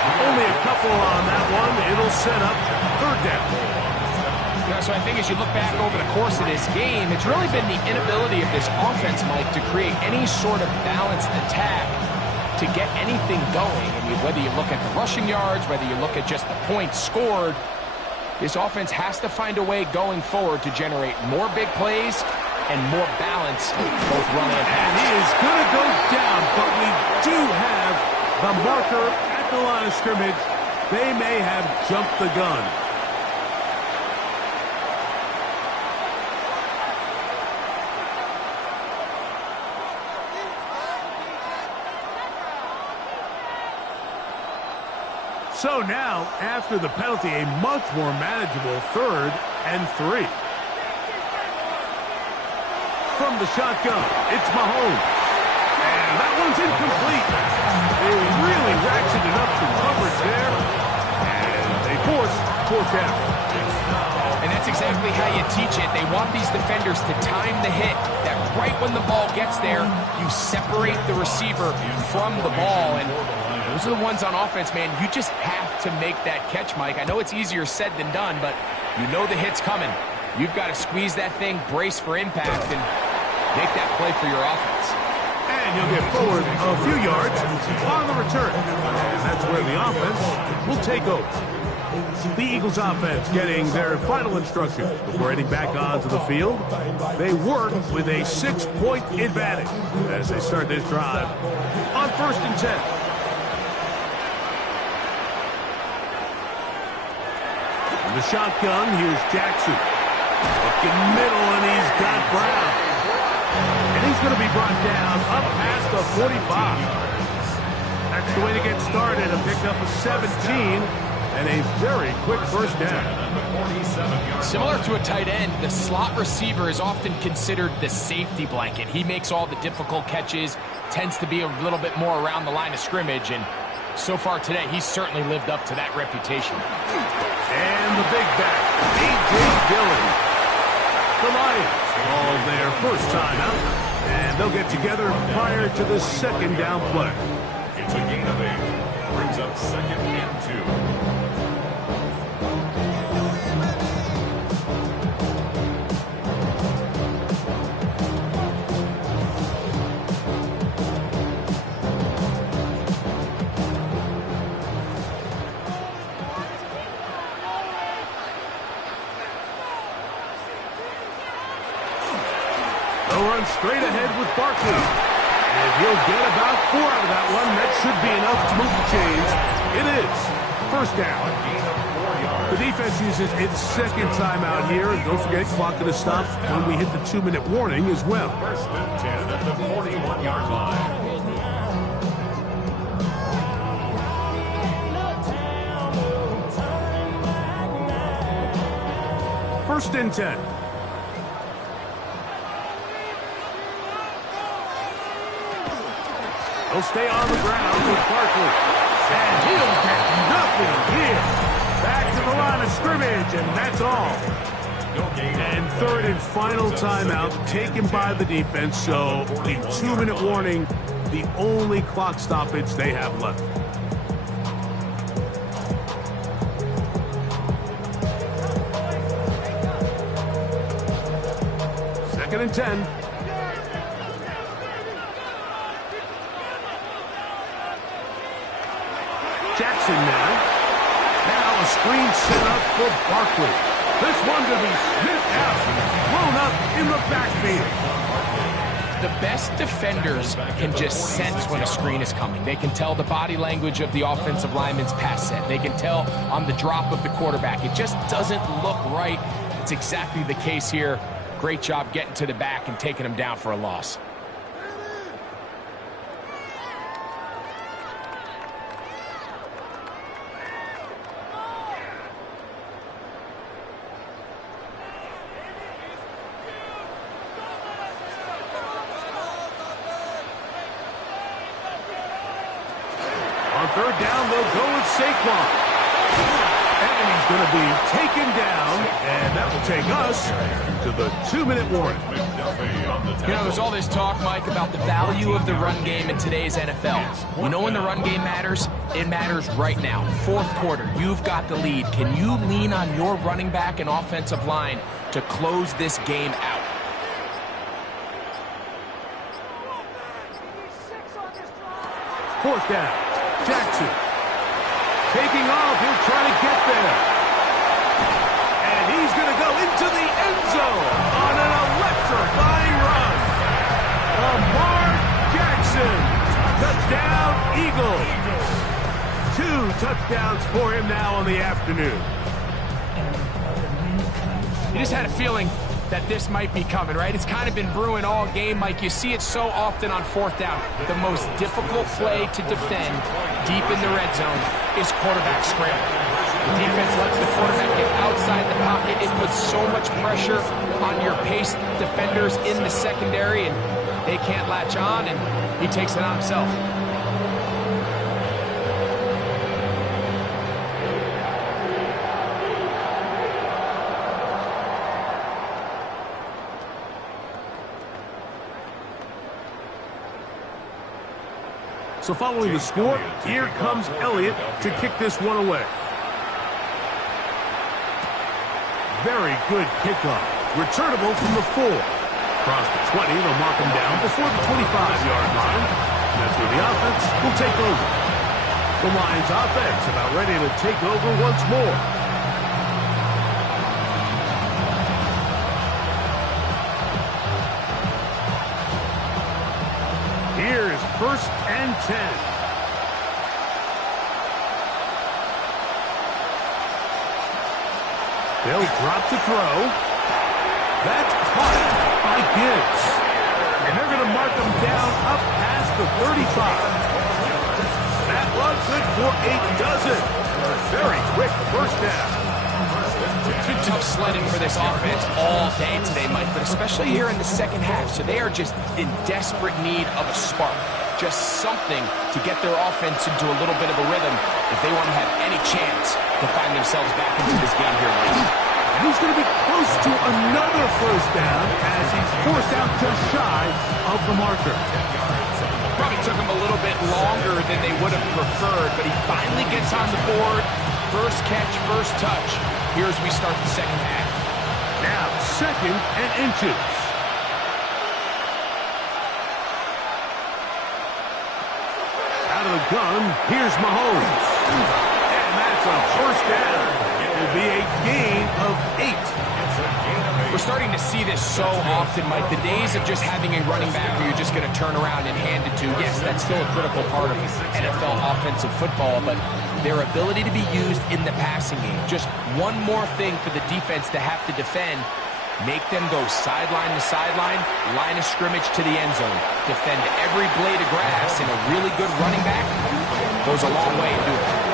Only a couple on that one. It'll set up 3rd down. Yeah, so I think as you look back over the course of this game, it's really been the inability of this offense, Mike, to create any sort of balanced attack to get anything going. And whether you look at the rushing yards, whether you look at just the points scored, this offense has to find a way going forward to generate more big plays and more balance, both run and pass. And he is going to go down, but we do have the marker at the line of scrimmage. They may have jumped the gun. So now, after the penalty, a much more manageable 3rd and 3. From the shotgun, it's Mahomes. And that one's incomplete. They really ratcheted up the coverage there. And they force 4th down. And that's exactly how you teach it. They want these defenders to time the hit, that right when the ball gets there, you separate the receiver from the ball. And those are the ones on offense, man. You just have to make that catch, Mike. I know it's easier said than done, but you know the hit's coming. You've got to squeeze that thing, brace for impact, and make that play for your offense. And you'll get forward a few yards on the return. And that's where the offense will take over. The Eagles offense getting their final instructions before heading back onto the field. They work with a 6-point advantage as they start this drive on 1st and 10. In the shotgun, here's Jackson. Looking middle, and he's got Brown. And he's going to be brought down up past the 45. That's the way to get started. A pickup of 17 and a very quick 1st down. Similar to a tight end, the slot receiver is often considered the safety blanket. He makes all the difficult catches, tends to be a little bit more around the line of scrimmage, and so far today, he's certainly lived up to that reputation. And the big back, A.J. Dillon. The Lions call their 1st timeout, and they'll get together prior to the 2nd down play. It's a gain of 8. Brings up 2nd and 2. They'll run straight ahead with Barkley. And he'll get about 4 out of that one. That should be enough to move the chains. It is 1st down. The defense uses its 2nd timeout here. And don't forget, clock going to stop when we hit the 2-minute warning as well. 1st and 10 at the 41-yard line. 1st and 10. He'll stay on the ground with Barkley. And he'll get nothing here. Back to the line of scrimmage, and that's all. And 3rd and final timeout taken by the defense, so the 2-minute warning, the only clock stoppage they have left. Second and 10. screen set up for Barkley. This one to be sniffed out. Thrown up in the backfield. The best defenders can just sense when a screen is coming. They can tell the body language of the offensive lineman's pass set. They can tell on the drop of the quarterback. It just doesn't look right. It's exactly the case here. Great job getting to the back and taking him down for a loss. On third down, they'll go with Saquon. And he's going to be taken down, and that will take us to the 2-minute warning. You know, there's all this talk, Mike, about the value of the run game in today's NFL. You know when the run game matters? It matters right now. Fourth quarter, you've got the lead. Can you lean on your running back and offensive line to close this game out? Fourth down. Jackson. Taking off, he'll try to get there. And he's going to go into the end zone on an electrifying run. Lamar Jackson. Touchdown, Eagles. 2 touchdowns for him now on the afternoon. You just had a feeling that this might be coming, right? It's kind of been brewing all game, Mike. You see it so often on fourth down. The most difficult play to defend deep in the red zone is quarterback scramble. The defense lets the quarterback get outside the pocket. It puts so much pressure on your paced defenders in the secondary, and they can't latch on, and he takes it on himself. So following the score, here comes Elliott to kick this one away. Very good kickoff. Returnable from the 4. Across the 20, they'll mark him down before the 25-yard line. And that's where the offense will take over. The Lions offense about ready to take over once more. Here's 1st and 10. They'll drop to throw. That's caught by Gibbs. And they're going to mark him down up past the 35. That was good for 8 dozen. Very quick first down. It's been tough sledding for this offense all day today, Mike, but especially here in the second half. So they are just in desperate need of a spark. Just something to get their offense into a little bit of a rhythm if they want to have any chance to find themselves back into this game here late. And he's going to be close to another first down as he's forced out just shy of the marker. Probably took him a little bit longer than they would have preferred, but he finally gets on the board. First catch, first touch. Here as we start the second half. Now 2nd and inches. Out of the gun, here's Mahomes. And that's a first down. It will be a gain of 8. We're starting to see this so often, Mike. The days of just having a running back where you're just going to turn around and hand it to, yes, that's still a critical part of NFL offensive football, but their ability to be used in the passing game. Just one more thing for the defense to have to defend. Make them go sideline to sideline, line of scrimmage to the end zone. Defend every blade of grass, and a really good running back goes a long way in doing it.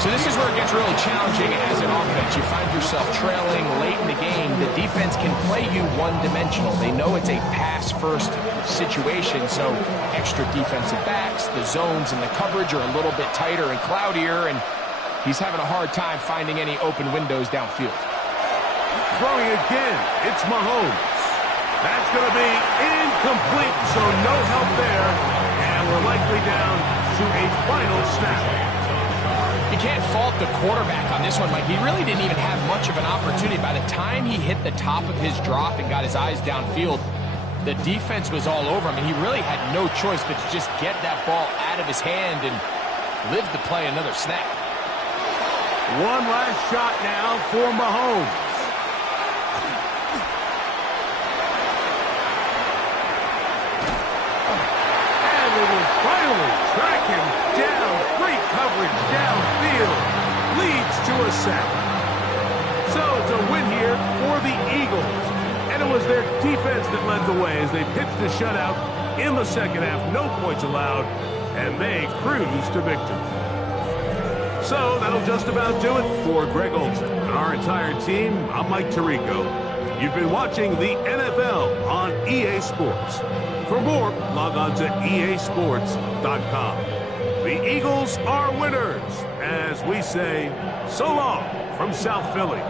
So this is where it gets really challenging as an offense. You find yourself trailing late in the game. The defense can play you one-dimensional. They know it's a pass-first situation, so extra defensive backs, the zones and the coverage are a little bit tighter and cloudier, and he's having a hard time finding any open windows downfield. Throwing again, it's Mahomes. That's going to be incomplete, so no help there, and we're likely down to a final snap. You can't fault the quarterback on this one, Mike. He really didn't even have much of an opportunity. By the time he hit the top of his drop and got his eyes downfield, the defense was all over him, and he really had no choice but to just get that ball out of his hand and live to play another snap. One last shot now for Mahomes. And they will finally track him down. Great coverage downfield. Leads to a sack. So it's a win here for the Eagles. And it was their defense that led the way as they pitched the shutout in the second half. No points allowed. And they cruise to victory. So that'll just about do it for Greg Olsen and our entire team. I'm Mike Tirico. You've been watching the NFL on EA Sports. For more, log on to easports.com. The Eagles are winners, as we say, so long from South Philly.